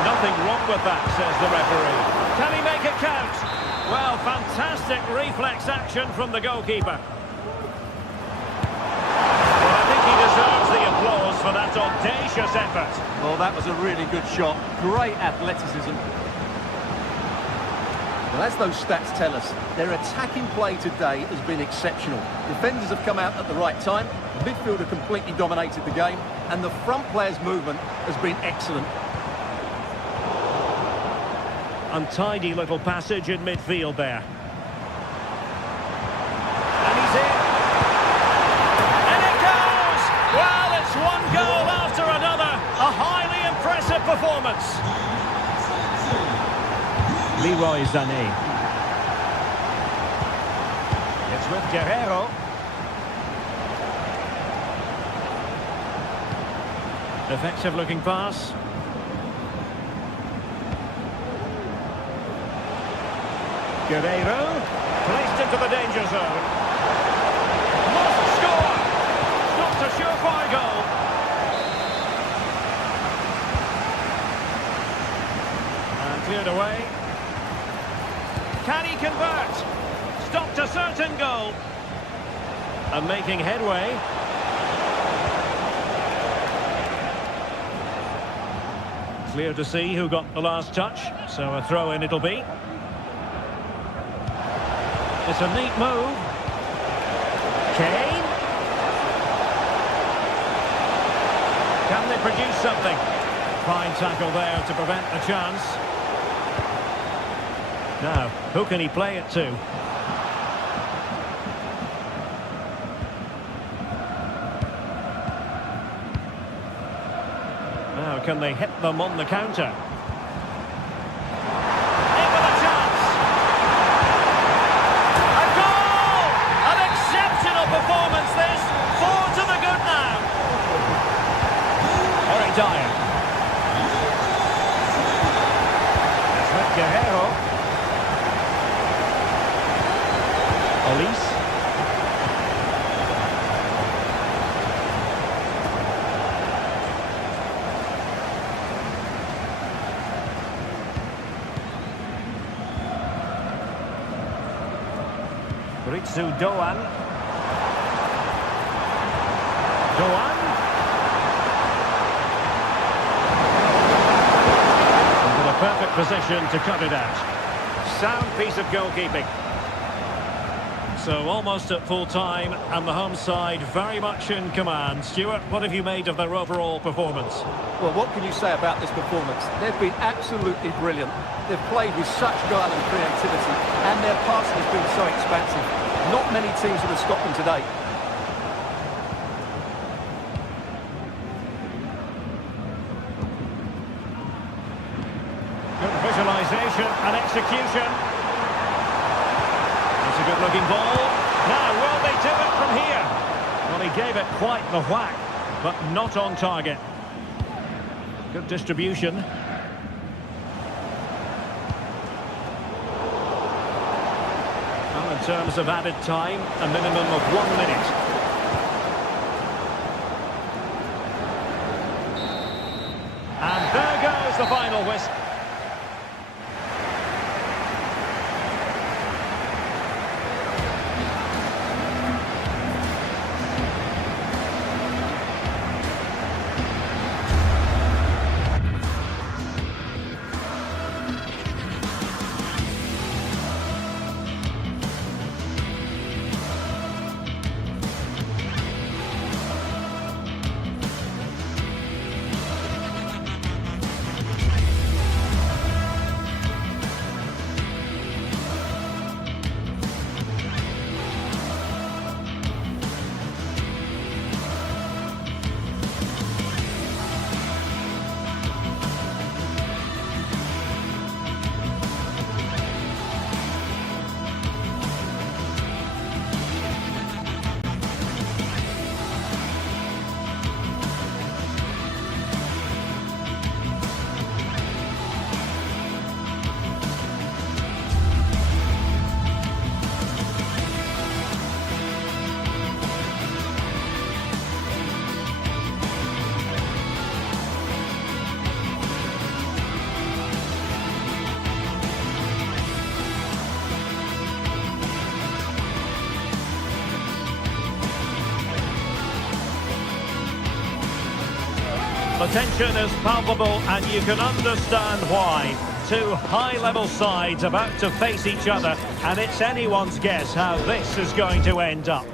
Nothing wrong with that, says the referee. Can he make it count? Well, fantastic reflex action from the goalkeeper. courageous effort. Well, that was a really good shot. Great athleticism. Well, as those stats tell us, their attacking play today has been exceptional. Defenders have come out at the right time, the midfielder completely dominated the game, and the front player's movement has been excellent. Untidy little passage in midfield there. And he's in. And it goes! Well, it's one goal after another. A highly impressive performance. Leroy Sané. It's with Guerrero. Effective looking pass. Guerrero, placed into the danger zone. Must score! Not a surefire goal. And cleared away. Can he convert? Stopped a certain goal. And making headway. Clear to see who got the last touch, so a throw-in it'll be. It's a neat move. Kane. Can they produce something? Fine tackle there to prevent the chance. Now, who can he play it to? Now, can they hit them on the counter? Performance this, 4 to the good now. Very dire. It's with Guerrero. Elise. Ritsu Doan. Into the perfect position to cut it out. Sound piece of goalkeeping. So almost at full time, and the home side very much in command. Stuart, what have you made of their overall performance? Well, what can you say about this performance? They've been absolutely brilliant. They've played with such guile and creativity, and their passing has been so expansive. Not many teams would have stopped them today. Visualisation and execution. It's a good-looking ball. Now, will they do it from here? Well, he gave it quite the whack, but not on target. Good distribution. Well, in terms of added time, a minimum of 1 minute. And there goes the final whistle. The tension is palpable and you can understand why. Two high-level sides about to face each other, and it's anyone's guess how this is going to end up.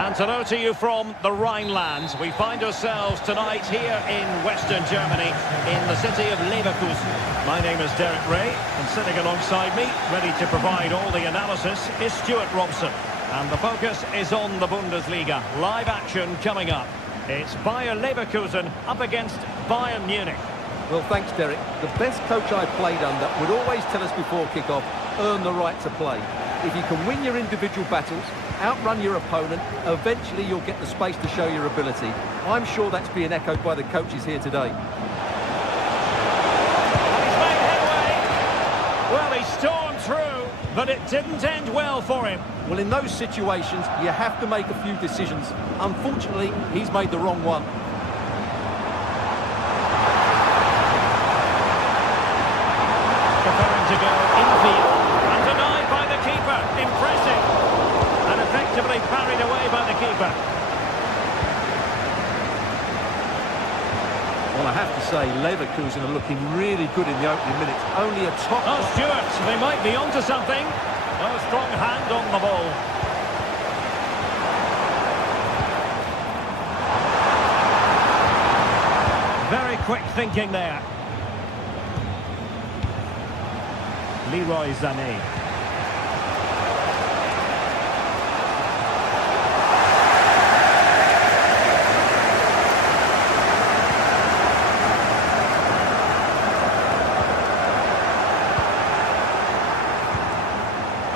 And hello to you from the Rhineland. We find ourselves tonight here in Western Germany, in the city of Leverkusen. My name is Derek Ray, and sitting alongside me, ready to provide all the analysis, is Stuart Robson. And the focus is on the Bundesliga. Live action coming up. It's Bayer Leverkusen up against Bayern Munich. Well, thanks, Derek. The best coach I played under would always tell us before kick-off, earn the right to play. If you can win your individual battles, outrun your opponent, eventually you'll get the space to show your ability. I'm sure that's being echoed by the coaches here today. And he's made headway. Well, he stormed through, but it didn't end well for him. Well, in those situations, you have to make a few decisions. Unfortunately, he's made the wrong one. Preparing to go infield, and denied by the keeper. Impressive. And effectively parried away by the keeper. Well, I have to say, Leverkusen are looking really good in the opening minutes. Only a top... Oh, Stuart, they might be onto something. No strong hand on the ball. Very quick thinking there. Leroy Sané.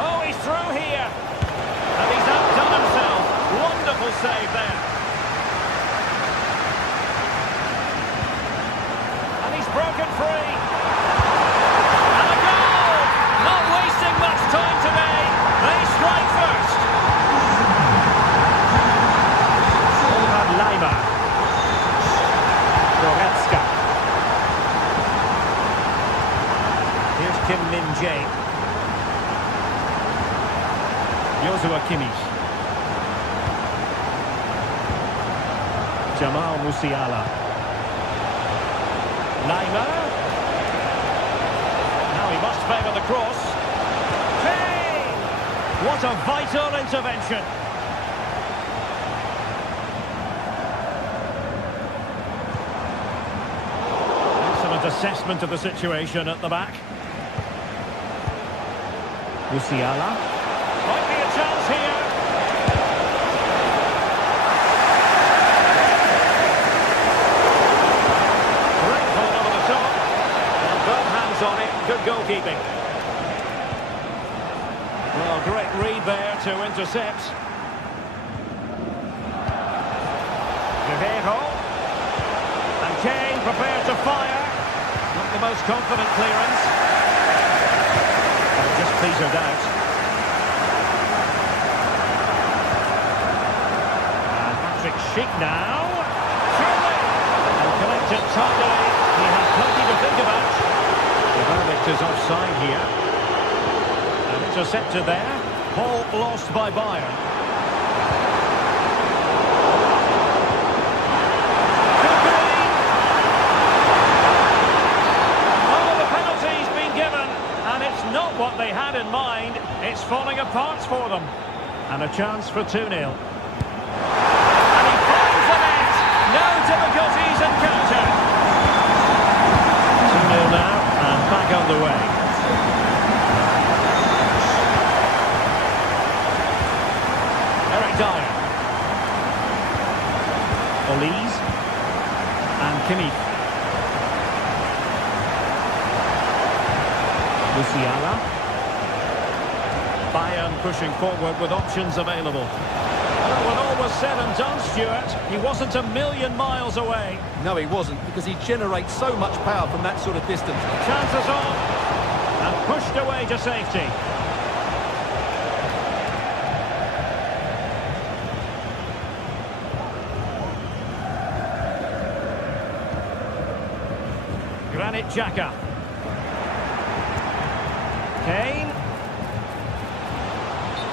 Oh, he's through here. And he's outdone himself. Wonderful save there. And he's broken free. And a goal! Not wasting much time today. They strike first. Konrad Leimer. Goretzka. Here's Kim Min-jae. Joshua Kimmich. Jamal Musiala. Leimer. Now he must favour the cross. Kane! What a vital intervention. Excellent assessment of the situation at the back. Musiala. Might be a chance here. Great ball over the top. And both hands on it. Good goalkeeping. Well, great read there to intercept. Guerrero. And Kane prepared to fire. Not the most confident clearance. Well, just petered out. Sheik now. Surely. And collected tidily. He had plenty to think about. The verdict is offside here. And intercepted there. Ball lost by Bayern. Could be. Oh, the penalty's been given. And it's not what they had in mind. It's falling apart for them. And a chance for 2-0. No difficulties encountered. 2-0 now, and back on the way. Eric Dyer. Olise. And Kimmich. Musiala. Bayern pushing forward with options available. Well, when all was said and done, Stuart, he wasn't a million miles away. No, he wasn't, because he generates so much power from that sort of distance. Chances on, and pushed away to safety. Granit Xhaka. Kane.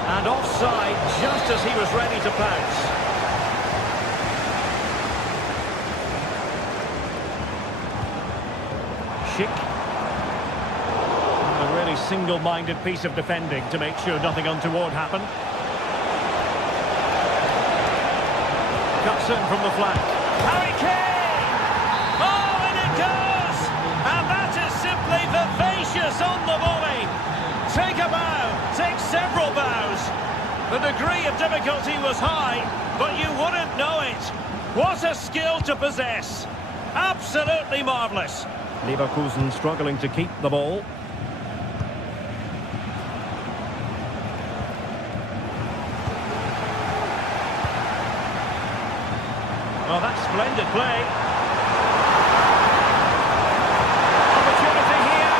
And offside just as he was ready to pounce. Schick. A really single-minded piece of defending to make sure nothing untoward happened. Cuts in from the flank. Harry Kane! Oh, and it goes! And that is simply vivacious on the volley. Take a bow, take several bows. The degree of difficulty was high, but you wouldn't know it. What a skill to possess. Absolutely marvellous. Leverkusen struggling to keep the ball. Well, that's splendid play. Opportunity here.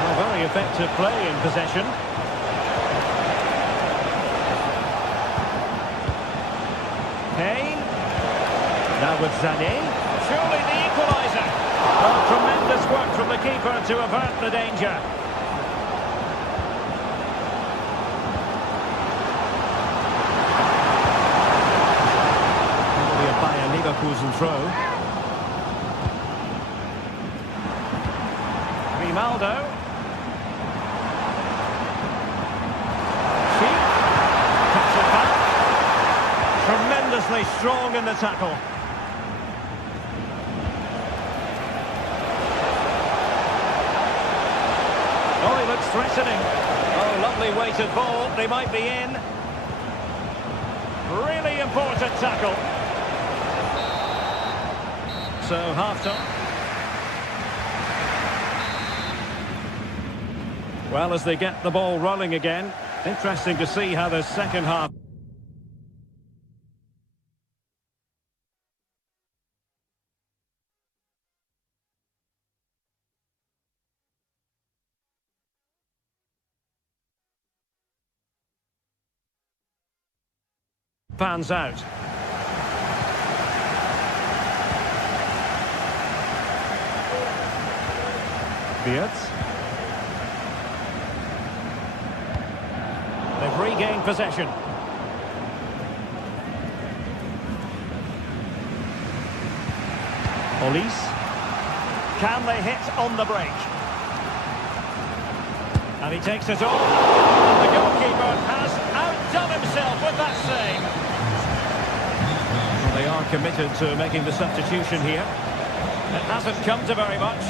Well, very effective play in possession. Kane. Now with Sané. Surely the equaliser. Oh, tremendous work from the keeper to avert the danger. Leverkusen throw. Grimaldo. Sheik. Cuts it back. Tremendously strong in the tackle. Oh, he looks threatening. Oh, lovely weighted ball. They might be in. Really important tackle. So, half-time. Well, as they get the ball rolling again, interesting to see how the second half... pans out. Beards. They've regained possession. Olise. Can they hit on the break? And he takes it on. And the goalkeeper has outdone himself with that save. Well, they are committed to making the substitution here. It hasn't come to very much.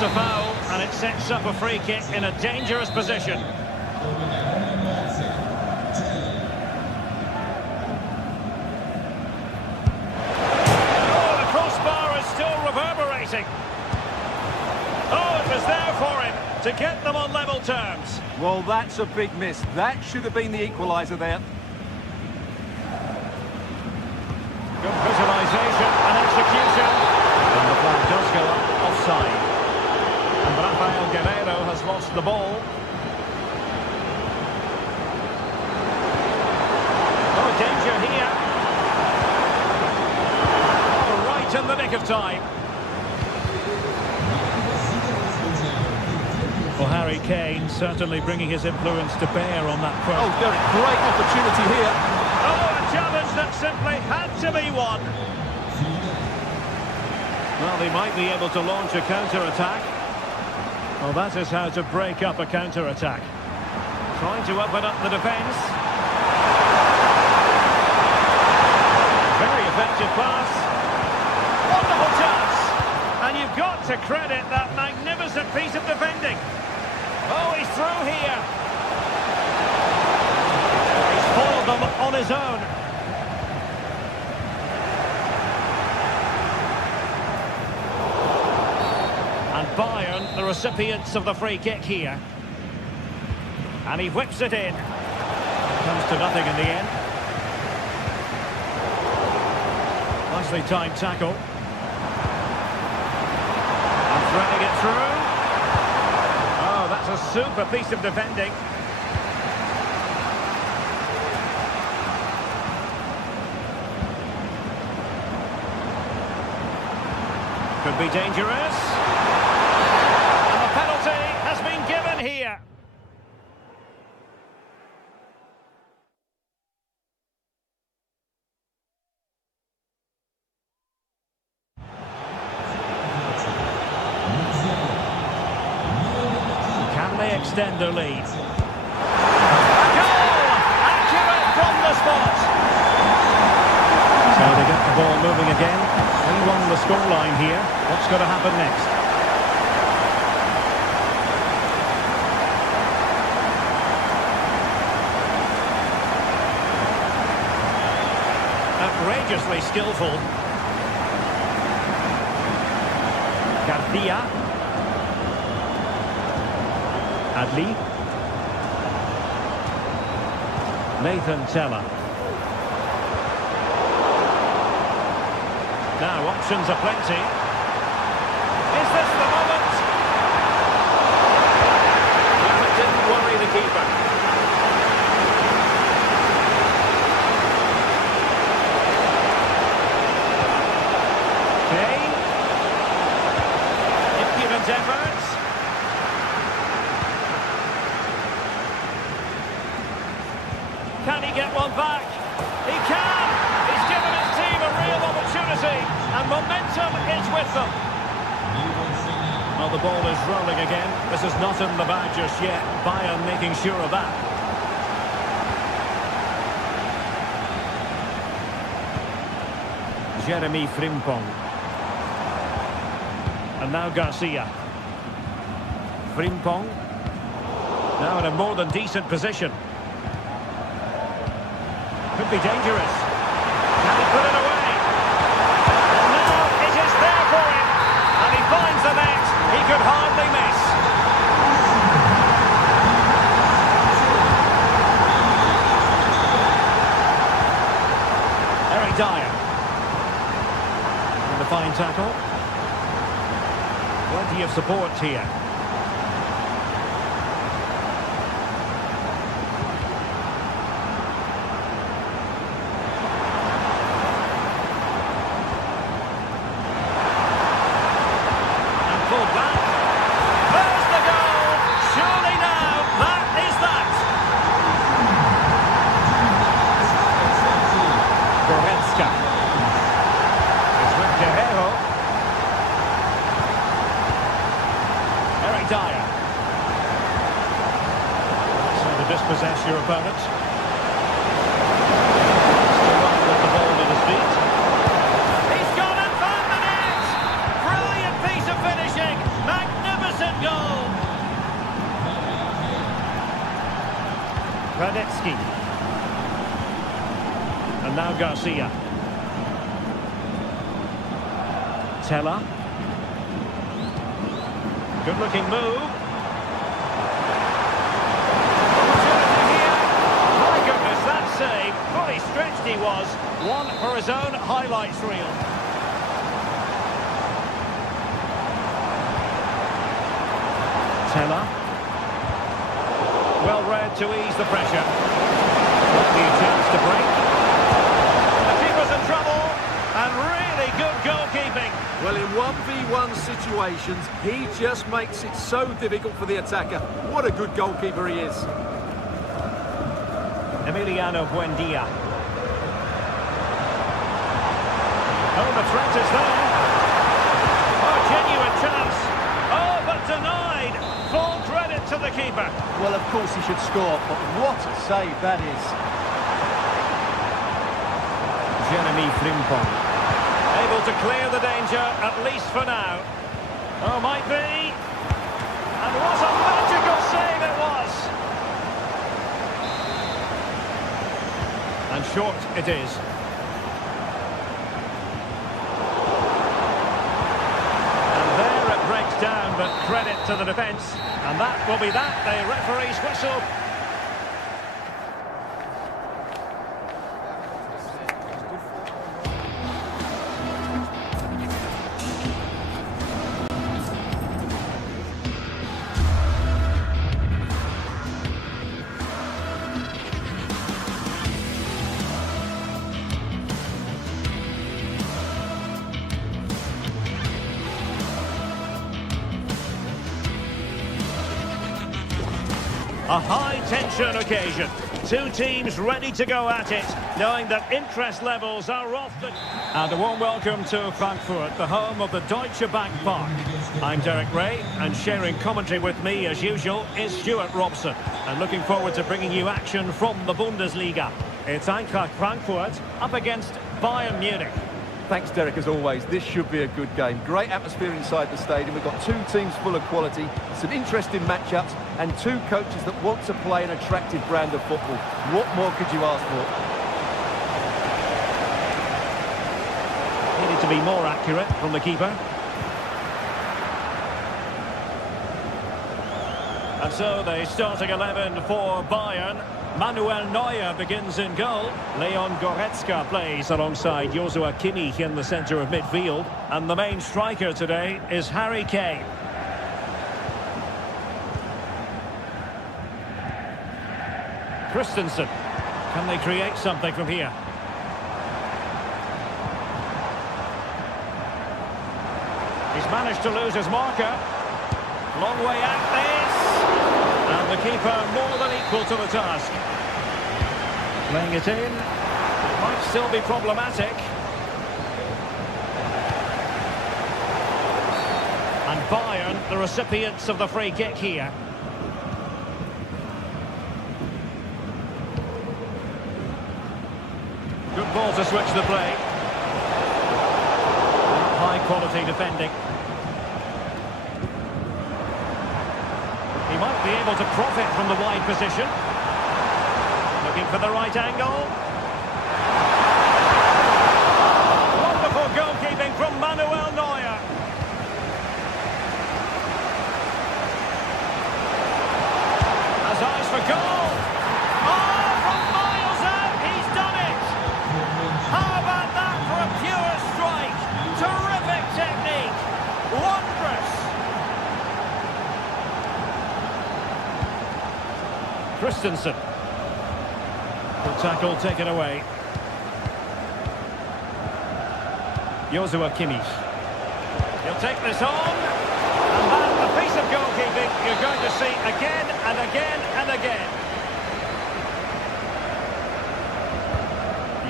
A foul, and it sets up a free kick in a dangerous position. Oh, the crossbar is still reverberating. Oh, it was there for him to get them on level terms. Well, that's a big miss. That should have been the equaliser there. Good visualisation and execution. And the flag does go up offside. And Rafael Guerreiro has lost the ball. Oh, danger here. Oh, right in the nick of time. Well, Harry Kane certainly bringing his influence to bear on that front. Oh, Derek, great opportunity here. Oh, a challenge that simply had to be won. Well, they might be able to launch a counter-attack. Well, that is how to break up a counter-attack. Trying to open up the defence. Very effective pass. Wonderful touch. And you've got to credit that magnificent piece of defending. Oh, he's through here. He's foiled them on his own. And Bayern, the recipients of the free kick here. And he whips it in. Comes to nothing in the end. Nicely timed tackle. And threading it through. Oh, that's a super piece of defending. Could be dangerous. And the penalty has been given here. Can they extend their lead? Goal! Accurate from the spot. So they get the ball moving again. 3-1 the scoreline here. What's going to happen next? Outrageously skillful. Garcia. Adli. Nathan Teller. Now options are plenty. Is this the moment? Well, it didn't worry the keeper. Kane. Impudent efforts. Can he get one back? He can! He's given his team a real opportunity, and momentum is with them. Well, the ball is rolling again. This is not in the bag just yet. Bayern making sure of that. Jeremy Frimpong. And now Garcia. Frimpong. Now in a more than decent position. Could be dangerous. Can he put it away? And now it is there for him. And he finds the net. He could hardly miss. Eric Dyer. And a fine tackle. Plenty of support here. Dyer. So to dispossess your opponent. Still right with the ball at his feet. He's gone and found the net! Brilliant piece of finishing! Magnificent goal! Radetsky. And now Garcia. Teller. Good-looking move. Opportunity here. My goodness, that save. Fully stretched he was. One for his own highlights reel. Teller. Well read to ease the pressure. Plenty of chance to break. The keeper's in trouble. And really good goalkeeping. Well, in 1v1 situations, he just makes it so difficult for the attacker. What a good goalkeeper he is. Emiliano Buendia. Oh, the threat is there. Oh, genuine chance. Oh, but denied. Full credit to the keeper. Well, of course he should score, but what a save that is. Jeremy Frimpong. Able to clear the danger, at least for now. Oh, might be. And what a magical save it was. And short it is. And there it breaks down, but credit to the defence. And that will be that, the referee's whistle. A high-tension occasion. Two teams ready to go at it, knowing that interest levels are off the... And a warm welcome to Frankfurt, the home of the Deutsche Bank Park. I'm Derek Ray, and sharing commentary with me, as usual, is Stuart Robson. And looking forward to bringing you action from the Bundesliga. It's Eintracht Frankfurt up against Bayern Munich. Thanks, Derek, as always. This should be a good game. Great atmosphere inside the stadium. We've got two teams full of quality, some interesting matchups, and two coaches that want to play an attractive brand of football. What more could you ask for? Needed to be more accurate from the keeper. And so the starting 11 for Bayern. Manuel Neuer begins in goal. Leon Goretzka plays alongside Joshua Kimmich in the centre of midfield. And the main striker today is Harry Kane. Christensen. Can they create something from here? He's managed to lose his marker. Long way out this. And the keeper more than equal to the task. Playing it in. Might still be problematic. And Bayern, the recipients of the free kick here. Good ball to switch the play. High quality defending. He might be able to profit from the wide position. Looking for the right angle. Wonderful goalkeeping from Manuel Neuer. Has eyes for goal. Oh, from miles out, he's done it. How about that for a pure strike? Terrific technique. Wondrous. Christensen. Good tackle taken away. Joshua Kimmich. He'll take this on. And that's a piece of goalkeeping you're going to see again and again and again.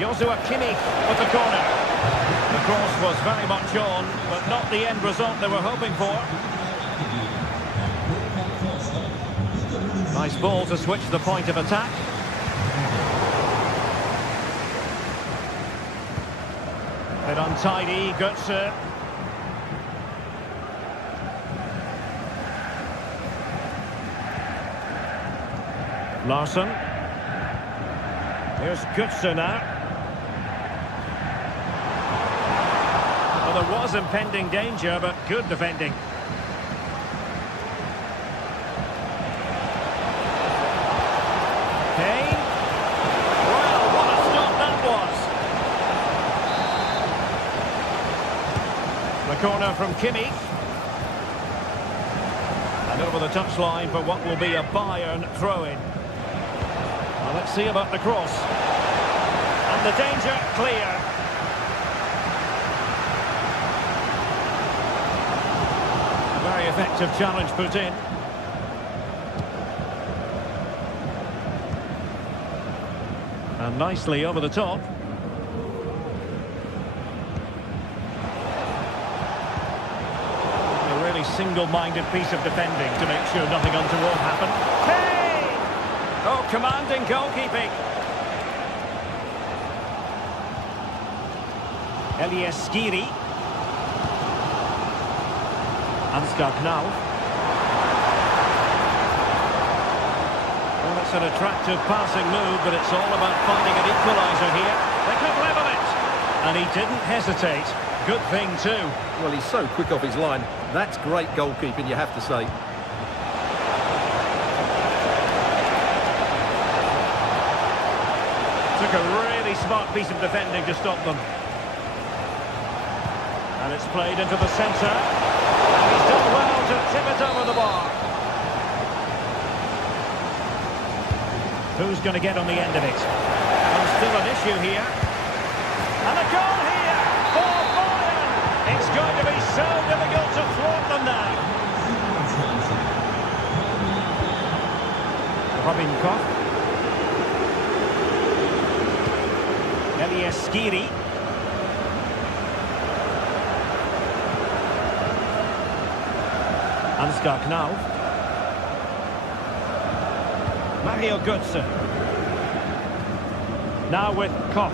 Joshua Kimmich with the corner. The cross was very much on, but not the end result they were hoping for. Nice ball to switch the point of attack. Bit untidy, Götze. Larsson. Here's Götze now. Well, there was impending danger, but good defending. Kane. Well, what a stop that was. The corner from Kimmich. And over the touchline for what will be a Bayern throw-in. Well, let's see about the cross. And the danger clear. A very effective challenge put in. And nicely over the top. A really single-minded piece of defending to make sure nothing untoward happened. Kane! Oh, commanding goalkeeping. Elias Skiri. Ansgar Knauf. Well, it's an attractive passing move, but it's all about finding an equaliser here. They could level it. And he didn't hesitate. Good thing, too. Well, he's so quick off his line. That's great goalkeeping, you have to say. Took a really smart piece of defending to stop them. And it's played into the centre. And he's done well to tip it over the bar. Who's going to get on the end of it? There's still an issue here. And a goal here for Bayern. It's going to be so difficult to thwart them now. Robin Koch. Elias Skiri. Ansgar Knauf. Mario Götze. Now with Koch.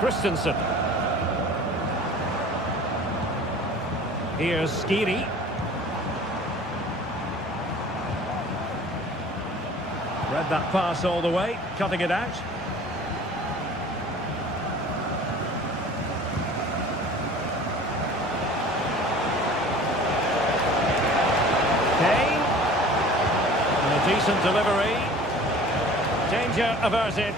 Christensen. Here's Skiri. Read that pass all the way, cutting it out. Kane. And a decent delivery. Danger averted.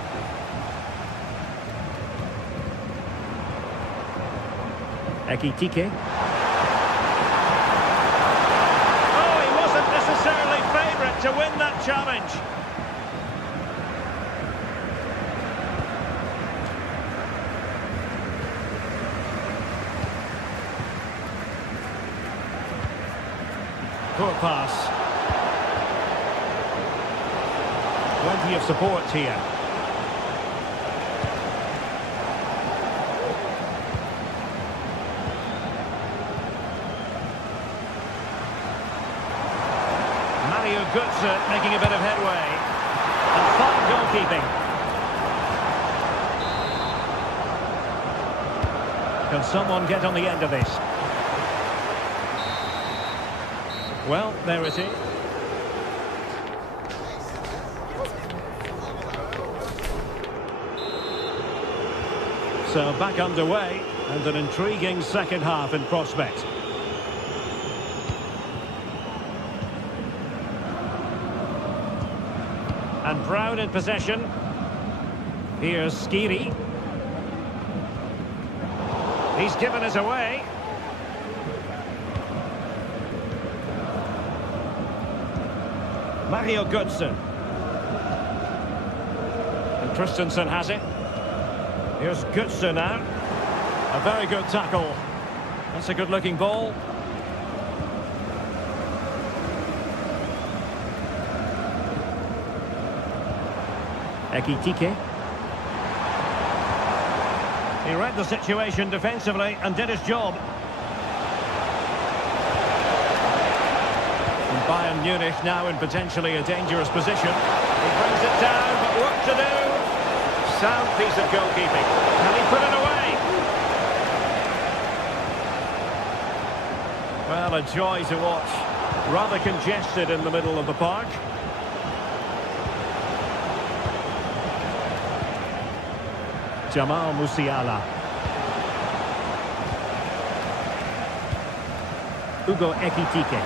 Ekitike. Oh, he wasn't necessarily favourite to win that challenge. Poor pass. Plenty of support here. Mario Götze making a bit of headway. And fine goalkeeping. Can someone get on the end of this? Well, there it is. So back underway, and an intriguing second half in prospect. And Brown in possession. Here's Skiri. He's given us away. Mario Götze. And Christensen has it. Here's Götze now. A very good tackle. That's a good-looking ball. Ekitike. He read the situation defensively and did his job. And Bayern Munich now in potentially a dangerous position. He brings it down, but what to do? Sound piece of goalkeeping. Can he put it away? Well, a joy to watch. Rather congested in the middle of the park. Jamal Musiala. Hugo Ekitike.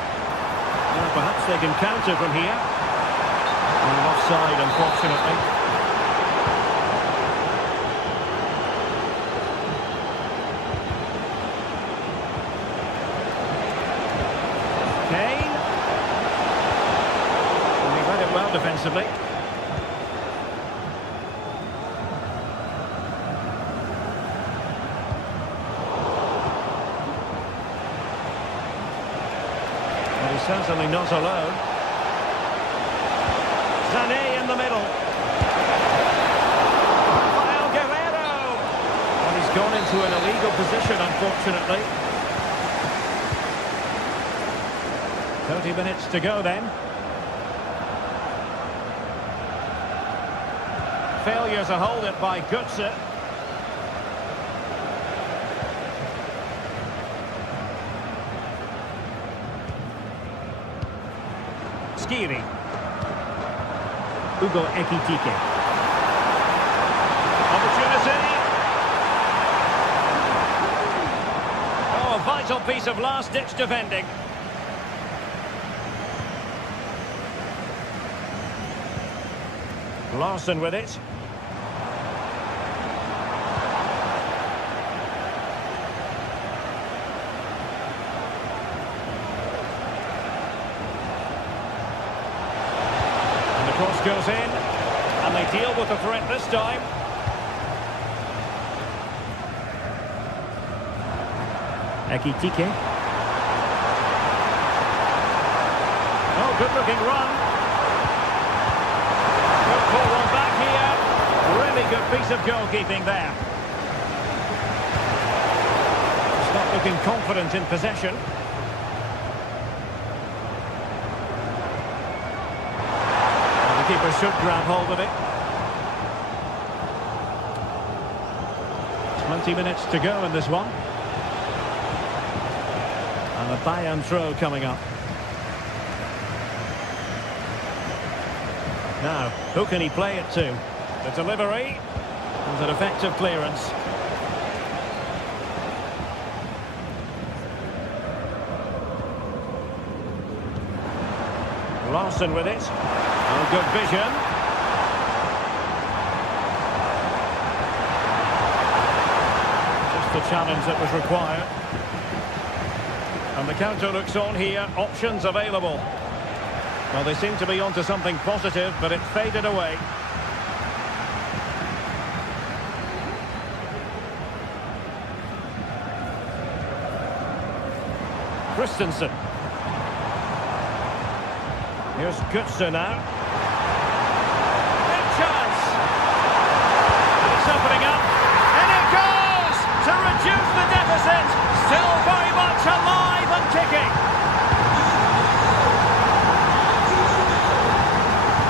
Well, perhaps they can counter from here. And offside, unfortunately. Kane. And he read it well defensively. Certainly not alone. Sané in the middle. Rafael Guerrero. And he's gone into an illegal position, unfortunately. 30 minutes to go then. Failure to hold it by Götze. Skiri. Hugo Ekitike. Opportunity. Oh, a vital piece of last-ditch defending. Larson with it. Cross goes in, and they deal with the threat this time. Ekitike. Good-looking run. Good pull one back here. Really good piece of goalkeeping there. It's not looking confident in possession. And the keeper should grab hold of it. 20 minutes to go in this one. And a Bayern throw coming up. Now, who can he play it to? The delivery was an effective clearance. Larson with it. Oh, good vision. Just the challenge that was required. And the counter looks on here. Options available. Well, they seem to be onto something positive, but it faded away. Christensen. Here's Götze now. Big chance. And it's opening up. And it goes to reduce the deficit. Still very much alive and kicking.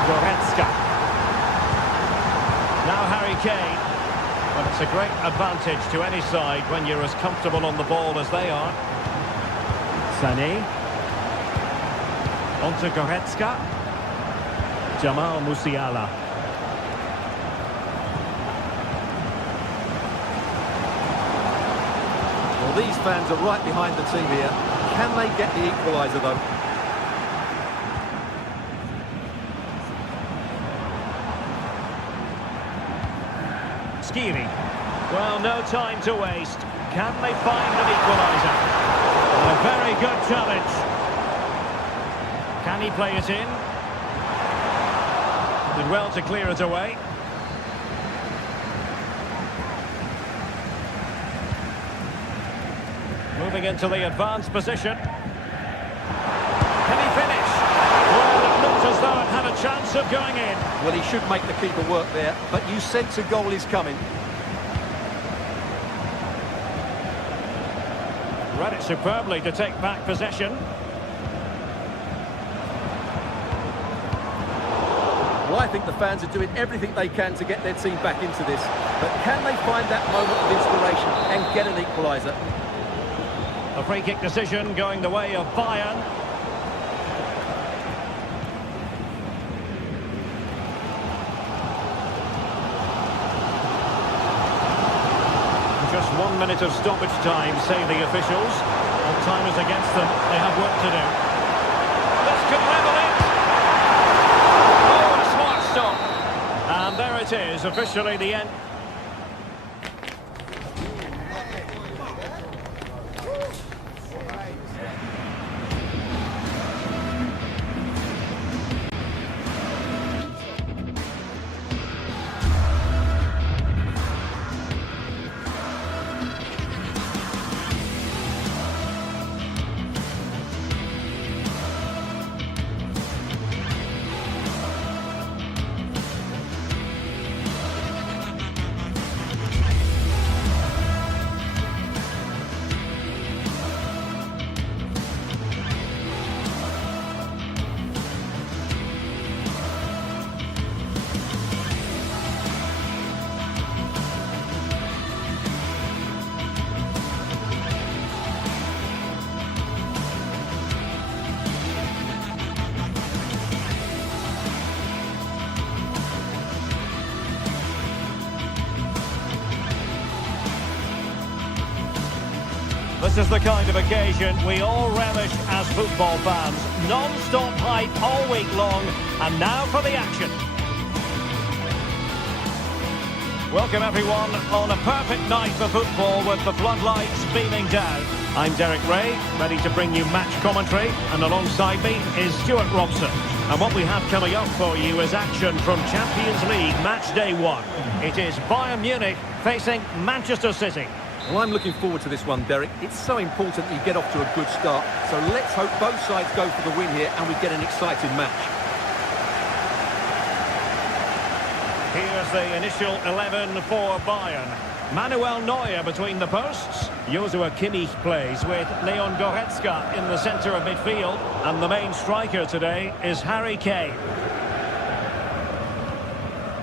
Goretzka. Now Harry Kane. Well, it's a great advantage to any side when you're as comfortable on the ball as they are. Sané. On to Goretzka. Jamal Musiala. Well, these fans are right behind the team here. Can they get the equaliser, though? Skiri. Well, no time to waste. Can they find an equaliser? A very good challenge. Can he play it in? Did well to clear it away. Moving into the advanced position. Can he finish? Well, it looked as though it had a chance of going in. Well, he should make the keeper work there, but you sense a goal is coming. Read it superbly to take back possession. Well, I think the fans are doing everything they can to get their team back into this. But can they find that moment of inspiration and get an equaliser? A free kick decision going the way of Bayern. Just 1 minute of stoppage time, say the officials. And time is against them. They have work to do. This could level it. Oh, a smart stop. And there it is, officially the end. This is the kind of occasion we all relish as football fans. Non-stop hype all week long, and now for the action. Welcome everyone on a perfect night for football with the floodlights beaming down. I'm Derek Ray, ready to bring you match commentary, and alongside me is Stuart Robson. And what we have coming up for you is action from Champions League match day 1. It is Bayern Munich facing Manchester City. Well, I'm looking forward to this one, Derek. It's so important that you get off to a good start. So let's hope both sides go for the win here and we get an exciting match. Here's the initial 11 for Bayern. Manuel Neuer between the posts. Joshua Kimmich plays with Leon Goretzka in the centre of midfield. And the main striker today is Harry Kane.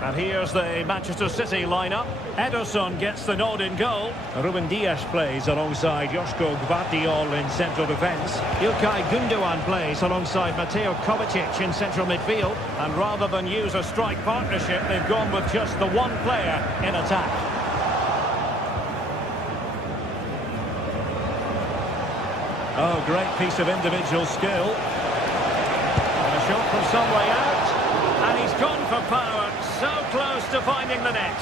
And here's the Manchester City lineup. Ederson gets the nod in goal. Ruben Dias plays alongside Joško Gvardiol in central defence. Ilkay Gundogan plays alongside Mateo Kovacic in central midfield. And rather than use a strike partnership, they've gone with just the one player in attack. Oh, great piece of individual skill. And a shot from some way out. And he's gone for power. So close to finding the net.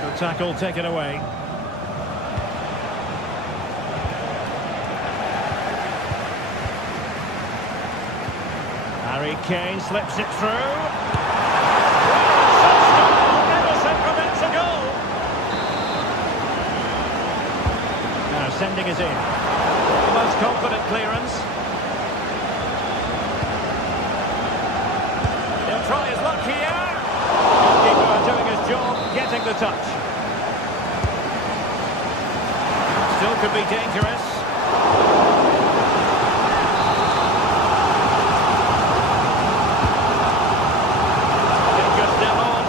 The tackle taken away. Harry Kane slips it through. Ederson prevents a goal. Now sending it in. The most confident clearance. Try his luck here. Keeper doing his job, getting the touch. Still could be dangerous. Dangerous still on.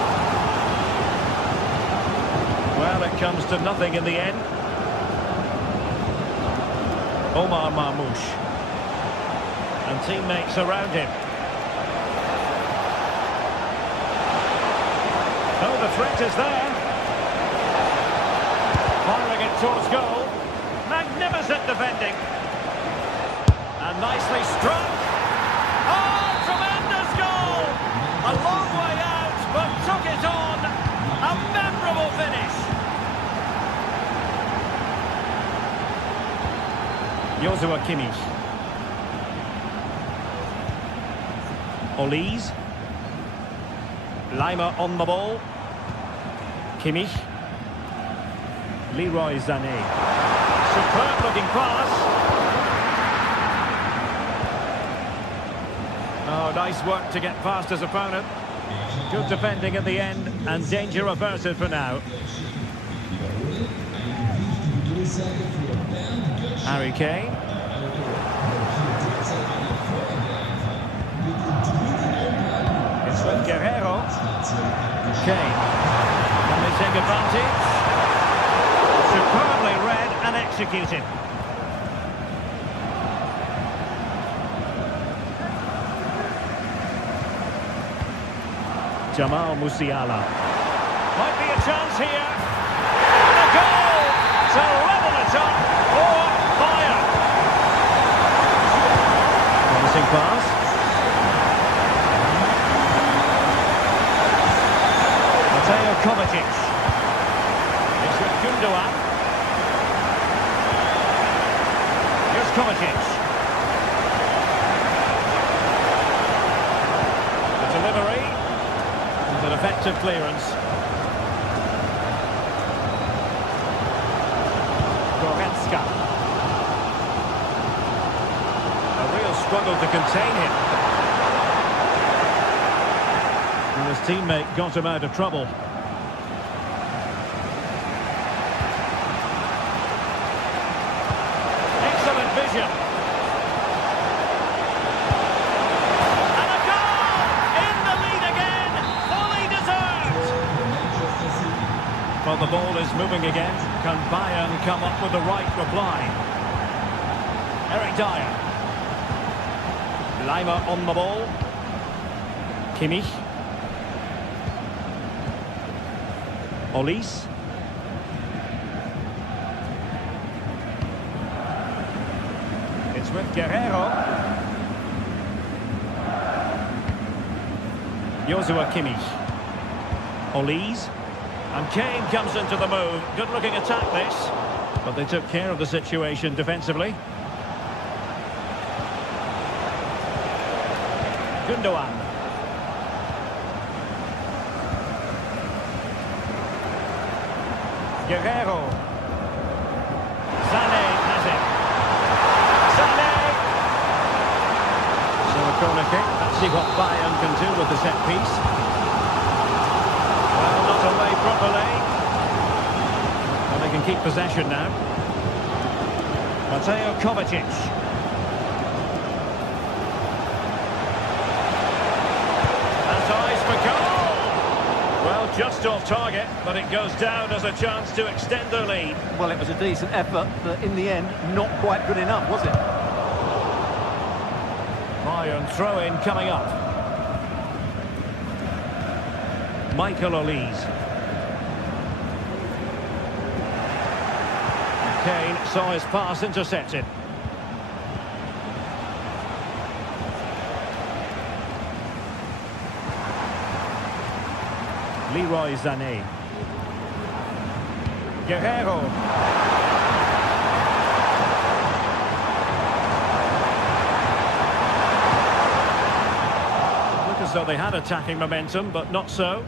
Well, it comes to nothing in the end. Omar Marmoush. And teammates around him. Oh, the threat is there. Firing it towards goal. Magnificent defending. And nicely struck. Oh, tremendous goal! A long way out, but took it on. A memorable finish. Joshua Kimmich. Olise. Lima on the ball. Kimmich. Leroy Sané. Superb looking pass. Oh, nice work to get past his opponent. Good defending at the end and danger averted for now. Harry Kane. It's with Guerrero. Kane. Can they take advantage? Superbly read and executed. Jamal Musiala. Might be a chance here. And a goal to level it up for Bayern. Promising pass. Mateo Kovacic. It's with Gundogan. Here's Kovacic. The delivery. And an effective clearance. Goretzka. A real struggle to contain him. And his teammate got him out of trouble. Excellent vision. And a goal! In the lead again! Fully deserved! Well, the ball is moving again. Can Bayern come up with the right reply? Eric Dyer. Lima on the ball. Kimmich. Olise. It's with Guerrero. Joshua Kimmich. Olise. And Kane comes into the move. Good looking attack this. But they took care of the situation defensively. Gundogan. Guerrero. Sané has it. Sané! So a corner kick. Let's see what Bayern can do with the set piece. Well, not away properly. Well, they can keep possession now. Mateo Kovacic. That's eyes for goal! Well, just off target, but it goes down as a chance to extend their lead. Well, it was a decent effort, but in the end, not quite good enough, was it? Bayern throw-in coming up. Michael Olise. Kane saw his pass intercepted. Leroy Sané. Guerrero. Look as though they had attacking momentum, but not so.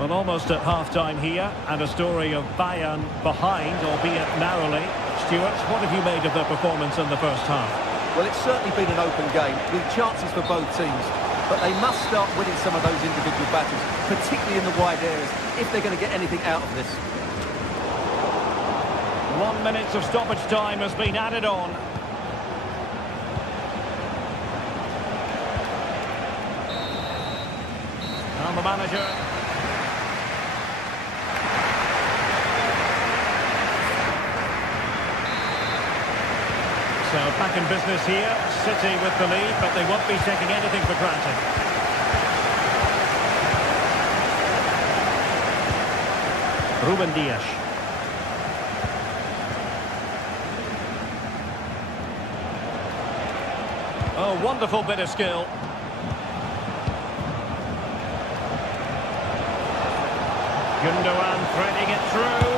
Well, almost at half-time here, and a story of Bayern behind, albeit narrowly. Stuart, what have you made of their performance in the first half? Well, it's certainly been an open game, with chances for both teams. But they must start winning some of those individual battles, particularly in the wide areas, if they're going to get anything out of this. 1 minute of stoppage time has been added on. And the manager... So back in business here, City with the lead, but they won't be taking anything for granted. Ruben Dias. Oh, wonderful bit of skill. Gundogan threading it through.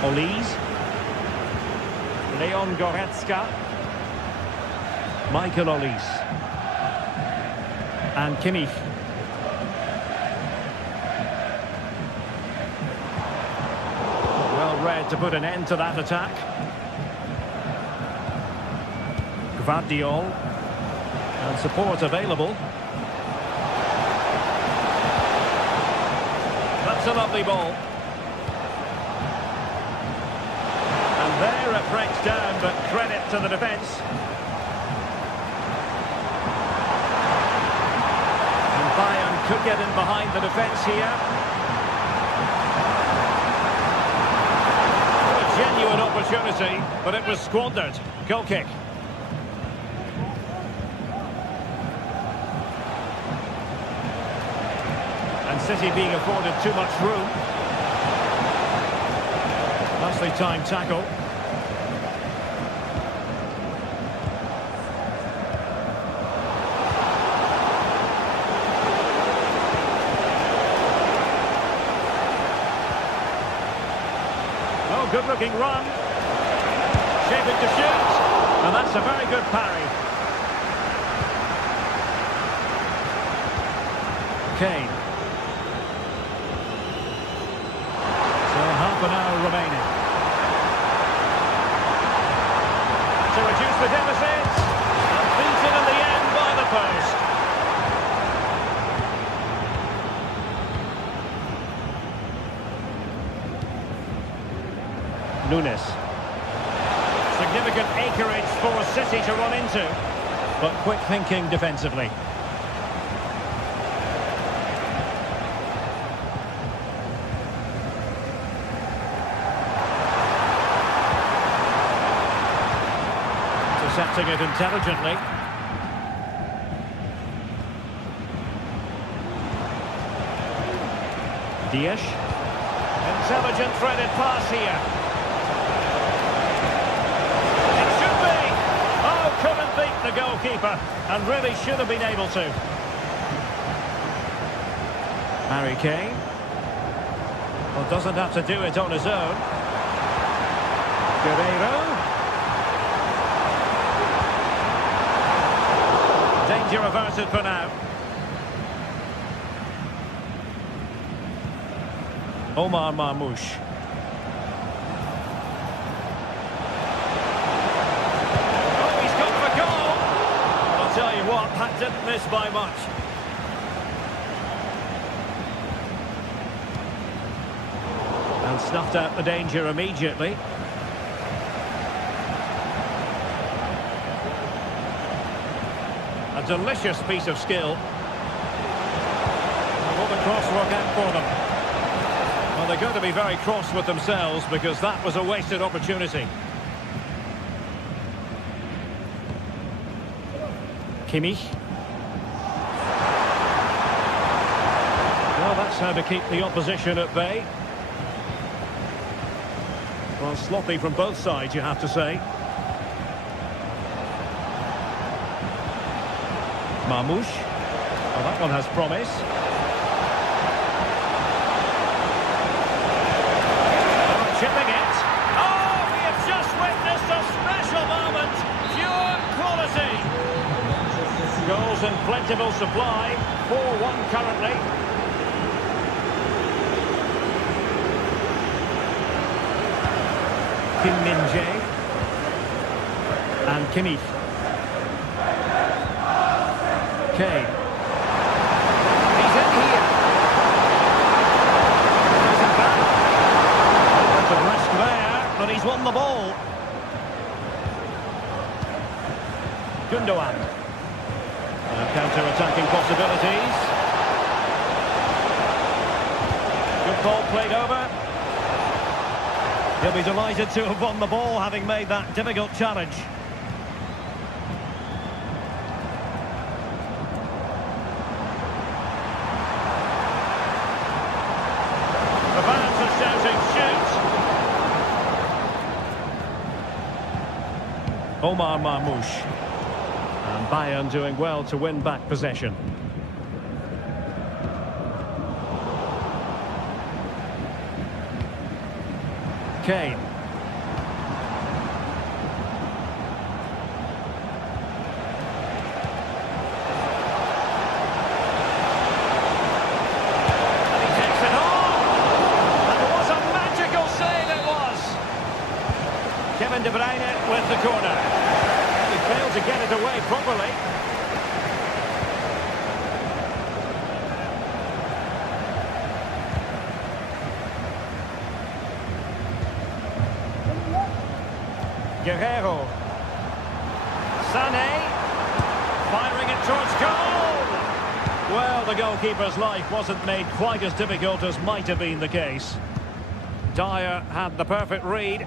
Olise. Leon Goretzka. Michael Olise. And Kimmich. Well read to put an end to that attack. Gvardiol. And support available. That's a lovely ball. There it breaks down, but credit to the defence. And Bayern could get in behind the defence here. A genuine opportunity, but it was squandered. Goal kick. And City being afforded too much room. Nicely timed tackle. Good looking run. Shaping to shoot. And that's a very good parry. Kane. So half an hour remaining. To reduce the deficit. And beaten in the end by the post. Nunes. Significant acreage for City to run into, but quick thinking defensively. Intercepting it intelligently. Dias. Intelligent threaded pass here. The goalkeeper, and really should have been able to. Harry Kane. Well, doesn't have to do it on his own. Guerreiro. Danger averted for now. Omar Marmoush. Oh, he's gone for goal. I'll tell you what, that didn't miss by much. And snuffed out the danger immediately. A delicious piece of skill. Will the cross work out for them? Well, they're going to be very cross with themselves because that was a wasted opportunity. Kimmich. Well, that's how to keep the opposition at bay. Well, sloppy from both sides, you have to say. Marmoush. Well, that one has promise. Chipping it. Oh, we have just witnessed a special moment. Pure quality. Goals in plentiful supply. 4-1 currently. Kim Min-jae. And Kimmich. Kane. He's in here. There's a back. There's a risk there, but he's won the ball. Gundogan. Counter-attacking possibilities. Good ball played over. He'll be delighted to have won the ball, having made that difficult challenge. The fans are shouting, shoot! Omar Marmoush. And Bayern doing well to win back possession. Kane. Kevin De Bruyne with the corner. He failed to get it away properly. Guerreiro. Sané. Firing it towards goal. Well, the goalkeeper's life wasn't made quite as difficult as might have been the case. Dyer had the perfect read.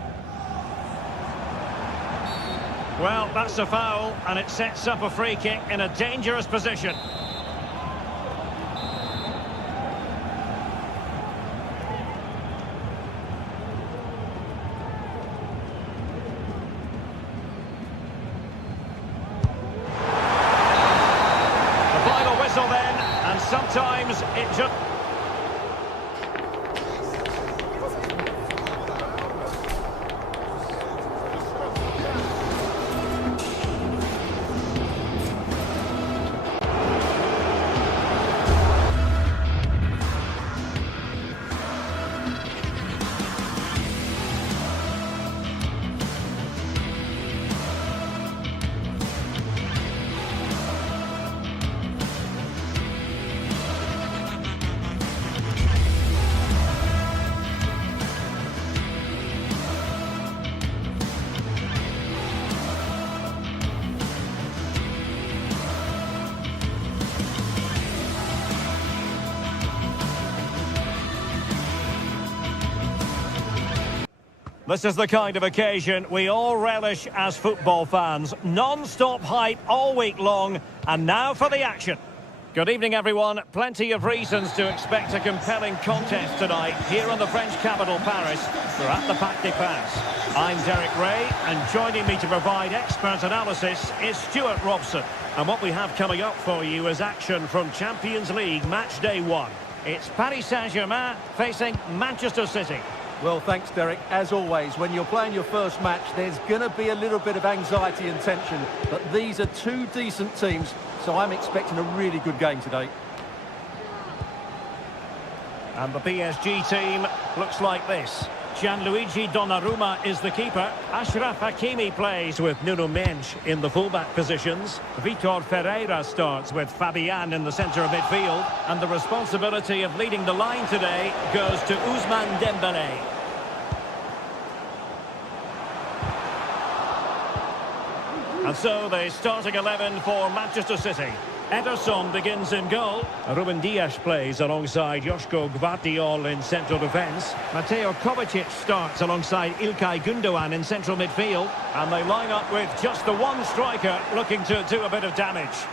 Well, that's a foul, and it sets up a free kick in a dangerous position. The final whistle then, and sometimes it just... This is the kind of occasion we all relish as football fans. Non-stop hype all week long, and now for the action. Good evening, everyone. Plenty of reasons to expect a compelling contest tonight here in the French capital, Paris. We're at the Parc des Princes. I'm Derek Ray, and joining me to provide expert analysis is Stuart Robson. And what we have coming up for you is action from Champions League Match Day 1. It's Paris Saint-Germain facing Manchester City. Well, thanks, Derek. As always, when you're playing your first match, there's going to be a little bit of anxiety and tension. But these are two decent teams, so I'm expecting a really good game today. And the PSG team looks like this. Gianluigi Donnarumma is the keeper. Achraf Hakimi plays with Nuno Mendes in the fullback positions. Vitor Ferreira starts with Fabian in the centre of midfield. And the responsibility of leading the line today goes to Ousmane Dembélé. And so the starting 11 for Manchester City. Ederson begins in goal. Ruben Dias plays alongside Joško Gvardiol in central defence. Mateo Kovacic starts alongside İlkay Gündoğan in central midfield. And they line up with just the one striker looking to do a bit of damage.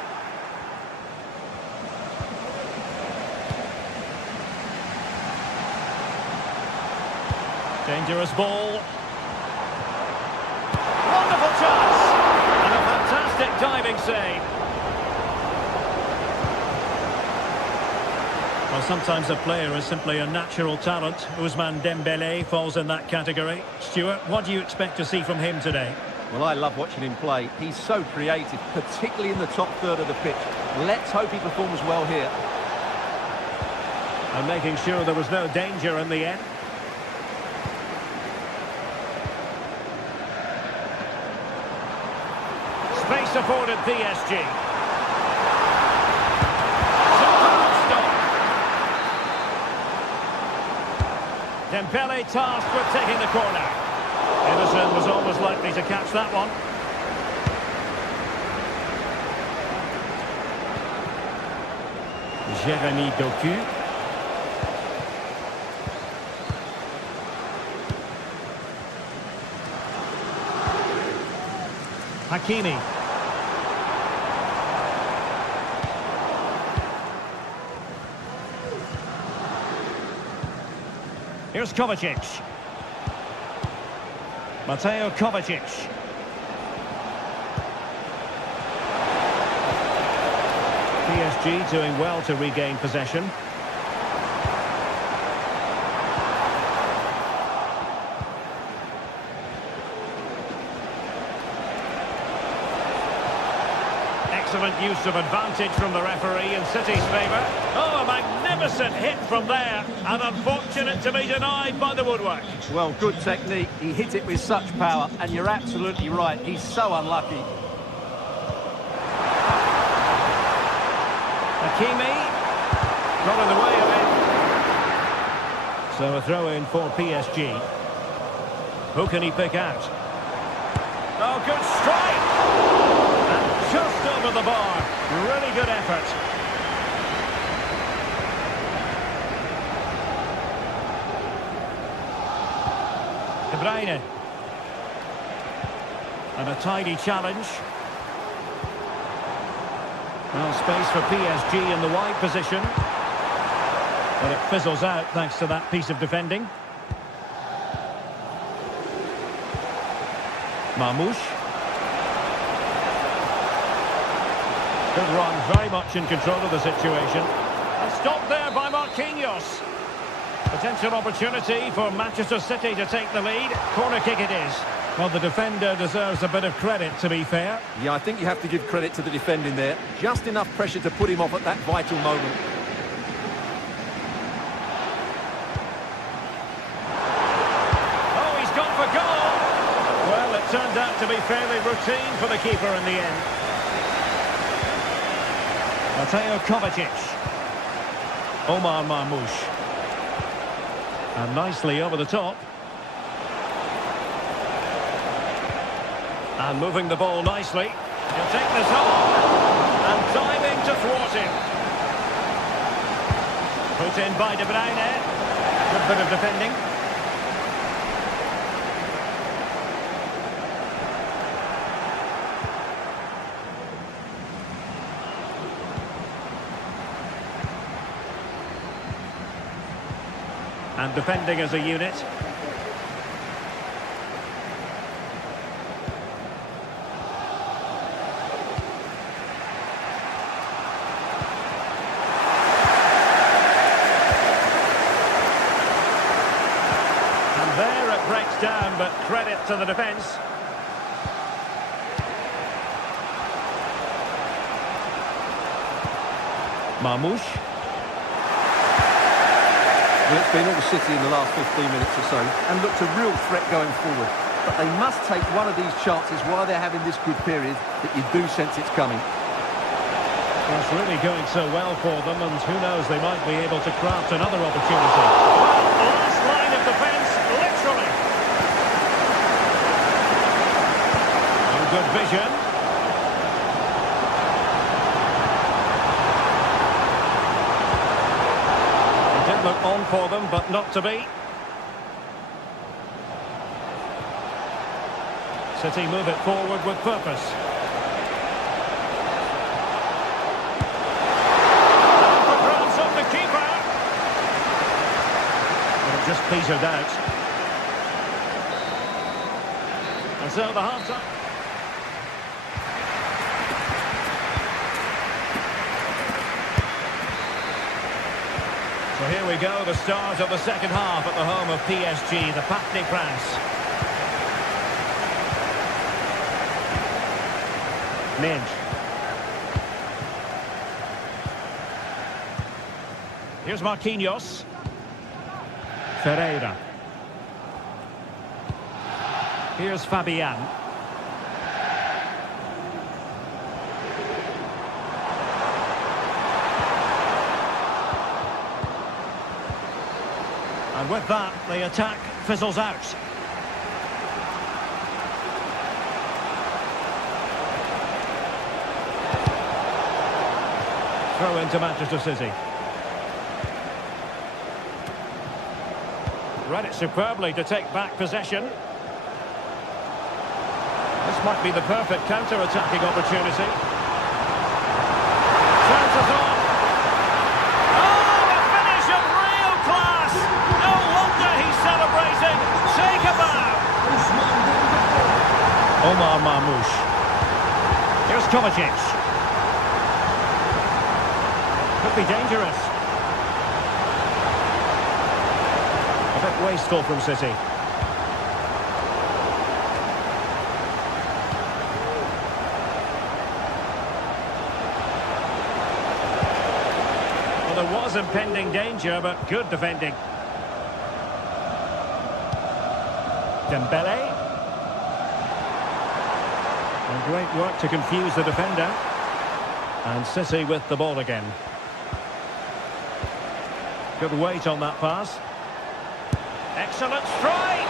Dangerous ball. Wonderful chance! And a fantastic diving save. Well, sometimes a player is simply a natural talent. Ousmane Dembélé falls in that category. Stuart, what do you expect to see from him today? Well, I love watching him play. He's so creative, particularly in the top third of the pitch. Let's hope he performs well here. And making sure there was no danger in the end. Space afforded PSG. Dembélé tasked with taking the corner. Ederson was almost likely to catch that one. Jérémy Doku. Hakimi. Here's Kovacic. Mateo Kovacic. PSG doing well to regain possession. Excellent use of advantage from the referee in City's favour. Oh, a magnificent hit from there. And unfortunate to be denied by the woodwork. Well, good technique. He hit it with such power, and you're absolutely right. He's so unlucky. Hakimi. Got in the way of it. So a throw-in for PSG. Who can he pick out? Oh, good strike! And just over the bar. Really good effort. De Bruyne. And a tidy challenge. Well, space for PSG in the wide position. But it fizzles out thanks to that piece of defending. Marmoush. Good run, very much in control of the situation. And stopped there by Marquinhos. Potential opportunity for Manchester City to take the lead. Corner kick it is. Well, the defender deserves a bit of credit, to be fair. Yeah, I think you have to give credit to the defending there. Just enough pressure to put him off at that vital moment. Oh, he's gone for goal. Well, it turned out to be fairly routine for the keeper in the end. Mateo Kovacic. Omar Marmoush. And nicely over the top. And moving the ball nicely. He'll take this on. And diving to thwart him. Put in by De Bruyne. Good bit of defending. And defending as a unit. down, but credit to the defence. Marmoush. Well, it's been all City in the last 15 minutes or so and looked a real threat going forward. But they must take one of these chances while they're having this good period that you do sense it's coming. Well, it's really going so well for them, and who knows, they might be able to craft another opportunity. Well, last line of defence, literally. And good vision. It did look on for them, but not to be. City move it forward with purpose. And the grabs of the keeper. And it just petered out. And so the half-time. So here we go, the start of the second half at the home of PSG, the Parc des Princes. Midge. Here's Marquinhos. Ferreira. Here's Fabian. And with that, the attack fizzles out. Throw into Manchester City. Read it superbly to take back possession. This might be the perfect counter-attacking opportunity. Chances on. Oh, a finish of real class! No wonder he's celebrating. Take a bow. Omar Marmoush. Here's Kovacic. Could be dangerous. A bit wasteful from City. Well, there was impending danger, but good defending. Dembele. And great work to confuse the defender. And City with the ball again. Good weight on that pass. Excellent strike!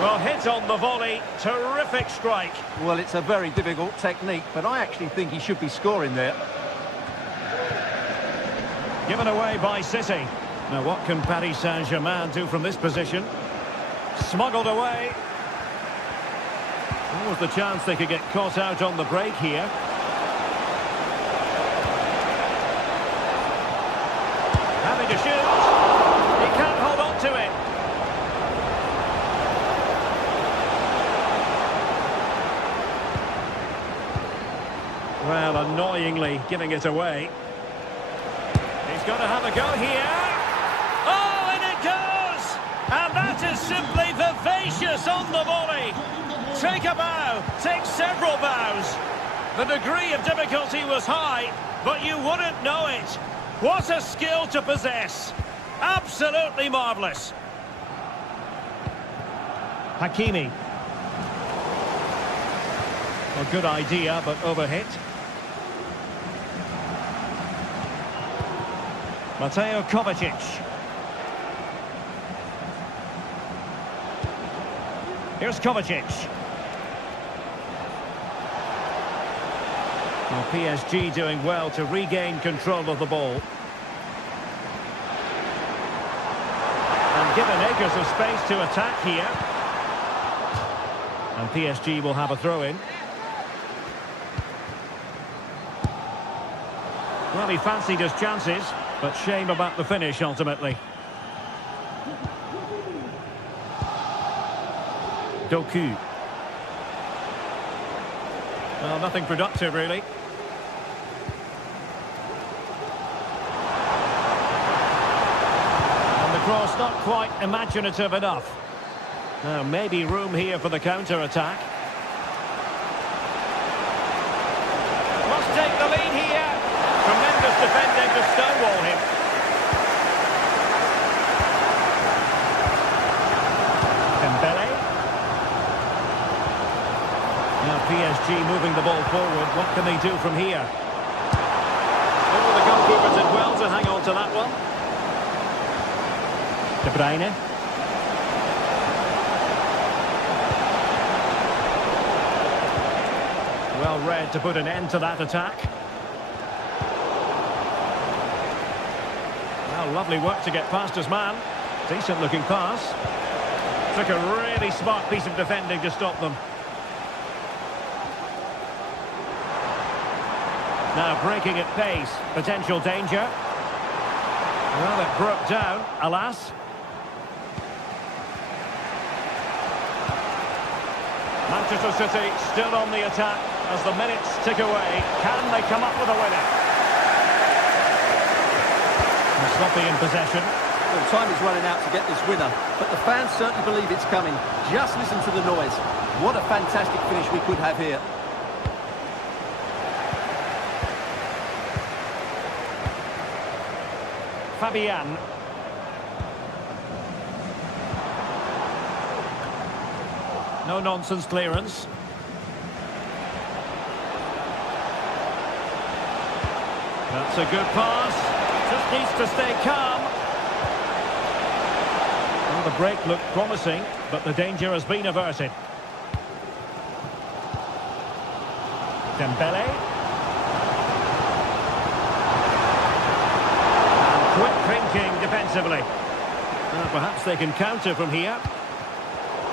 Well, hit on the volley. Terrific strike. Well, it's a very difficult technique, but I actually think he should be scoring there. Given away by City. Now, what can Paris Saint-Germain do from this position? Smuggled away. What was the chance they could get caught out on the break here? Having to shoot. He can't hold on to it. Well, annoyingly giving it away. He's got to have a go here. Oh, and it goes! And that is simply vivacious on the volley. Take a bow, take several bows. The degree of difficulty was high, but you wouldn't know it. What a skill to possess. Absolutely marvellous. Hakimi. A good idea, but overhit. Mateo Kovacic. Here's Kovacic. Well, PSG doing well to regain control of the ball. And given acres of space to attack here. And PSG will have a throw-in. Well, he fancied his chances, but shame about the finish ultimately. Doku. Well, nothing productive really. And the cross not quite imaginative enough. Now, maybe room here for the counter-attack. Must take the lead here. Tremendous defending to stonewall him. Dembele. Now PSG moving the ball forward. What can they do from here? Oh, the goalkeeper did well to hang on to that one. De Bruyne. Well read to put an end to that attack. Well, lovely work to get past his man. Decent looking pass. Took a really smart piece of defending to stop them. Now breaking at pace. Potential danger. Well, it broke down, alas. Manchester City still on the attack as the minutes tick away. Can they come up with a winner? And sloppy in possession. Well, time is running out to get this winner, but the fans certainly believe it's coming. Just listen to the noise. What a fantastic finish we could have here. Fabian. No-nonsense clearance. That's a good pass. Just needs to stay calm. Well, the break looked promising, but the danger has been averted. Dembele. And quick thinking defensively. Perhaps they can counter from here.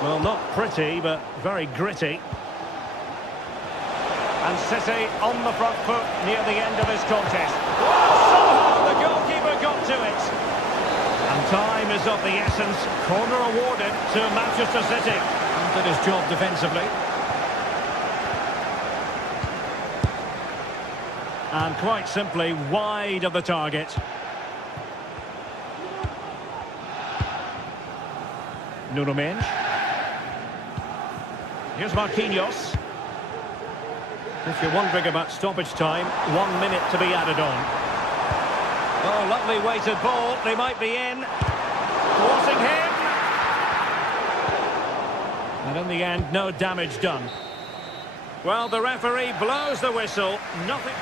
Well, not pretty, but very gritty. And City on the front foot near the end of this contest. Somehow the goalkeeper got to it. And time is of the essence. Corner awarded to Manchester City. And did his job defensively. And quite simply wide of the target. Nuno Mendes. Here's Marquinhos. If you're wondering about stoppage time, 1 minute to be added on. Oh, lovely weighted ball. They might be in. Crossing him. And in the end, no damage done. Well, the referee blows the whistle. Nothing.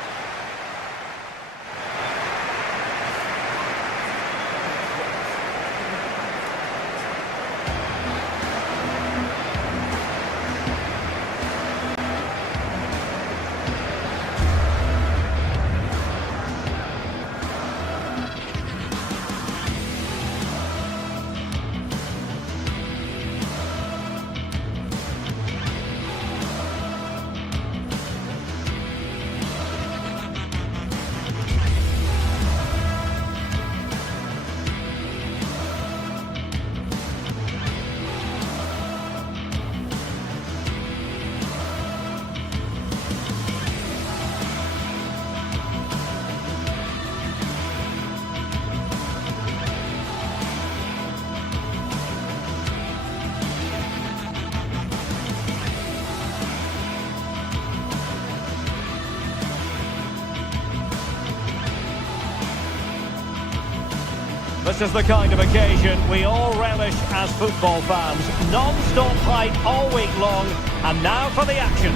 This is the kind of occasion we all relish as football fans. Non-stop hype all week long, and now for the action.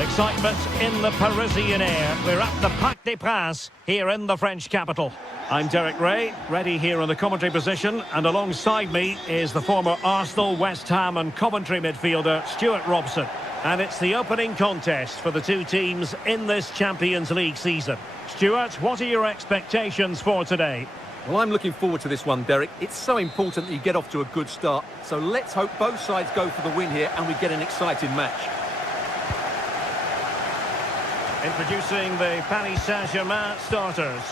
Excitement in the Parisian air. We're at the Parc des Princes here in the French capital. I'm Derek Ray, ready here in the commentary position, and alongside me is the former Arsenal, West Ham and Coventry midfielder Stuart Robson. And it's the opening contest for the two teams in this Champions League season. Stuart, what are your expectations for today? Well, I'm looking forward to this one, Derek. It's so important that you get off to a good start. So let's hope both sides go for the win here and we get an exciting match. Introducing the Paris Saint-Germain starters.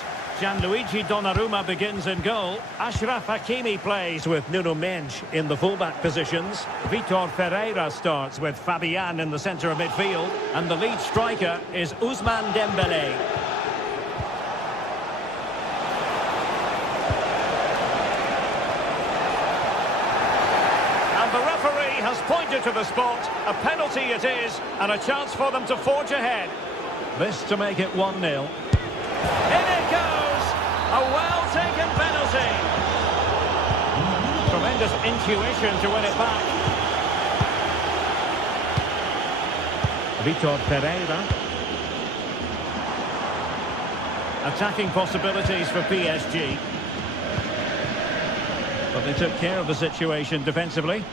Gianluigi Donnarumma begins in goal. Ashraf Hakimi plays with Nuno Mendes in the fullback positions. Vitor Ferreira starts with Fabian in the centre of midfield. And the lead striker is Ousmane Dembélé. And the referee has pointed to the spot. A penalty it is, and a chance for them to forge ahead. This to make it 1-0. In it goes! A well-taken penalty. Tremendous intuition to win it back. Vitor Pereira. Attacking possibilities for PSG. But they took care of the situation defensively.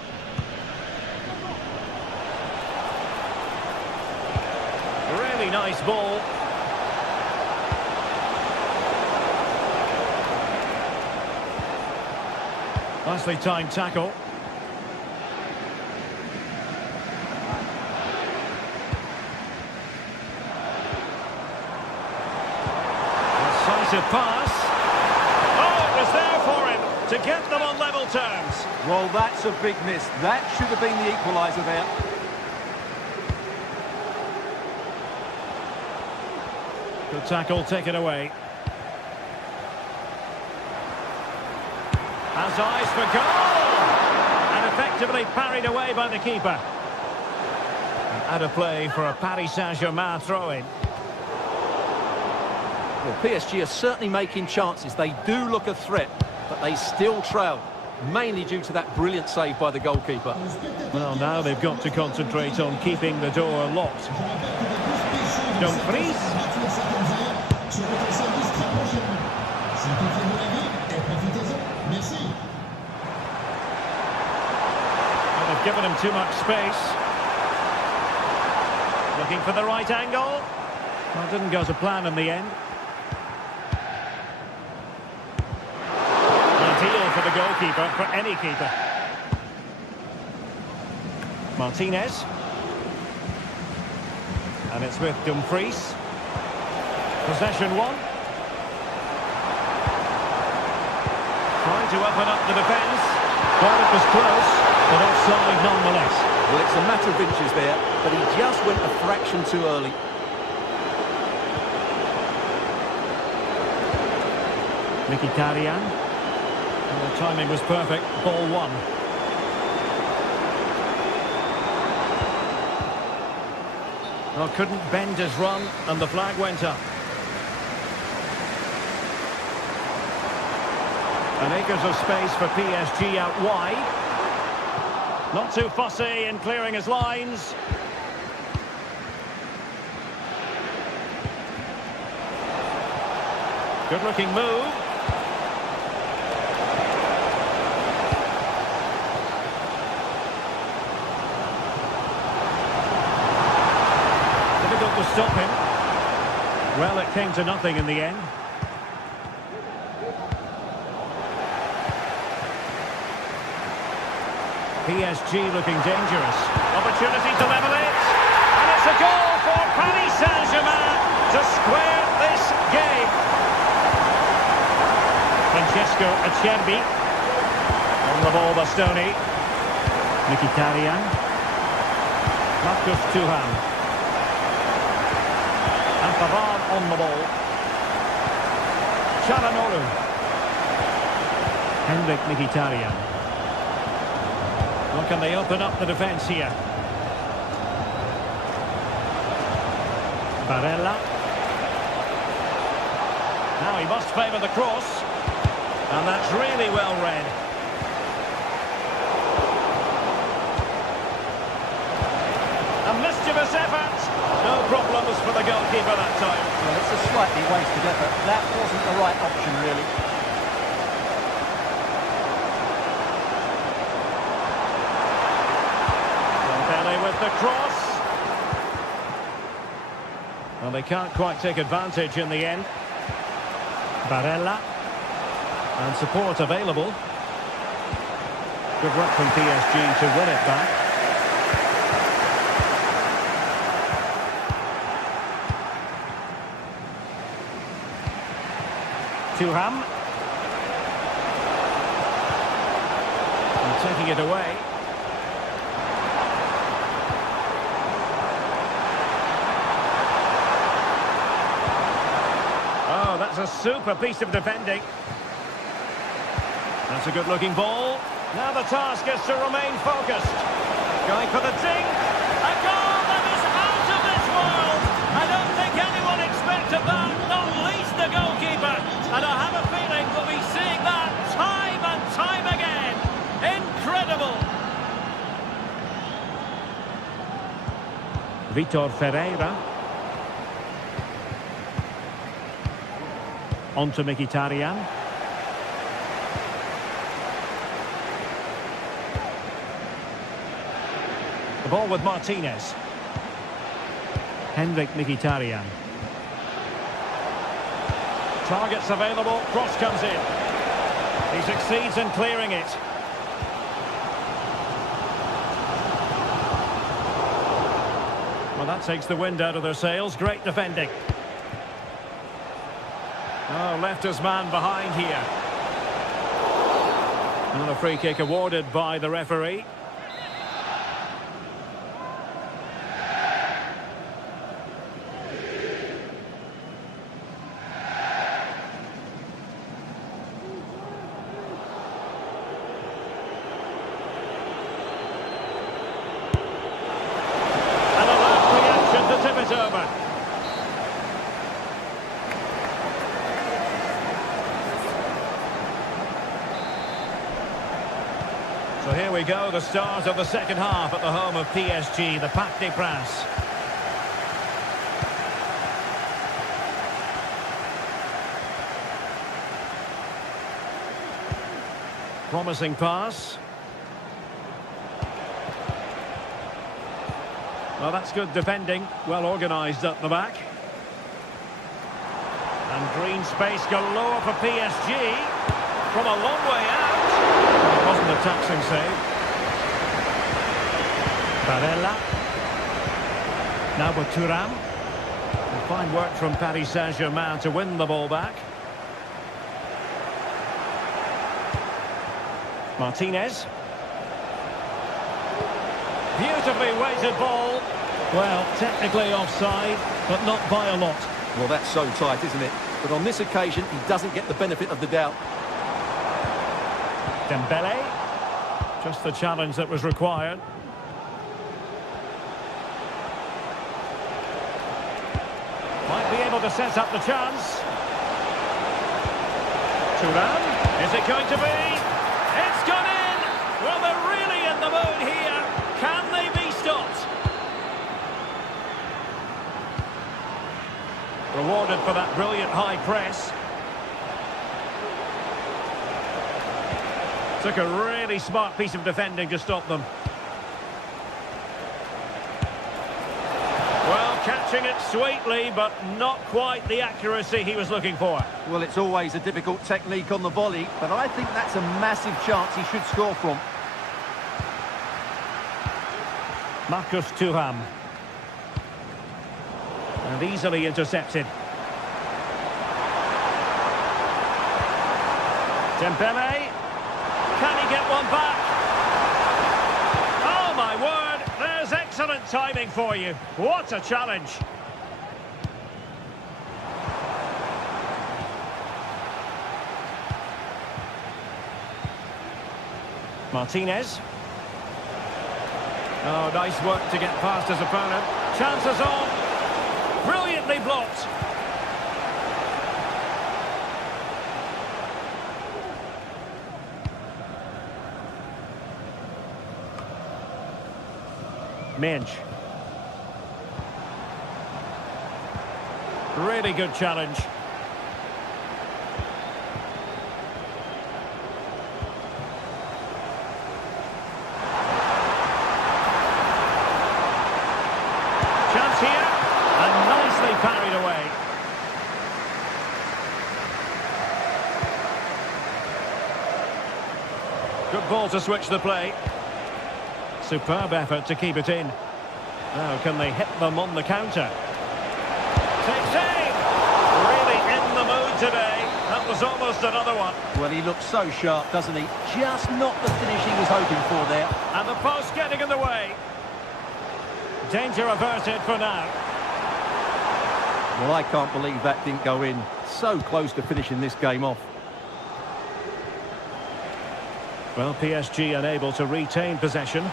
Really nice ball. Nicely timed tackle. Decisive pass. Oh, it was there for him to get them on level terms. Well, that's a big miss. That should have been the equaliser there. Good tackle taken away. Has eyes for goal! And effectively parried away by the keeper. And out of play for a Paris Saint-Germain throw-in. Well, PSG are certainly making chances. They do look a threat, but they still trail, mainly due to that brilliant save by the goalkeeper. Well, now they've got to concentrate on keeping the door locked. Dumfries. Well, they've given him too much space. Looking for the right angle. Well, it didn't go to plan in the end. Ideal for the goalkeeper, for any keeper. Martinez. And it's with Dumfries. Possession one. Trying to open up the defence. Thought it was close, but offside nonetheless. Well, it's a matter of inches there, but he just went a fraction too early. Mkhitaryan. And the timing was perfect. Ball one. Well, couldn't bend his run, and the flag went up. And acres of space for PSG out wide. Not too fussy in clearing his lines. Good looking move. Difficult to stop him. Well, it came to nothing in the end. PSG looking dangerous. Opportunity to level it. And it's a goal for Paris Saint-Germain to square this game. Francesco Acerbi. On the ball, Bastoni. Mkhitaryan. Marcus Thuram. And Pavard on the ball. Çalhanoğlu. Henrik Mkhitaryan. Well, can they open up the defence here? Barella. Now he must favour the cross. And that's really well read. A mischievous effort. No problems for the goalkeeper that time. Well, it's a slightly wasted effort. That wasn't the right option, really. With the cross. Well, they can't quite take advantage in the end. Barella. And support available. Good work from PSG to win it back. Thuram. And taking it away. Oh, that's a super piece of defending. That's a good-looking ball. Now the task is to remain focused. Going for the dink. A goal that is out of this world. I don't think anyone expected that, not least the goalkeeper. And I have a feeling we'll be seeing that time and time again. Incredible. Vitor Ferreira. On to Mkhitaryan. The ball with Martinez. Henrik Mkhitaryan. Targets available, cross comes in. He succeeds in clearing it. Well, that takes the wind out of their sails. Great defending. Oh, left his man behind here. And a free kick awarded by the referee. Over. So here we go, the start of the second half at the home of PSG, the Parc des Princes. Promising pass. Well, that's good defending, well organised at the back. And green space galore for PSG. From a long way out. It wasn't a taxing save. Barella. Now with Thuram. And fine work from Paris Saint-Germain to win the ball back. Martinez. Beautifully weighted ball. Well, technically offside, but not by a lot. Well, that's so tight, isn't it? But on this occasion, he doesn't get the benefit of the doubt. Dembele. Just the challenge that was required. Might be able to set up the chance. Thuram. Is it going to be? It's gone in! Well, they're really in the mood here. Can they be stopped? Rewarded for that brilliant high press. Took a really smart piece of defending to stop them. Well, catching it sweetly, but not quite the accuracy he was looking for. Well, it's always a difficult technique on the volley, but I think that's a massive chance he should score from. Marcus Thuram. And easily intercepted. Dembele. Can he get one back? Oh, my word. There's excellent timing for you. What a challenge. Martinez. Oh, nice work to get past his opponent. Chances on. Brilliantly blocked. Minch. Really good challenge. Chance here, and nicely parried away. Good ball to switch the play. Superb effort to keep it in. Now, can they hit them on the counter? Takes aim! Really in the mood today. That That was almost another one. Well, he looks so sharp, doesn't he? Just not the finish he was hoping for there. And the post getting in the way. Danger averted for now. Well, I can't believe that didn't go in. So close to finishing this game off. Well, PSG unable to retain possession.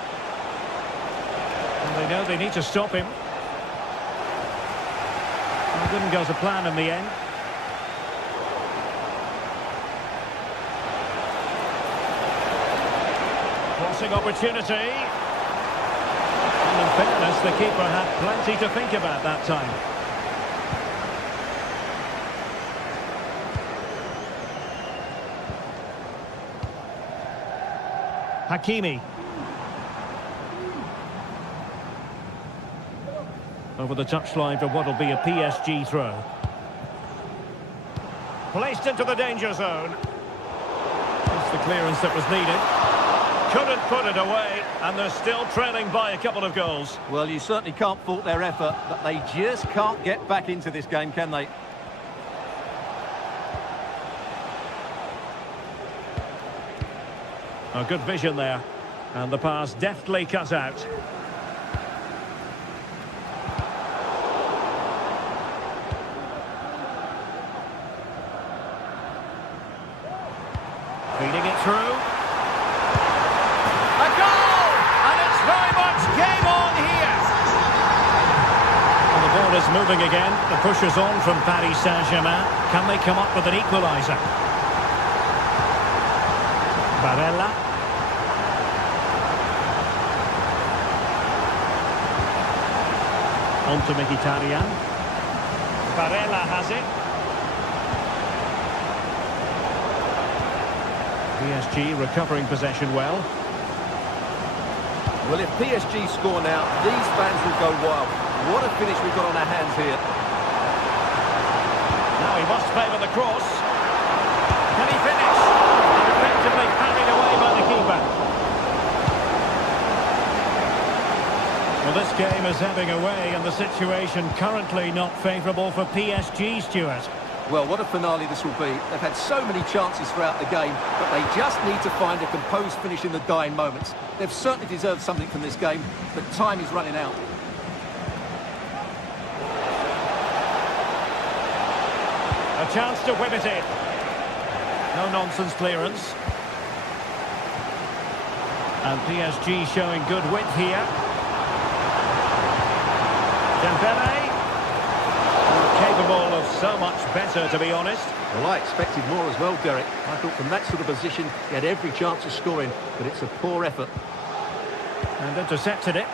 And they know they need to stop him. Well, it didn't go to plan in the end. Crossing opportunity. And in fairness, the keeper had plenty to think about that time. Hakimi. Over the touchline for what will be a PSG throw. Placed into the danger zone. That's the clearance that was needed. Couldn't put it away, and they're still trailing by a couple of goals. Well, you certainly can't fault their effort, but they just can't get back into this game, can they? A good vision there. And the pass deftly cut out. Feeding it through. A goal! And it's very much game on here. And the ball is moving again. The push is on from Paris Saint-Germain. Can they come up with an equaliser? Barella. On to Mkhitaryan. Barella has it. PSG recovering possession well. Well, if PSG score now, these fans will go wild. What a finish we've got on our hands here. Now he must favour the cross. Can he finish? And effectively carried away by the keeper. Well, this game is ebbing away and the situation currently not favourable for PSG, Stuart. Well, what a finale this will be. They've had so many chances throughout the game, but they just need to find a composed finish in the dying moments. They've certainly deserved something from this game, but time is running out. A chance to whip it in. No-nonsense clearance. And PSG showing good width here. Dembele. Capable of so much better, to be honest. Well, I expected more as well, Derek. I thought from that sort of position, he had every chance of scoring, but it's a poor effort. And intercepted it.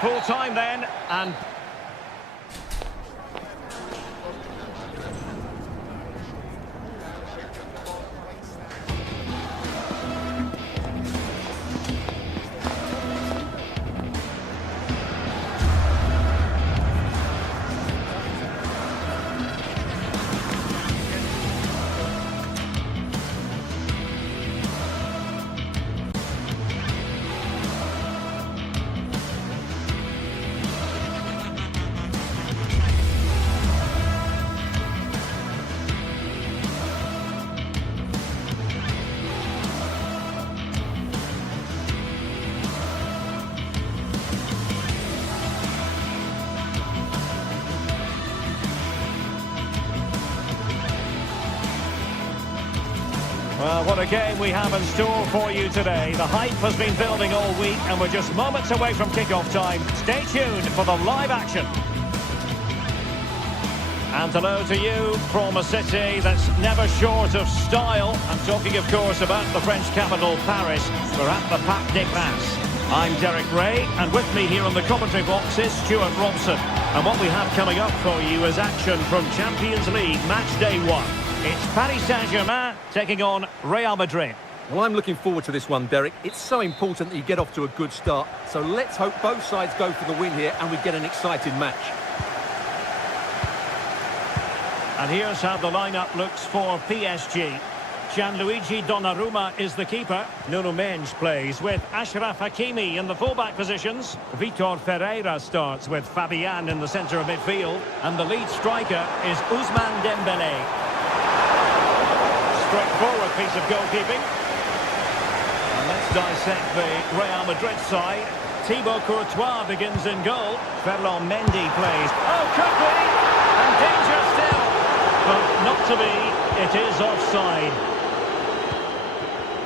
Full time then, and well, what a game we have in store for you today. The hype has been building all week and we're just moments away from kick-off time. Stay tuned for the live action. And hello to you from a city that's never short of style. I'm talking, of course, about the French capital, Paris. We're at the Parc des Princes. I'm Derek Ray, and with me here on the commentary box is Stuart Robson. And what we have coming up for you is action from Champions League Match Day 1. It's Paris Saint-Germain taking on Real Madrid. Well, I'm looking forward to this one, Derek. It's so important that you get off to a good start. So let's hope both sides go for the win here and we get an exciting match. And here's how the lineup looks for PSG. Gianluigi Donnarumma is the keeper. Nuno Mendes plays with Achraf Hakimi in the fullback positions. Vitor Ferreira starts with Fabian in the centre of midfield. And the lead striker is Ousmane Dembélé. Straightforward piece of goalkeeping. And let's dissect the Real Madrid side. Thibaut Courtois begins in goal. Ferland Mendy plays. Oh, could be! And danger still. But not to be. It is offside.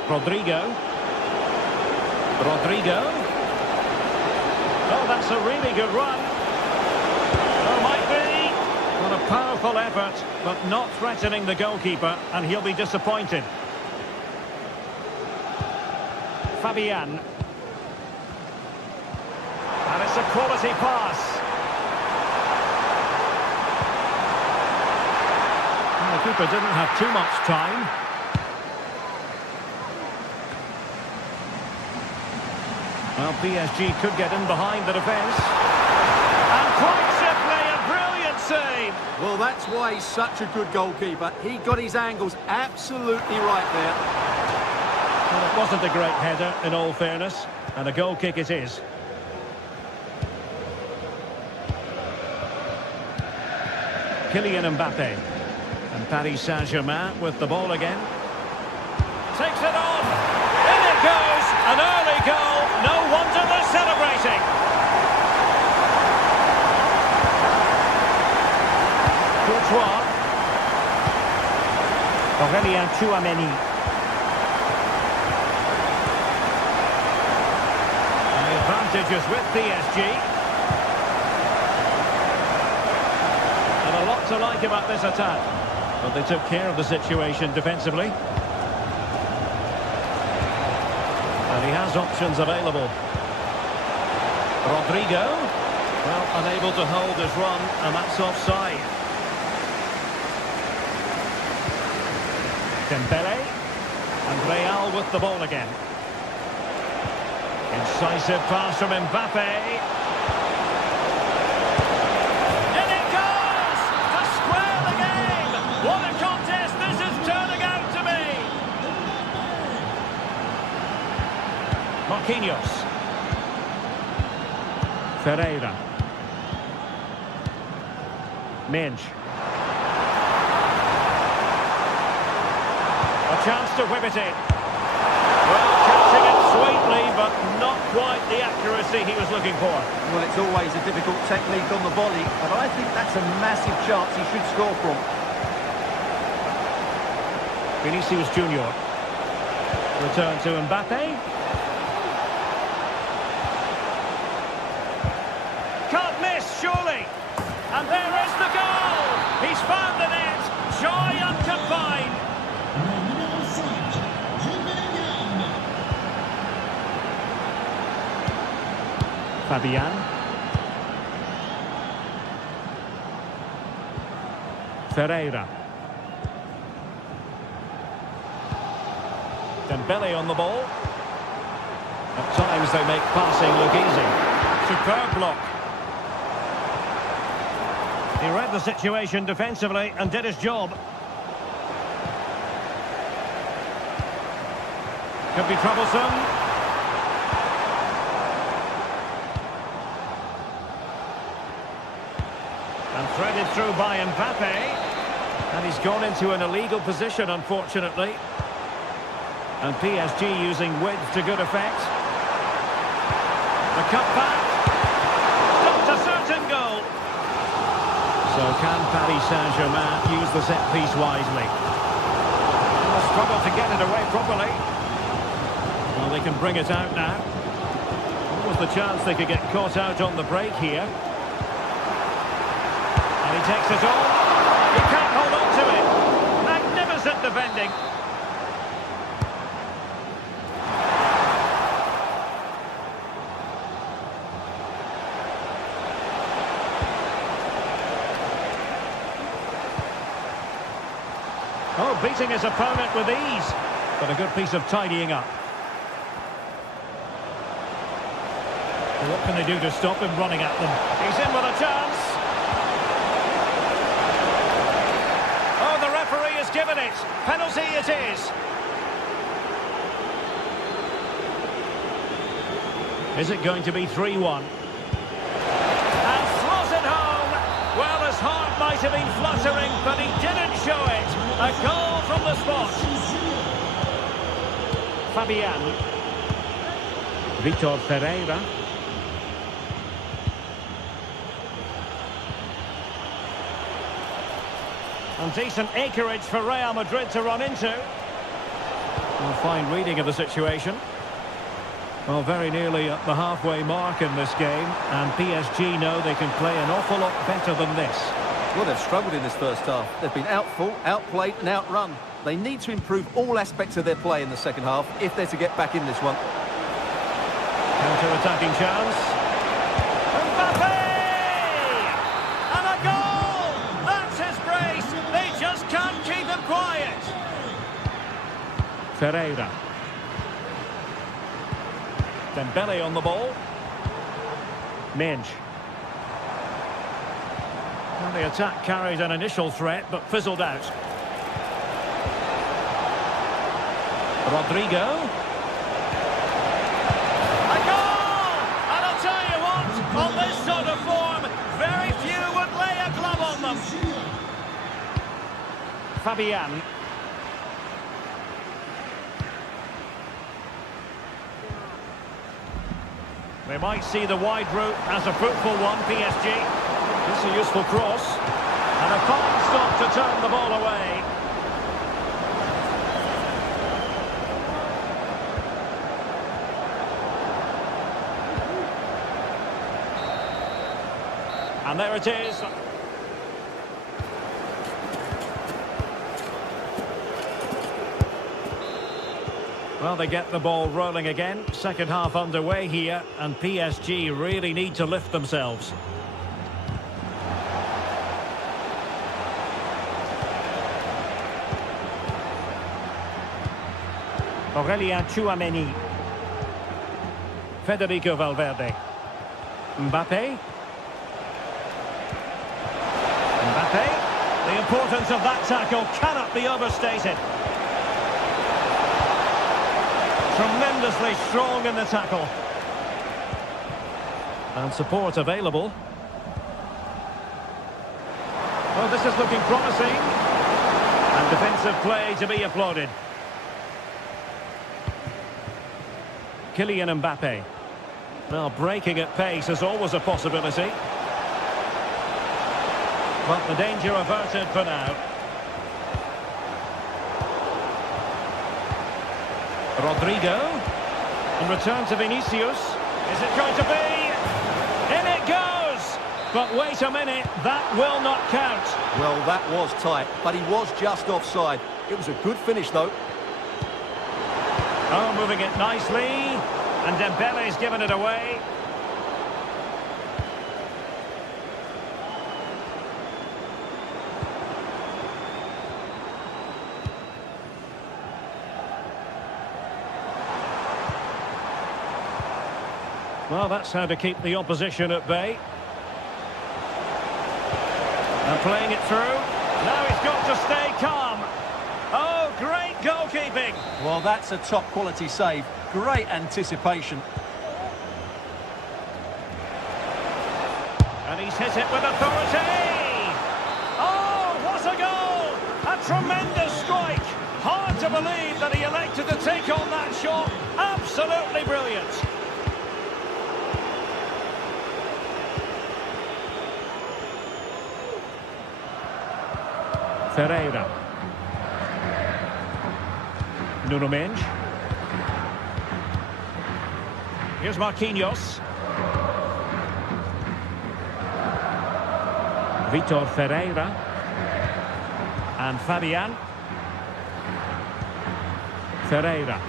Rodrigo. Oh, that's a really good run. Oh, might be. What a powerful effort, but not threatening the goalkeeper, and he'll be disappointed. Fabian. And it's a quality pass. And the keeper didn't have too much time. Well, PSG could get in behind the defence. And quite simply, a brilliant save. Well, that's why he's such a good goalkeeper. He got his angles absolutely right there. Well, it wasn't a great header, in all fairness. And a goal kick it is. Kylian Mbappe. And Paris Saint-Germain with the ball again. Takes it on. In it goes. An early goal. No wonder they're celebrating. Courtois. Aurélien Tchouameni. And the advantage is with PSG. And a lot to like about this attack. But they took care of the situation defensively. And he has options available. Rodrigo. Well, unable to hold his run, and that's offside. Dembélé. And Real with the ball again. Incisive pass from Mbappe. In it goes! To square the game! What a contest this is turning out to be! Marquinhos. Ferreira. Mendes. A chance to whip it in. Well, catching it sweetly, but not quite the accuracy he was looking for. Well, it's always a difficult technique on the volley, but I think that's a massive chance he should score from. Vinicius Junior. Return to Mbappe. Can't miss, surely. And there is the goal. He's found the net. Joy unconfined. Fabian. Ferreira. Dembélé on the ball. At times they make passing look easy. Superb block. He read the situation defensively and did his job. Could be troublesome. And threaded through by Mbappe. And he's gone into an illegal position, unfortunately. And PSG using width to good effect. The cutback. Not a certain goal. So can Paris Saint-Germain use the set piece wisely? They'll struggle to get it away properly. Well, they can bring it out now. What was the chance they could get caught out on the break here? And he takes it on. He can't hold on to it. Magnificent defending. Oh, beating his opponent with ease. But a good piece of tidying up. What can they do to stop him running at them? He's in with a chance. Oh, the referee is giving given it. Penalty it is. Is it going to be 3-1? And slotted home. Well, his heart might have been fluttering, but he didn't show it. A goal from the spot. Fabian. Vitor Ferreira. And decent acreage for Real Madrid to run into. Well, fine reading of the situation. Well, very nearly at the halfway mark in this game, and PSG know they can play an awful lot better than this. Well, they've struggled in this first half. They've been outfought, outplayed and outrun. They need to improve all aspects of their play in the second half if they're to get back in this one. Counter-attacking chance. Mbappe! And a goal! That's his brace. They just can't keep him quiet. Ferreira. Dembele on the ball. Minge. Well, the attack carried an initial threat, but fizzled out. Rodrigo. A goal! And I'll tell you what, on this sort of form, very few would lay a glove on them. Fabian. They might see the wide route as a fruitful one, PSG. This is a useful cross. And a fine stop to turn the ball away. And there it is. Well, they get the ball rolling again. Second half underway here, and PSG really need to lift themselves. Aurélien Tchouaméni. Federico Valverde. Mbappe. Mbappe. The importance of that tackle cannot be overstated. Tremendously strong in the tackle. And support available. Well, this is looking promising. And defensive play to be applauded. Kylian Mbappe. Well, breaking at pace is always a possibility. But the danger averted for now. Rodrigo. And return to Vinicius. Is it going to be? In it goes! But wait a minute, that will not count. Well, that was tight, but he was just offside. It was a good finish, though. Oh, moving it nicely. And Dembele's given it away. Well, that's how to keep the opposition at bay. And playing it through. Now he's got to stay calm. Oh, great goalkeeping. Well, that's a top-quality save. Great anticipation. And he's hit it with authority. Oh, what a goal! A tremendous strike. Hard to believe that he elected to take on that shot. Absolutely brilliant. Ferreira. Nuno Mendes. Here's Marquinhos. Vitor Ferreira. And Fabian. Ferreira.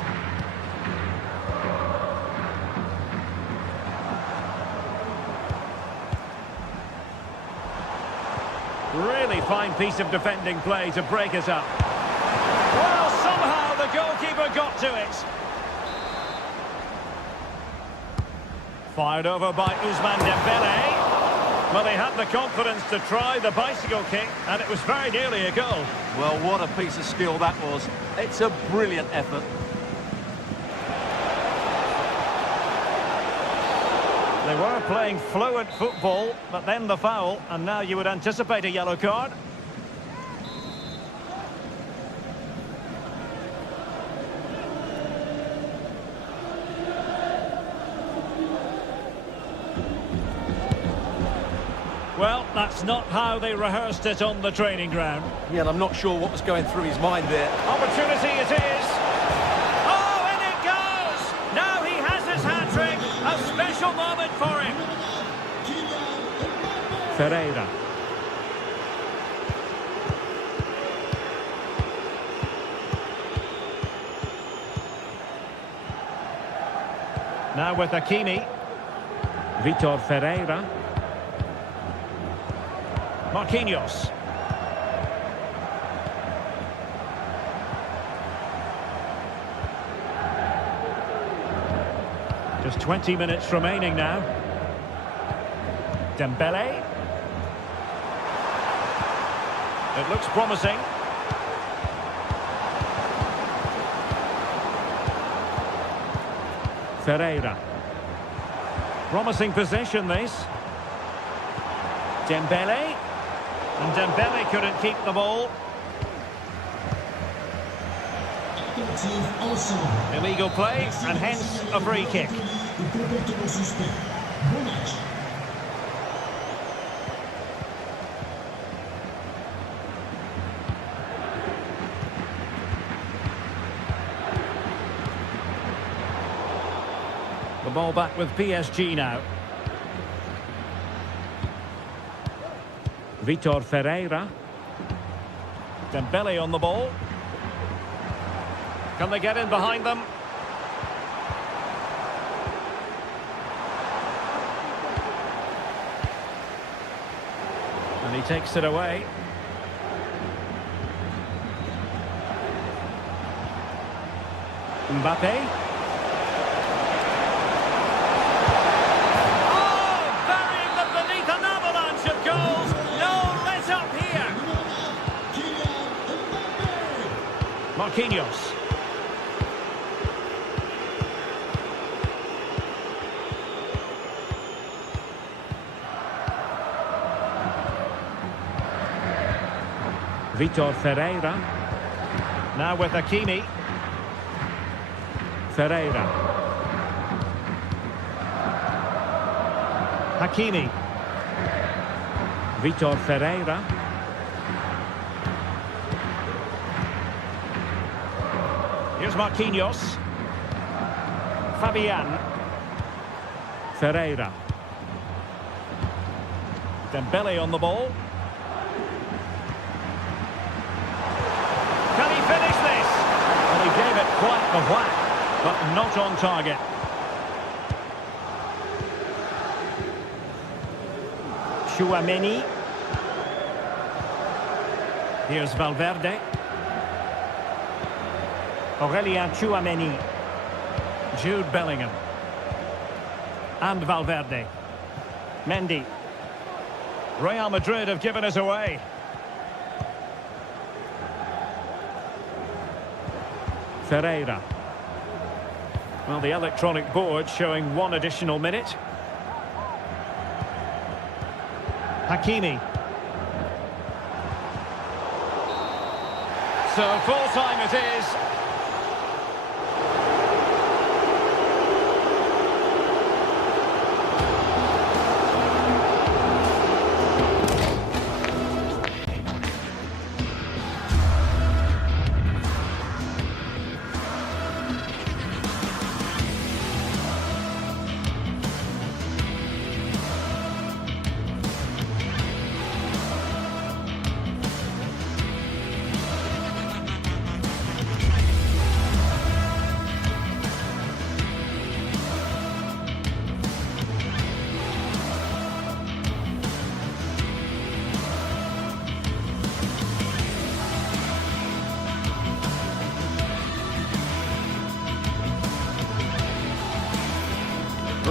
Really fine piece of defending play to break it up. Well, somehow the goalkeeper got to it. Fired over by Ousmane Dembele. Well, he had the confidence to try the bicycle kick, and it was very nearly a goal. Well, what a piece of skill that was. It's a brilliant effort. They were playing fluent football, but then the foul, and now you would anticipate a yellow card. Well, that's not how they rehearsed it on the training ground. Yeah, and I'm not sure what was going through his mind there. Opportunity it is. Oh, and it goes! Now he has his hat-trick. A special moment for him. Ferreira. Now with Hakimi. Vitor Ferreira. Marquinhos. Just 20 minutes remaining now. Dembele. It looks promising. Ferreira. Promising possession, this. Dembele. And Dembele couldn't keep the ball. Illegal play, and hence a free kick. The ball back with PSG now. Vitor Ferreira. Dembele on the ball. Can they get in behind them? And he takes it away. Mbappe. Marquinhos. Vitor Ferreira. Now with Hakimi. Ferreira. Hakimi. Vitor Ferreira. Here's Marquinhos. Fabian. Ferreira. Dembele on the ball. Can he finish this? Well, he gave it quite the whack, but not on target. Tchouaméni. Here's Valverde. Aurélien Tchouaméni. Jude Bellingham. And Valverde. Mendy. Real Madrid have given us away. Ferreira. Well, the electronic board showing one additional minute. Hakimi. So full time it is.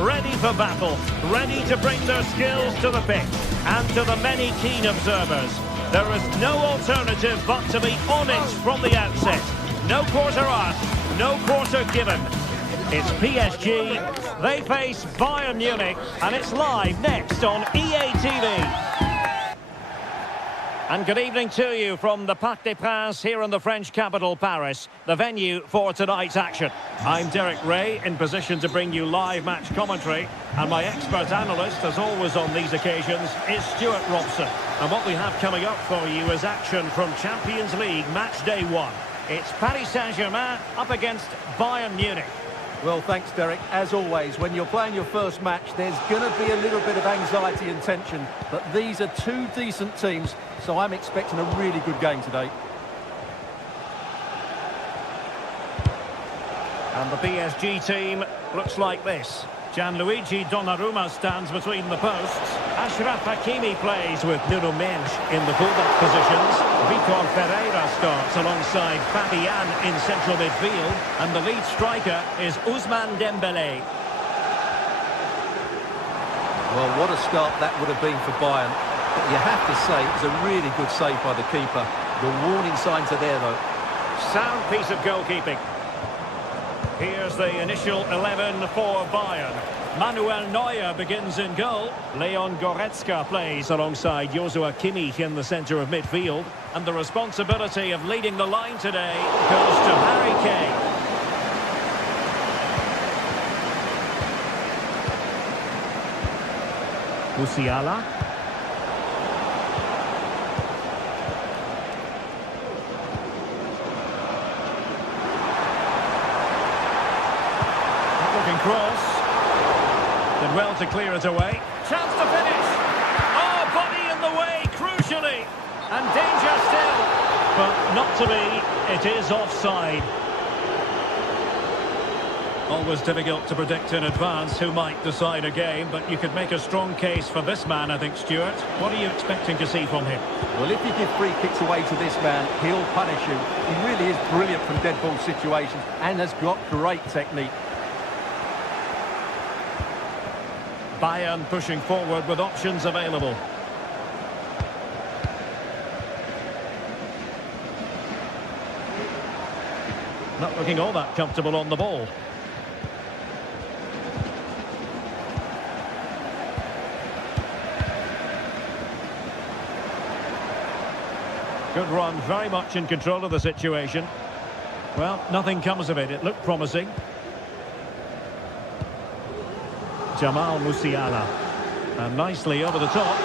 ready for battle, ready to bring their skills to the pitch. And to the many keen observers, there is no alternative but to be on it from the outset. No quarter asked, no quarter given. It's PSG, they face Bayern Munich, and it's live next on EA TV. And good evening to you from the Parc des Princes here in the French capital, Paris, the venue for tonight's action. I'm Derek Ray, in position to bring you live match commentary, and my expert analyst, as always on these occasions, is Stuart Robson. And what we have coming up for you is action from Champions League match day 1. It's Paris Saint-Germain up against Bayern Munich. Well, thanks, Derek. As always, when you're playing your first match, there's going to be a little bit of anxiety and tension. But these are two decent teams, so I'm expecting a really good game today. And the PSG team looks like this. Gianluigi Donnarumma stands between the posts. Achraf Hakimi plays with Nuno Mendes in the fullback positions. Vitor Pereira starts alongside Fabian in central midfield. And the lead striker is Ousmane Dembélé. Well, what a start that would have been for Bayern. But you have to say it was a really good save by the keeper. The warning signs are there, though. Sound piece of goalkeeping. Here's the initial 11 for Bayern. Manuel Neuer begins in goal. Leon Goretzka plays alongside Joshua Kimmich in the centre of midfield. And the responsibility of leading the line today goes to Harry Kane. Musiala. Cross. Did well to clear it away. Chance to finish. Oh, body in the way, crucially. And danger still. But not to be. It is offside. Always difficult to predict in advance who might decide a game, but you could make a strong case for this man, I think, Stuart. What are you expecting to see from him? Well, if you give free kicks away to this man, he'll punish you. He really is brilliant from dead ball situations and has got great technique. Bayern pushing forward with options available. Not looking all that comfortable on the ball. Good run, very much in control of the situation. Well, nothing comes of it. It looked promising. Jamal Musiala. And nicely over the top.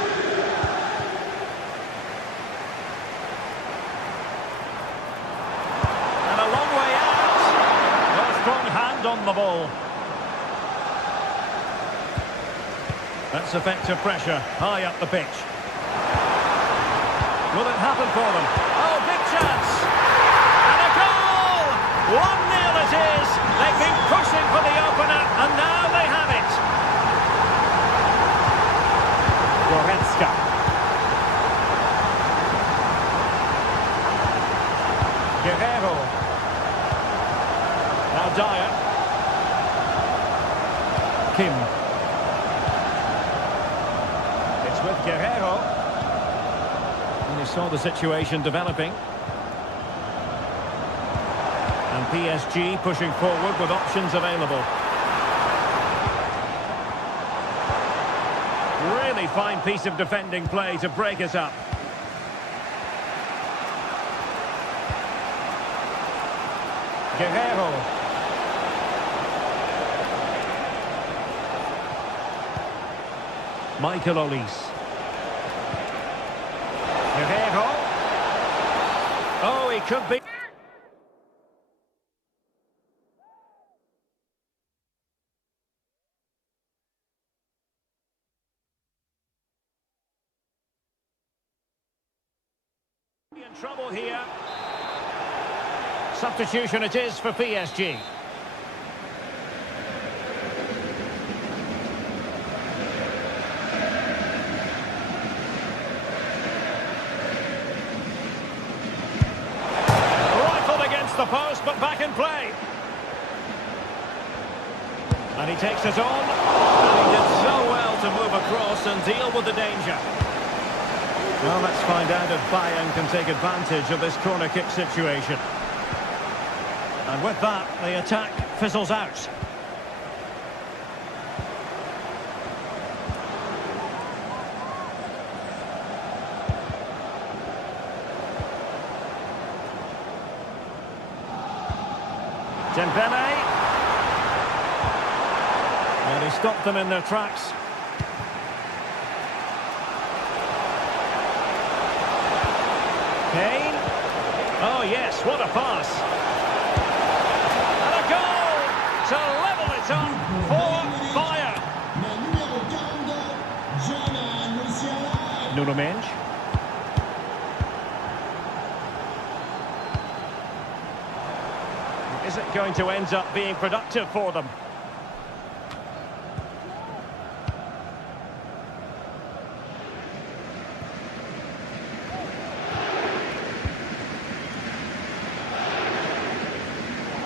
And a long way out. A strong hand on the ball. That's effective pressure, high up the pitch. Will it happen for them? Oh, big chance! And a goal! 1-0 it is! They've been pushing for the opener, and now they have it! Goretzka. Guerrero. Now Dyer. Kim. It's with Guerrero. And you saw the situation developing. And PSG pushing forward with options available. Really fine piece of defending play to break it up. Guerrero. Michael Olise. Guerrero. Oh, he could be. In trouble here. Substitution it is for PSG. Rifled against the post, but back in play. And he takes it on. across and deal with the danger. Well, let's find out if Bayern can take advantage of this corner kick situation. And with that, the attack fizzles out. Dembele. And he stopped them in their tracks. Kane. Oh yes, what a pass. And a goal to level it up for Bayern. Nuno Mendes. Is it going to end up being productive for them?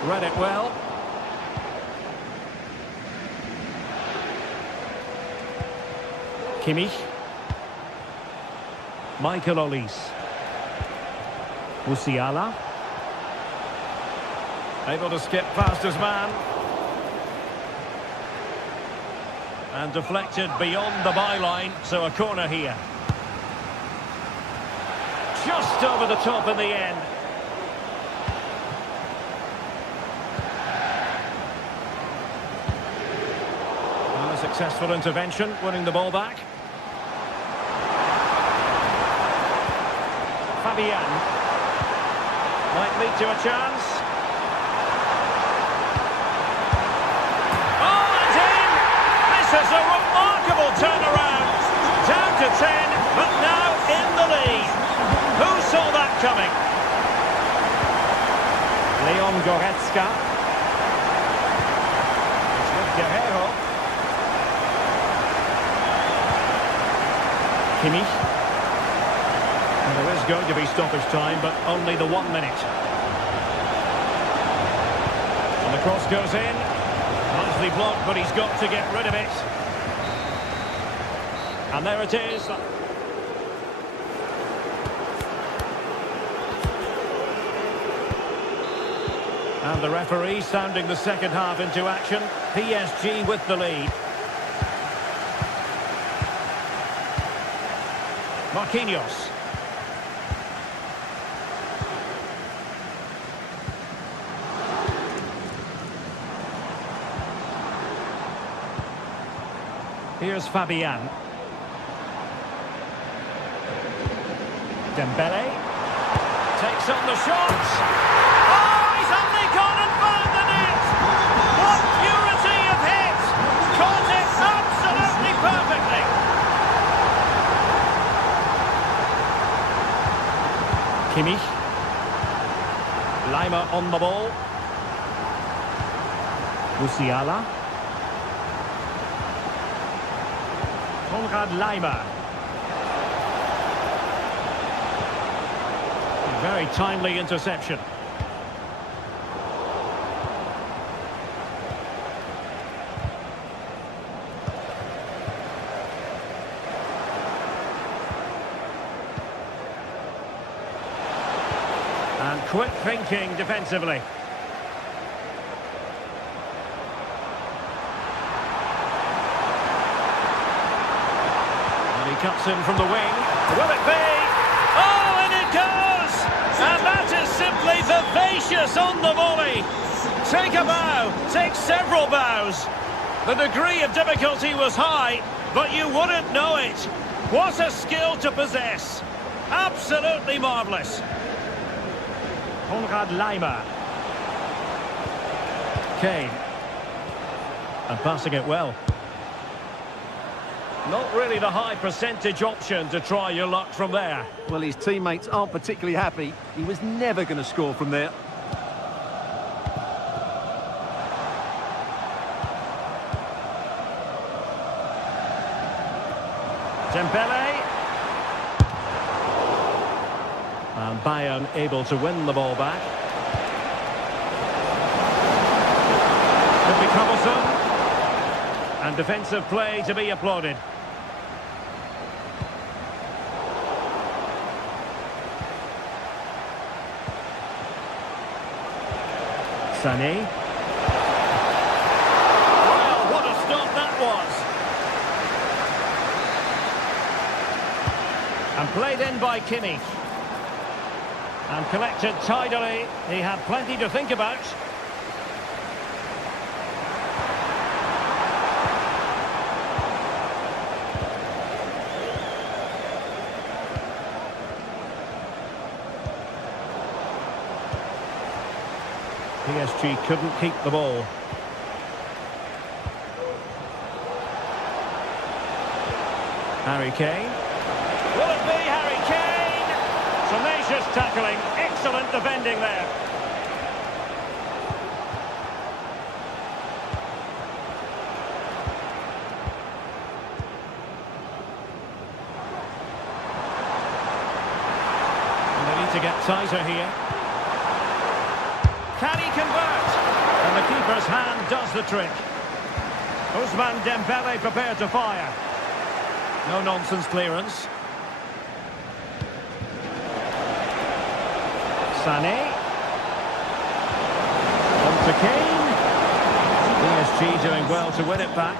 Read it well. Kimmich. Michael Olise. Musiala. Able to skip past his man. And deflected beyond the byline, so a corner here. Just over the top in the end. Well, a successful intervention, winning the ball back. Fabian. Might lead to a chance. This is a remarkable turnaround. Down to 10, but now in the lead. Who saw that coming? Leon Goretzka. It's with Guerrero. Kimmich. And there is going to be stoppage time, but only the 1 minute. And the cross goes in. Nicely blocked, but he's got to get rid of it. And there it is. And the referee sounding the second half into action. PSG with the lead. Marquinhos. Here's Fabian. Dembele takes on the shot. Oh, he's only gone and found the net. What purity of hit! Caught it absolutely perfectly. Kimmich. Lima on the ball. Musiala. Konrad Laimer. Very timely interception. And quick thinking defensively. Cuts in from the wing. Will it be? Oh, and it goes! And that is simply vivacious on the volley. Take a bow, take several bows. The degree of difficulty was high, but you wouldn't know it. What a skill to possess. Absolutely marvellous. Konrad Laimer. Kane. And passing it well. Not really the high percentage option to try your luck from there. Well, his teammates aren't particularly happy. He was never going to score from there. Dembele. And Bayern able to win the ball back. Could be troublesome. And defensive play to be applauded. Sané. Well, what a stop that was. And played in by Kimmich. And collected tidily. He had plenty to think about. PSG couldn't keep the ball. Harry Kane. Will it be Harry Kane? Tenacious tackling, excellent defending there. And they need to get tighter here. Can he convert? And the keeper's hand does the trick. Ousmane Dembele prepared to fire. No nonsense clearance. Sané. On to Kane. PSG doing well to win it back.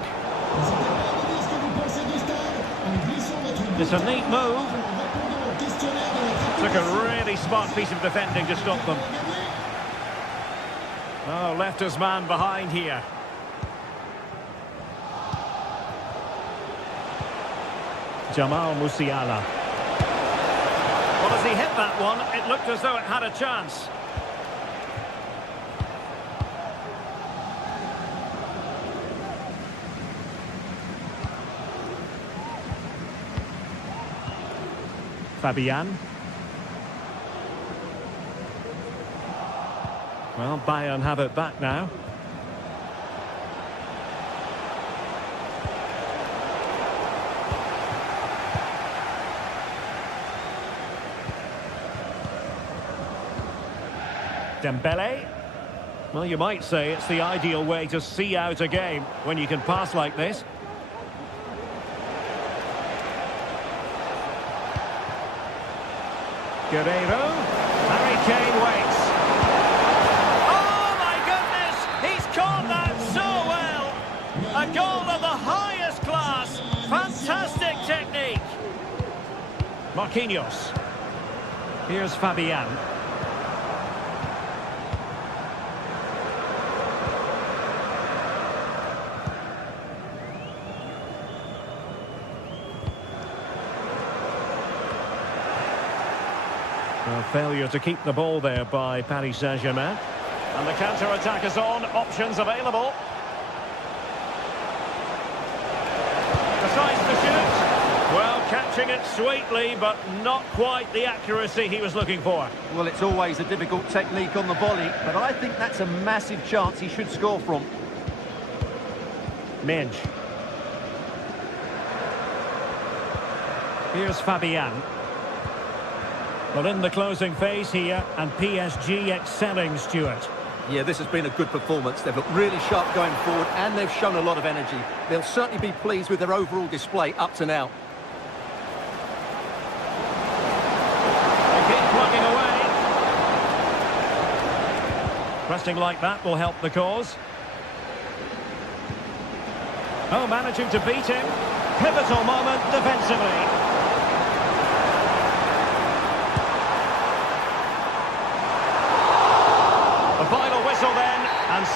It's a neat move. Took a really smart piece of defending to stop them. Oh, left his man behind here. Jamal Musiala. Well, as he hit that one, it looked as though it had a chance. Fabian. Well, Bayern have it back now. Dembele. Well, you might say it's the ideal way to see out a game when you can pass like this. Guerreiro. Harry Kane waits. Oh my goodness! He's caught that so well! A goal of the highest class. Fantastic technique. Marquinhos. Here's Fabian. A failure to keep the ball there by Paris Saint-Germain. And the counter-attack is on. Options available. Decides to shoot. Well, catching it sweetly, but not quite the accuracy he was looking for. Well, it's always a difficult technique on the volley, but I think that's a massive chance he should score from. Minge. Here's Fabian. Well, in the closing phase here, and PSG excelling, Stuart. Yeah, this has been a good performance. They've looked really sharp going forward, and they've shown a lot of energy. They'll certainly be pleased with their overall display up to now. They keep plugging away. Pressing like that will help the cause. Oh, managing to beat him. Pivotal moment defensively. The final whistle then, and...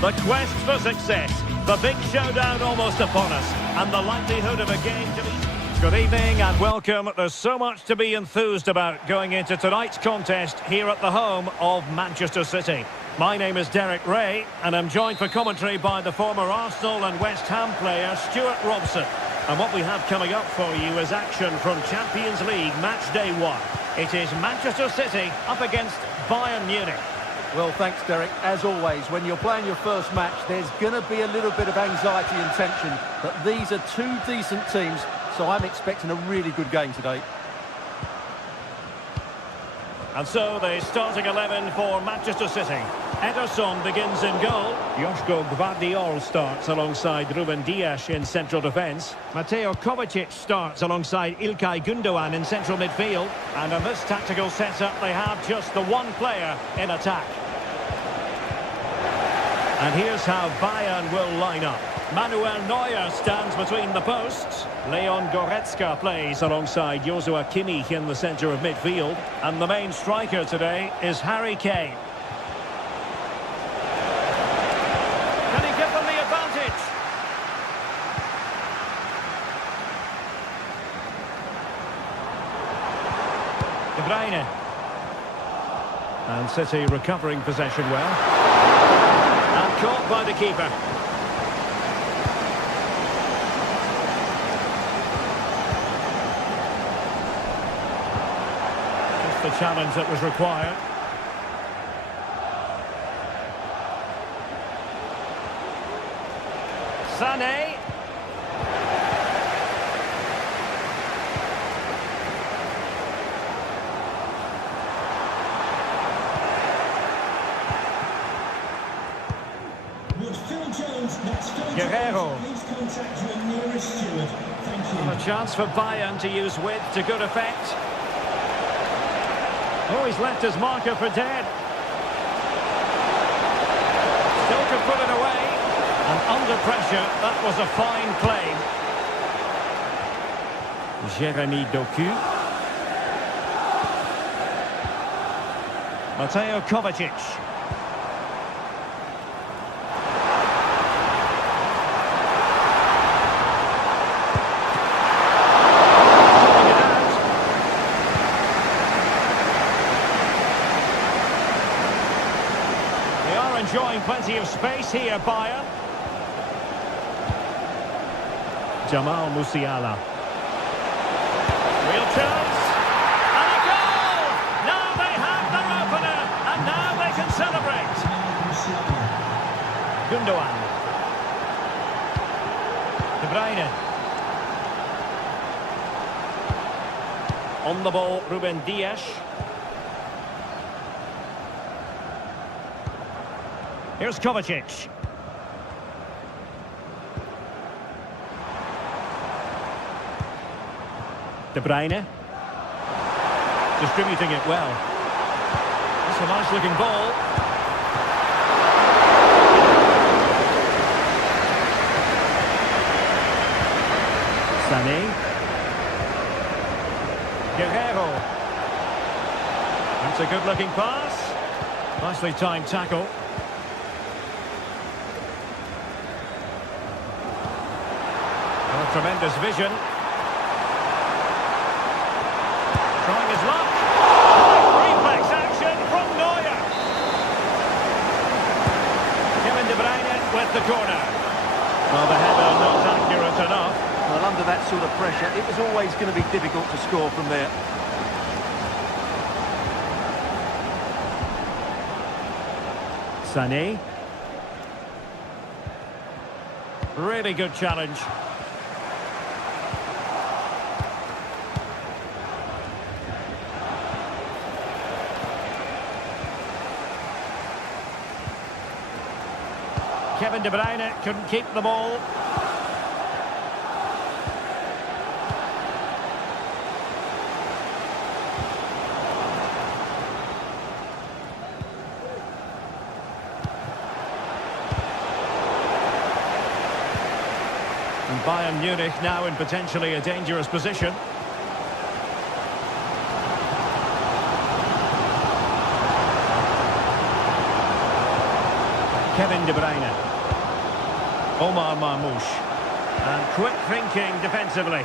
The quest for success The big showdown almost upon us, and the likelihood of a game to be... Good evening and welcome. There's so much to be enthused about going into tonight's contest here at the home of Manchester City. My name is Derek Ray, and I'm joined for commentary by the former Arsenal and West Ham player Stuart Robson. And what we have coming up for you is action from Champions League match day 1. It is Manchester City up against Bayern Munich. Well, thanks, Derek. As always, when you're playing your first match, there's going to be a little bit of anxiety and tension. But these are two decent teams, so I'm expecting a really good game today. And so the starting 11 for Manchester City. Ederson begins in goal. Joško Gvardiol starts alongside Ruben Dias in central defence. Mateo Kovacic starts alongside Ilkay Gundogan in central midfield. And in this tactical setup, they have just the one player in attack. And here's how Bayern will line up. Manuel Neuer stands between the posts. Leon Goretzka plays alongside Joshua Kimmich in the centre of midfield. And the main striker today is Harry Kane. Can he give them the advantage? De Bruyne. And City recovering possession well. And caught by the keeper. The challenge that was required. Sané. Guerrero. And a chance for Bayern to use width to good effect. Oh, he's left his marker for dead. Still could put it away. And under pressure, that was a fine play. Jeremy Doku. Mateo Kovacic. Enjoying plenty of space here, Bayern. Jamal Musiala. Real chance. And a goal! Now they have their opener, and now they can celebrate. Gundogan. De Bruyne. On the ball, Ruben Dias. Here's Kovacic. De Bruyne. Distributing it well. That's a nice looking ball. Sané. Guerrero. That's a good looking pass. Nicely timed tackle. Tremendous vision. Trying his luck. Reflex action from Neuer. Kevin De Bruyne with the corner. Well, the header not accurate enough. Well, under that sort of pressure, it was always going to be difficult to score from there. Sané. Really good challenge. Kevin De Bruyne couldn't keep the ball. And Bayern Munich now in potentially a dangerous position. Kevin De Bruyne. Omar Marmoush. And quick thinking defensively.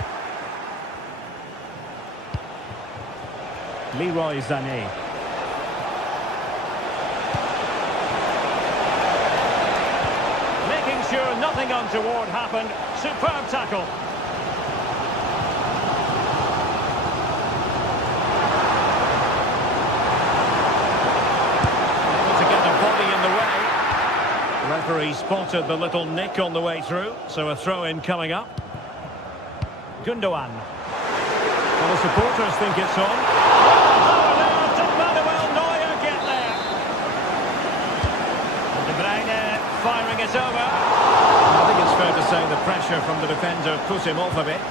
Leroy Sané. Making sure nothing untoward happened. Superb tackle. Able to get the body in the way. The referee spotted the little nick on the way through, so a throw-in coming up. Gundogan. Well, the supporters think it's on. Firing it over. I think it's fair to say the pressure from the defender put him off a bit.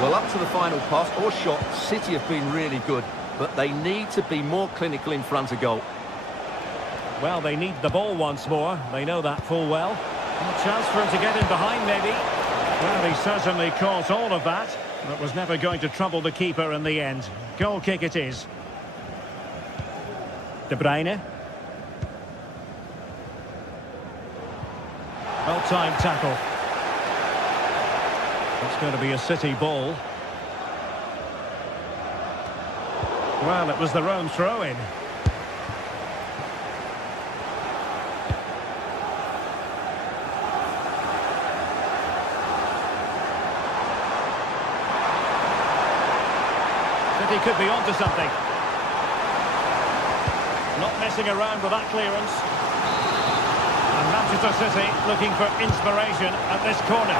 Well, up to the final pass or shot, City have been really good, but they need to be more clinical in front of goal. Well, they need the ball once more. They know that full well. A chance for him to get in behind, maybe. Well, he certainly caught all of that, but was never going to trouble the keeper in the end. Goal kick it is. De Bruyne. Well-timed tackle. It's going to be a City ball. Well, it was their own throw-in. City could be onto something. Not messing around with that clearance. And Manchester City looking for inspiration at this corner.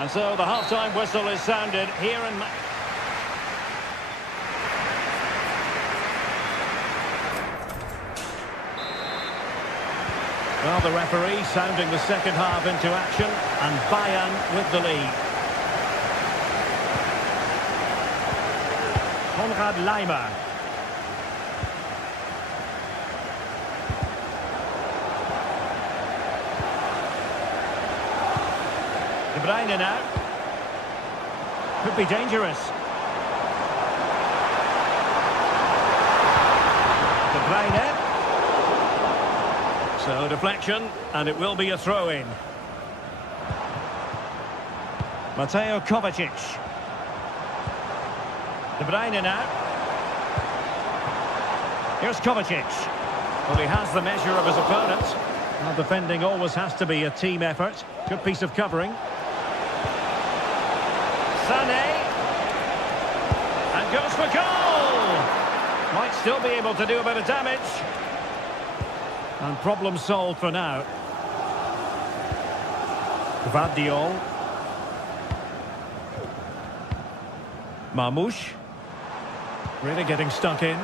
And so the half-time whistle is sounded here in... Well, the referee sounding the second half into action, and Bayern with the lead. Konrad Laimer. De Bruyne now. Could be dangerous. De Bruyne. So deflection, and it will be a throw-in. Mateo Kovacic. De Bruyne now. Here's Kovacic. Well, he has the measure of his opponent. Well, defending always has to be a team effort. Good piece of covering. Sané. And goes for goal! Might still be able to do a bit of damage. And problem solved for now. Gvardiol. Marmoush. Really getting stuck in.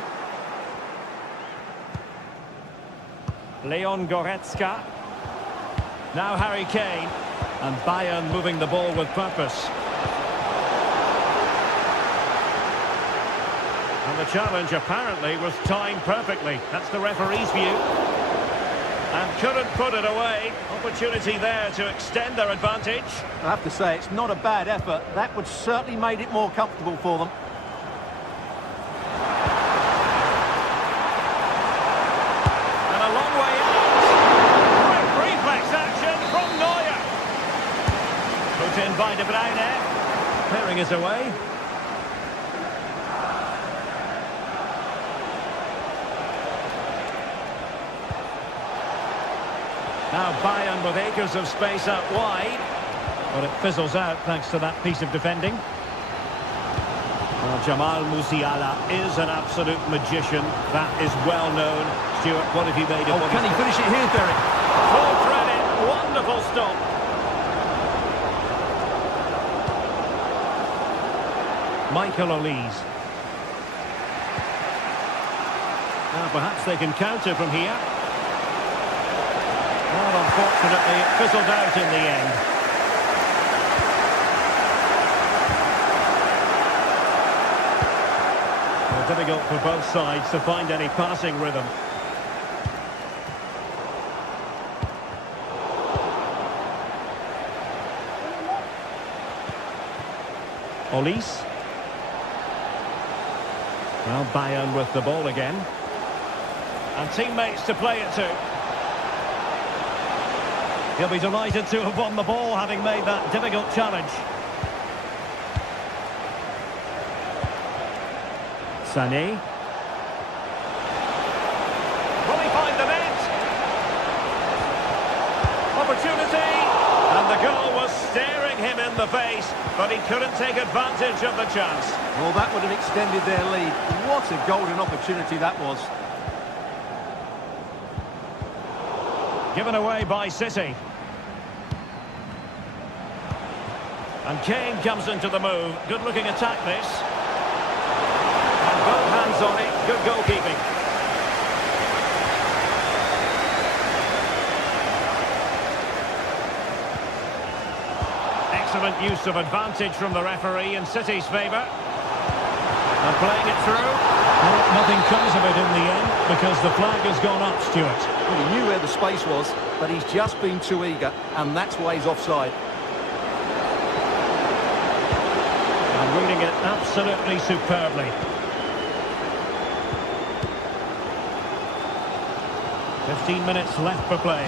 Leon Goretzka. Now Harry Kane. And Bayern moving the ball with purpose. And the challenge apparently was timed perfectly. That's the referee's view. And couldn't put it away. Opportunity there to extend their advantage. I have to say, it's not a bad effort. That would certainly made it more comfortable for them. And a long way out. Quick reflex action from Neuer. Put in by De Bruyne. Clearing it away. Now Bayern with acres of space out wide. But it fizzles out thanks to that piece of defending. Well, Jamal Musiala is an absolute magician. That is well known. Stuart, what have you made of it? Can he finish it here, Derek? Full credit. Wonderful stop. Michael Olise. Now perhaps they can counter from here. Well, unfortunately, it fizzled out in the end. Well, difficult for both sides to find any passing rhythm. Olise. Well, Bayern with the ball again. And teammates to play it to. He'll be delighted to have won the ball, having made that difficult challenge. Sané. Will he find the net? Opportunity! And the goal was staring him in the face, but he couldn't take advantage of the chance. Well, that would have extended their lead. What a golden opportunity that was. Given away by City. And Kane comes into the move. Good-looking attack, this. And both hands on it. Good goalkeeping. Excellent use of advantage from the referee in City's favour. And playing it through. Well, nothing comes of it in the end because the flag has gone up, Stuart. Well, he knew where the space was, but he's just been too eager, and that's why he's offside. And reading it absolutely superbly. 15 minutes left for play.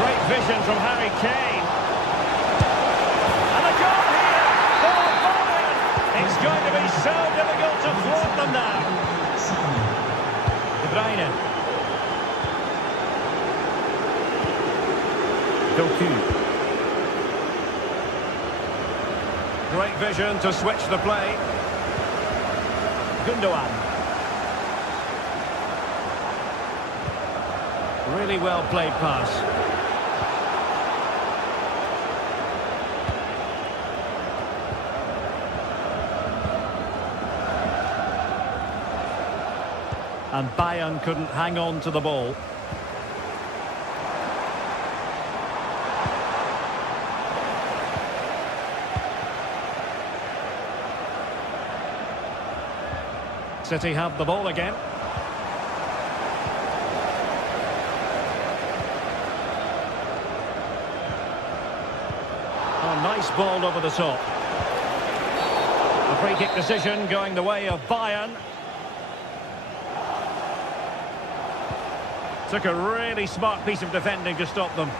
Great vision from Harry Kane. And a goal here for Bayern. It's going to be so difficult to thwart them now. De Bruyne. Doku. Great vision to switch the play. Gundogan. Really well played pass. And Bayern couldn't hang on to the ball. City have the ball again. Oh, nice ball over the top. A free kick decision going the way of Bayern. Took a really smart piece of defending to stop them.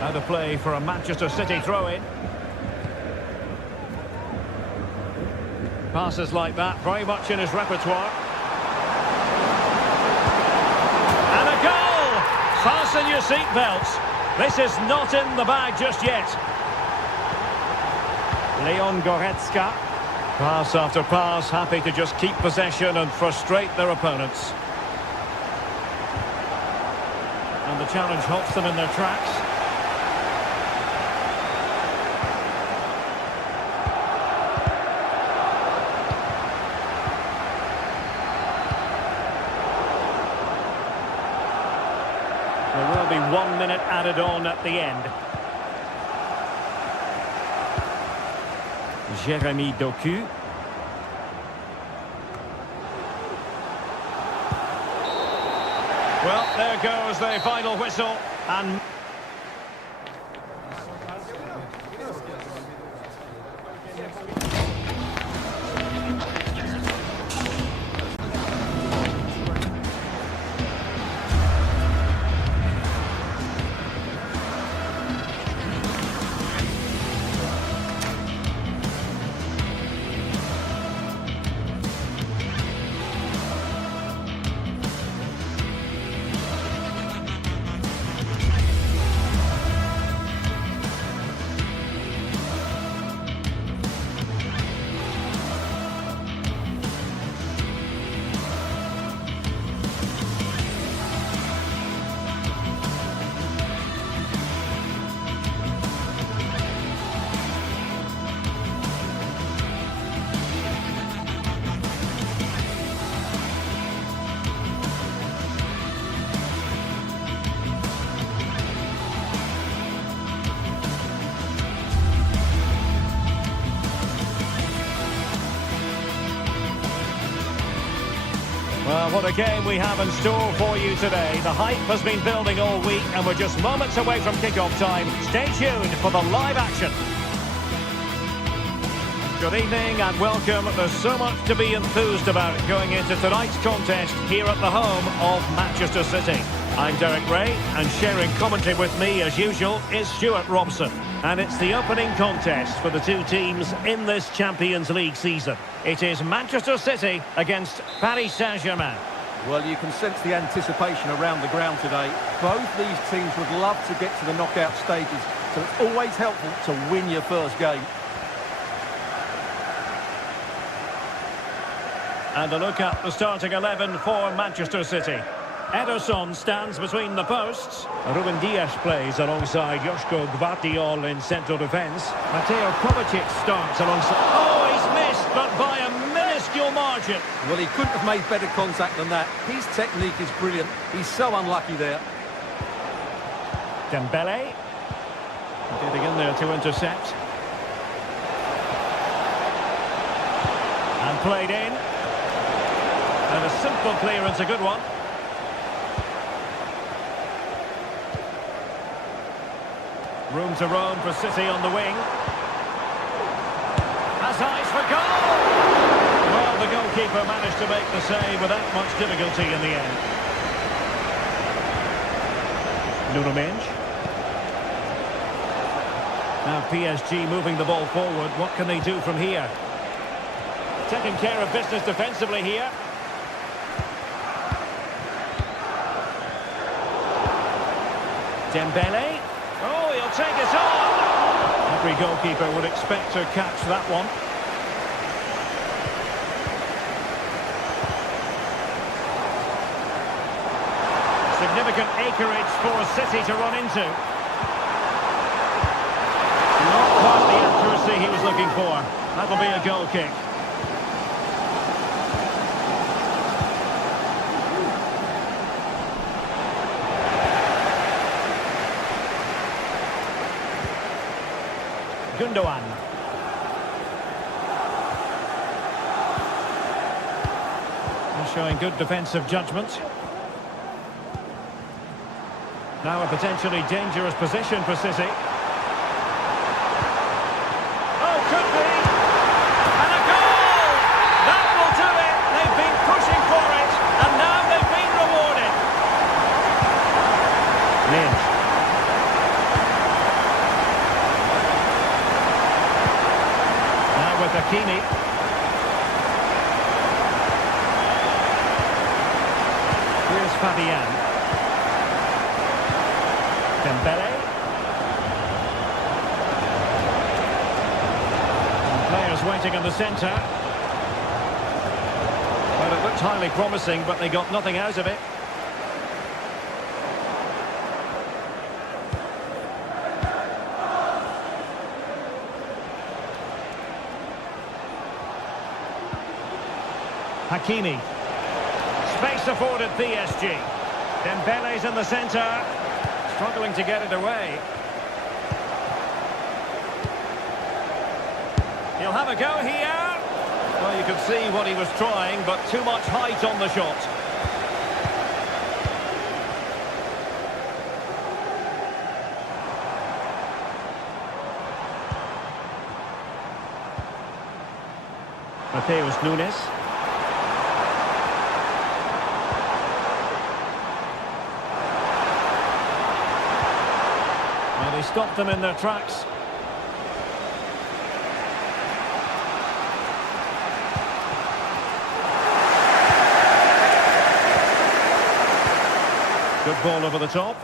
Now the play for a Manchester City throw-in. Passes like that, very much in his repertoire. And a goal! Fasten your seatbelts. This is not in the bag just yet. Leon Goretzka. Pass after pass, happy to just keep possession and frustrate their opponents. And the challenge halts them in their tracks. There will be 1 minute added on at the end. Jeremy Doku. Well, there goes the final whistle, and well, what a game we have in store for you today. The hype has been building all week and we're just moments away from kick-off time. Stay tuned for the live action. Good evening and welcome. There's so much to be enthused about going into tonight's contest here at the home of Manchester City. I'm Derek Ray, and sharing commentary with me as usual is Stuart Robson. And it's the opening contest for the two teams in this Champions League season. It is Manchester City against Paris Saint-Germain. Well, you can sense the anticipation around the ground today. Both these teams would love to get to the knockout stages, so it's always helpful to win your first game. And a look at the starting 11 for Manchester City. Ederson stands between the posts. Ruben Dias plays alongside Joško Gvardiol in central defence. Mateo Kovacic starts alongside... Oh, he's missed, but by a minuscule margin. Well, he couldn't have made better contact than that. His technique is brilliant. He's so unlucky there. Dembele. Getting in there to intercept. And played in. And a simple clearance, a good one. Room to roam for City on the wing. Has eyes for goal! Well, the goalkeeper managed to make the save without much difficulty in the end. Nuno Mendes. Now PSG moving the ball forward. What can they do from here? Taking care of business defensively here. Dembele. Oh, he'll take it on. Every goalkeeper would expect to catch that one. Significant acreage for City to run into. Not quite the accuracy he was looking for. That'll be a goal kick. Gundogan. Showing good defensive judgment. Now a potentially dangerous position for City. Oh, could be! And a goal! That will do it! They've been pushing for it, and now they've been rewarded. Mendes. With Hakimi. Here's Fabian. Dembele. And players waiting in the centre. Well, it looked highly promising, but they got nothing out of it. Hakimi. Space afforded PSG. Dembele's in the centre. Struggling to get it away. He'll have a go here. Well, you could see what he was trying, but too much height on the shot. Mateus Nunes. They stopped them in their tracks. Good ball over the top.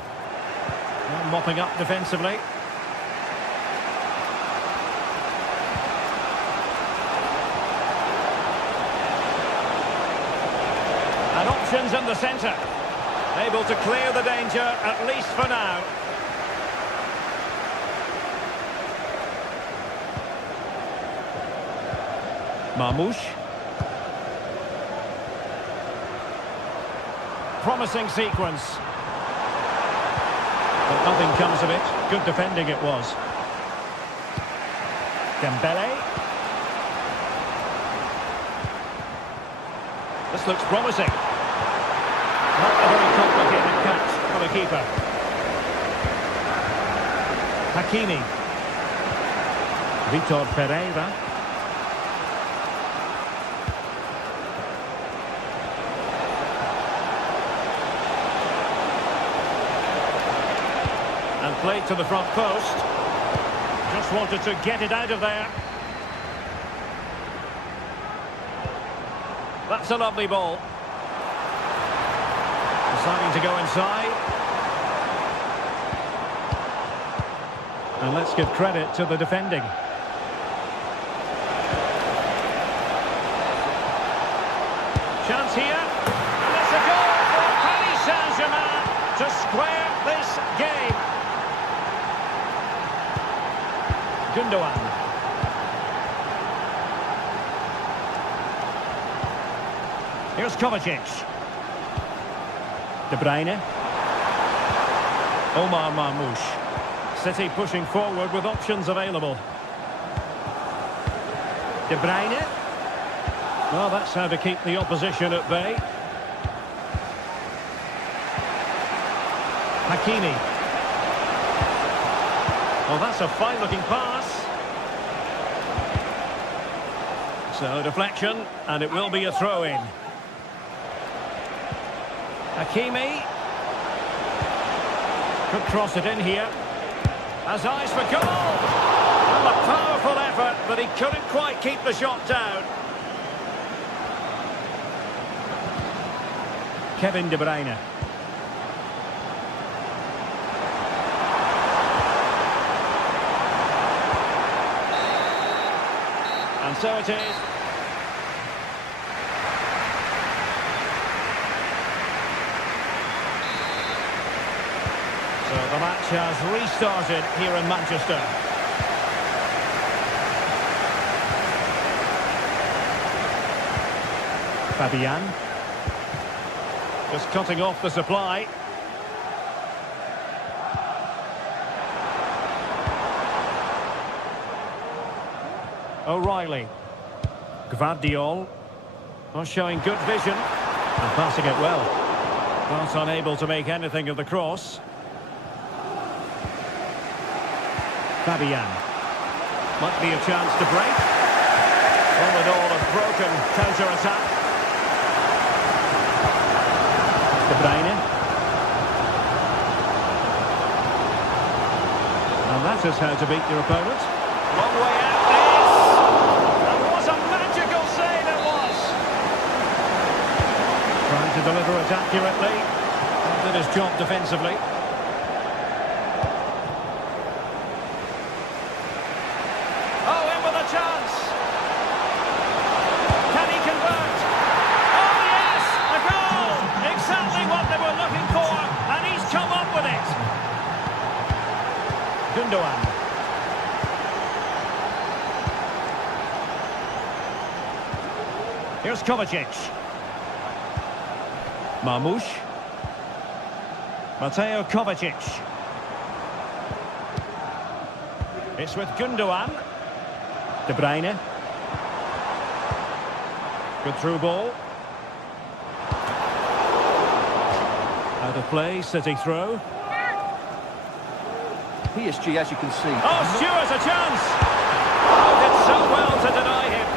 Well, mopping up defensively. And options in the centre. Able to clear the danger, at least for now. Marmoush. Promising sequence. But nothing comes of it. Good defending it was. Dembele. This looks promising. Not a very complicated catch for the keeper. Hakimi. Vitor Pereira. Played to the front post. Just wanted to get it out of there. That's a lovely ball. Deciding to go inside. And let's give credit to the defending. Chance here. And it's a goal for Paris Saint-Germain to square this game. Gundogan. Here's Kovacic. De Bruyne. Omar Marmoush. City pushing forward with options available. De Bruyne. Well, that's how to keep the opposition at bay. Hakimi. Well, that's a fine-looking pass. So, deflection, and it will be a throw-in. Hakimi. Could cross it in here. Has eyes for goal! And a powerful effort, but he couldn't quite keep the shot down. Kevin De Bruyne. And so it is. So the match has restarted here in Manchester. Fabian. Just cutting off the supply. O'Reilly. Gvardiol. Not showing good vision. And passing it well. Not unable to make anything of the cross. Fabian. Might be a chance to break. All in all, a broken counter-attack. De Bruyne. And that is how to beat your opponent. Long way out this. And what a magical save it was. Trying to deliver it accurately. Did his job defensively. Oh, in with a chance. Can he convert? Oh, yes! A goal! Exactly what they were looking for, and he's come up with it. Gundogan. Here's Kovacic. Marmoush. Mateo Kovacic. It's with Gundogan. De Bruyne. Good through ball. Out of play, City throw. PSG, as you can see. Oh, Stewart's a chance! Oh, did so well to deny him.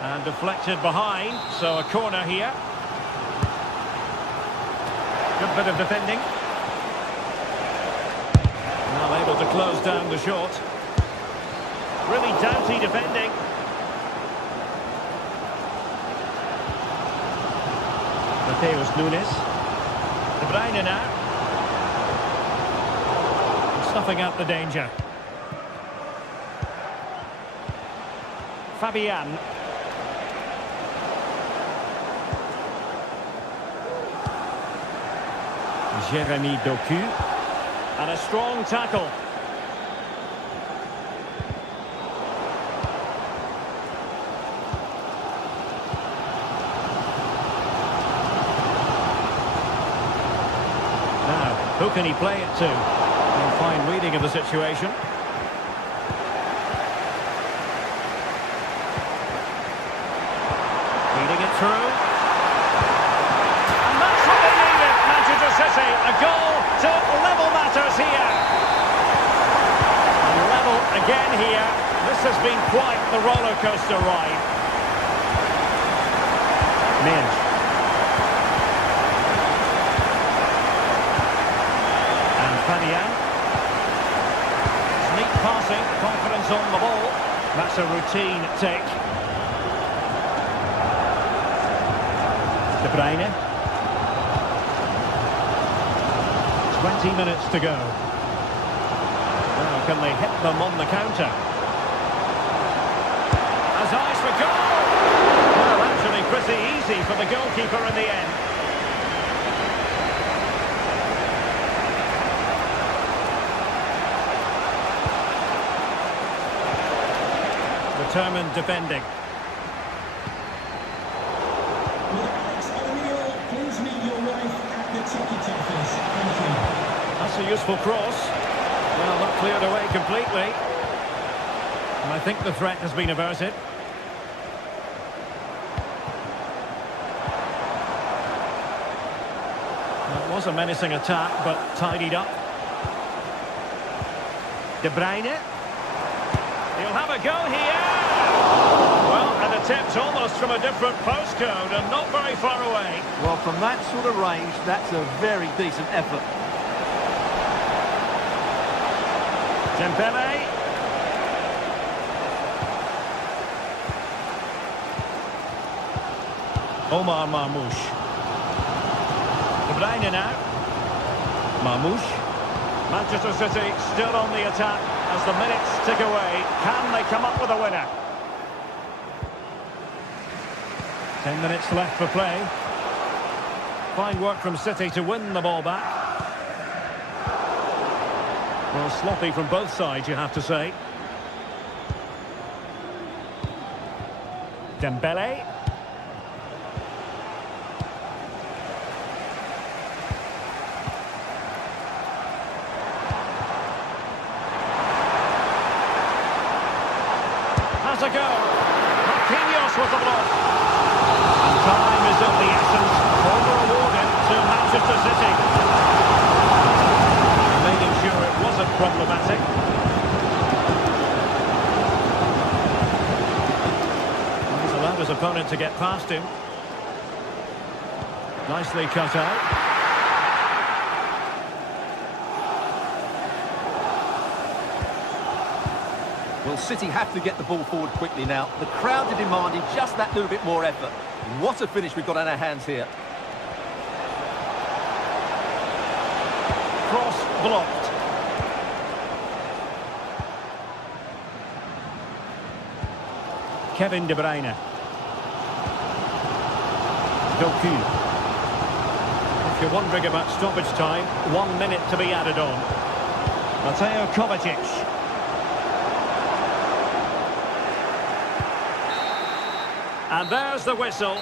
And deflected behind, so a corner here. Good bit of defending. Now able to close down the shot. Really doughty defending. Mateus Nunes. De Bruyne now. Stuffing out the danger. Fabian. Jeremy Doku. And a strong tackle. Now, who can he play it to? A fine reading of the situation. Feeding it through. And that's what they needed, Manchester City. A goal to level matters here. again here. This has been quite the roller coaster ride. Minge. And Fadian. Neat passing, confidence on the ball. That's a routine take. De Bruyne. 20 minutes to go. Now, can they hit them on the counter? Has eyes for goal! Well, actually pretty easy for the goalkeeper in the end. Determined defending. Please meet your wife at the ticket office. Thank you. That's a useful cross. Well, not cleared away completely. And I think the threat has been averted. It was a menacing attack, but tidied up. De Bruyne. He'll have a go here. Well, an attempt almost from a different postcode and not very far away. Well, from that sort of range, that's a very decent effort. Dembele. Omar Marmoush. De Bruyne now. Marmoush. Manchester City still on the attack as the minutes tick away. Can they come up with a winner? 10 minutes left for play. Fine work from City to win the ball back. Well, sloppy from both sides, you have to say. Dembele. Has a go. Marquinhos with the block. And time is of the essence. Corner awarded to Manchester City. Making sure it wasn't problematic. He's allowed his opponent to get past him. Nicely cut out. Well, City have to get the ball forward quickly now. The crowd are demanding just that little bit more effort. What a finish we've got on our hands here. Cross blocked. Kevin De Bruyne. Doku. If you're wondering about stoppage time, 1 minute to be added on. Mateo Kovacic. And there's the whistle.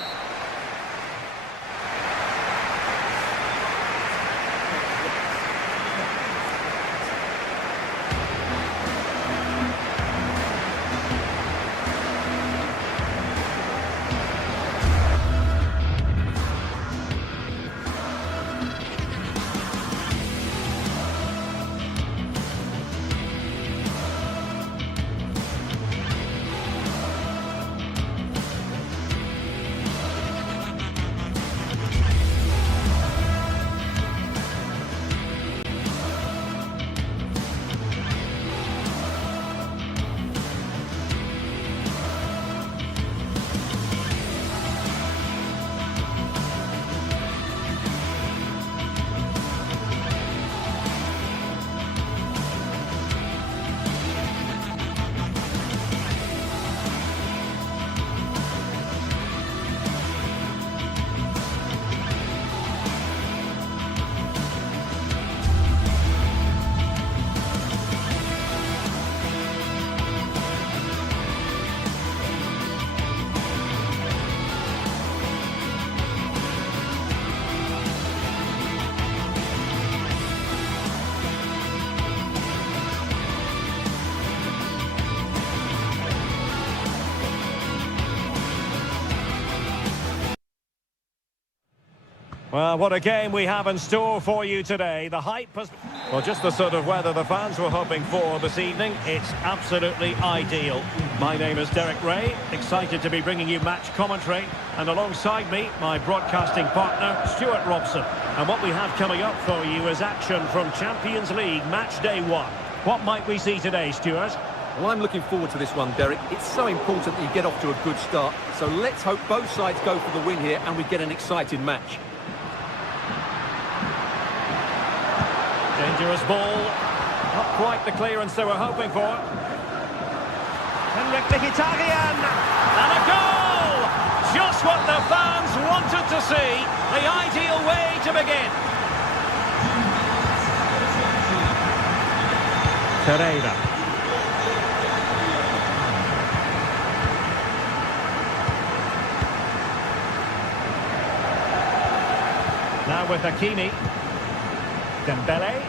Well, what a game we have in store for you today. The hype has... Well, just the sort of weather the fans were hoping for this evening. It's absolutely ideal. My name is Derek Ray, excited to be bringing you match commentary. And alongside me, my broadcasting partner, Stuart Robson. And what we have coming up for you is action from Champions League Match Day 1. What might we see today, Stuart? Well, I'm looking forward to this one, Derek. It's so important that you get off to a good start. So let's hope both sides go for the win here and we get an exciting match. Dangerous ball. Not quite the clearance they were hoping for. Henrik Mkhitaryan. And a goal! Just what the fans wanted to see. The ideal way to begin. Pereira. Now with Hakimi. Dembele.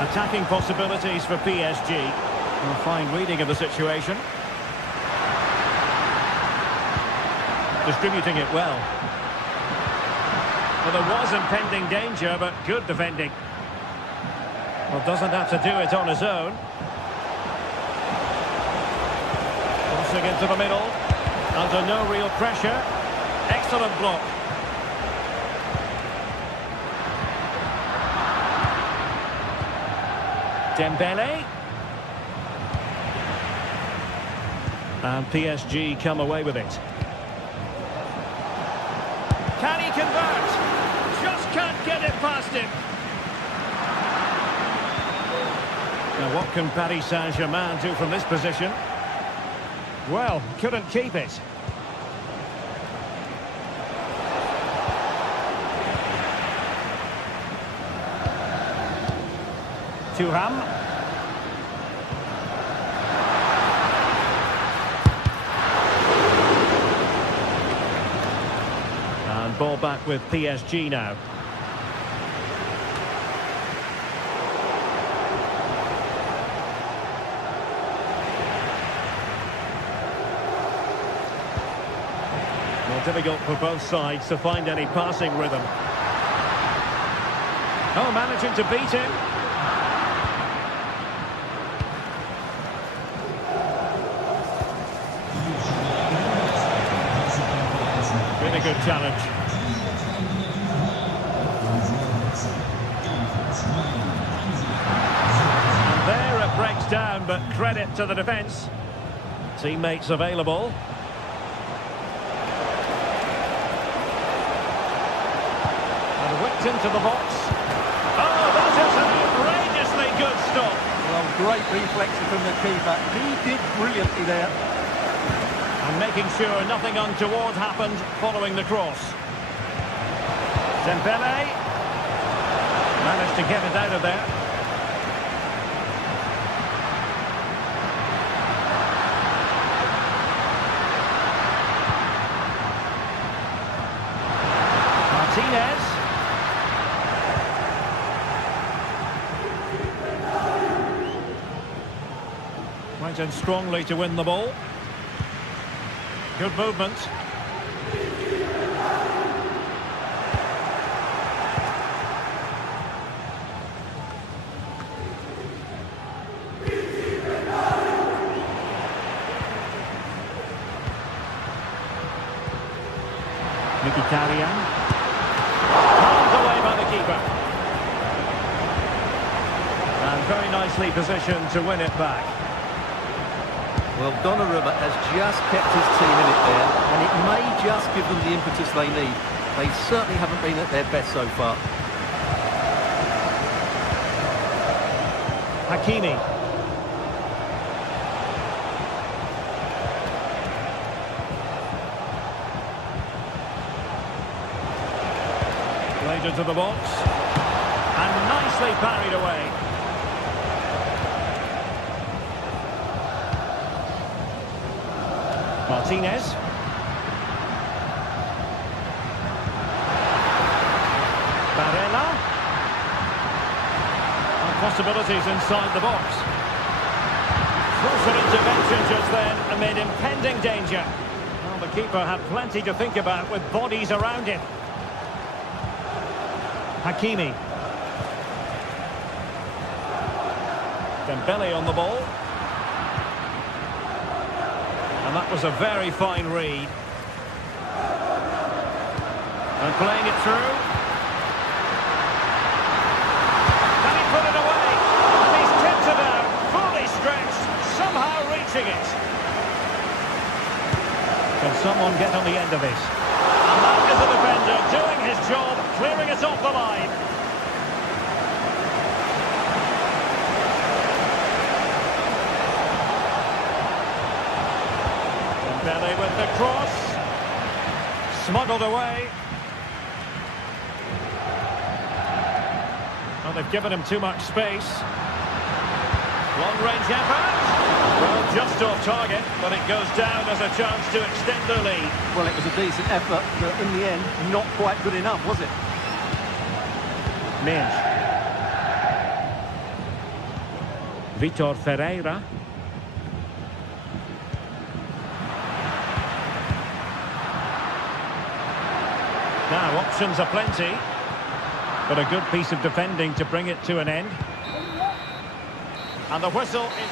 Attacking possibilities for PSG. A fine reading of the situation. Distributing it well. Well, there was impending danger, but good defending. Well, doesn't have to do it on his own. Crossing into the middle. Under no real pressure. Excellent block. Dembele. And PSG come away with it. Can he convert? Just can't get it past him. Now what can Paris Saint-Germain do from this position? Well, couldn't keep it. Thuram. And ball back with PSG now. Well, difficult for both sides to find any passing rhythm. Oh, managing to beat him. Really good challenge. And there it breaks down, but credit to the defence. Teammates available. And whipped into the box. Oh, that is an outrageously good stop. Well, great reflexes from the keeper. He did brilliantly there. And making sure nothing untoward happened following the cross. Dembele managed to get it out of there. Martinez. Went in strongly to win the ball. Good movement. Mkhitaryan. Pulled away by the keeper. And very nicely positioned to win it back. Well, Donnarumma has just kept his team in it there, and it may just give them the impetus they need. They certainly haven't been at their best so far. Hakimi. Played into the box. And nicely parried away. Martinez. Barella. And possibilities inside the box. Closer intervention just then amid impending danger. Well, the keeper had plenty to think about with bodies around him. Hakimi. Dembele on the ball. And that was a very fine read. And playing it through. Can he put it away? And he's tipped it out, fully stretched, somehow reaching it. Can someone get on the end of this? And that is a defender doing his job, clearing it off the line. Dembele with the cross. Smuggled away. Well, they've given him too much space. Long-range effort. Well, just off target, but it goes down as a chance to extend their lead. Well, it was a decent effort, but in the end, not quite good enough, was it? Mensch. Vitor Ferreira. Now, options are plenty, but a good piece of defending to bring it to an end. And the whistle is...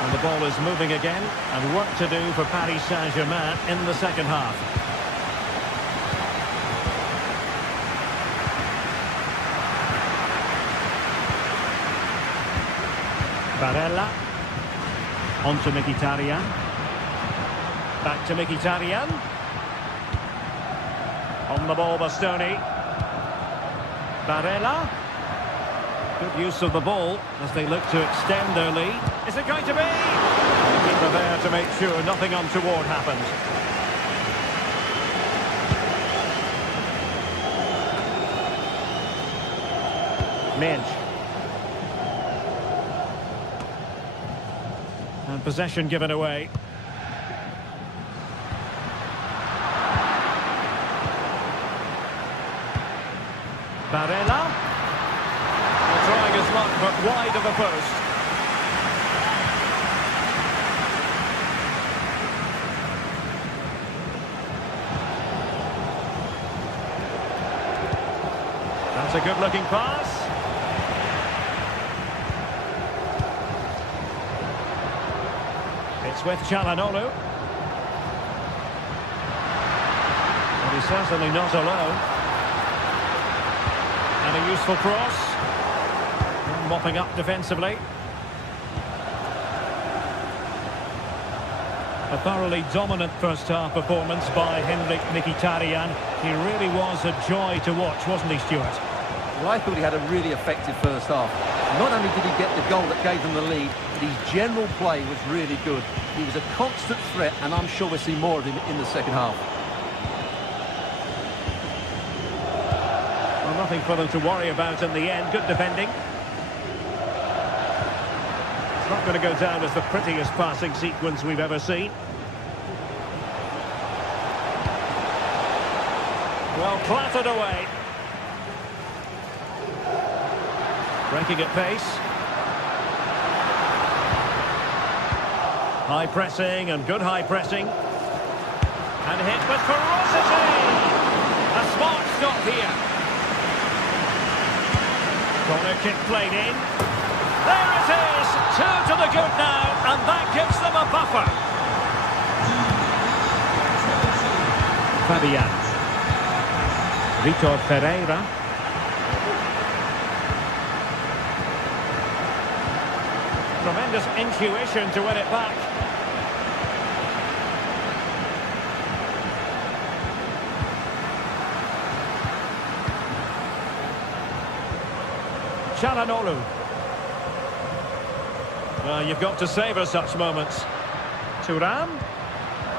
And the ball is moving again, and work to do for Paris Saint-Germain in the second half. Barella. On to Mkhitaryan. Back to Mkhitaryan. On the ball, Bastoni. Barella. Good use of the ball as they look to extend their lead. Is it going to be? The keeper there to make sure nothing untoward happens. Mensch. And possession given away. Barella. They're trying his luck, but wide of the post. That's a good-looking pass. It's with Çalhanoğlu. And he's certainly not alone. And a useful cross. Mopping up defensively. A thoroughly dominant first-half performance by Henrik Mkhitaryan. He really was a joy to watch, wasn't he, Stuart? Well, I thought he had a really effective first half. Not only did he get the goal that gave them the lead, but his general play was really good. He was a constant threat, and I'm sure we'll see more of him in the second half. Well, nothing for them to worry about in the end. Good defending. It's not going to go down as the prettiest passing sequence we've ever seen. Well, clattered away. Breaking at pace. High pressing and good high pressing. And hit with ferocity. A smart stop here. Corner kick played in. There it is. 2 to the good now, and that gives them a buffer. Fabian. Vitor Ferreira. Tremendous intuition to win it back. Çalhanoğlu. Well, you've got to savour such moments. Thuram.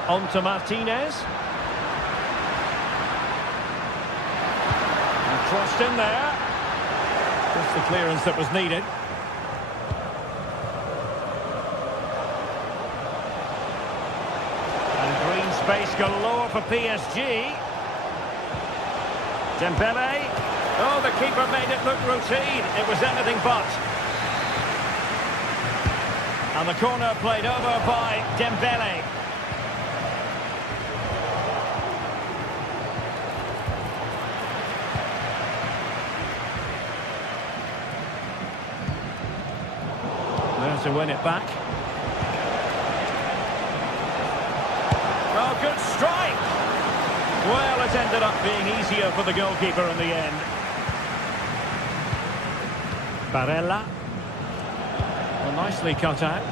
On to Martinez. And crossed in there. Just the clearance that was needed. Space galore for PSG. Dembele. Oh, the keeper made it look routine. It was anything but. And the corner played over by Dembele. to win it back. Oh, good strike! Well, it ended up being easier for the goalkeeper in the end. Barella. Well, nicely cut out.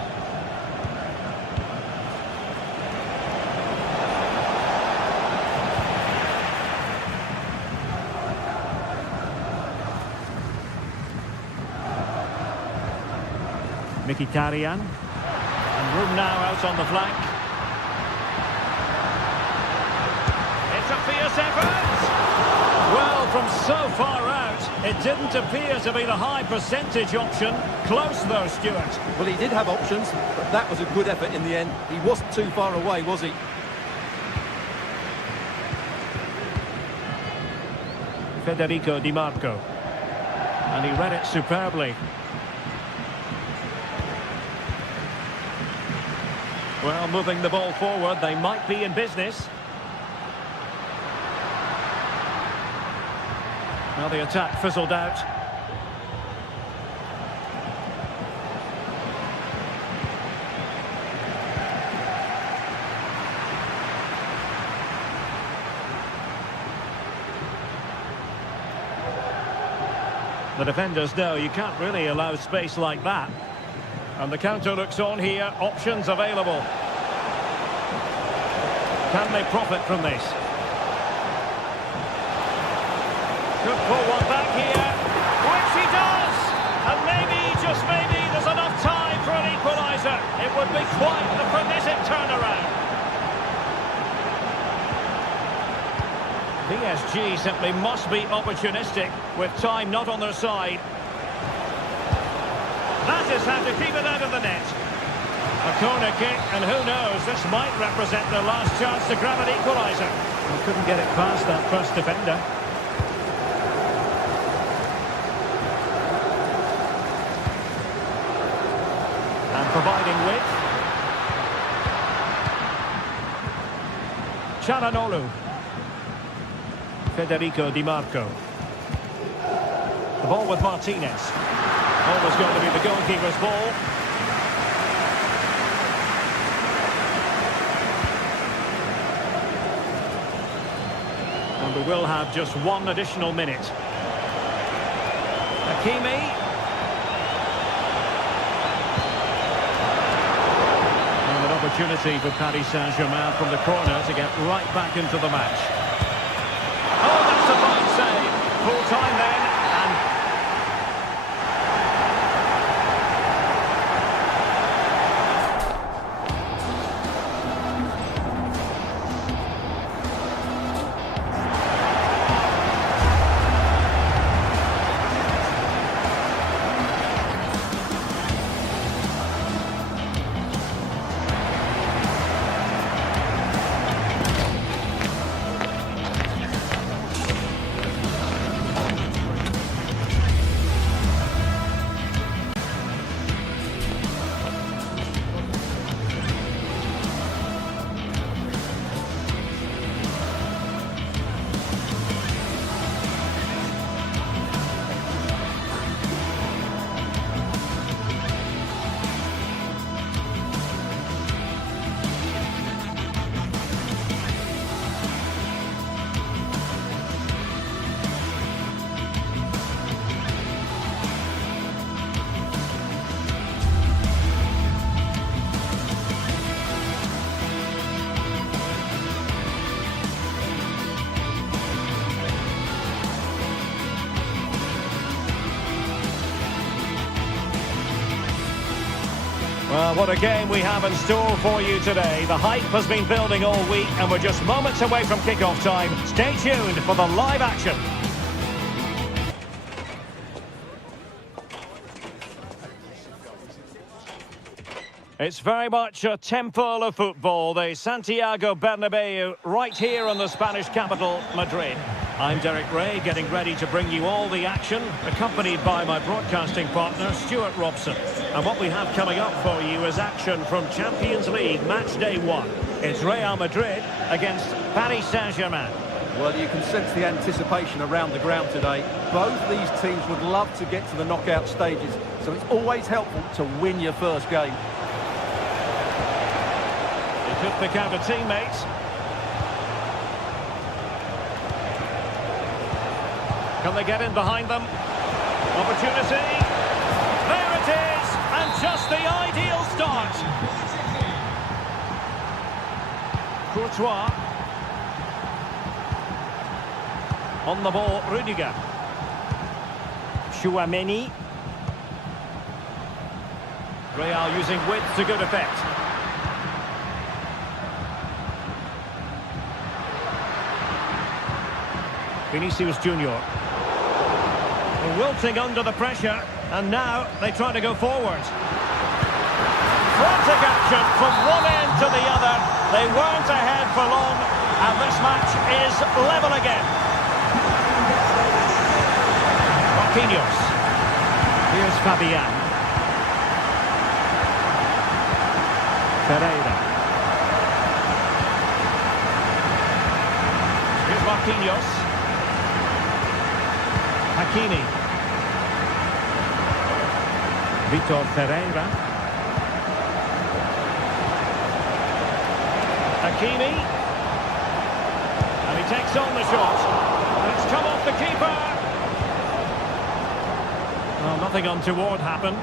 Mkhitaryan. And room now out on the flank. It's a fierce effort! Well, from so far out, it didn't appear to be the high percentage option. Close though, Stuart. Well, he did have options, but that was a good effort in the end. He wasn't too far away, was he? Federico Di Marco. And he read it superbly. Well, moving the ball forward, they might be in business. Well, the attack fizzled out. The defenders know you can't really allow space like that. And the counter looks on here, options available. Can they profit from this? Could pull one back here, which he does! And maybe, just maybe, there's enough time for an equaliser. It would be quite the frenetic turnaround. PSG simply must be opportunistic, with time not on their side. That is how to keep it out of the net. A corner kick, and who knows, this might represent their last chance to grab an equaliser. They couldn't get it past that first defender. And providing width. Çalhanoğlu. Federico Di Marco. The ball with Martinez. Always going to be the goalkeeper's ball. And we will have just one additional minute. Hakimi. And an opportunity for Paris Saint-Germain from the corner to get right back into the match. Oh, that's a fine save. Full time then. Well, what a game we have in store for you today. The hype has been building all week and we're just moments away from kick-off time. Stay tuned for the live action. It's very much a temple of football, the Santiago Bernabeu, right here in the Spanish capital, Madrid. I'm Derek Ray, getting ready to bring you all the action, accompanied by my broadcasting partner, Stuart Robson. And what we have coming up for you is action from Champions League Match Day 1. It's Real Madrid against Paris Saint-Germain. Well, you can sense the anticipation around the ground today. Both these teams would love to get to the knockout stages, so it's always helpful to win your first game. They could pick out a teammate. Can they get in behind them? Opportunity. There it is, and just the ideal start. Courtois. On the ball, Rudiger. Chouameni. Real using width to good effect. Vinicius Junior. Wilting under the pressure, and now they try to go forward. Frantic action from one end to the other. They weren't ahead for long, and this match is level again. Marquinhos. Here's Fabian. Pereira. Here's Marquinhos. Hakimi. Vitor Pereira. Hakimi. And he takes on the shot. And it's come off the keeper. Well, nothing untoward happened.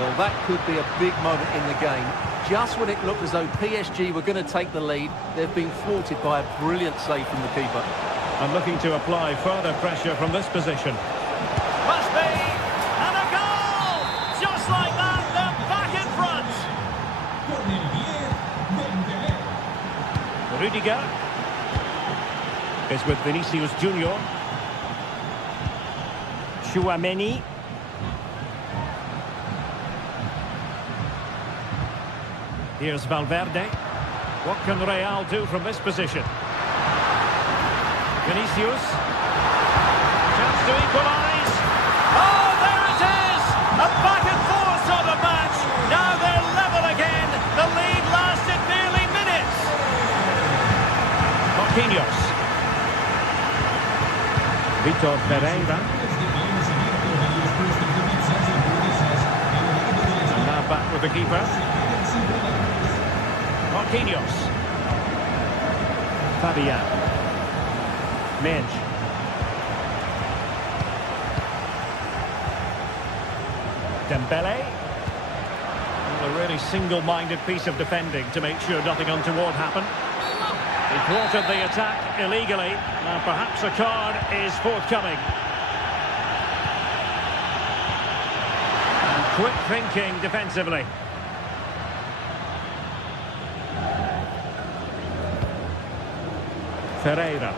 Well, that could be a big moment in the game. Just when it looked as though PSG were going to take the lead, they've been thwarted by a brilliant save from the keeper. And looking to apply further pressure from this position. Must be! And a goal! Just like that, they're back in front! Rudiger is with Vinicius Junior. Chouameni. Here's Valverde. What can Real do from this position? Vinicius. Chance to equalise. Oh, there it is! A back and forth sort of match. Now they're level again. The lead lasted nearly minutes. Marquinhos. Vitor Pereira. And now back with the keeper. Marquinhos. Fabian. Minch. Dembele. A really single-minded piece of defending to make sure nothing untoward happened. He thwarted the attack illegally. Now perhaps a card is forthcoming. And quick thinking defensively. Ferreira.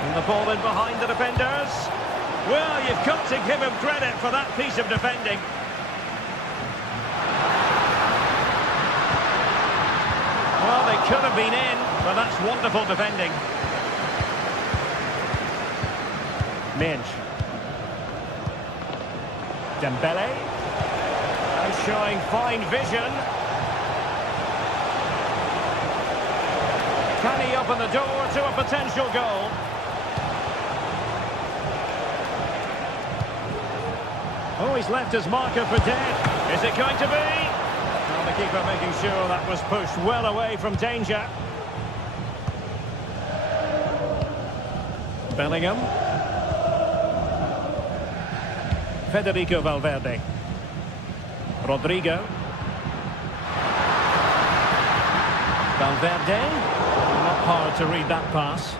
And the ball in behind the defenders. Well, you've got to give him credit for that piece of defending. Well, they could have been in, but that's wonderful defending. Minch. Dembele. And showing fine vision. Can he open the door to a potential goal? Oh, he's left his marker for dead. Is it going to be? Well, the keeper making sure that was pushed well away from danger. Bellingham. Federico Valverde. Rodrigo. Valverde. Not hard to read that pass.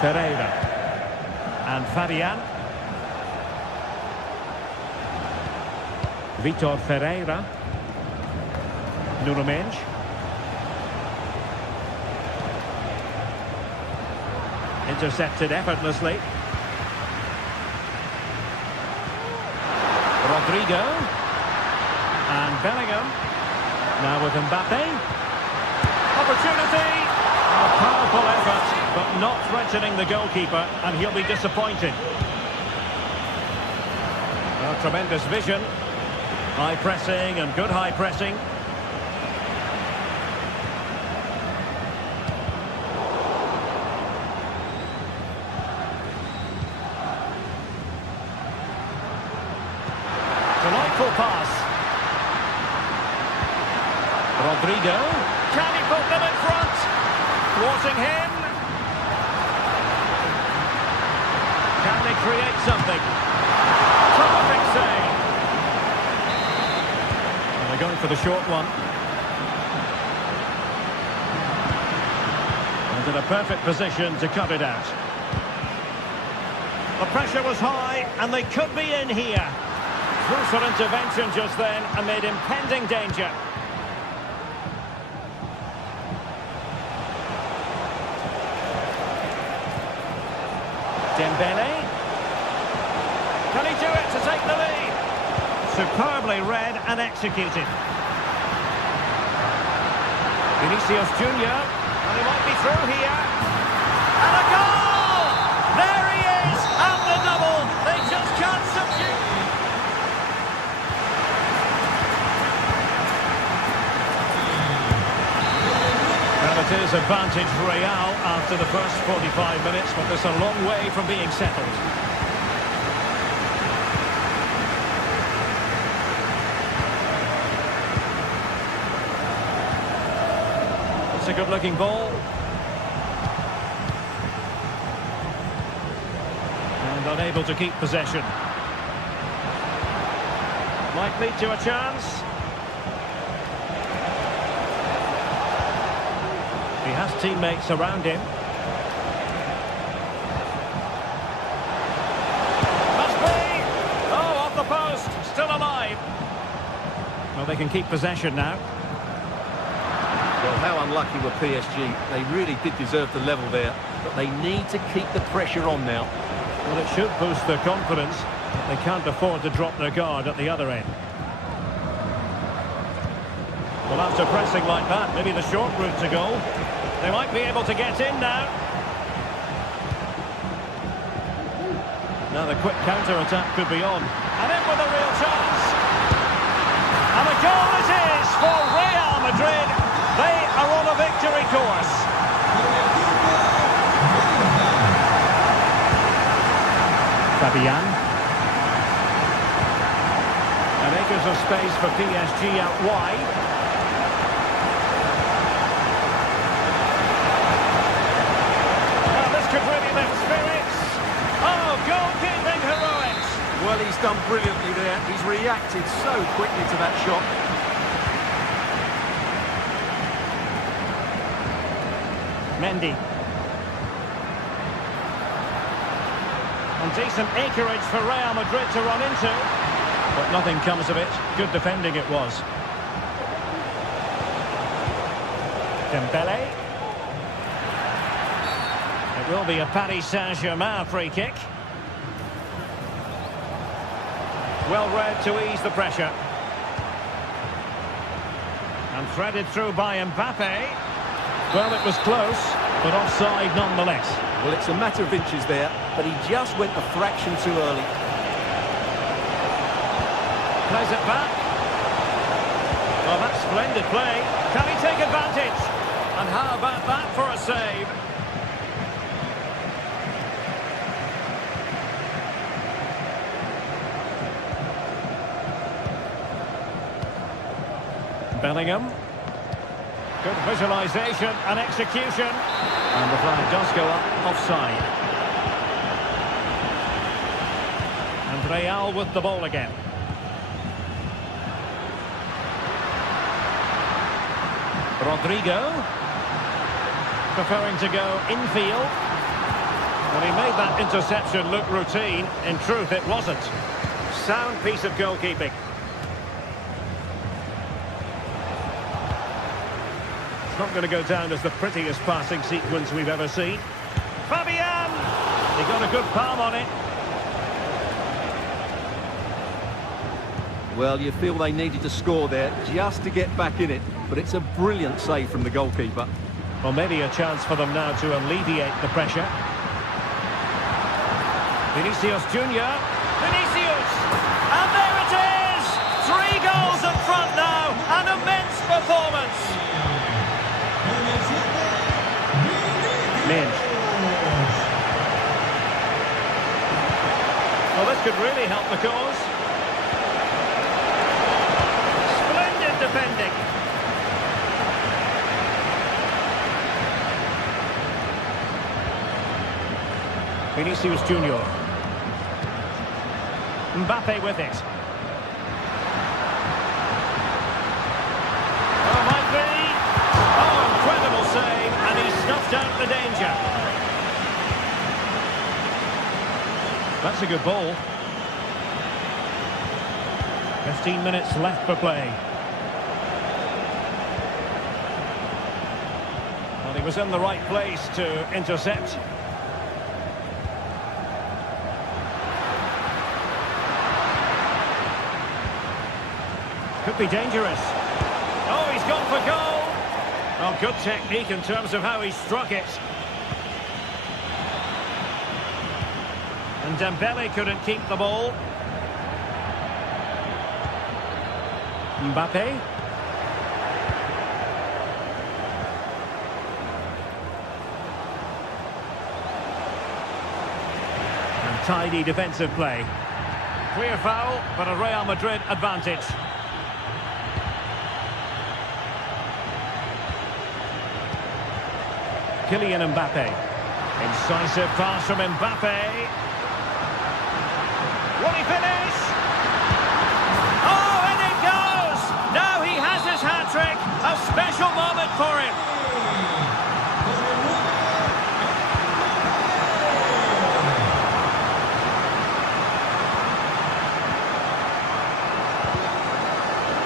Ferreira. And Fabian. Vitor Ferreira. Nuno Mendes. Intercepted effortlessly. Rodrigo. And Bellingham. Now with Mbappe. Opportunity. A powerful effort, but not threatening the goalkeeper, and he'll be disappointed. Oh, tremendous vision. High pressing and good high pressing. Delightful pass. Rodrigo. Can he put them in front? Thwarting him. Can they create something? Terrific save. And they're going for the short one. And in a perfect position to cut it out. The pressure was high and they could be in here. Crucial intervention just then amid impending danger. Dembele. Can he do it to take the lead? Superbly read and executed. Vinicius Junior. And he might be through here. And a goal! There he is! And the double! They just can't subdue. Well, it is advantage Real after the first 45 minutes, but it's a long way from being settled. It's a good-looking ball. And unable to keep possession. Might lead to a chance. He has teammates around him. Must be! Oh, off the post. Still alive. Well, they can keep possession now. Well, how unlucky were PSG? They really did deserve the level there, but they need to keep the pressure on now. Well, it should boost their confidence, but they can't afford to drop their guard at the other end. Well, after pressing like that, maybe the short route to goal. They might be able to get in now. Now the quick counter-attack could be on. And in with a real chance. And a goal it is for Real Madrid. They are on a victory course. Fabian. And acres of space for PSG out wide. Could really lift spirits. Oh, goalkeeping heroics. Well, he's done brilliantly there. He's reacted so quickly to that shot. Mendy. And decent acreage for Real Madrid to run into. But nothing comes of it. Good defending it was. Dembele. It will be a Paris Saint-Germain free kick. Well read to ease the pressure. And threaded through by Mbappe. Well, it was close, but offside nonetheless. Well, it's a matter of inches there, but he just went a fraction too early. Plays it back. Oh, that's splendid play. Can he take advantage? And how about that for a save? Bellingham. Good visualisation and execution. And the flag does go up offside. And Real with the ball again. Rodrigo. Preferring to go infield. Well, he made that interception look routine. In truth, it wasn't. Sound piece of goalkeeping. It's not going to go down as the prettiest passing sequence we've ever seen. Fabian! He got a good palm on it. Well, you feel they needed to score there just to get back in it, but it's a brilliant save from the goalkeeper. Well, maybe a chance for them now to alleviate the pressure. Vinicius Junior. Vinicius! really helped the cause. Splendid defending. Vinicius Junior. Mbappe with it. Oh, might be. Oh, incredible save, and he snuffed out the danger. That's a good ball. 15 minutes left for play. Well, he was in the right place to intercept. Could be dangerous. Oh, he's gone for goal. Oh, good technique in terms of how he struck it. And Dembele couldn't keep the ball. Mbappe. And tidy defensive play. Clear foul, but a Real Madrid advantage. Kylian Mbappe. Incisive pass from Mbappe. Will he finish? Oh, and it goes! Now he has his hat-trick. A special moment for him.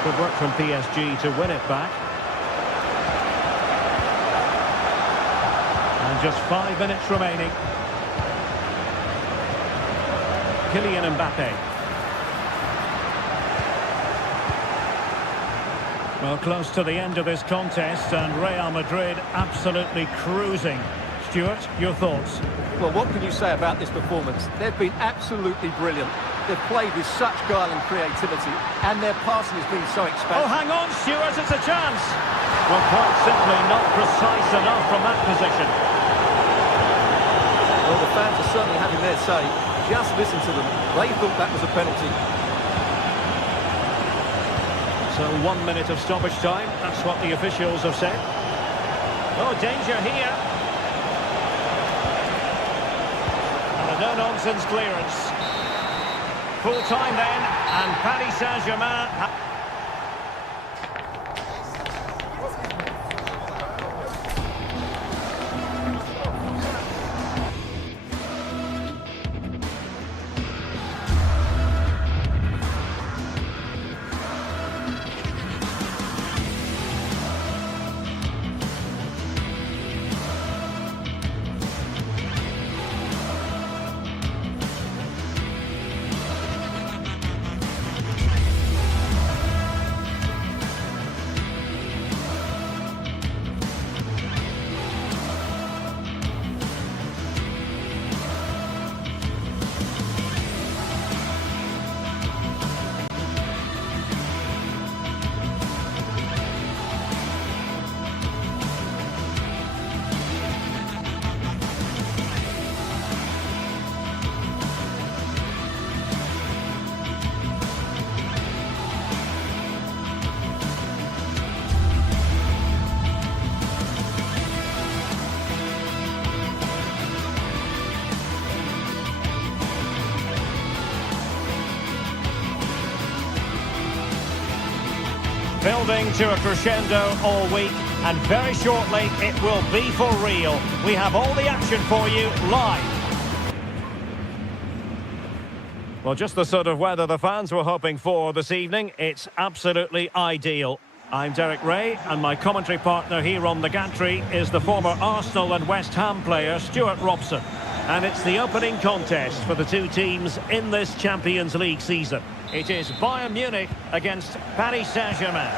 Good work from PSG to win it back. And just 5 minutes remaining. Kylian Mbappe. Well, close to the end of this contest, and Real Madrid absolutely cruising. Stuart, your thoughts? Well, what can you say about this performance? They've been absolutely brilliant. They've played with such guile and creativity, and their passing has been so expansive. Oh, hang on, Stuart, it's a chance. Well, quite simply not precise enough from that position. Well, the fans are certainly having their say. Just listen to them. They thought that was a penalty. So 1 minute of stoppage time. That's what the officials have said. Oh, danger here. And a no-nonsense clearance. Full time then, and Paris Saint-Germain... Building to a crescendo all week, and very shortly it will be for real. We have all the action for you live. Well, just the sort of weather the fans were hoping for this evening. It's absolutely ideal. I'm Derek Ray, and my commentary partner here on the gantry is the former Arsenal and West Ham player Stuart Robson. And it's the opening contest for the two teams in this Champions League season. It is Bayern Munich against Paris Saint-Germain.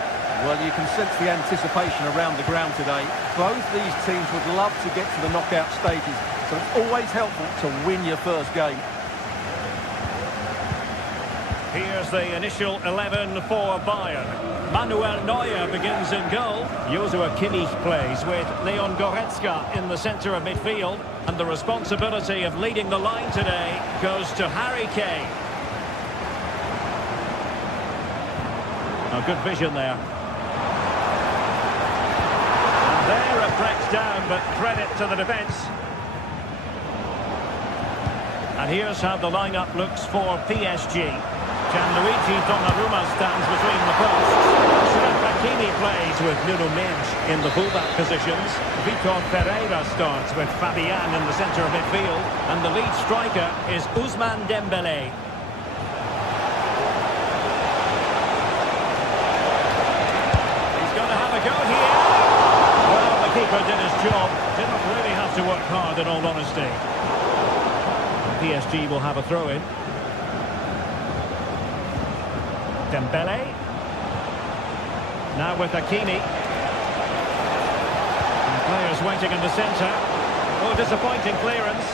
Well, you can sense the anticipation around the ground today. Both these teams would love to get to the knockout stages, so it's always helpful to win your first game. Here's the initial 11 for Bayern. Manuel Neuer begins in goal. Joshua Kimmich plays with Leon Goretzka in the centre of midfield. And the responsibility of leading the line today goes to Harry Kane. Oh, good vision there. And there it breaks down, but credit to the defence. And here's how the lineup looks for PSG. Gianluigi Donnarumma stands between the posts. Achraf Hakimi plays with Nuno Mendes in the fullback positions. Vitor Pereira starts with Fabian in the centre of midfield. And the lead striker is Ousmane Dembélé. He's going to have a go here. Well, the keeper did his job. Didn't really have to work hard, in all honesty. PSG will have a throw-in. Dembele. Now with Hakimi. And players waiting in the centre. Oh, disappointing clearance.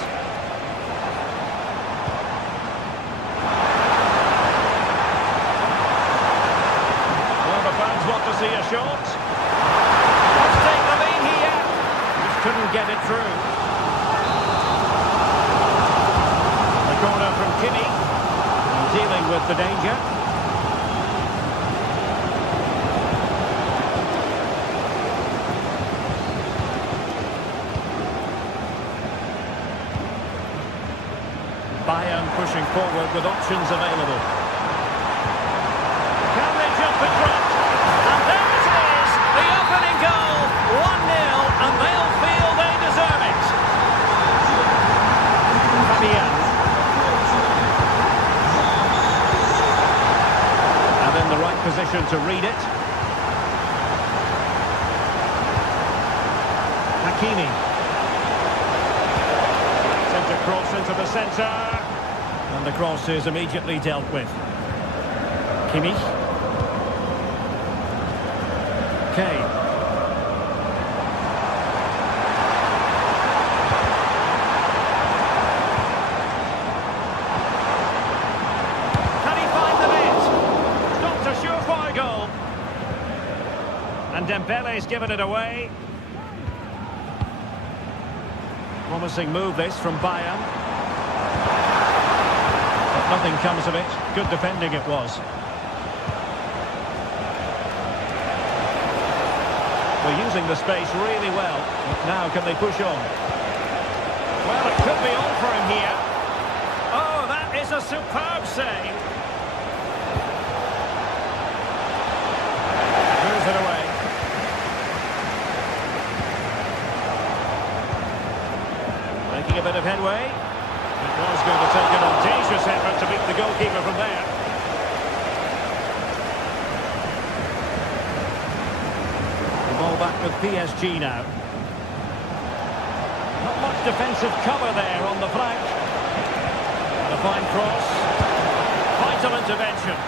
Well, the fans want to see a shot. Let's take the lead here. Just couldn't get it through. The corner from Kimi. Dealing with the danger. Bayern pushing forward with options available. Can they jump in front? And there it is! The opening goal! 1-0, and they'll feel they deserve it. Fabian. And in the right position to read it. Hakimi. Cross into the centre, and the cross is immediately dealt with. Kimi. Kane. Can he find the net? Not a surefire goal. And Dembele's given it away. Promising move this from Bayern. But nothing comes of it. Good defending it was. They're using the space really well. But now can they push on? Well, it could be on for him here. Oh, that is a superb save. Moves it away. Making a bit of headway. It was going to take an audacious effort to beat the goalkeeper from there. The ball back with PSG now. Not much defensive cover there on the flank. And a fine cross. Vital intervention.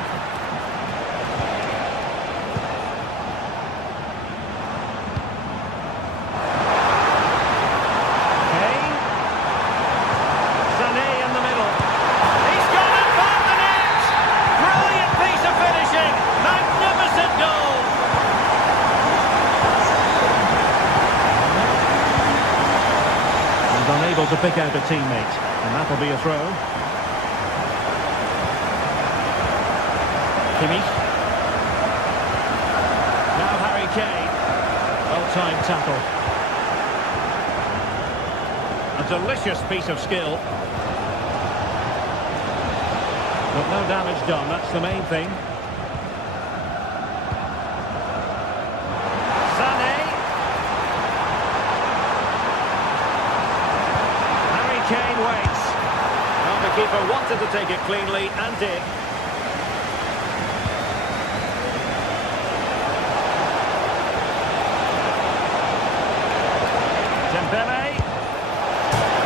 Unable to pick out a teammate, and that'll be a throw. Kimi. Now Harry Kane. Well-timed tackle. A delicious piece of skill. But no damage done, that's the main thing. Kane waits. Well, the keeper wanted to take it cleanly and did. Dembele.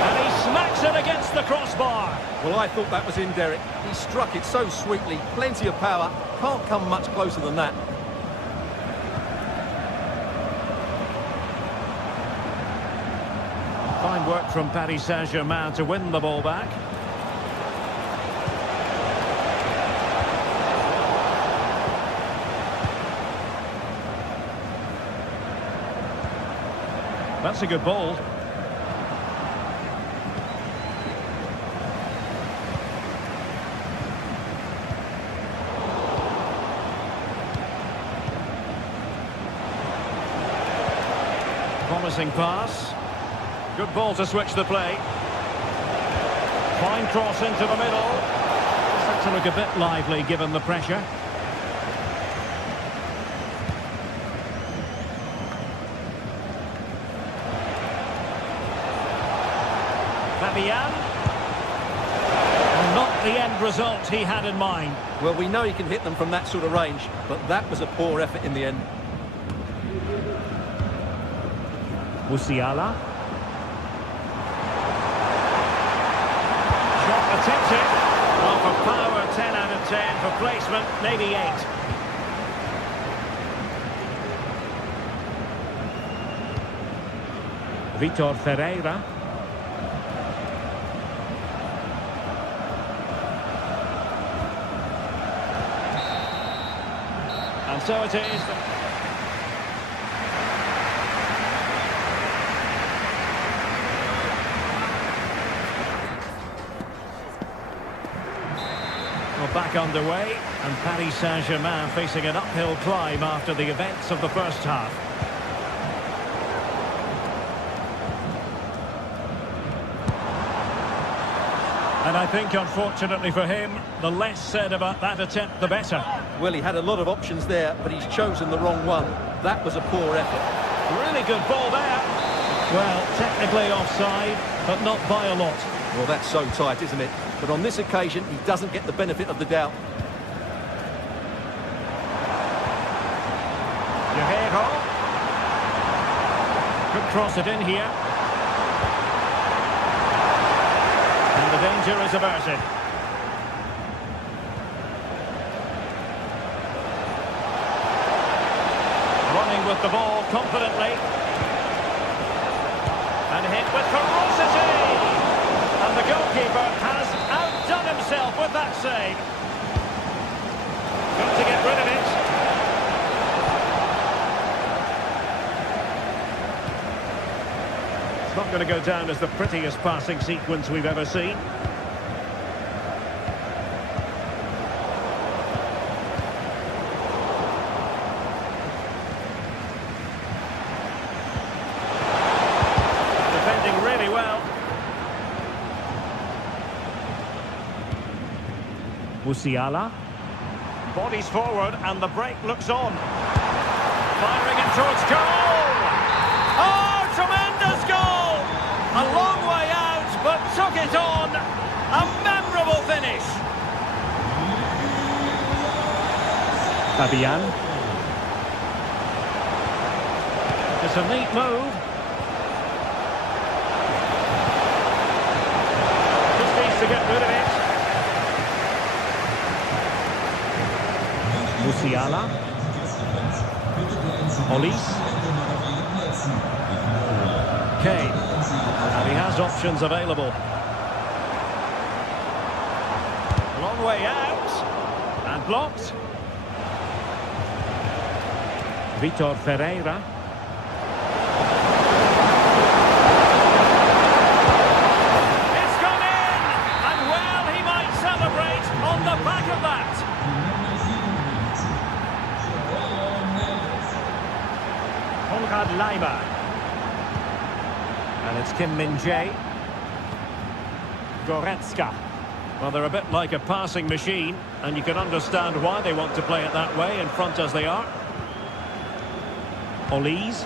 And he smacks it against the crossbar. Well, I thought that was in, Derek. He struck it so sweetly. Plenty of power. Can't come much closer than that. Fine work from Paris Saint-Germain to win the ball back. That's a good ball. Promising pass. Good ball to switch the play. Fine cross into the middle. Starts to look a bit lively given the pressure. Fabian. Not the end result he had in mind. Well, we know he can hit them from that sort of range, but that was a poor effort in the end. Musiala. Shot attempted. Well, for power, 10 out of 10. For placement, maybe 8. Vitor Ferreira. And so it is. Well, back underway, and Paris Saint-Germain facing an uphill climb after the events of the first half. And I think, unfortunately for him, the less said about that attempt, the better. Well, he had a lot of options there, but he's chosen the wrong one. That was a poor effort. Really good ball there. Well, technically offside, but not by a lot. Well, that's so tight, isn't it? But on this occasion, he doesn't get the benefit of the doubt. Guerrero. Could cross it in here. And the danger is averted. Running with the ball confidently. And hit with ferocity. And the goalkeeper has outdone himself with that save. Got to get rid of it. It's not going to go down as the prettiest passing sequence we've ever seen. Defending really well. Musiala. Bodies forward and the break looks on. Firing it towards goal! Oh, tremendous goal! A long way out, but took it on. A memorable finish. Fabian. It's a neat move. Just needs to get rid of it. Musiala. Olis. Kane. And he has options available. Long way out. And blocked. Vitor Ferreira. It's gone in! And well, he might celebrate on the back of that. Leiber. And it's Kim Min-jae. Goretzka. Well, they're a bit like a passing machine, and you can understand why they want to play it that way, in front as they are. Olis.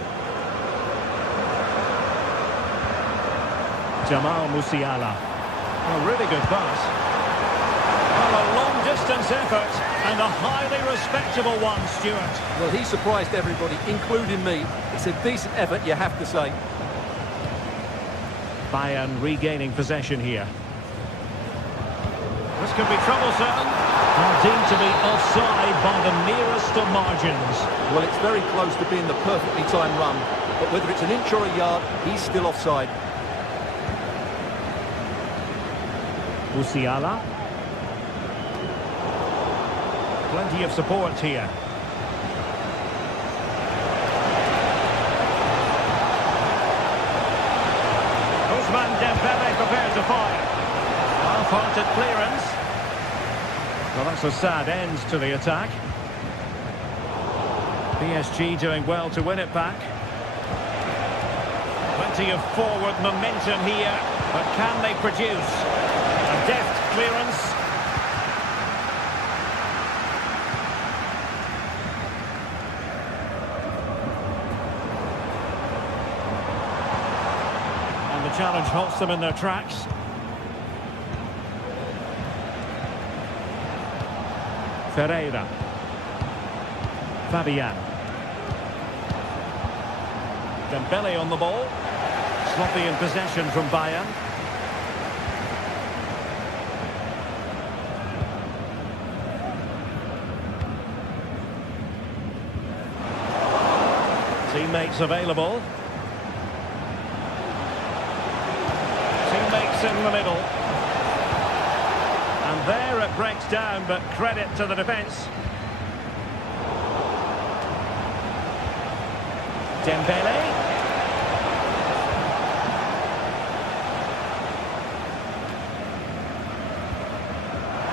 Jamal Musiala. A really good pass. Well, a long-distance effort, and a highly respectable one, Stuart. Well, he surprised everybody, including me. It's a decent effort, you have to say. Bayern regaining possession here. This could be troublesome. And deemed to be offside by the nearest of margins. Well, it's very close to being the perfectly timed run, but whether it's an inch or a yard, he's still offside. Musiala. Plenty of support here. Ousmane Dembele prepared to fire. Half-hearted clearance. Well, that's a sad end to the attack. PSG doing well to win it back. plenty of forward momentum here, but can they produce? A deft clearance. And the challenge halts them in their tracks. Ferreira. Fabian. Dembele on the ball. Sloppy in possession from Bayern. Teammates available. Teammates in the middle. And there it breaks down, but credit to the defence. Dembele.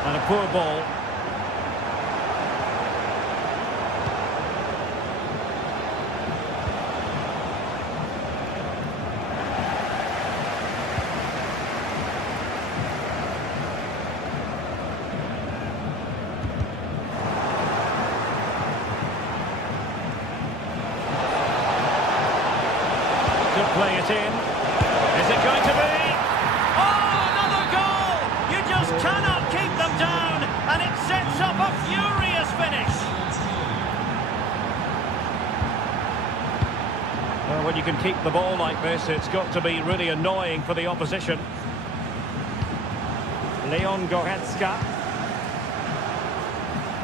And a poor ball. To play it in. Is it going to be? Oh, another goal! You just cannot keep them down, and it sets up a furious finish. Well, when you can keep the ball like this, it's got to be really annoying for the opposition. Leon Goretzka.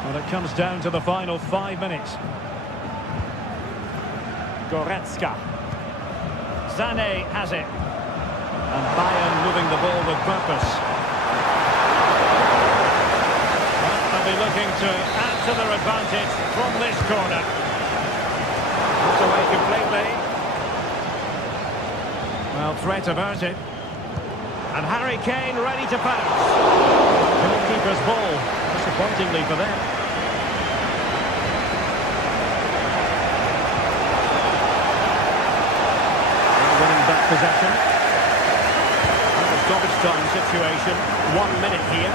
Well, it comes down to the final 5 minutes. Goretzka. Sané has it. And Bayern moving the ball with purpose. Well, they'll be looking to add to their advantage from this corner. It's away completely. Well, threat averted. And Harry Kane ready to pounce. Goalkeeper's ball, disappointingly for them. Winning back possession. A stoppage time situation. 1 minute here.